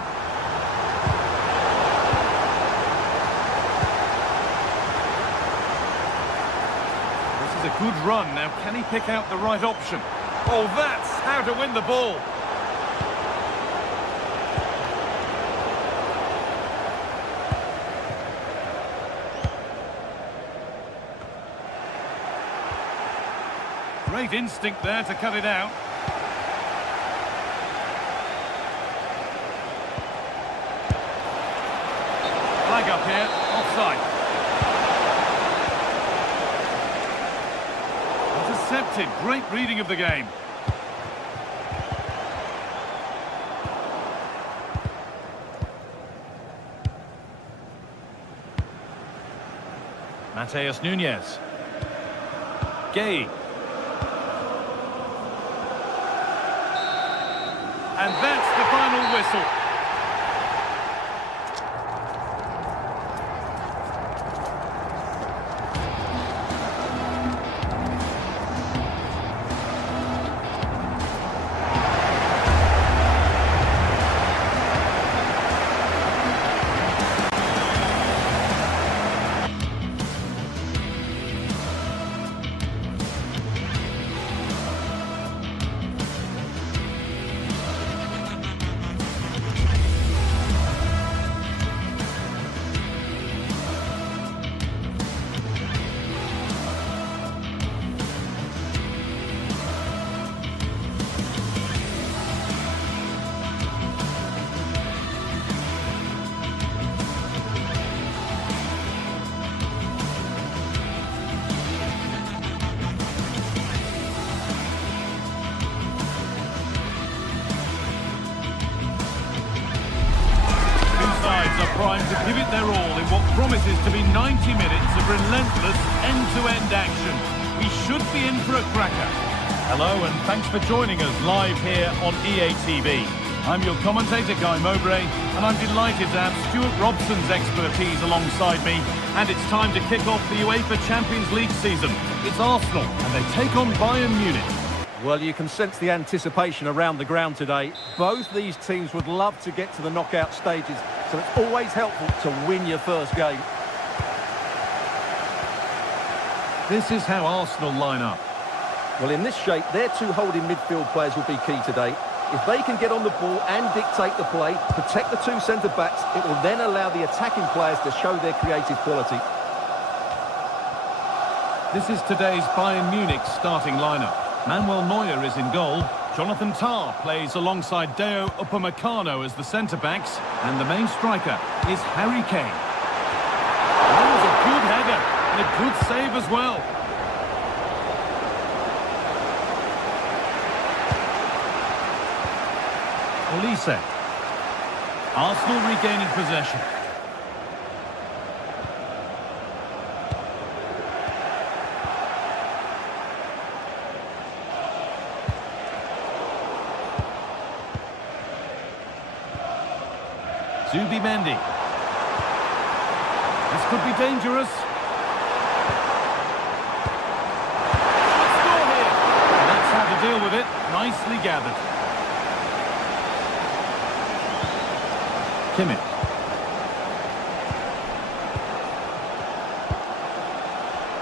This is a good run. Now, can he pick out the right option? Oh, that's how to win the ball. Great instinct there to cut it out. Flag up here, offside. Intercepted, great reading of the game. Mateus Nunez. Gay. And that's the final whistle. Primed to give it their all in what promises to be 90 minutes of relentless end-to-end action. We should be in for a cracker. Hello and thanks for joining us live here on EA TV. I'm your commentator, Guy Mowbray, and I'm delighted to have Stuart Robson's expertise alongside me. And it's time to kick off the UEFA Champions League season. It's Arsenal, and they take on Bayern Munich. Well, you can sense the anticipation around the ground today. Both these teams would love to get to the knockout stages, so it's always helpful to win your first game. This is how Arsenal line up. Well, in this shape, their two holding midfield players will be key today. If they can get on the ball and dictate the play, protect the two centre-backs, it will then allow the attacking players to show their creative quality. This is today's Bayern Munich starting lineup. Manuel Neuer is in goal. Jonathan Tah plays alongside Deo Upamecano as the centre-backs. And the main striker is Harry Kane. That was a good header and a good save as well. Olise. Arsenal regaining possession. Zubimendi. This could be dangerous. Let's score here. And that's how to deal with it. Nicely gathered. Kimmich.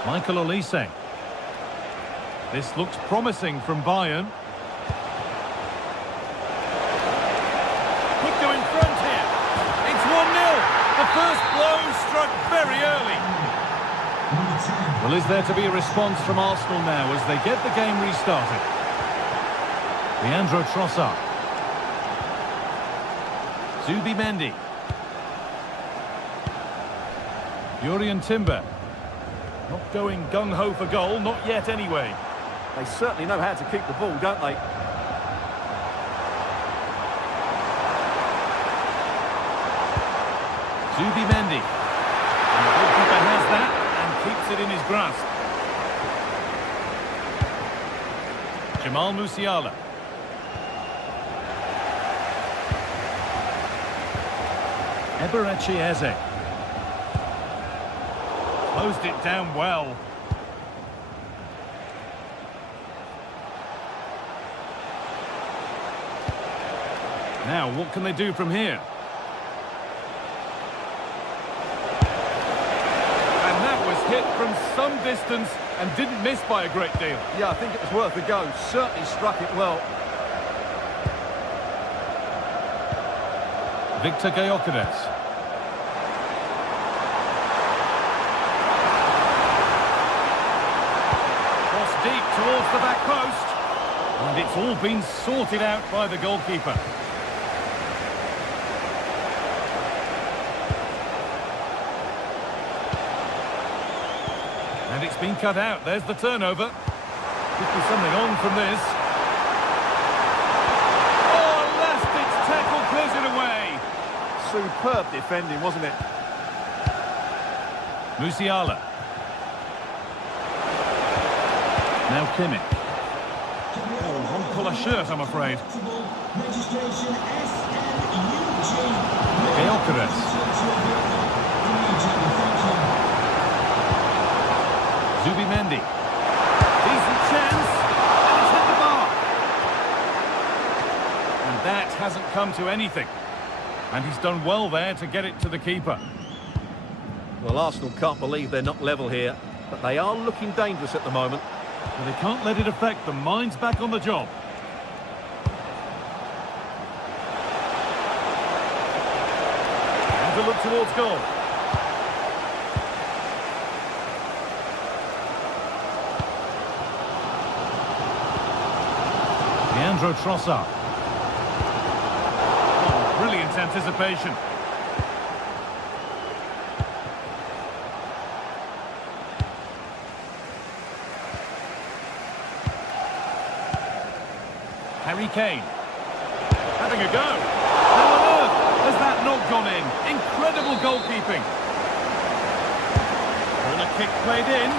Michael Olise. This looks promising from Bayern. Could go in front here. It's 1-0. The first blow struck very early. Well, is there to be a response from Arsenal now as they get the game restarted? Leandro Trossard. Zubimendi. Jurrien Timber. Not going gung-ho for goal, not yet anyway. They certainly know how to keep the ball, don't they? Zubimendi. And the goalkeeper has that and keeps it in his grasp. Jamal Musiala. Eberechi Eze. Closed it down well. Now, what can they do from here? And that was hit from some distance and didn't miss by a great deal. Yeah, I think it was worth a go. Certainly struck it well. Victor Gyökeres. Cross deep towards the back post. And it's all been sorted out by the goalkeeper. And it's been cut out. There's the turnover. Could be something on from this. Oh, last-ditch tackle clears it away. Superb defending, wasn't it? Musiala. Now Kimmich. Oh, wrong colour shirt, I'm afraid. Registration Gyökeres. Zubimendi. Decent chance. And it's hit the bar. And that hasn't come to anything. And he's done well there to get it to the keeper. Well, Arsenal can't believe they're not level here, but they are looking dangerous at the moment. But they can't let it affect them. Mind's back on the job. And to look towards goal. Leandro Trossard. Oh, brilliant anticipation. Harry Kane. Having a go. How on earth has that not gone in? Incredible goalkeeping. Corner kick played in.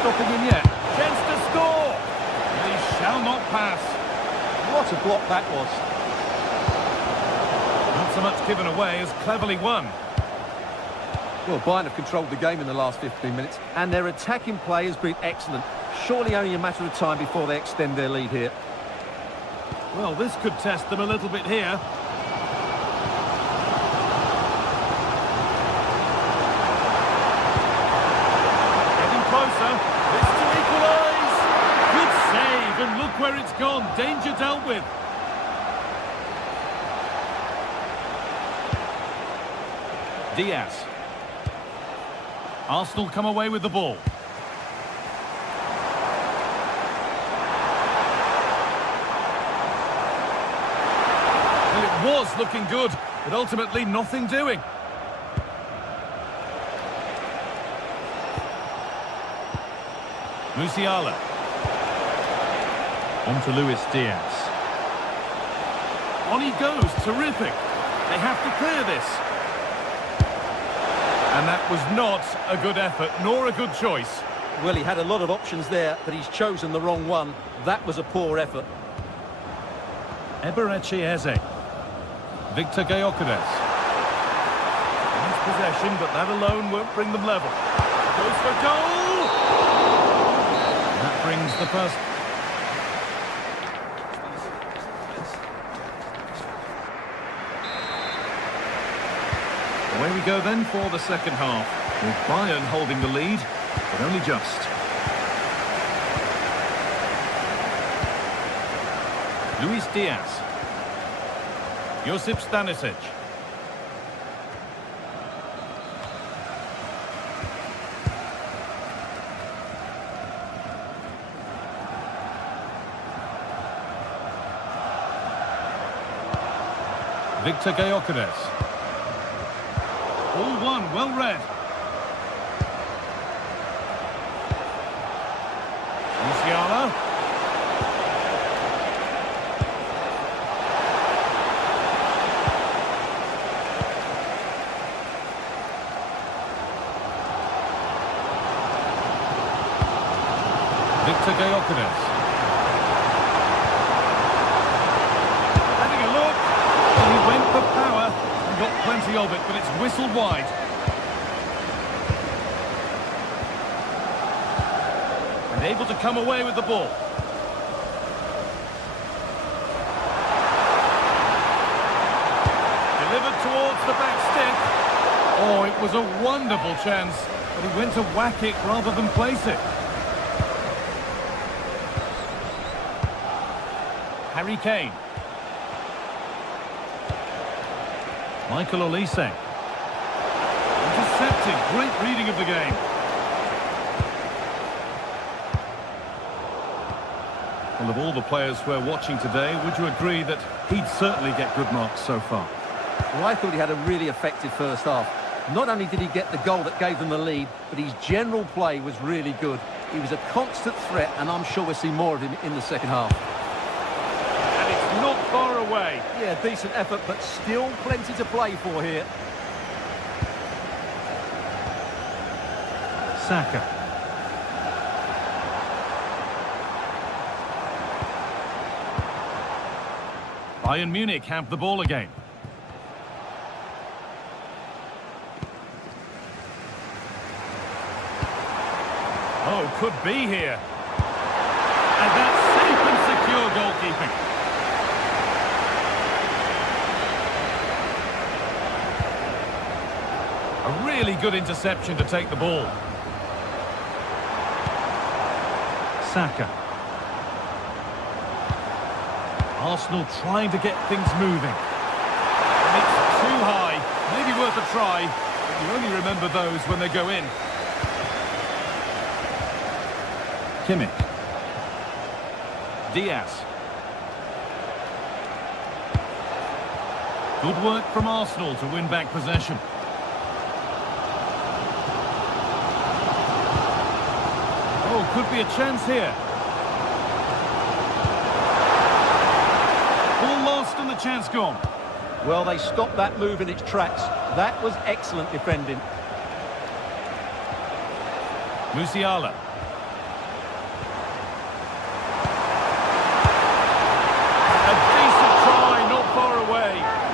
Stopping him yet. Chance to score. He shall not pass. What a block that was. Not so much given away as cleverly won. Well, Bayern have controlled the game in the last 15 minutes, and their attacking play has been excellent. Surely only a matter of time before they extend their lead here. Well, this could test them a little bit here. dealt with. Diaz. Arsenal come away with the ball. Well, it was looking good, but ultimately nothing doing. Musiala. On to Luis Diaz. On he goes, terrific. They have to clear this. And that was not a good effort, nor a good choice. Well, he had a lot of options there, but he's chosen the wrong one. That was a poor effort. Eberechi Eze. Victor Gyökeres. Nice possession, but that alone won't bring them level. Goes for goal! That brings the first... Away we go then for the second half, with Bayern holding the lead, but only just. Luis Diaz. Josip Stanisic. Victor Gyökeres. All one, well read. Musiala. Victor Gyökeres. Having a look. And he went for power. Got plenty of it, but it's whistled wide. And able to come away with the ball. Delivered towards the back stick. Oh, it was a wonderful chance, but he went to whack it rather than place it. Harry Kane. Michael Olise. Intercepted. Great reading of the game. Well, of all the players we're watching today, would you agree that he'd certainly get good marks so far? Well, I thought he had a really effective first half. Not only did he get the goal that gave them the lead, but his general play was really good. He was a constant threat, and I'm sure we'll see more of him in the second half. Not far away. Yeah, decent effort, but still plenty to play for here. Saka. Bayern Munich have the ball again. Oh, could be here. And that's safe and secure goalkeeping. A really good interception to take the ball. Saka. Arsenal trying to get things moving. And it's too high. Maybe worth a try, but you only remember those when they go in. Kimmich. Diaz. Good work from Arsenal to win back possession. Oh, could be a chance here. All lost and the chance gone. Well, they stopped that move in its tracks. That was excellent defending. Musiala. A decent try, not far away.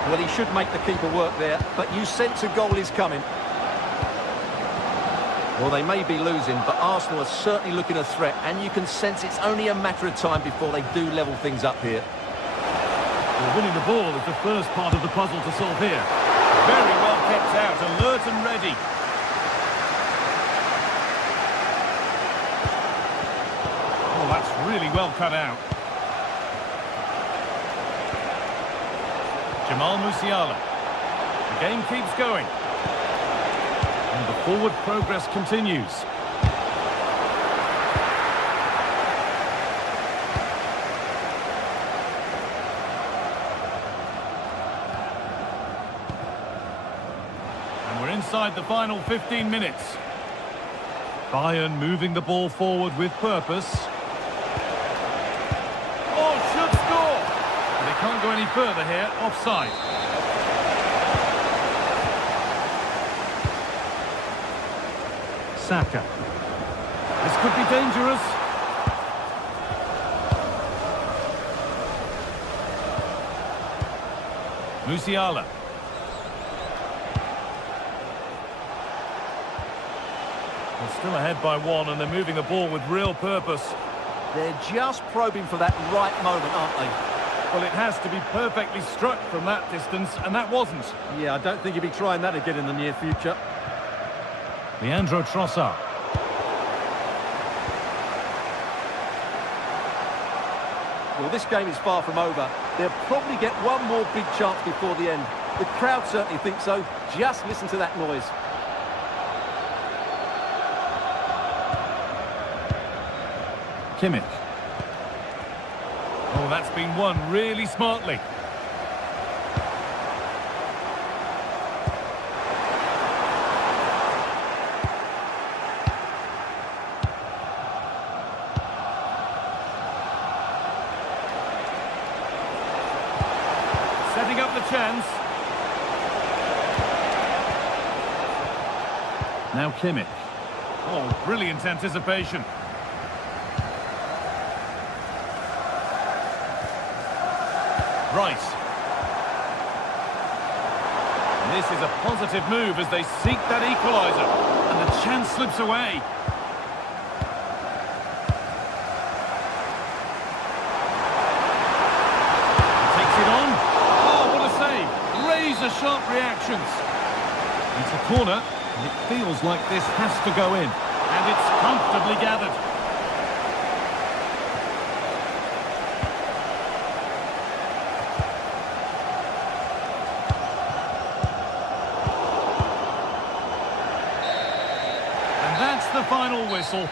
Well, he should make the keeper work there, but you sense a goal is coming. Well, they may be losing, but Arsenal are certainly looking a threat, and you can sense it's only a matter of time before they do level things up here. Well, winning the ball is the first part of the puzzle to solve here. Very well kept out, alert and ready. Oh, that's really well cut out. Musiala. The game keeps going. And the forward progress continues. And we're inside the final 15 minutes. Bayern moving the ball forward with purpose. Oh, should score! But they can't go any further here, offside. Saka. This could be dangerous. Musiala. They're still ahead by one, and they're moving the ball with real purpose. They're just probing for that right moment, aren't they? Well, it has to be perfectly struck from that distance, and that wasn't. Yeah, I don't think he'll be trying that again in the near future. Leandro Trossard. Well, this game is far from over. They'll probably get one more big chance before the end. The crowd certainly think so. Just listen to that noise. Kimmich. Oh, that's been won really smartly. Setting up the chance. Now Kimmich. Oh, brilliant anticipation. Rice. And this is a positive move as they seek that equaliser. And the chance slips away. Takes it on. Oh, what a save. Razor-sharp reactions. It's a corner, and it feels like this has to go in. And it's comfortably gathered. That's the final whistle.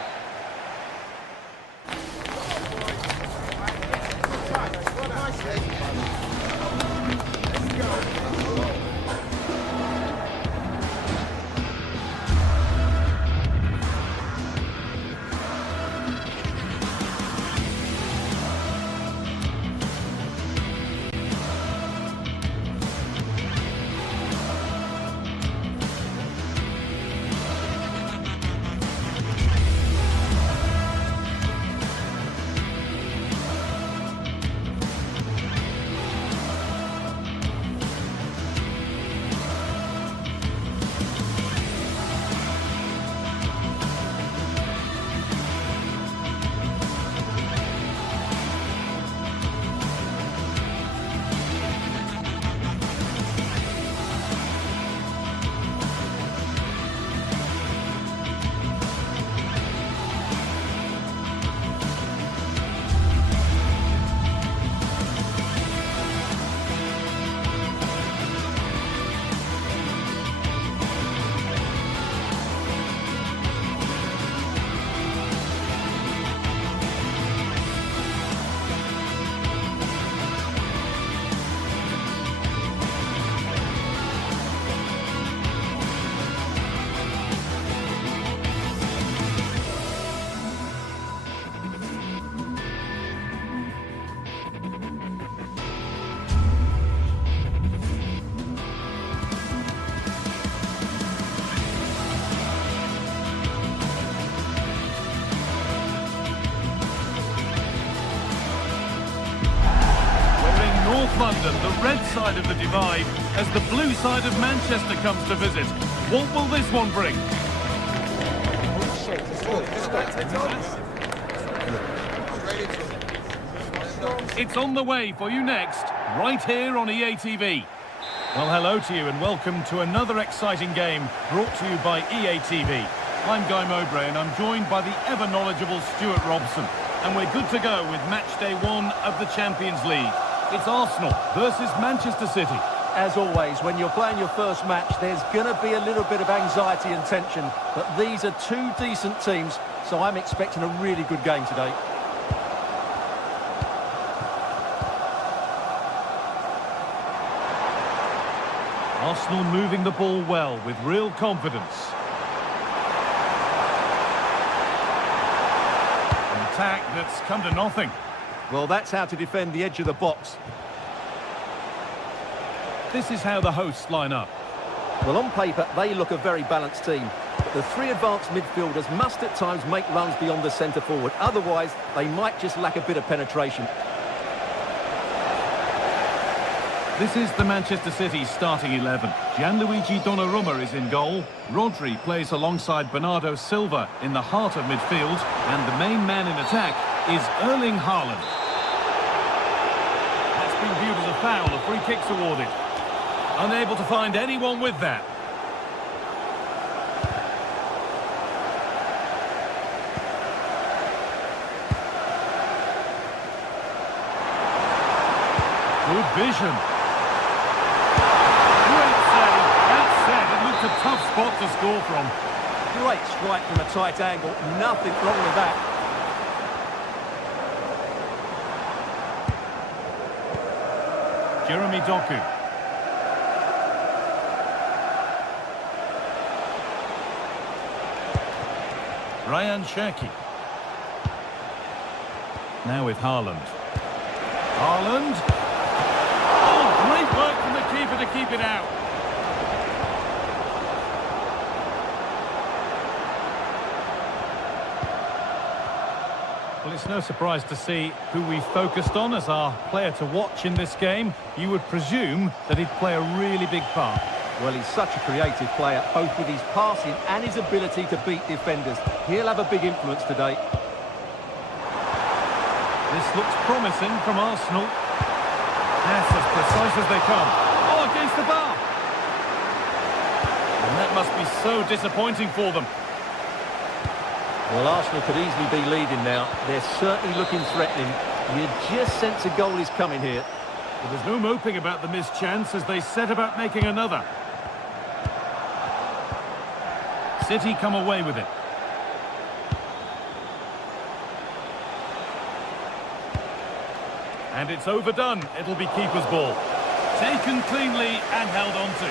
North London, the red side of the divide, as the blue side of Manchester comes to visit. What will this one bring? It's on the way for you next, right here on EA TV. Well, hello to you and welcome to another exciting game brought to you by EA TV. I'm Guy Mowbray and I'm joined by the ever-knowledgeable Stuart Robson. And we're good to go with match day 1 of the Champions League. It's Arsenal versus Manchester City. as always, when you're playing your first match, there's going to be a little bit of anxiety and tension. But these are two decent teams, so I'm expecting a really good game today. Arsenal moving the ball well with real confidence. An attack that's come to nothing. Well, that's how to defend the edge of the box. This is how the hosts line up. Well, on paper, they look a very balanced team. But the three advanced midfielders must at times make runs beyond the centre forward. Otherwise, they might just lack a bit of penetration. This is the Manchester City starting 11. Gianluigi Donnarumma is in goal. Rodri plays alongside Bernardo Silva in the heart of midfield. And the main man in attack is Erling Haaland. That's been viewed as a foul. A free kick's awarded. Unable to find anyone with that. Good vision. Great save. That said, it looked a tough spot to score from. Great strike from a tight angle. Nothing wrong with that. Jeremy Doku. Ryan Cherki. Now with Haaland. Haaland. Oh, great work from the keeper to keep it out. Well, it's no surprise to see who we focused on as our player to watch in this game. You would presume that he'd play a really big part. Well, he's such a creative player, both with his passing and his ability to beat defenders. He'll have a big influence today. This looks promising from Arsenal. Yes, as precise as they come. Oh, against the bar! And that must be so disappointing for them. Well, Arsenal could easily be leading now. They're certainly looking threatening. You just sense a goal is coming here. But there's no moping about the missed chance as they set about making another. City come away with it. And it's overdone. It'll be keeper's ball. Taken cleanly and held on to.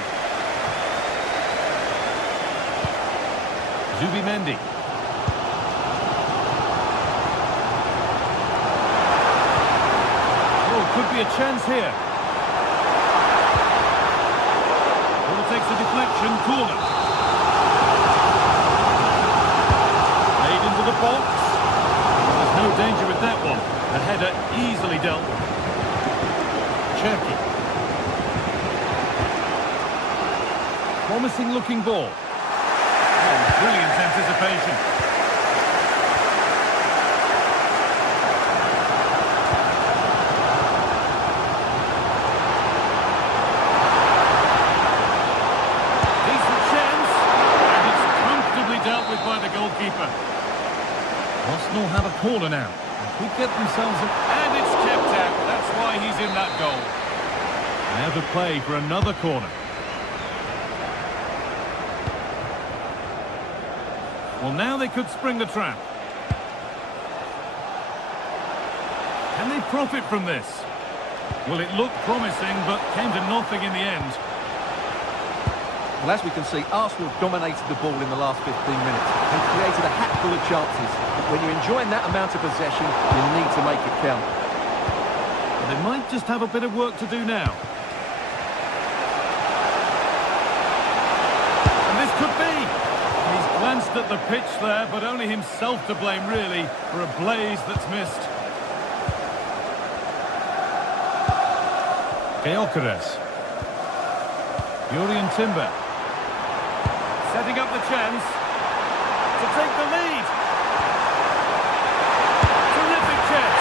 Zubimendi. Oh, could be a chance here. Ball takes a deflection, corner. Made into the box. There's no danger with that one. The header easily dealt with. Cherki. Promising looking ball. Oh, brilliant anticipation. Decent chance. And it's comfortably dealt with by the goalkeeper. Arsenal have a corner now. Could get themselves and it's kept out. That's why he's in that goal. Now to play for another corner. Well, now they could spring the trap. Can they profit from this? Well, it looked promising, but came to nothing in the end. Well, as we can see, Arsenal dominated the ball in the last 15 minutes and created a hatful of chances. But when you're enjoying that amount of possession, you need to make it count. But they might just have a bit of work to do now. And this could be. He's glanced at the pitch there, but only himself to blame, really, for a blaze that's missed. Gyökeres. Jurrien Timber. Setting up the chance to take the lead. Terrific chance.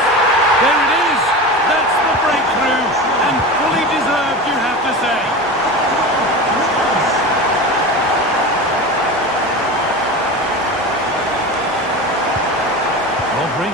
There it is. That's the breakthrough. And fully deserved, you have to say. Rodri.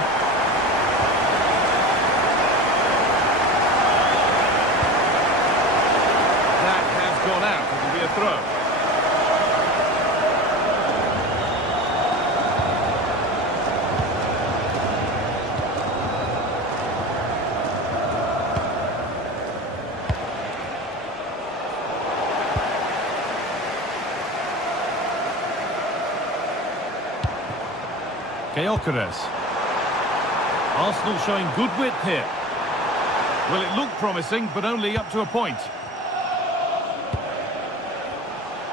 Gyökeres. Arsenal showing good width here. Well, it looked promising, but only up to a point.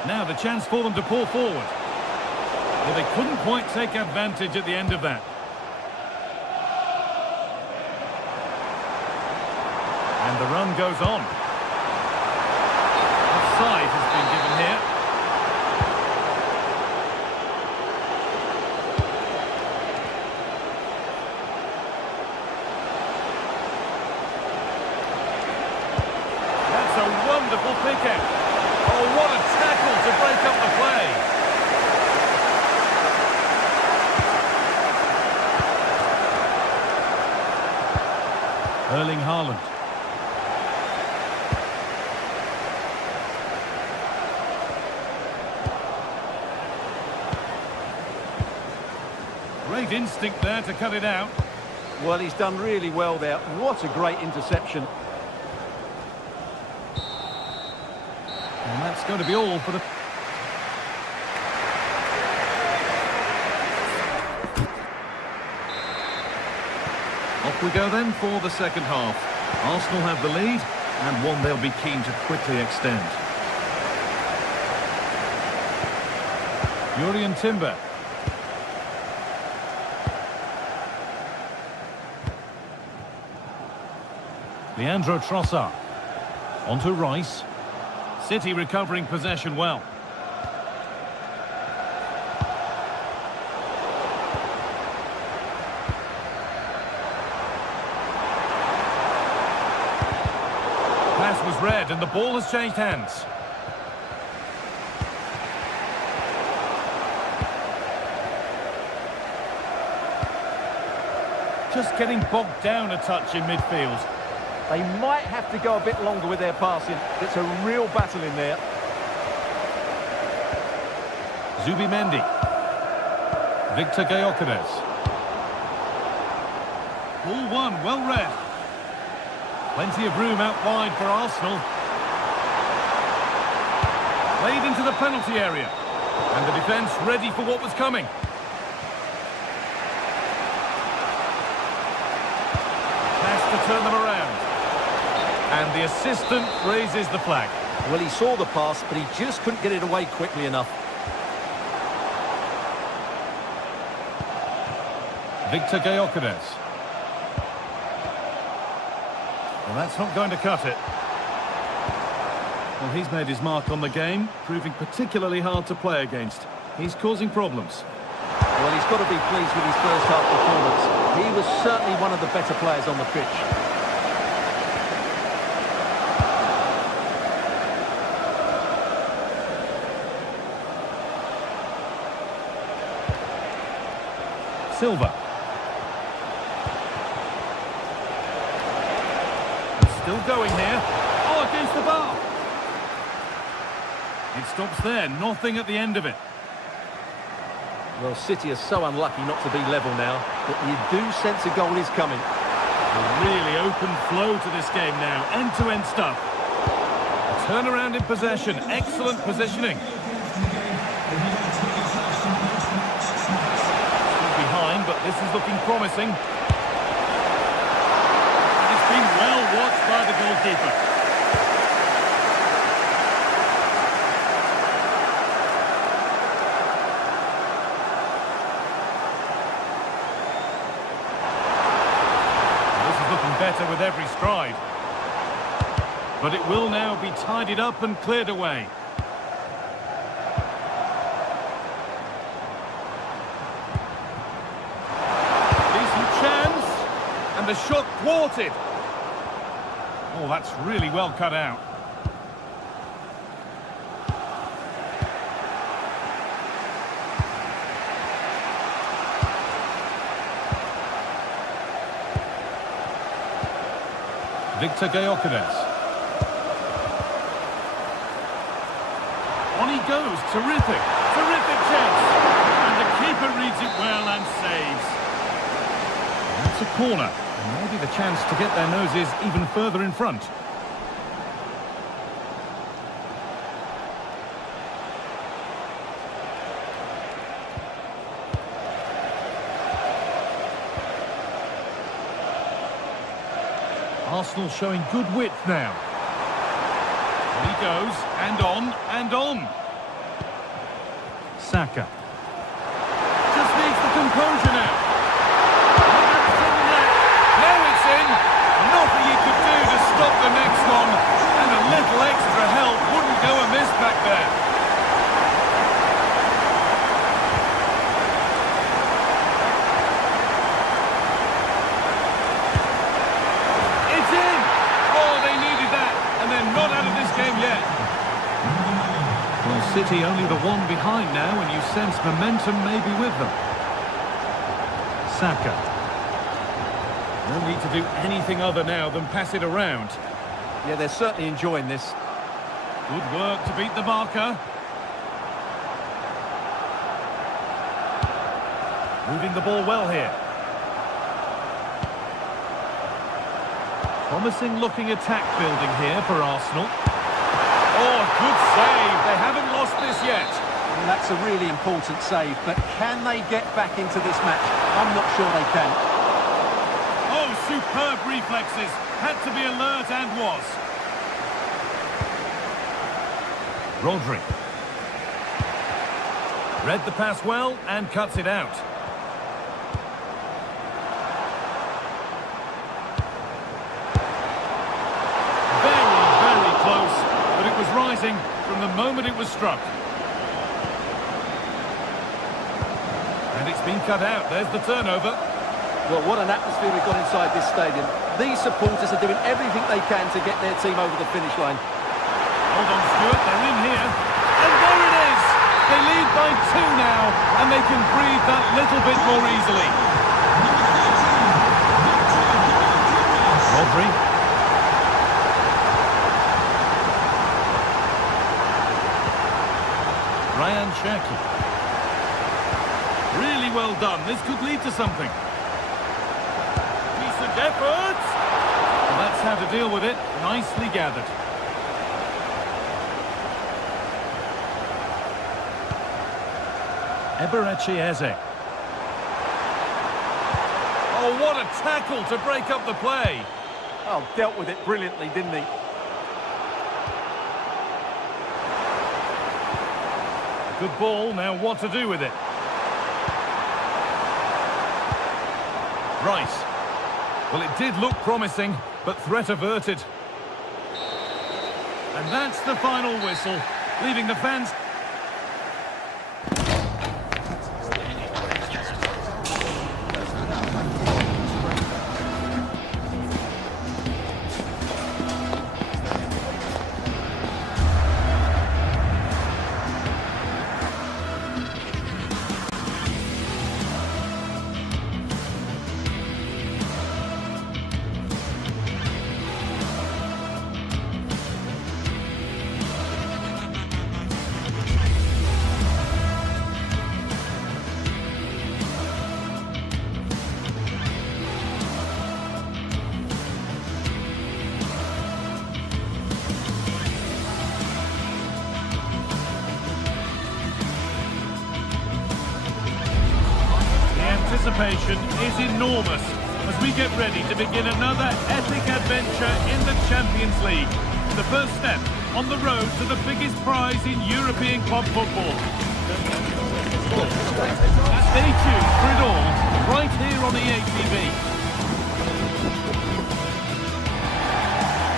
Now the chance for them to pour forward. Well, they couldn't quite take advantage at the end of that. And the run goes on. Offside has been given here. That's a wonderful pick out. Oh, what a tackle to break up the play. Erling Haaland. Great instinct there to cut it out. Well, he's done really well there. What a great interception. And that's going to be all for the... Off we go then for the second half. Arsenal have the lead, and one they'll be keen to quickly extend. Jurrien Timber. Leandro Trossard. Onto Rice. City recovering possession well. Pass was read and the ball has changed hands. Just getting bogged down a touch in midfield. They might have to go a bit longer with their passing. It's a real battle in there. Zubimendi. Victor Gyökeres. Ball one, well read. Plenty of room out wide for Arsenal. Played into the penalty area. And the defence ready for what was coming. Has to turn them around. And the assistant raises the flag. Well, he saw the pass, but he just couldn't get it away quickly enough. Victor Gyökeres. Well, that's not going to cut it. Well, he's made his mark on the game, proving particularly hard to play against. He's causing problems. Well, he's got to be pleased with his first half performance. He was certainly one of the better players on the pitch. Silva. It's still going here. Oh, against the bar. It stops there. Nothing at the end of it. Well, City are so unlucky not to be level now, but you do sense a goal is coming. A really open flow to this game now. End-to-end stuff. A turnaround in possession. Excellent positioning. But this is looking promising. It's been well watched by the goalkeeper. This is looking better with every stride. But it will now be tidied up and cleared away. And the shot thwarted. Oh, that's really well cut out. Victor Gyökeres. On he goes. Terrific. Terrific chance. And the keeper reads it well and saves. That's a corner. Maybe the chance to get their noses even further in front. Arsenal showing good width now. And he goes, and on, and on. Saka. Just needs the composure now. Now it's in. Nothing he could do to stop the next one. And a little extra help wouldn't go amiss back there. It's in. Oh, they needed that. And they're not out of this game yet. Well, City only the one behind now, and you sense momentum may be with them. Saka. No need to do anything other now than pass it around. Yeah, they're certainly enjoying this. Good work to beat the marker. Moving the ball well here. Promising looking attack building here for Arsenal. Oh, good save. They haven't lost this yet. And that's a really important save, but can they get back into this match? I'm not sure they can. Oh, superb reflexes. Had to be alert and was. Rodri. Read the pass well and cuts it out. Very close, but it was rising from the moment it was struck. And it's been cut out. There's the turnover. Well, what an atmosphere we've got inside this stadium. These supporters are doing everything they can to get their team over the finish line. Hold on, Stuart, they're in here. And there it is! They lead by 2 now, and they can breathe that little bit more easily. Rodri. Ryan Shakhtar. Really well done. This could lead to something. Decent effort. Well, that's how to deal with it. Nicely gathered. Eze. Oh, what a tackle to break up the play. Oh, dealt with it brilliantly, didn't he? Good ball, now what to do with it? Rice. Well, it did look promising, but threat averted. And that's the final whistle, leaving the fans... Anticipation is enormous as we get ready to begin another epic adventure in the Champions League. The first step on the road to the biggest prize in European club football. Stay tuned for it all right here on EA TV.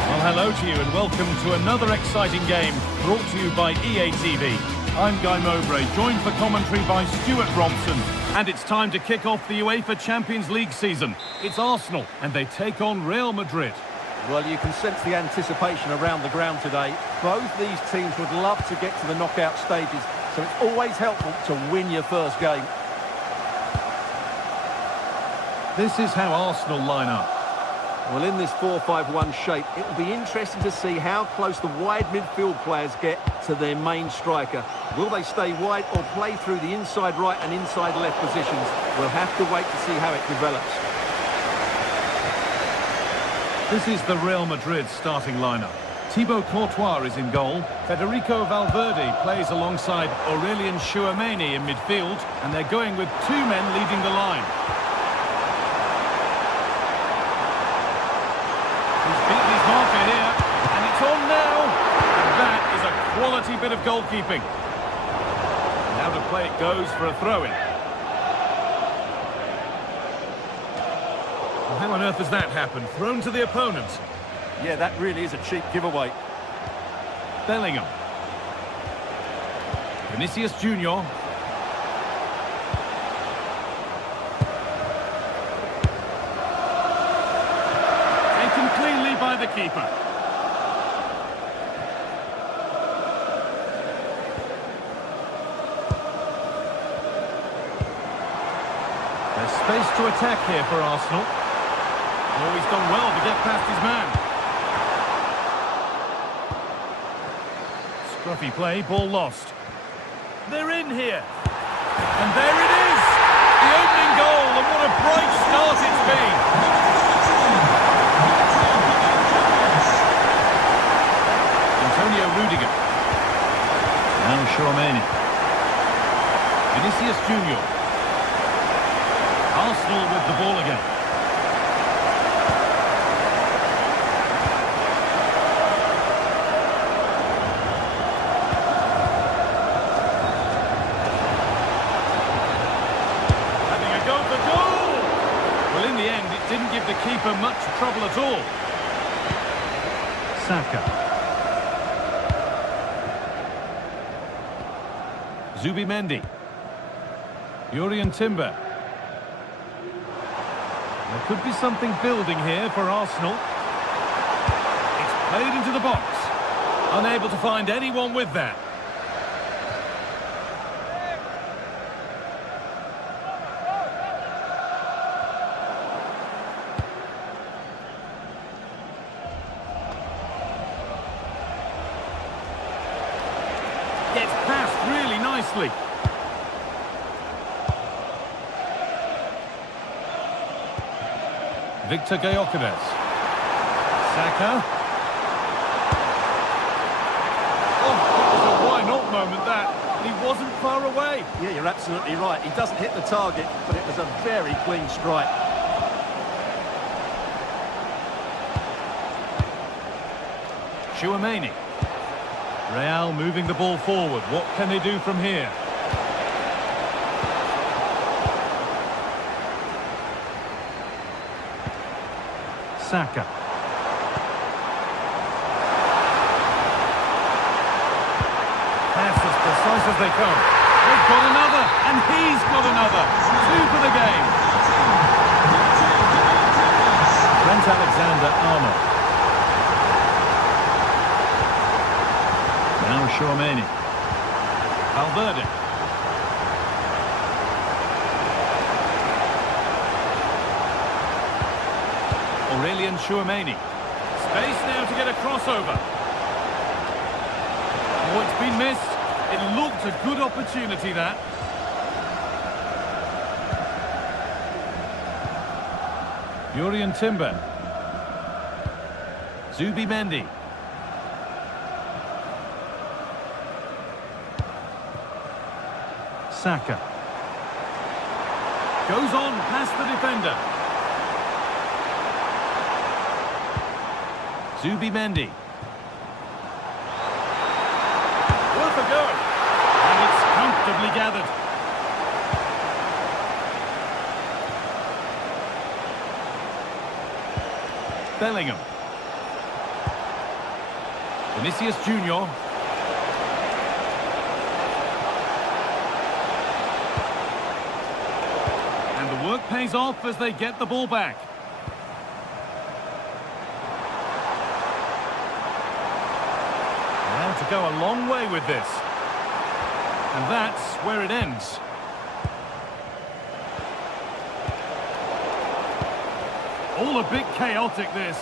Well, hello to you and welcome to another exciting game brought to you by EA TV. I'm Guy Mowbray, joined for commentary by Stuart Robson. And it's time to kick off the UEFA Champions League season. It's Arsenal, and they take on Real Madrid. Well, you can sense the anticipation around the ground today. Both these teams would love to get to the knockout stages, so it's always helpful to win your first game. This is how Arsenal line up. Well, in this 4-5-1 shape, it will be interesting to see how close the wide midfield players get to their main striker. Will they stay wide or play through the inside right and inside left positions? We'll have to wait to see how it develops. This is the Real Madrid starting lineup. Thibaut Courtois is in goal. Federico Valverde plays alongside Aurelien Tchouameni in midfield, and they're going with 2 men leading the line. Quality bit of goalkeeping. Now to play it goes for a throw-in. Well, how on earth has that happened? Thrown to the opponent. Yeah, that really is a cheap giveaway. Bellingham. Vinicius Junior. Taken cleanly by the keeper. There's space to attack here for Arsenal. Oh, he's done well to get past his man. Scruffy play, ball lost. They're in here. And there it is! The opening goal, and what a bright start it's been! Antonio Rudiger. Now Chouameni. Vinicius Junior. Arsenal with the ball again. Having a go for goal! Well, in the end, it didn't give the keeper much trouble at all. Saka. Zubimendi. Urian Timber. There could be something building here for Arsenal. It's played into the box. Unable to find anyone with that. Gets past really nicely. Victor Gyökeres. Saka. Oh, it was a why-not moment, that. He wasn't far away. Yeah, you're absolutely right. He doesn't hit the target, but it was a very clean strike. Chouameni. Real moving the ball forward. What can they do from here? Saka. Pass as precise as they come. They've got another, and he's got another. 2 for the game. Trent Alexander-Arnold. Now Chouameni. Valverde. Aurelian Chouameni. Space now to get a crossover. Oh, it's been missed. It looked a good opportunity, that. Urian Timber. Zubimendi. Saka. Goes on past the defender. Zubimendi. Worth a go. And it's comfortably gathered. Bellingham. Vinicius Junior. And the work pays off as they get the ball back. To go a long way with this. And that's where it ends. All a bit chaotic, this.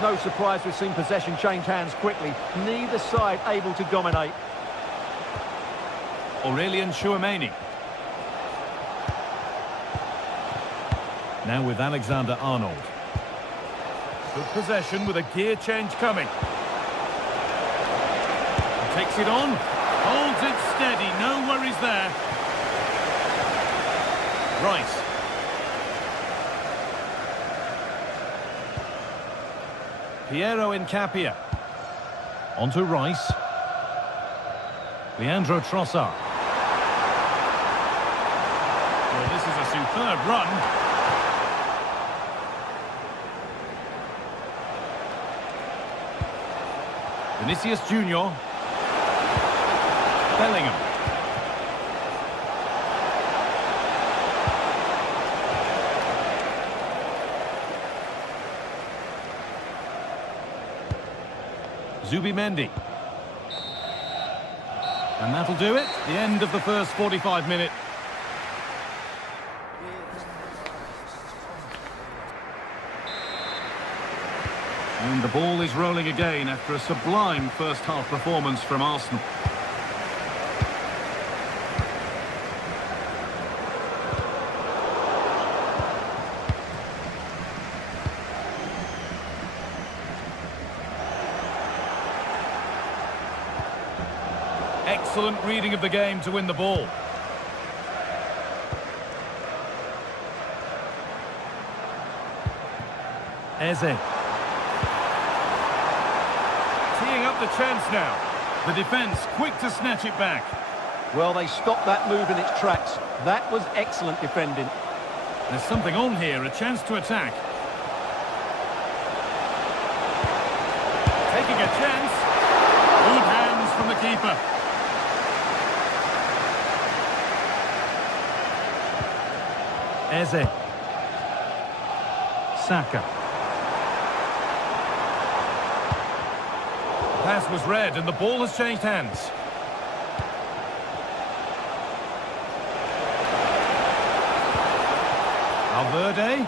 No surprise we've seen possession change hands quickly. Neither side able to dominate. Aurelian Chouameni. Now with Alexander-Arnold. Good possession with a gear change coming. Takes it on, holds it steady, no worries there. Rice. Piero Incapia. On to Rice. Leandro Trossard. Well, this is a superb run. Vinicius Junior. Bellingham. Zubimendi. And that'll do it. The end of the first 45 minutes. And the ball is rolling again after a sublime first-half performance from Arsenal. Excellent reading of the game to win the ball. Eze. Teeing up the chance now. The defence quick to snatch it back. Well, they stopped that move in its tracks. That was excellent defending. There's something on here, a chance to attack. Taking a chance. Good hands from the keeper. Eze. Saka. The pass was read and the ball has changed hands. Valverde.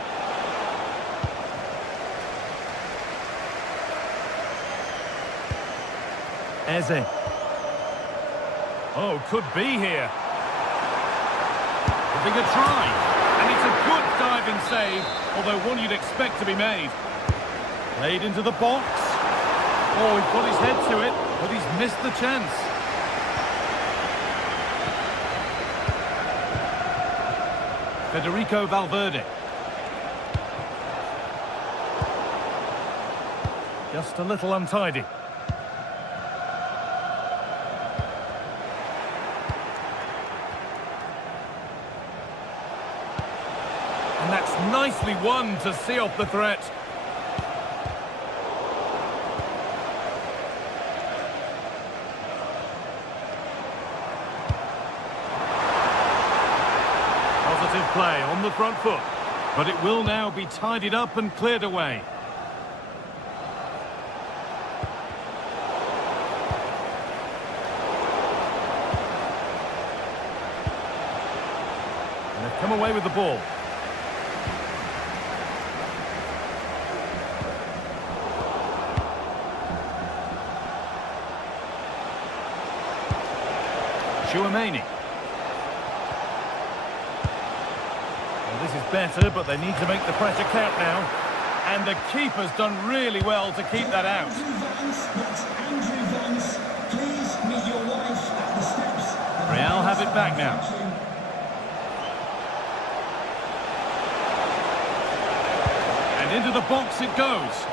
Eze. Oh, could be here. Giving a try. And it's a good diving save, although one you'd expect to be made. Played into the box. Oh, he put his head to it, but he's missed the chance. Federico Valverde. Just a little untidy. And that's nicely won to see off the threat. Positive play on the front foot. But it will now be tidied up and cleared away. And they've come away with the ball. Chouameni. Well, this is better, but they need to make the pressure count now. And the keeper's done really well to keep that out. Real have it back now. And into the box it goes.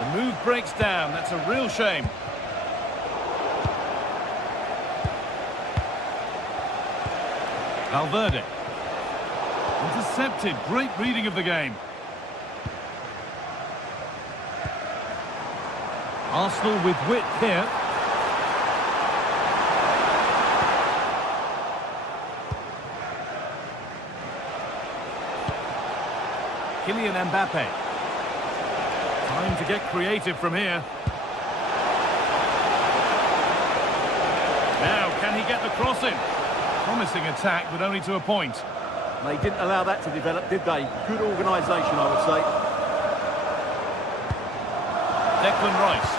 The move breaks down. That's a real shame. Valverde. Intercepted. Great reading of the game. Arsenal with width here. Kylian Mbappe. Time to get creative from here. Now, can he get the cross in? Promising attack, but only to a point. They didn't allow that to develop, did they? Good organisation, I would say. Declan Rice.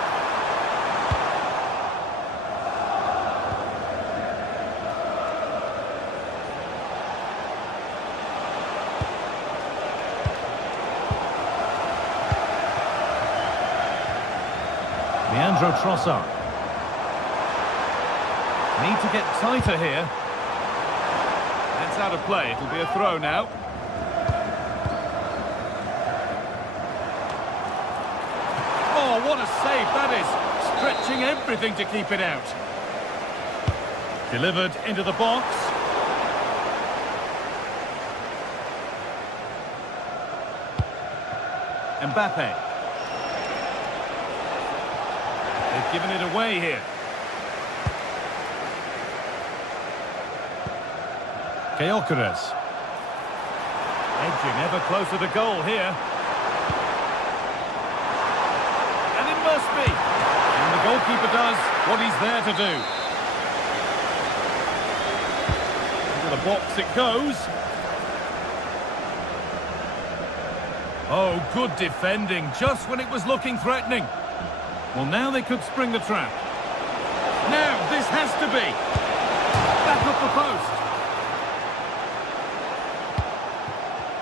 Leandro Trossard. Need to get tighter here. That's out of play. It'll be a throw now. Oh, what a save that is. Stretching everything to keep it out. Delivered into the box. Mbappe. They've given it away here. Gyökeres. Edging ever closer to goal here. And it must be. And the goalkeeper does what he's there to do. Into the box it goes. Oh, good defending, just when it was looking threatening. Well, now they could spring the trap. Now, this has to be. Back up the post.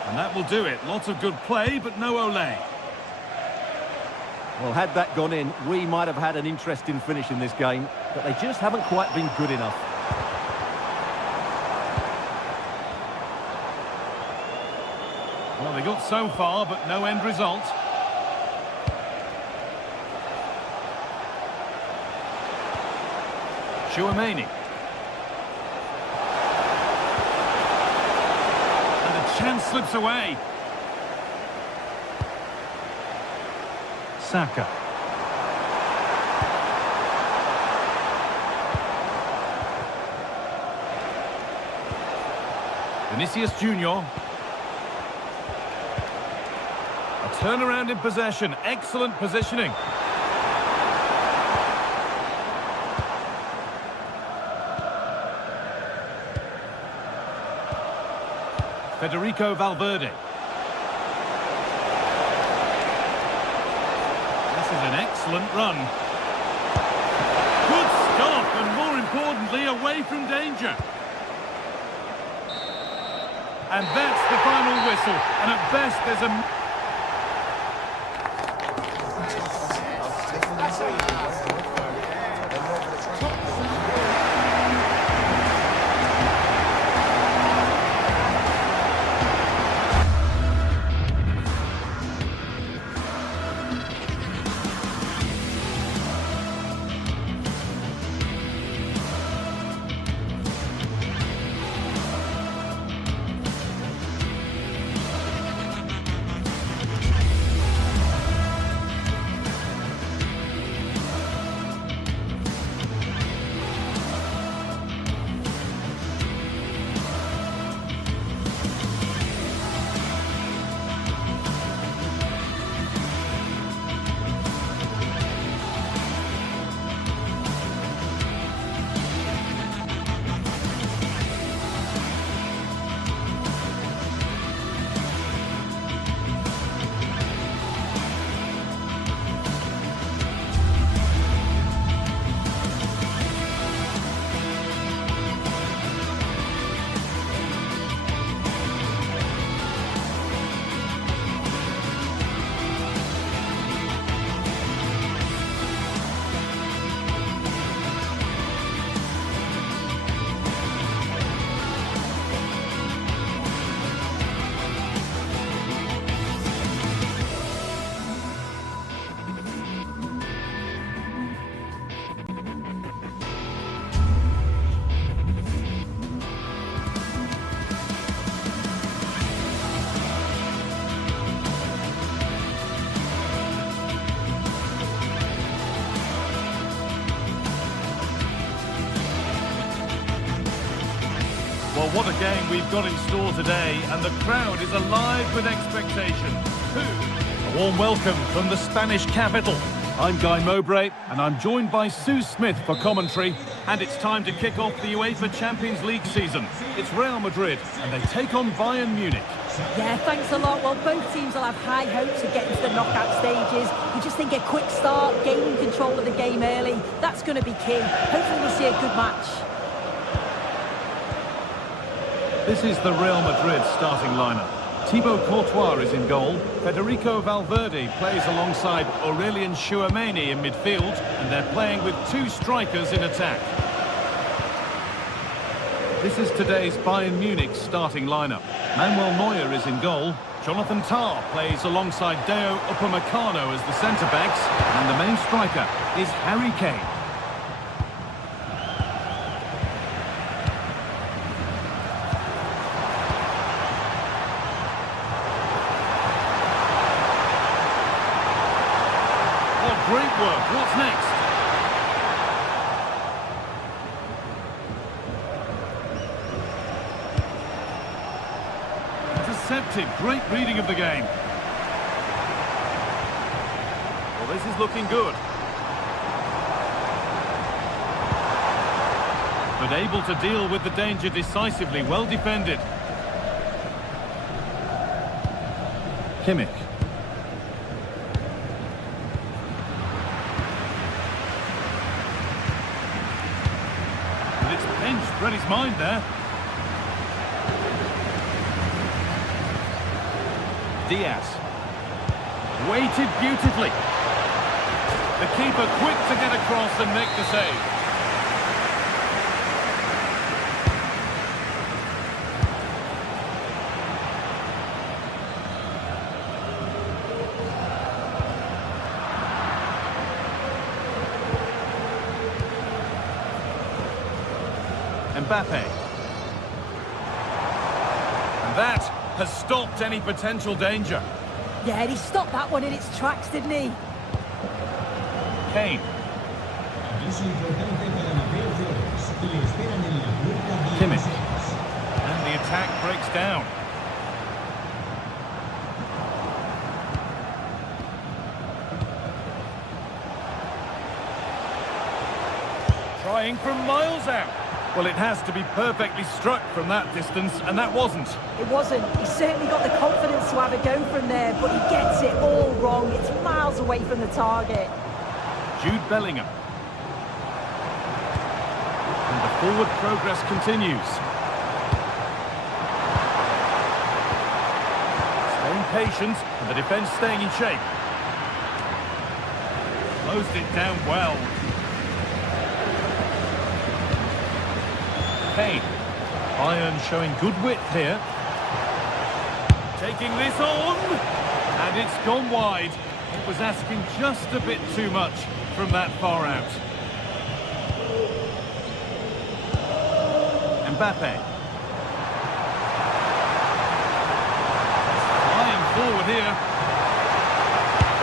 And that will do it. Lots of good play, but no Olé. Well, had that gone in, we might have had an interesting finish in this game, but they just haven't quite been good enough. Well, they got so far, but no end result. Chouameni. And the chance slips away. Saka. Vinicius Junior. A turnaround in possession. Excellent positioning. Federico Valverde. This is an excellent run. Good stop, and more importantly, away from danger. And that's the final whistle. And at best, there's a... Well, what a game we've got in store today, and the crowd is alive with expectation. A warm welcome from the Spanish capital. I'm Guy Mowbray, and I'm joined by Sue Smith for commentary. And it's time to kick off the UEFA Champions League season. It's Real Madrid, and they take on Bayern Munich. Yeah, thanks a lot. Well, both teams will have high hopes of getting to the knockout stages. You just think a quick start, gaining control of the game early, that's going to be key. Hopefully we'll see a good match. This is the Real Madrid starting lineup. Thibaut Courtois is in goal. Federico Valverde plays alongside Aurelien Chouameni in midfield, and they're playing with two strikers in attack. This is today's Bayern Munich starting lineup. Manuel Neuer is in goal. Jonathan Tah plays alongside Deo Upamecano as the centre-backs, and the main striker is Harry Kane. great work. What's next? Intercepted. Great reading of the game. Well, this is looking good. But able to deal with the danger decisively. Well defended. Kimmich. And it's pinched. Read his mind there. Diaz. Weighted beautifully. The keeper quick to get across and make the save. Mbappe. And that has stopped any potential danger. Yeah, he stopped that one in its tracks, didn't he? Kane. Kimmich. And the attack breaks down. Trying from miles out. Well, it has to be perfectly struck from that distance, and that wasn't. It wasn't. He certainly got the confidence to have a go from there, but he gets it all wrong. It's miles away from the target. Jude Bellingham. And the forward progress continues. Staying patient, and the defence staying in shape. Closed it down well. Kane. Bayern showing good width here. Taking this on. And it's gone wide. It was asking just a bit too much from that far out. Mbappe. Flying forward here.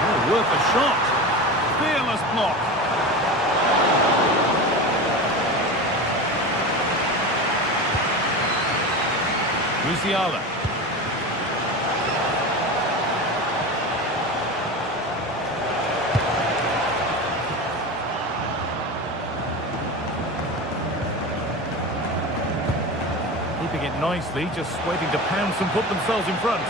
Oh, worth a shot. Fearless block. Musiala. Keeping it nicely, just waiting to pounce and put themselves in front.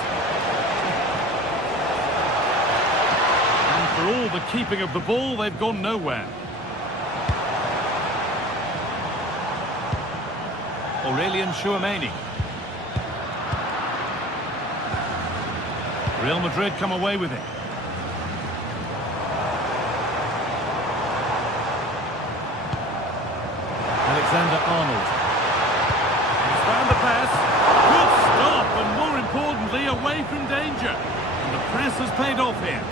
And for all the keeping of the ball, they've gone nowhere. Aurelien Tchouameni. Real Madrid come away with it. Alexander-Arnold. He's found the pass. Good stop, and more importantly, away from danger. And the press has paid off here.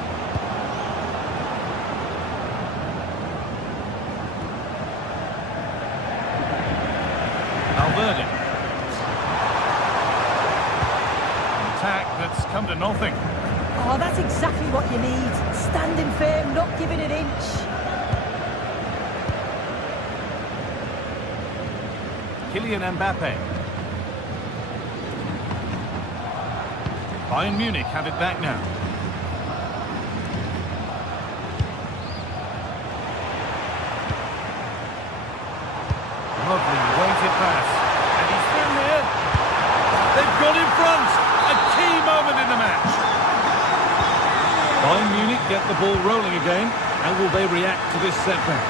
Valverde. That's come to nothing. Oh, that's exactly what you need. Standing firm, not giving an inch. Kylian Mbappe. Bayern Munich have it back now. Lovely weighted pass. And he's through here. They've got in front. A key moment in the match. Bayern Munich get the ball rolling again. How will they react to this setback?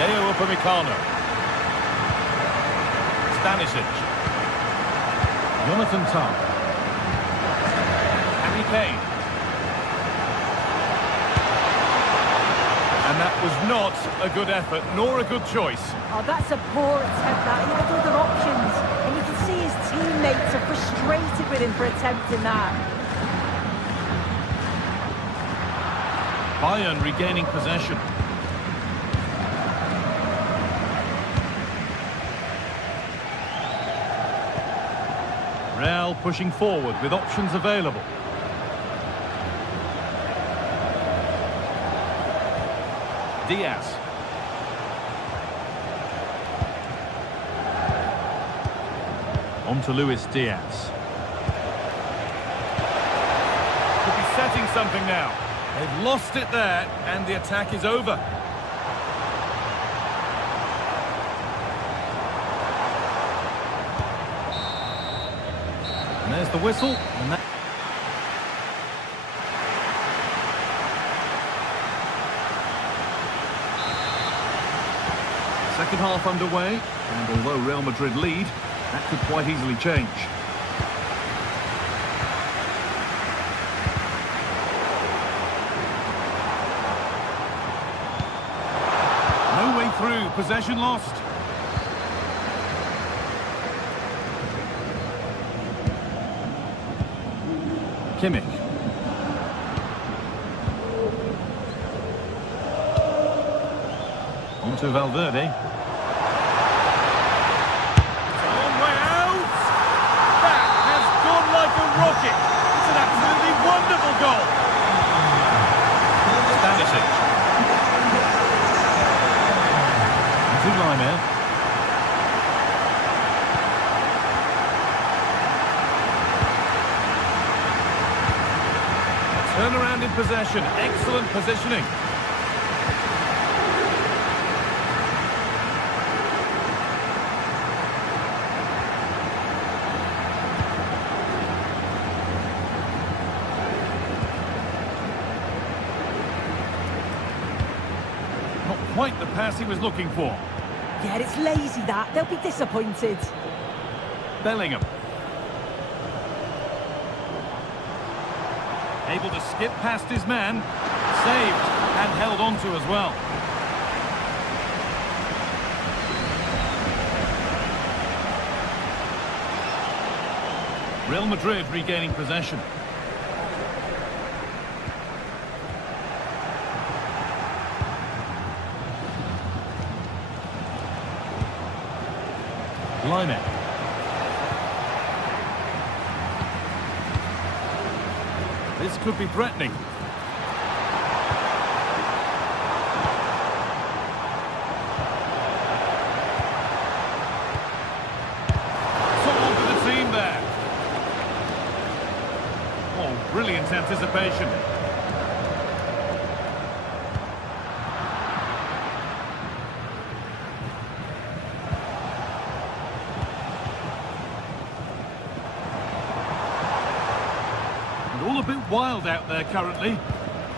Deo Upamecano. Stanisic. Jonathan Tah. Harry Kane. And that was not a good effort, nor a good choice. Oh, that's a poor attempt, that. He had other options. And you can see his teammates are frustrated with him for attempting that. Bayern regaining possession. Real pushing forward with options available. Diaz. On to Luis Diaz. Could be setting something now. They've lost it there, and the attack is over. And there's the whistle. And that... Second half underway, and although Real Madrid lead, that could quite easily change. No way through, possession lost. Kimmich. On to Valverde. It's a long way out. That has gone like a rocket. It's an absolutely wonderful goal. Stanisic. To Laimer. Turnaround in possession. Excellent positioning. Not quite the pass he was looking for. Yeah, it's lazy that. They'll be disappointed. Bellingham. Able to skip past his man. Saved and held on to as well. Real Madrid regaining possession. Laimer. This could be threatening. Someone for the team there. Oh, brilliant anticipation. All a bit wild out there currently.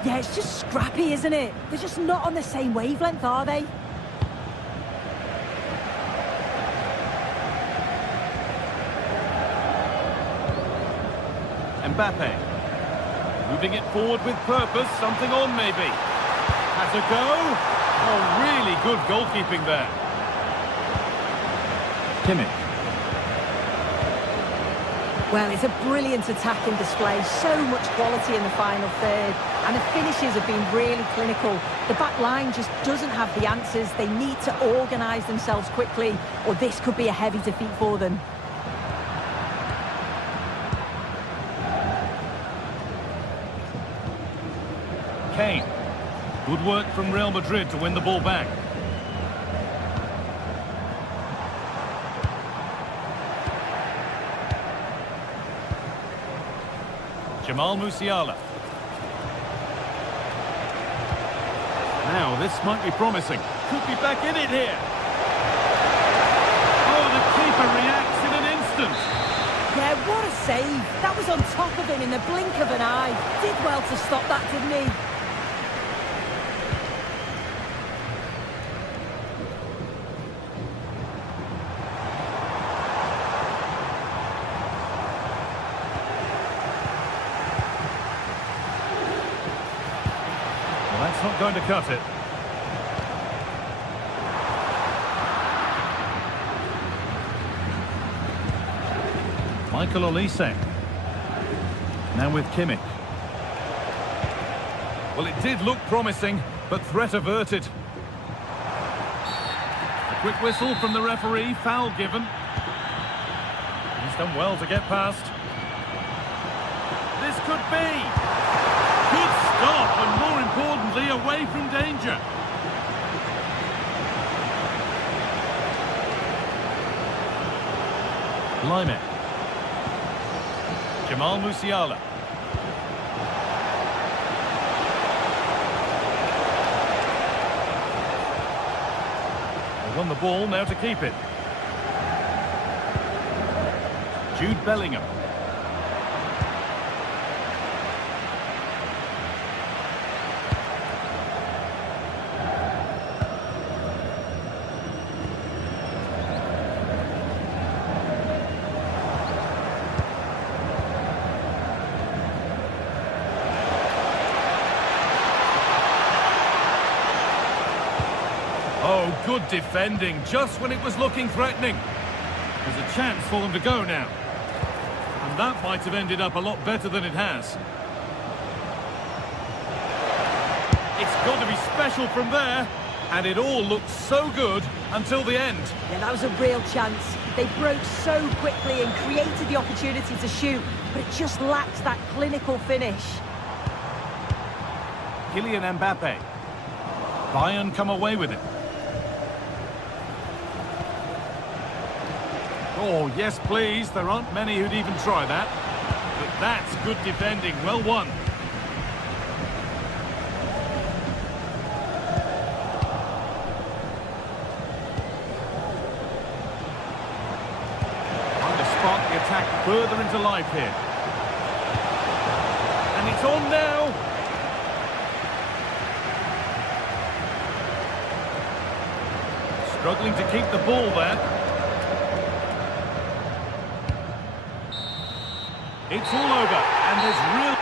Yeah, it's just scrappy, isn't it? They're just not on the same wavelength, are they? Mbappe. Moving it forward with purpose. Something on maybe. Has a go. Oh, really good goalkeeping there. Kimmich. Well, it's a brilliant attacking display. So much quality in the final third. And the finishes have been really clinical. The back line just doesn't have the answers. They need to organise themselves quickly, or this could be a heavy defeat for them. Kane. Good work from Real Madrid to win the ball back. Jamal Musiala. Now, this might be promising. Could be back in it here. Oh, the keeper reacts in an instant. Yeah, what a save. That was on top of him in the blink of an eye. Did well to stop that, didn't he? That's not going to cut it. Michael Olise. Now with Kimmich. Well, it did look promising, but threat averted. A quick whistle from the referee, foul given. He's done well to get past. This could be. Good stop, and more importantly, away from danger. Lyman. Jamal Musiala. They won the ball, now to keep it. Jude Bellingham. Oh, good defending, just when it was looking threatening. There's a chance for them to go now. And that might have ended up a lot better than it has. It's got to be special from there. And it all looked so good until the end. Yeah, that was a real chance. They broke so quickly and created the opportunity to shoot, but it just lacks that clinical finish. Kylian Mbappe. Bayern come away with it. Oh, yes, please. There aren't many who'd even try that. But that's good defending. Well won. Trying to spark the attack further into life here. And it's on now. Struggling to keep the ball there. It's all over, and there's real...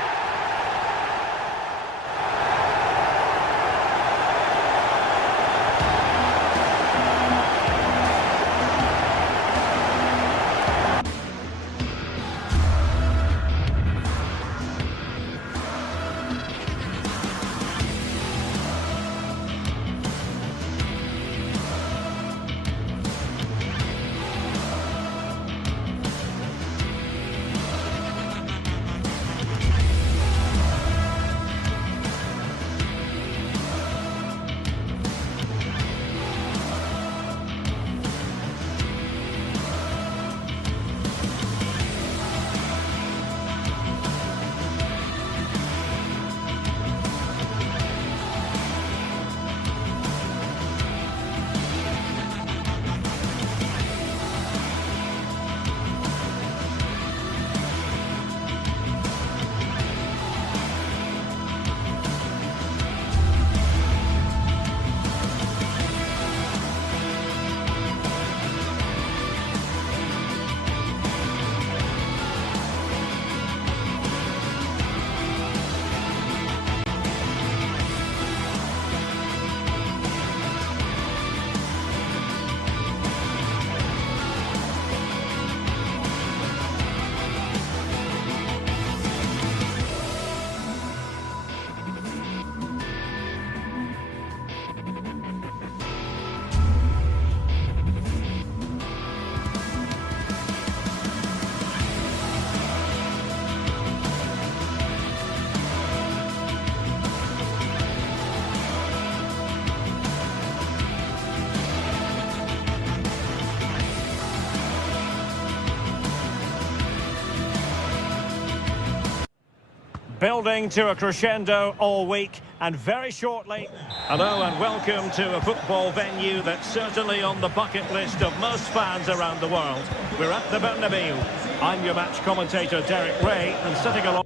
Building to a crescendo all week, and very shortly... Hello and welcome to a football venue that's certainly on the bucket list of most fans around the world. We're at the Bernabeu. I'm your match commentator, Derek Ray, and sitting along...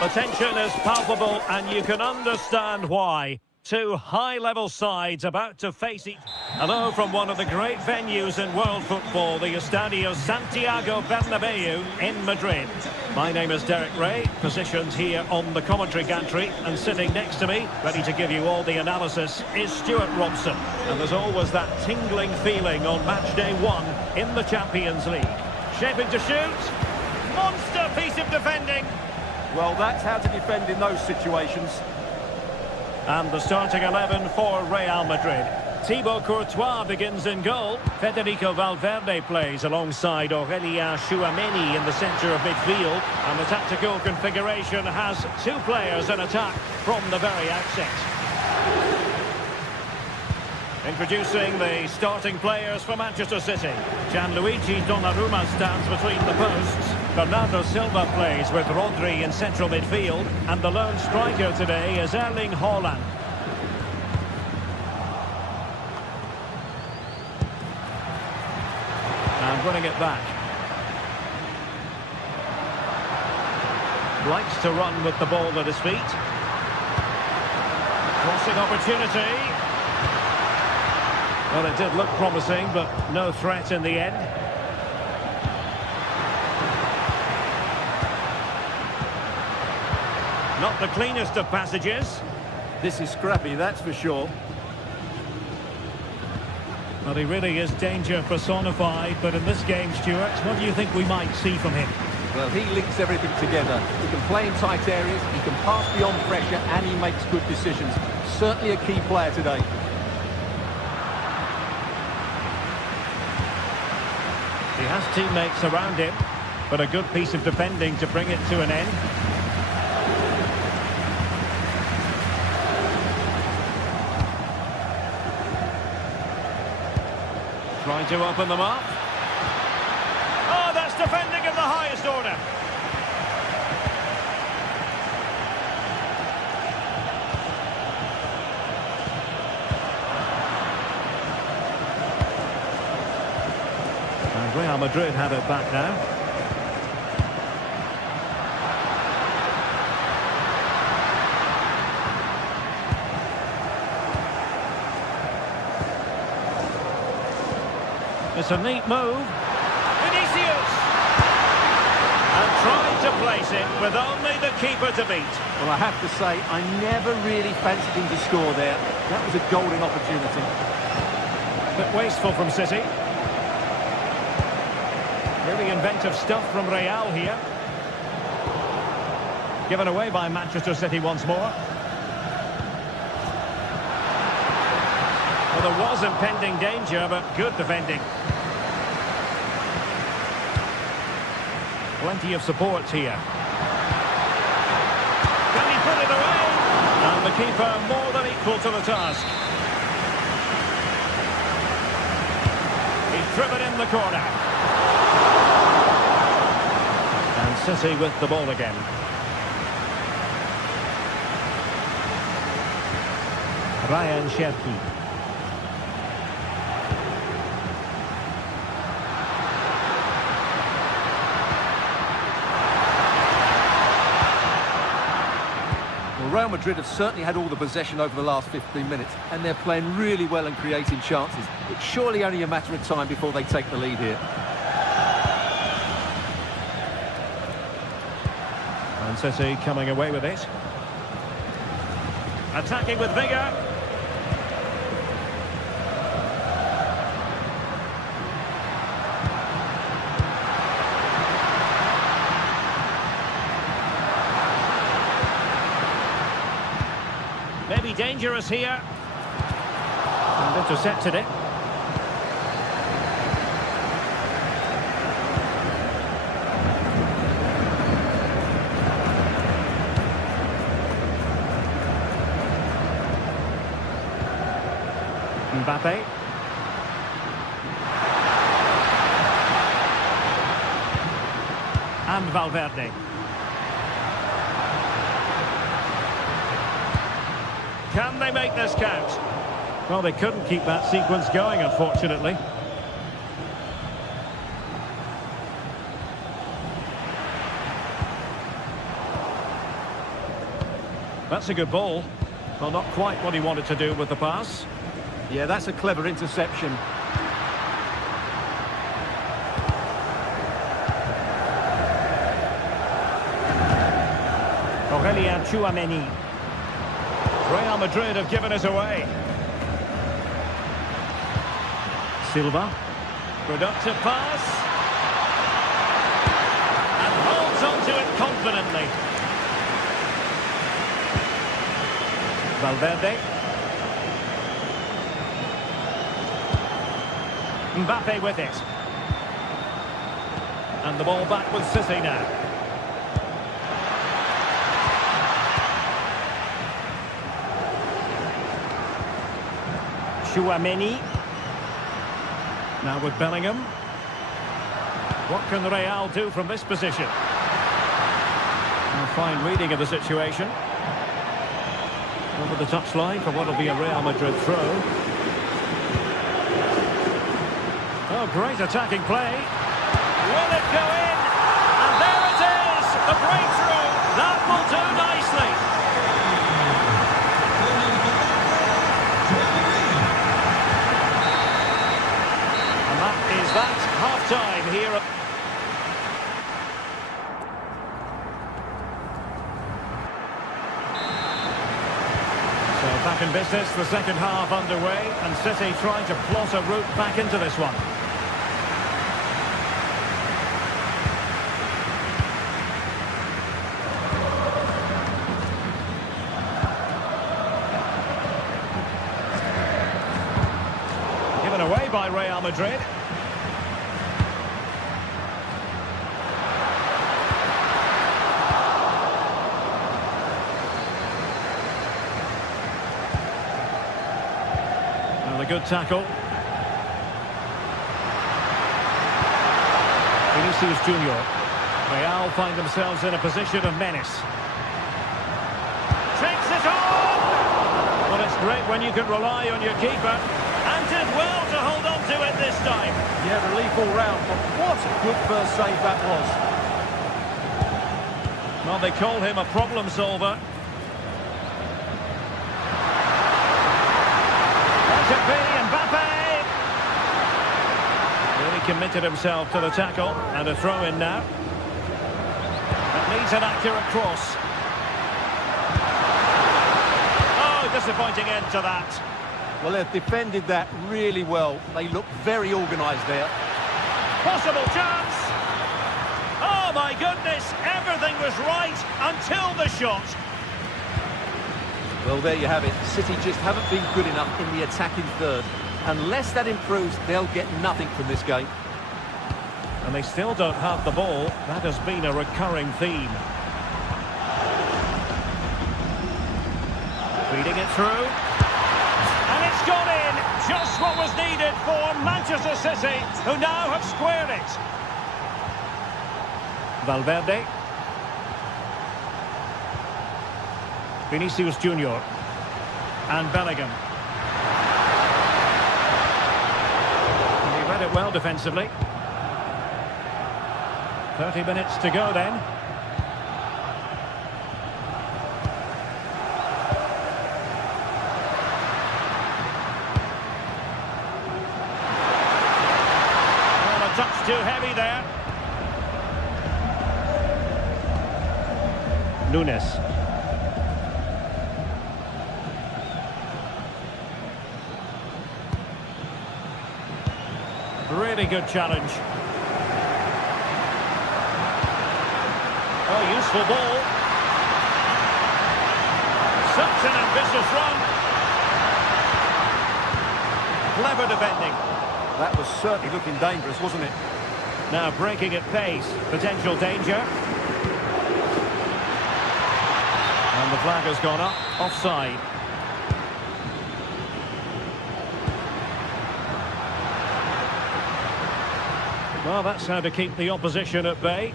The tension is palpable, and you can understand why. Two high-level sides about to face each... Hello from one of the great venues in world football, the Estadio Santiago Bernabeu in Madrid. My name is Derek Ray, positioned here on the commentary gantry, and sitting next to me, ready to give you all the analysis, is Stuart Robson. And there's always that tingling feeling on match day 1 in the Champions League. Shaping to shoot. Monster piece of defending. Well, that's how to defend in those situations. And the starting 11 for Real Madrid. Thibaut Courtois begins in goal. Federico Valverde plays alongside Aurélien Tchouameni in the centre of midfield. And the tactical configuration has two players in attack from the very outset. Introducing the starting players for Manchester City. Gianluigi Donnarumma stands between the posts. Bernardo Silva plays with Rodri in central midfield. And the lone striker today is Erling Haaland. And running it back. Likes to run with the ball at his feet. Crossing opportunity. Well, it did look promising, but no threat in the end. Not the cleanest of passages. This is scrappy, that's for sure. But he really is danger personified. But in this game, Stuart, what do you think we might see from him? Well, he links everything together. He can play in tight areas, he can pass beyond pressure, and he makes good decisions. Certainly a key player today. He has teammates around him, but a good piece of defending to bring it to an end. Trying to open them up. Oh, that's defending of the highest order. And Real Madrid have it back now. It's a neat move. Vinicius! And trying to place it with only the keeper to beat. Well, I have to say, I never really fancied him to score there. That was a golden opportunity. Bit wasteful from City. Really inventive stuff from Real here. Given away by Manchester City once more. Well, there was impending danger, but good defending. Plenty of support here. Can he put it away? And the keeper more than equal to the task. He's driven in the corner. And City with the ball again. Ryan Cherki. Real Madrid have certainly had all the possession over the last 15 minutes, and they're playing really well and creating chances. It's surely only a matter of time before they take the lead here. And City coming away with it. Attacking with vigour. Maybe dangerous here. And intercepted it. Mbappe. And Valverde. Can they make this count? Well, they couldn't keep that sequence going, unfortunately. That's a good ball. Well, not quite what he wanted to do with the pass. Yeah, that's a clever interception. Aurélien Tchouameni. Real Madrid have given it away. Silva. Productive pass. And holds on to it confidently. Valverde. Mbappe with it. And the ball back with City now. Chouameni. Now with Bellingham. What can Real do from this position? A fine reading of the situation. Over the touchline for what will be a Real Madrid throw. Oh, great attacking play. Will it go in? And there it is! The breakthrough! That will do nicely. And that is that. Half-time here at... Back in business, the second half underway, and City trying to plot a route back into this one. Given away by Real Madrid. Good tackle. Vinicius Junior. Real find themselves in a position of menace. Takes it on! Well, it's great when you can rely on your keeper. And did well to hold on to it this time. Yeah, relief all round, but what a good first save that was. Well, they call him a problem solver. Mbappe! Really committed himself to the tackle, and a throw in now. It needs an accurate cross. Oh, disappointing end to that. Well, they've defended that really well. They look very organised there. Possible chance! Oh my goodness, everything was right until the shot. Well, there you have it. City just haven't been good enough in the attacking third. Unless that improves, they'll get nothing from this game. And they still don't have the ball. That has been a recurring theme. Feeding it through. And it's gone in. Just what was needed for Manchester City, who now have squared it. Valverde. Vinicius Junior. And Bellingham. And he read it well defensively. 30 minutes to go then. Well, a touch too heavy there. Nunes. Really good challenge. Oh, useful ball. Such an ambitious run. Clever defending. That was certainly looking dangerous, wasn't it? Now breaking at pace. Potential danger. And the flag has gone up. Offside. Well, that's how to keep the opposition at bay.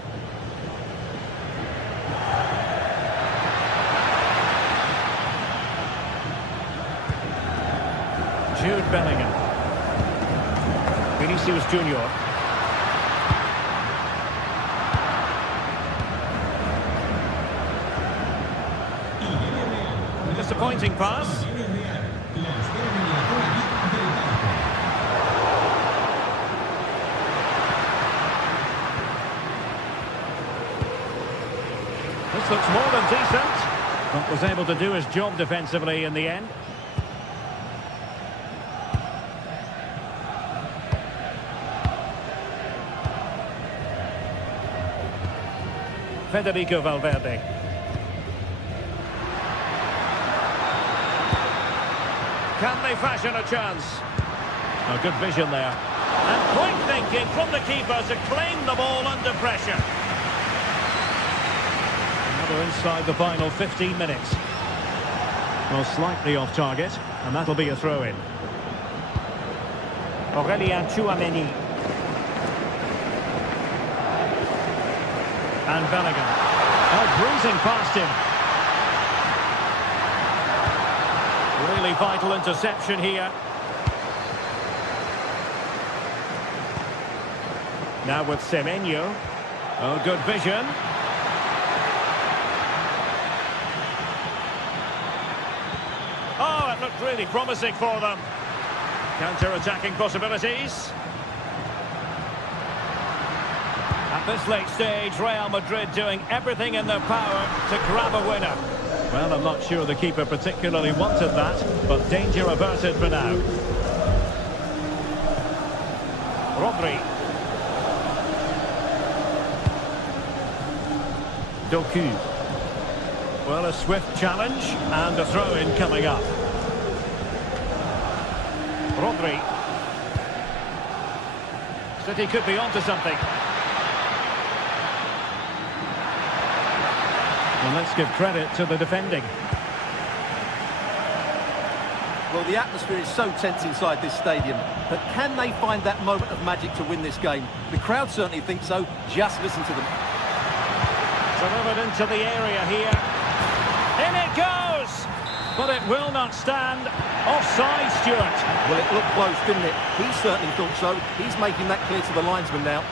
Jude Bellingham. Vinicius Junior. Disappointing pass. This looks more than decent, but was able to do his job defensively in the end. Federico Valverde. Can they fashion a chance? A good vision there. And quick thinking from the keeper to claim the ball under pressure. Another inside the final 15 minutes. Well, slightly off target, and that'll be a throw-in. Aurélien Tchouaméni. And Bellingham. Oh, bruising past him. Really vital interception here. Now with Semenyo. Oh, good vision. Oh, it looked really promising for them. Counter-attacking possibilities. At this late stage, Real Madrid doing everything in their power to grab a winner. Well, I'm not sure the keeper particularly wanted that, but danger averted for now. Rodri. Doku. Well, a swift challenge and a throw-in coming up. Rodri. City could be onto something. Well, let's give credit to the defending. Well, the atmosphere is so tense inside this stadium, but can they find that moment of magic to win this game? The crowd certainly think so. Just listen to them. Delivered into the area here. In it goes! But it will not stand. Offside, Stuart. Well, it looked close, didn't it? He certainly thought so. He's making that clear to the linesman now.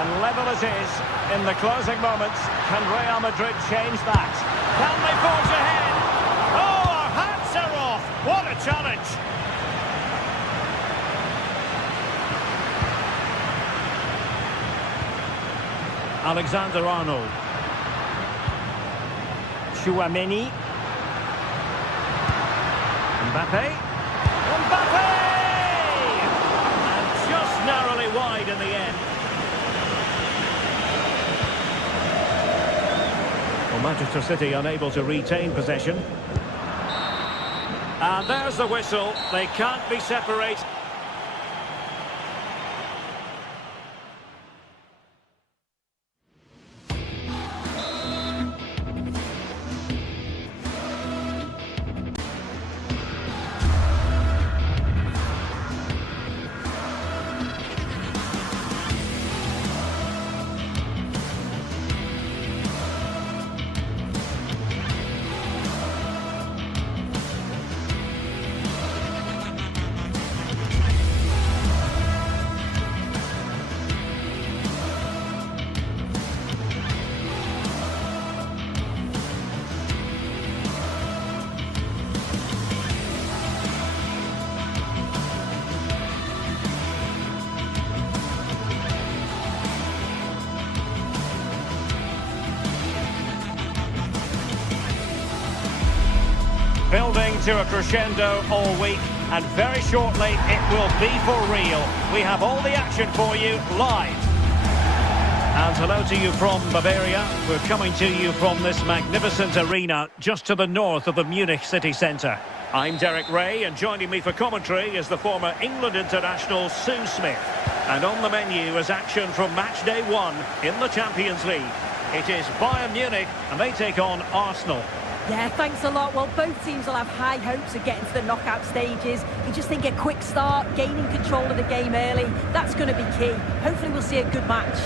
And level it is in the closing moments. Can Real Madrid change that? Can they forge ahead? Oh, our hats are off! What a challenge! Alexander-Arnold. Tchouaméni. Mbappe. Mbappe! And just narrowly wide in the end. Well, Manchester City unable to retain possession. And there's the whistle. They can't be separated. Building to a crescendo all week, and very shortly it will be for real. We have all the action for you live. And hello to you from Bavaria. We're coming to you from this magnificent arena just to the north of the Munich city centre. I'm Derek Ray, and joining me for commentary is the former England international Sue Smith. And on the menu is action from match day 1 in the Champions League. It is Bayern Munich, and they take on Arsenal. Yeah, thanks a lot. Well, both teams will have high hopes of getting to the knockout stages. You just think a quick start, gaining control of the game early, that's going to be key. Hopefully we'll see a good match.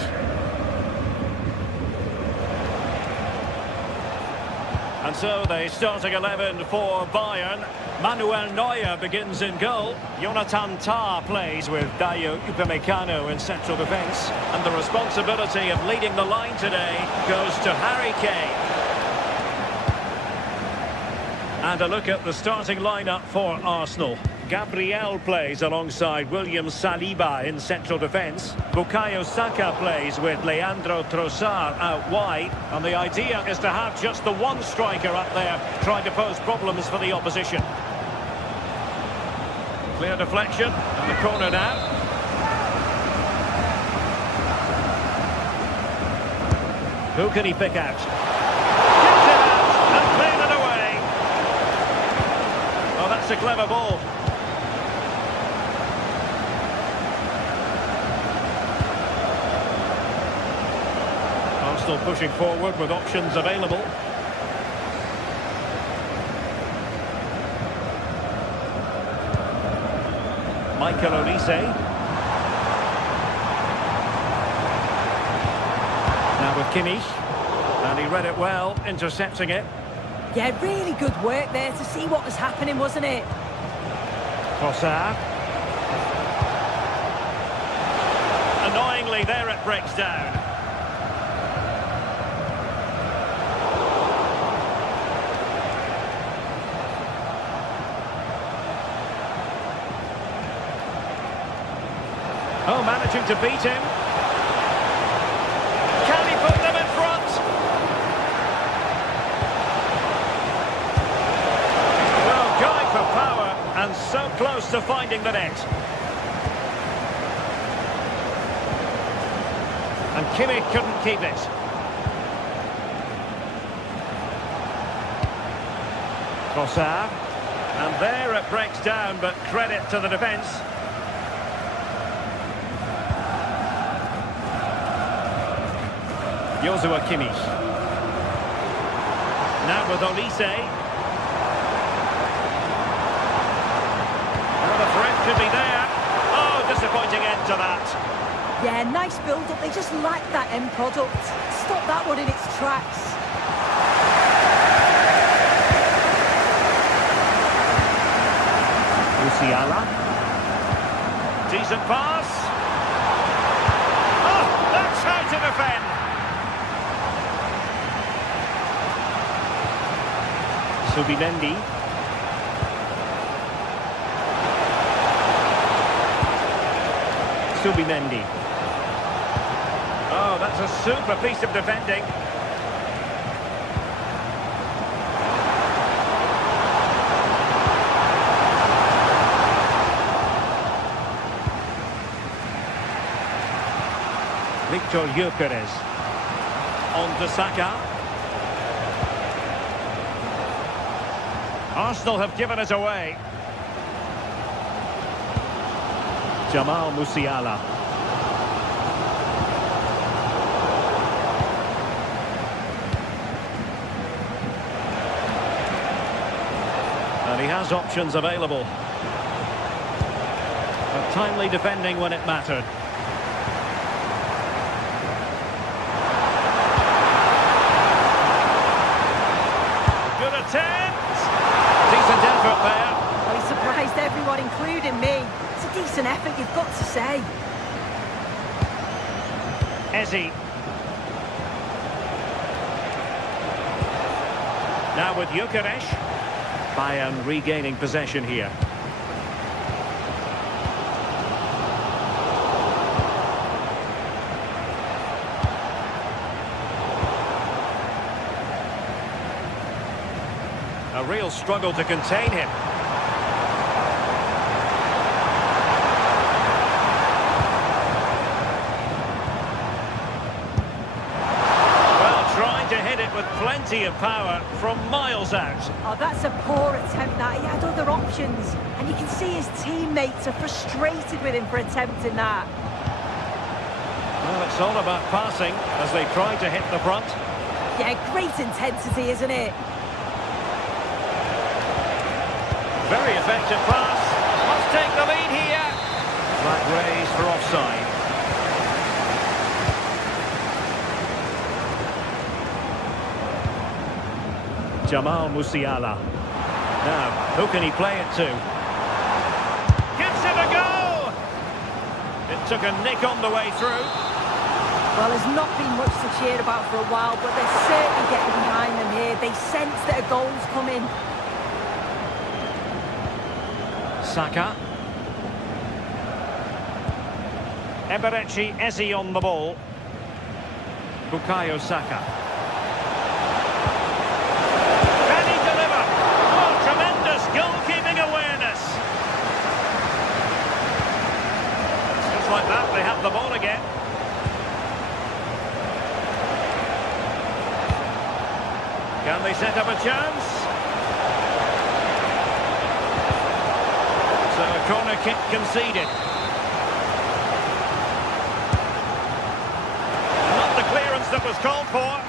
And so the starting 11 for Bayern. Manuel Neuer begins in goal. Jonathan Tah plays with Dayo Upamecano in central defence. And the responsibility of leading the line today goes to Harry Kane. And a look at the starting lineup for Arsenal. Gabriel plays alongside William Saliba in central defence. Bukayo Saka plays with Leandro Trossard out wide. And the idea is to have just the one striker up there trying to pose problems for the opposition. Clear deflection, and the corner now. Who can he pick out? Gets it out and cleared it away. clever ball. Arsenal pushing forward with options available. Michael Olise. Now with Kimmich. And he read it well, intercepting it. Yeah, really good work there to see what was happening, wasn't it? Trossard. Annoyingly, there it breaks down. Oh, managing to beat him. Can he put them in front? Well, going for power and so close to finding the net. And Kimmich couldn't keep it. Trossard. And there it breaks down, but credit to the defence. Joshua Kimmich. Now with Olise. Oh, the threat could be there. Oh, disappointing end to that. Yeah, nice build-up. They just lacked that end product. Stop that one in its tracks. Musiala. Decent pass. Oh, that's how to defend. Subimendi. Subimendi. Oh, that's a super piece of defending. Victor Gyökeres. On to Saka. Arsenal have given it away. Jamal Musiala. And he has options available. But timely defending when it mattered. Good attempt! Decent effort there. Well, he surprised everyone, including me. It's a decent effort, you've got to say. Eze. Now with Gyökeres. Bayern regaining possession here. A real struggle to contain him. With plenty of power from miles out. Oh, that's a poor attempt, that. He had other options. And you can see his teammates are frustrated with him for attempting that. Well, it's all about passing as they try to hit the front. Yeah, great intensity, isn't it? Very effective pass. Must take the lead here. Flag raised for offside. Jamal Musiala. Now, who can he play it to? Gives it a go! It took a nick on the way through. Well, there's not been much to cheer about for a while, but they're certainly getting behind them here. They sense that a goal's coming. Saka. Eberechi Eze on the ball. Bukayo Saka. Goalkeeping awareness. Just like that, they have the ball again. Can they set up a chance? So a corner kick conceded. Not the clearance that was called for.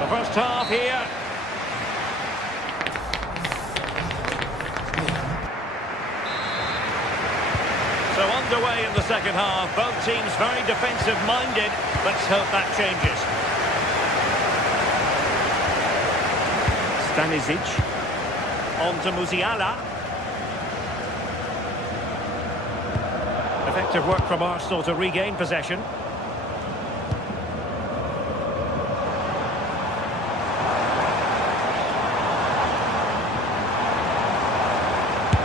The first half here. So underway in the second half, both teams very defensive-minded. Let's hope that changes. Stanisic. On to Musiala. Effective work from Arsenal to regain possession.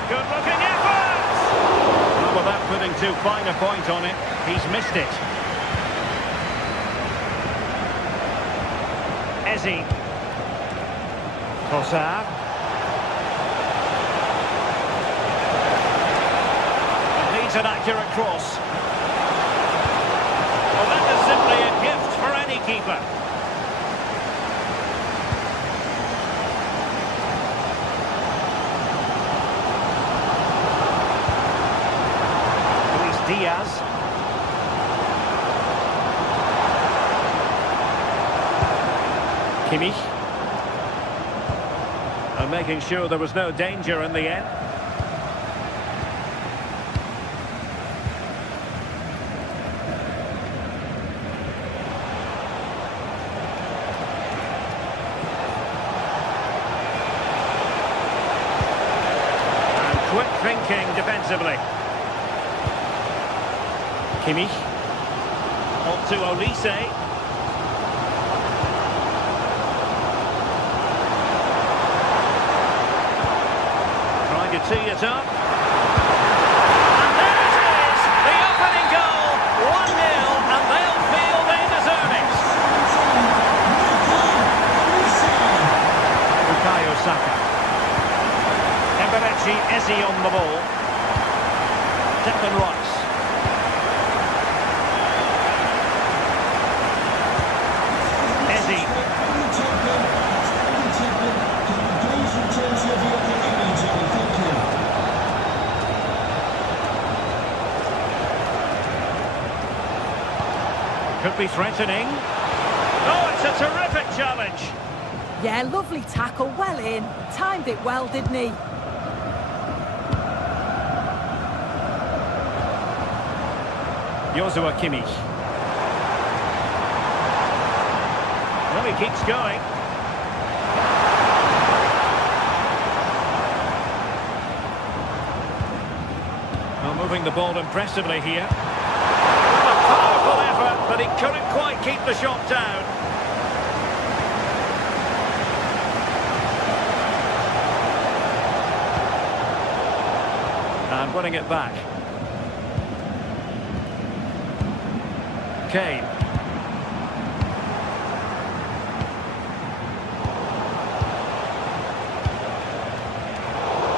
Good-looking effort! Well, without putting too fine a point on it, he's missed it. Ezi. Trossard. And needs an accurate cross. Well, that is simply a gift for any keeper. Diaz. Kimmich. And making sure there was no danger in the end. And quick thinking defensively. Kimmich. On to Olise. Trying to tee it up. And there it is! The opening goal! 1-0, and they'll feel they deserve it. Bukayo Saka. Eberechi Ezi on the ball. Declan Rice. Could be threatening. Oh, it's a terrific challenge. Yeah, lovely tackle, well in. Timed it well, didn't he? Joshua Kimmich. Well, he keeps going. Well, moving the ball impressively here. Powerful effort, but he couldn't quite keep the shot down. And winning it back. Kane.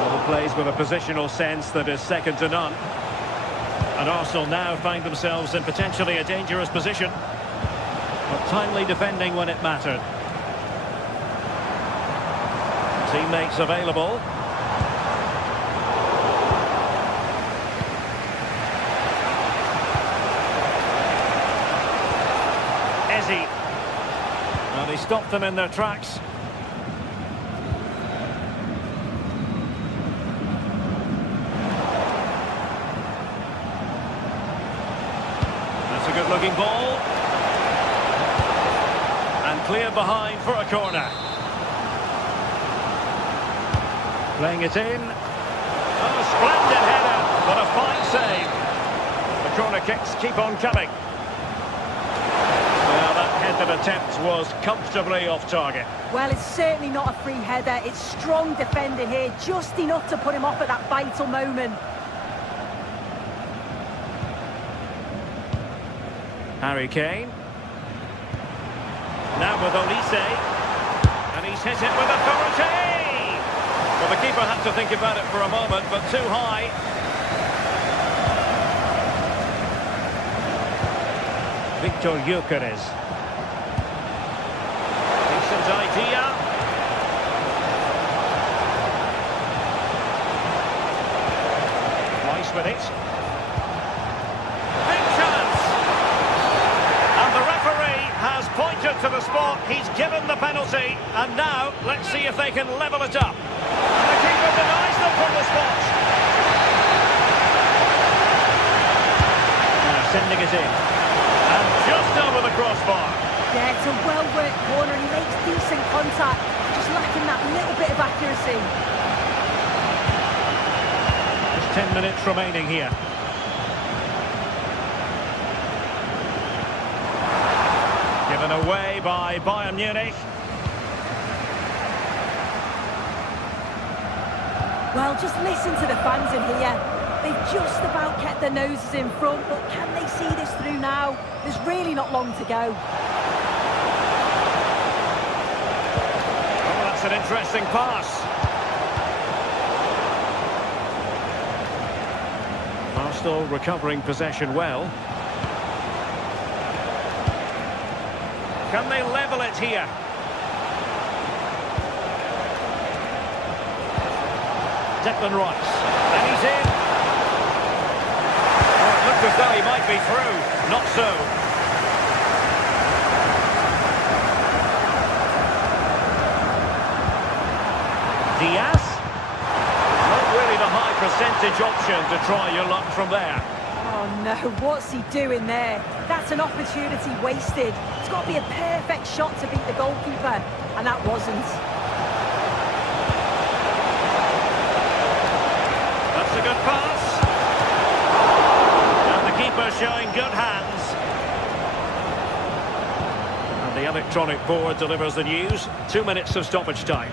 Well, plays with a positional sense that is second to none. And Arsenal now find themselves in potentially a dangerous position. But timely defending when it mattered. Teammates available. Ezi. Well, he stopped them in their tracks. Good-looking ball. And clear behind for a corner. Playing it in. Oh, a splendid header, but a fine save. The corner kicks keep on coming. Well, that headed attempt was comfortably off target. Well, it's certainly not a free header. It's strong defending here, just enough to put him off at that vital moment. Harry Kane. Now with Olise. And he's hit it with authority! Well, the keeper had to think about it for a moment, but too high. Victor Gyökeres. with it. Big chance! And the referee has pointed to the spot. He's given the penalty. And now, let's see if they can level it up. And the keeper denies them from the spot. Now sending it in. And just over the crossbar. Yeah, it's a well-worked corner. He makes decent contact. Just lacking that little bit of accuracy. Just 10 minutes remaining here. Given away by Bayern Munich. Well, just listen to the fans in here. They've just about kept their noses in front, but can they see this through now? There's really not long to go. Oh, that's an interesting pass. Arsenal recovering possession well. Can they level it here? Declan Rice. And he's in. Oh, it looked as though he might be through. Not so. Diaz. Not really the high percentage option to try your luck from there. Oh no, what's he doing there? That's an opportunity wasted. It's got to be a perfect shot to beat the goalkeeper, and that wasn't. That's a good pass. And the keeper showing good hands. And the electronic board delivers the news. 2 minutes of stoppage time.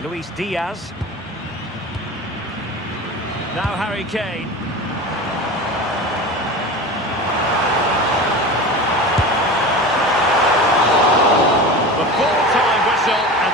Luis Diaz. Now Harry Kane. The full-time whistle and...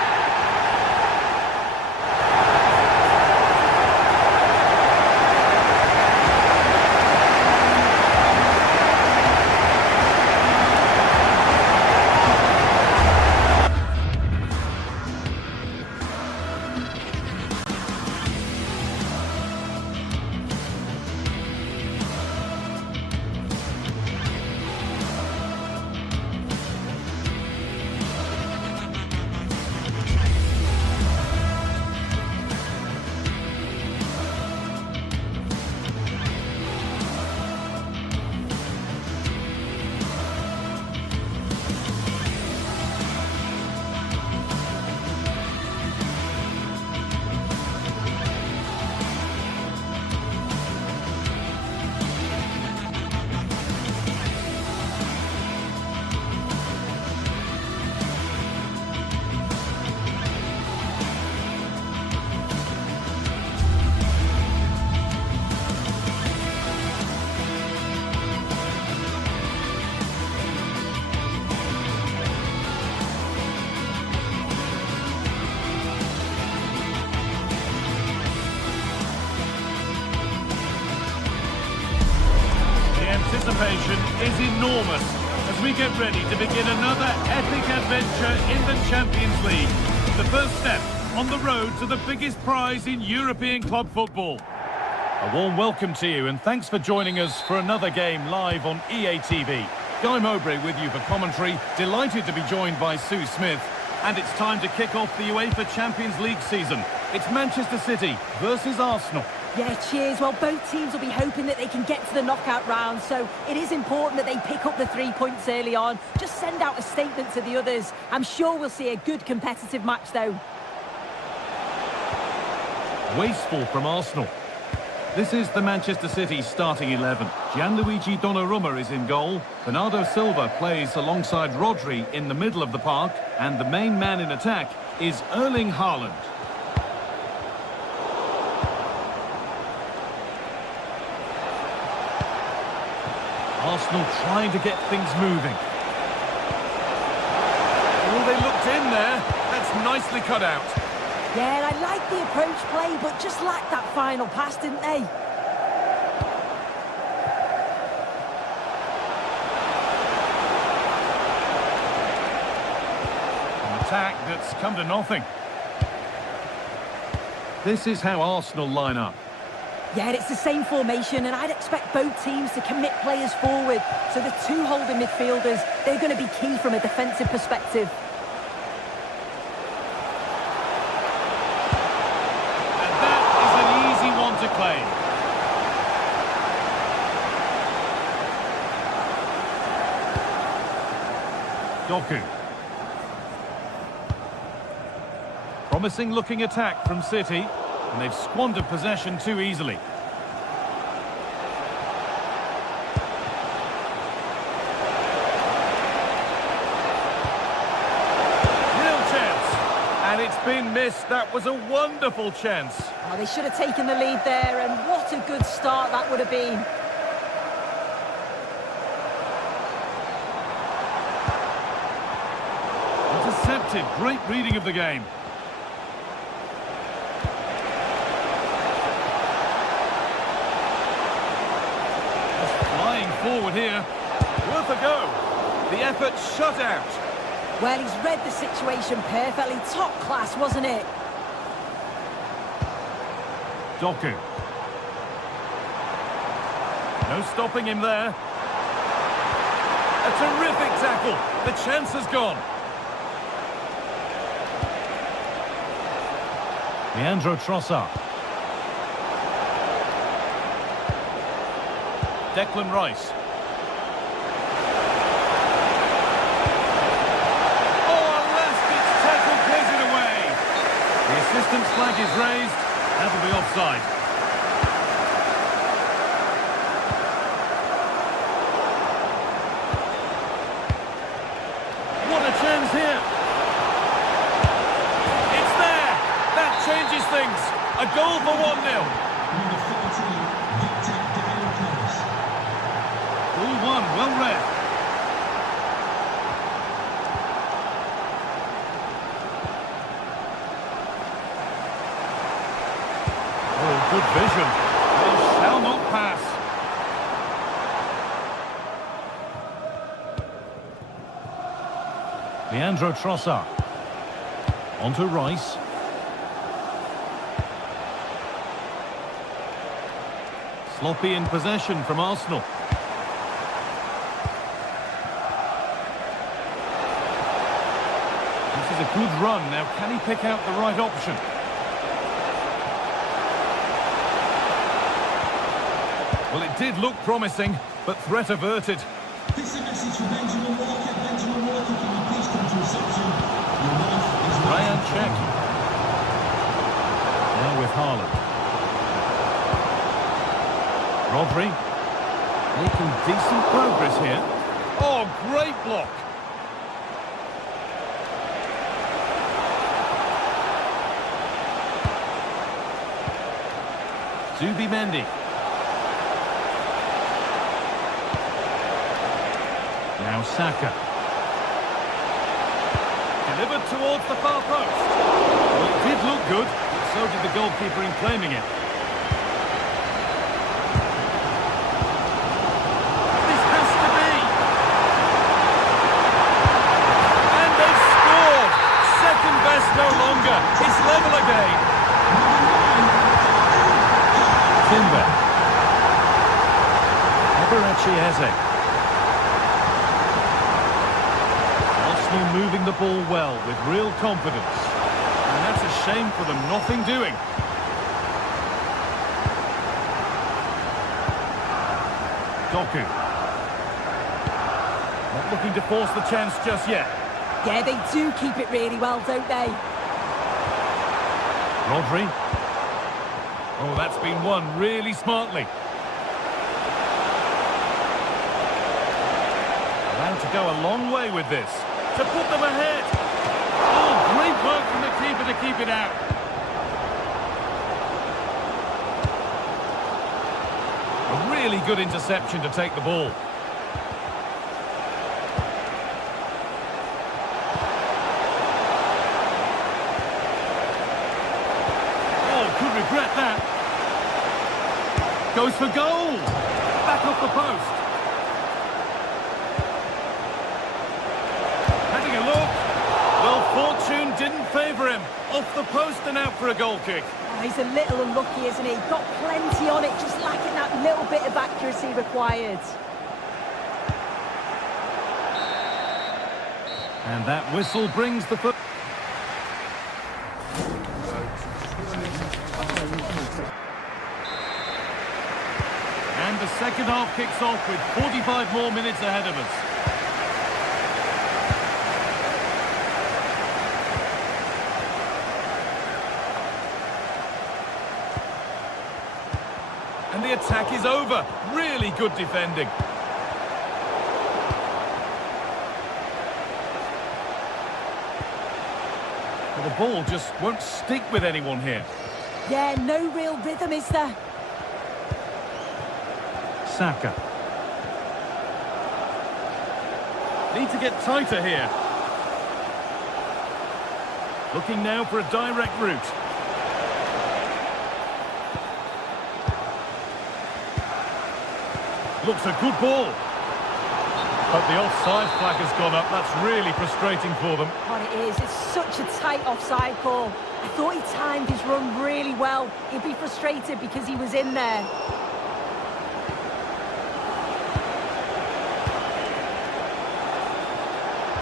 Anticipation is enormous as we get ready to begin another epic adventure in the Champions League. The first step on the road to the biggest prize in European club football. A warm welcome to you and thanks for joining us for another game live on EA TV. Guy Mowbray with you for commentary. Delighted to be joined by Sue Smith. And it's time to kick off the UEFA Champions League season. It's Manchester City versus Arsenal. Yeah, cheers. Well, both teams will be hoping that they can get to the knockout round, so it is important that they pick up the 3 points early on. Just send out a statement to the others. I'm sure we'll see a good competitive match, though. Wasteful from Arsenal. This is the Manchester City starting 11. Gianluigi Donnarumma is in goal. Bernardo Silva plays alongside Rodri in the middle of the park. And the main man in attack is Erling Haaland. Arsenal trying to get things moving. Oh, they looked in there. That's nicely cut out. Yeah, I like the approach play, but just lacked that final pass, didn't they? An attack that's come to nothing. This is how Arsenal line up. Yeah, it's the same formation, and I'd expect both teams to commit players forward. So the two holding midfielders, they're going to be key from a defensive perspective. And that is an easy one to claim. Doku. Promising looking attack from City, and they've squandered possession too easily. Real chance, and it's been missed. That was a wonderful chance. Oh, they should have taken the lead there, and what a good start that would have been. Intercepted, great reading of the game. Forward here, worth a go. The effort shut out. Well, he's read the situation perfectly. Top class, wasn't it? Doku. No stopping him there. A terrific tackle. The chance has gone. Leandro Trossard. Declan Rice. Oh, a last-ditch tackle clears it away. The assistant's flag is raised. That'll be offside. What a chance here. It's there. That changes things. A goal for 1-0. Well read. Oh, good vision. They shall not pass. Leandro Trossard. Onto Rice. Sloppy in possession from Arsenal. A good run. Now, can he pick out the right option? Well, it did look promising, but threat averted. This is a message for Benjamin Walker. Benjamin Walker, can you please come to reception? Your wife is Ryan check. Now with Haaland. Rodri. Making decent progress here. Oh, great block. Zubimendi. Now Saka. Delivered towards the far post. Well, it did look good, but so did the goalkeeper in claiming it. This has to be. And they've scored. Second best no longer. It's level again. Timber. Eberechi. Arsenal moving the ball well with real confidence. And that's a shame for them, nothing doing. Doku. Not looking to force the chance just yet. Yeah, they do keep it really well, don't they? Rodri. Oh, that's been won really smartly. Allowed to go a long way with this. To put them ahead. Oh, great work from the keeper to keep it out. A really good interception to take the ball. Regret that. Goes for goal. Back off the post. Having a look. Well, fortune didn't favour him. Off the post and out for a goal kick. He's a little unlucky, isn't he? Got plenty on it, just lacking that little bit of accuracy required. And that whistle brings the foot. And the second half kicks off with 45 more minutes ahead of us. And the attack is over. Really good defending. Well, the ball just won't stick with anyone here. Yeah, no real rhythm, is there? Saka. Need to get tighter here. Looking now for a direct route. Looks a good ball. But the offside flag has gone up. That's really frustrating for them. What it is, it's such a tight offside call. I thought he timed his run really well. He'd be frustrated because he was in there.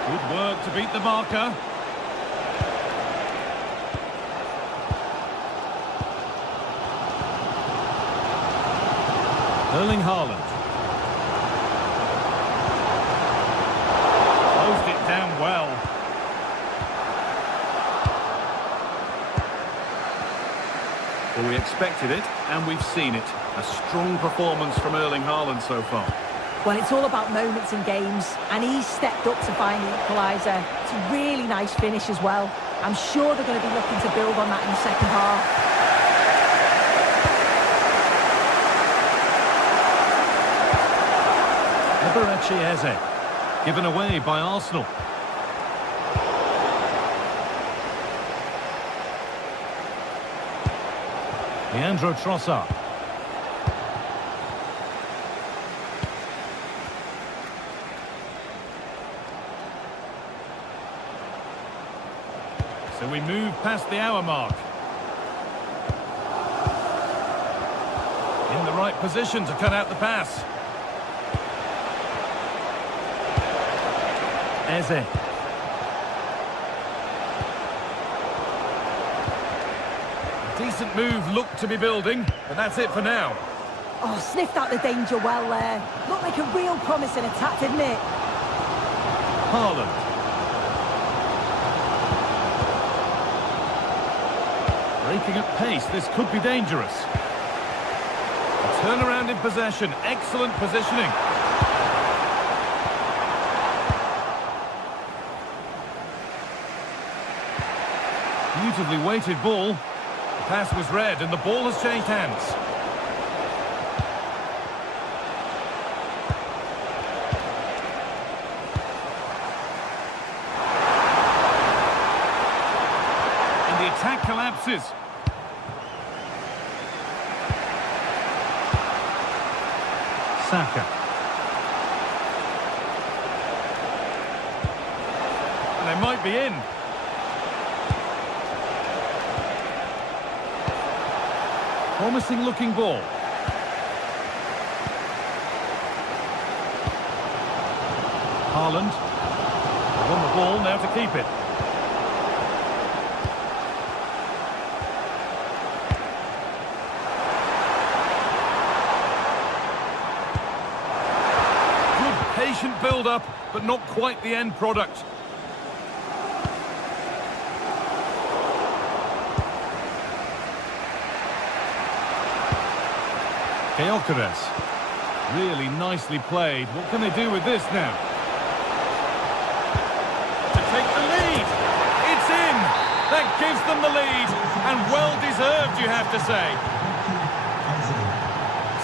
Good work to beat the marker. Erling Haaland. Closed it down well. Well, we expected it, and we've seen it. A strong performance from Erling Haaland so far. Well, it's all about moments in games, and he's stepped up to find the equaliser. It's a really nice finish as well. I'm sure they're going to be looking to build on that in the second half. Eze, given away by Arsenal. Leandro Trossard. So we move past the hour mark. In the right position to cut out the pass. Eze. Decent move looked to be building, but that's it for now. Oh, sniffed out the danger well there. Looked like a real promising attack, didn't it? Haaland. Breaking at pace, this could be dangerous. A turnaround in possession, excellent positioning. Beautifully weighted ball. The pass was read and the ball has changed hands. And the attack collapses. Saka. And they might be in. Promising looking ball. Haaland. Won the ball, now to keep it. Good patient build-up, but not quite the end product. Gyökeres. Really nicely played. What can they do with this now? To take the lead. It's in. That gives them the lead. And well deserved, you have to say.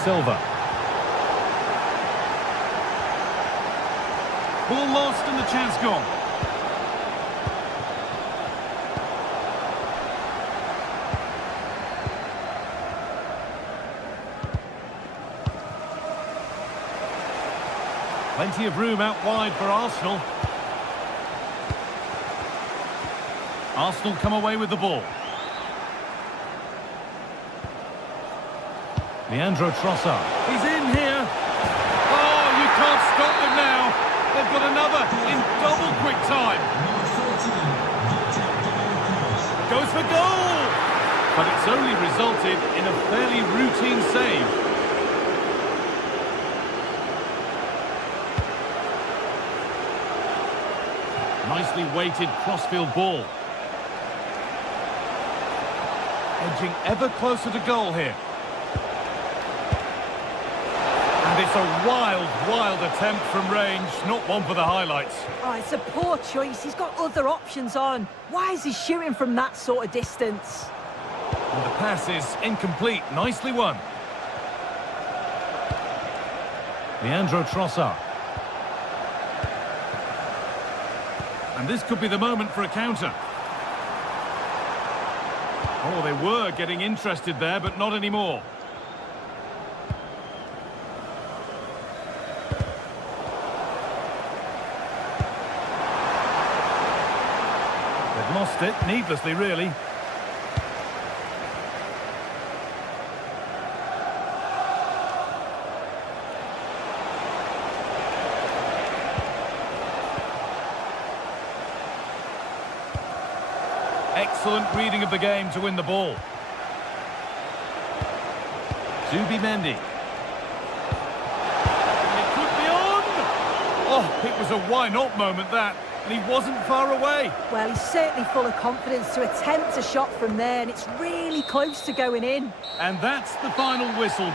Silva. Ball lost and the chance gone. Plenty of room out wide for Arsenal. Arsenal come away with the ball. Leandro Trossard. He's in here. Oh, you can't stop them now. They've got another in double quick time. Goes for goal. But it's only resulted in a fairly routine save. Nicely weighted crossfield ball. Edging ever closer to goal here. And it's a wild, wild attempt from range. Not one for the highlights. Oh, it's a poor choice. He's got other options on. Why is he shooting from that sort of distance? And the pass is incomplete. Nicely won. Leandro Trossard. And this could be the moment for a counter. Oh, they were getting interested there, but not anymore. They've lost it, needlessly, really. Excellent reading of the game to win the ball. Zubimendi. It could be on! Oh, it was a why-not moment, that. And he wasn't far away. Well, he's certainly full of confidence to attempt a shot from there, and it's really close to going in. And that's the final whistle.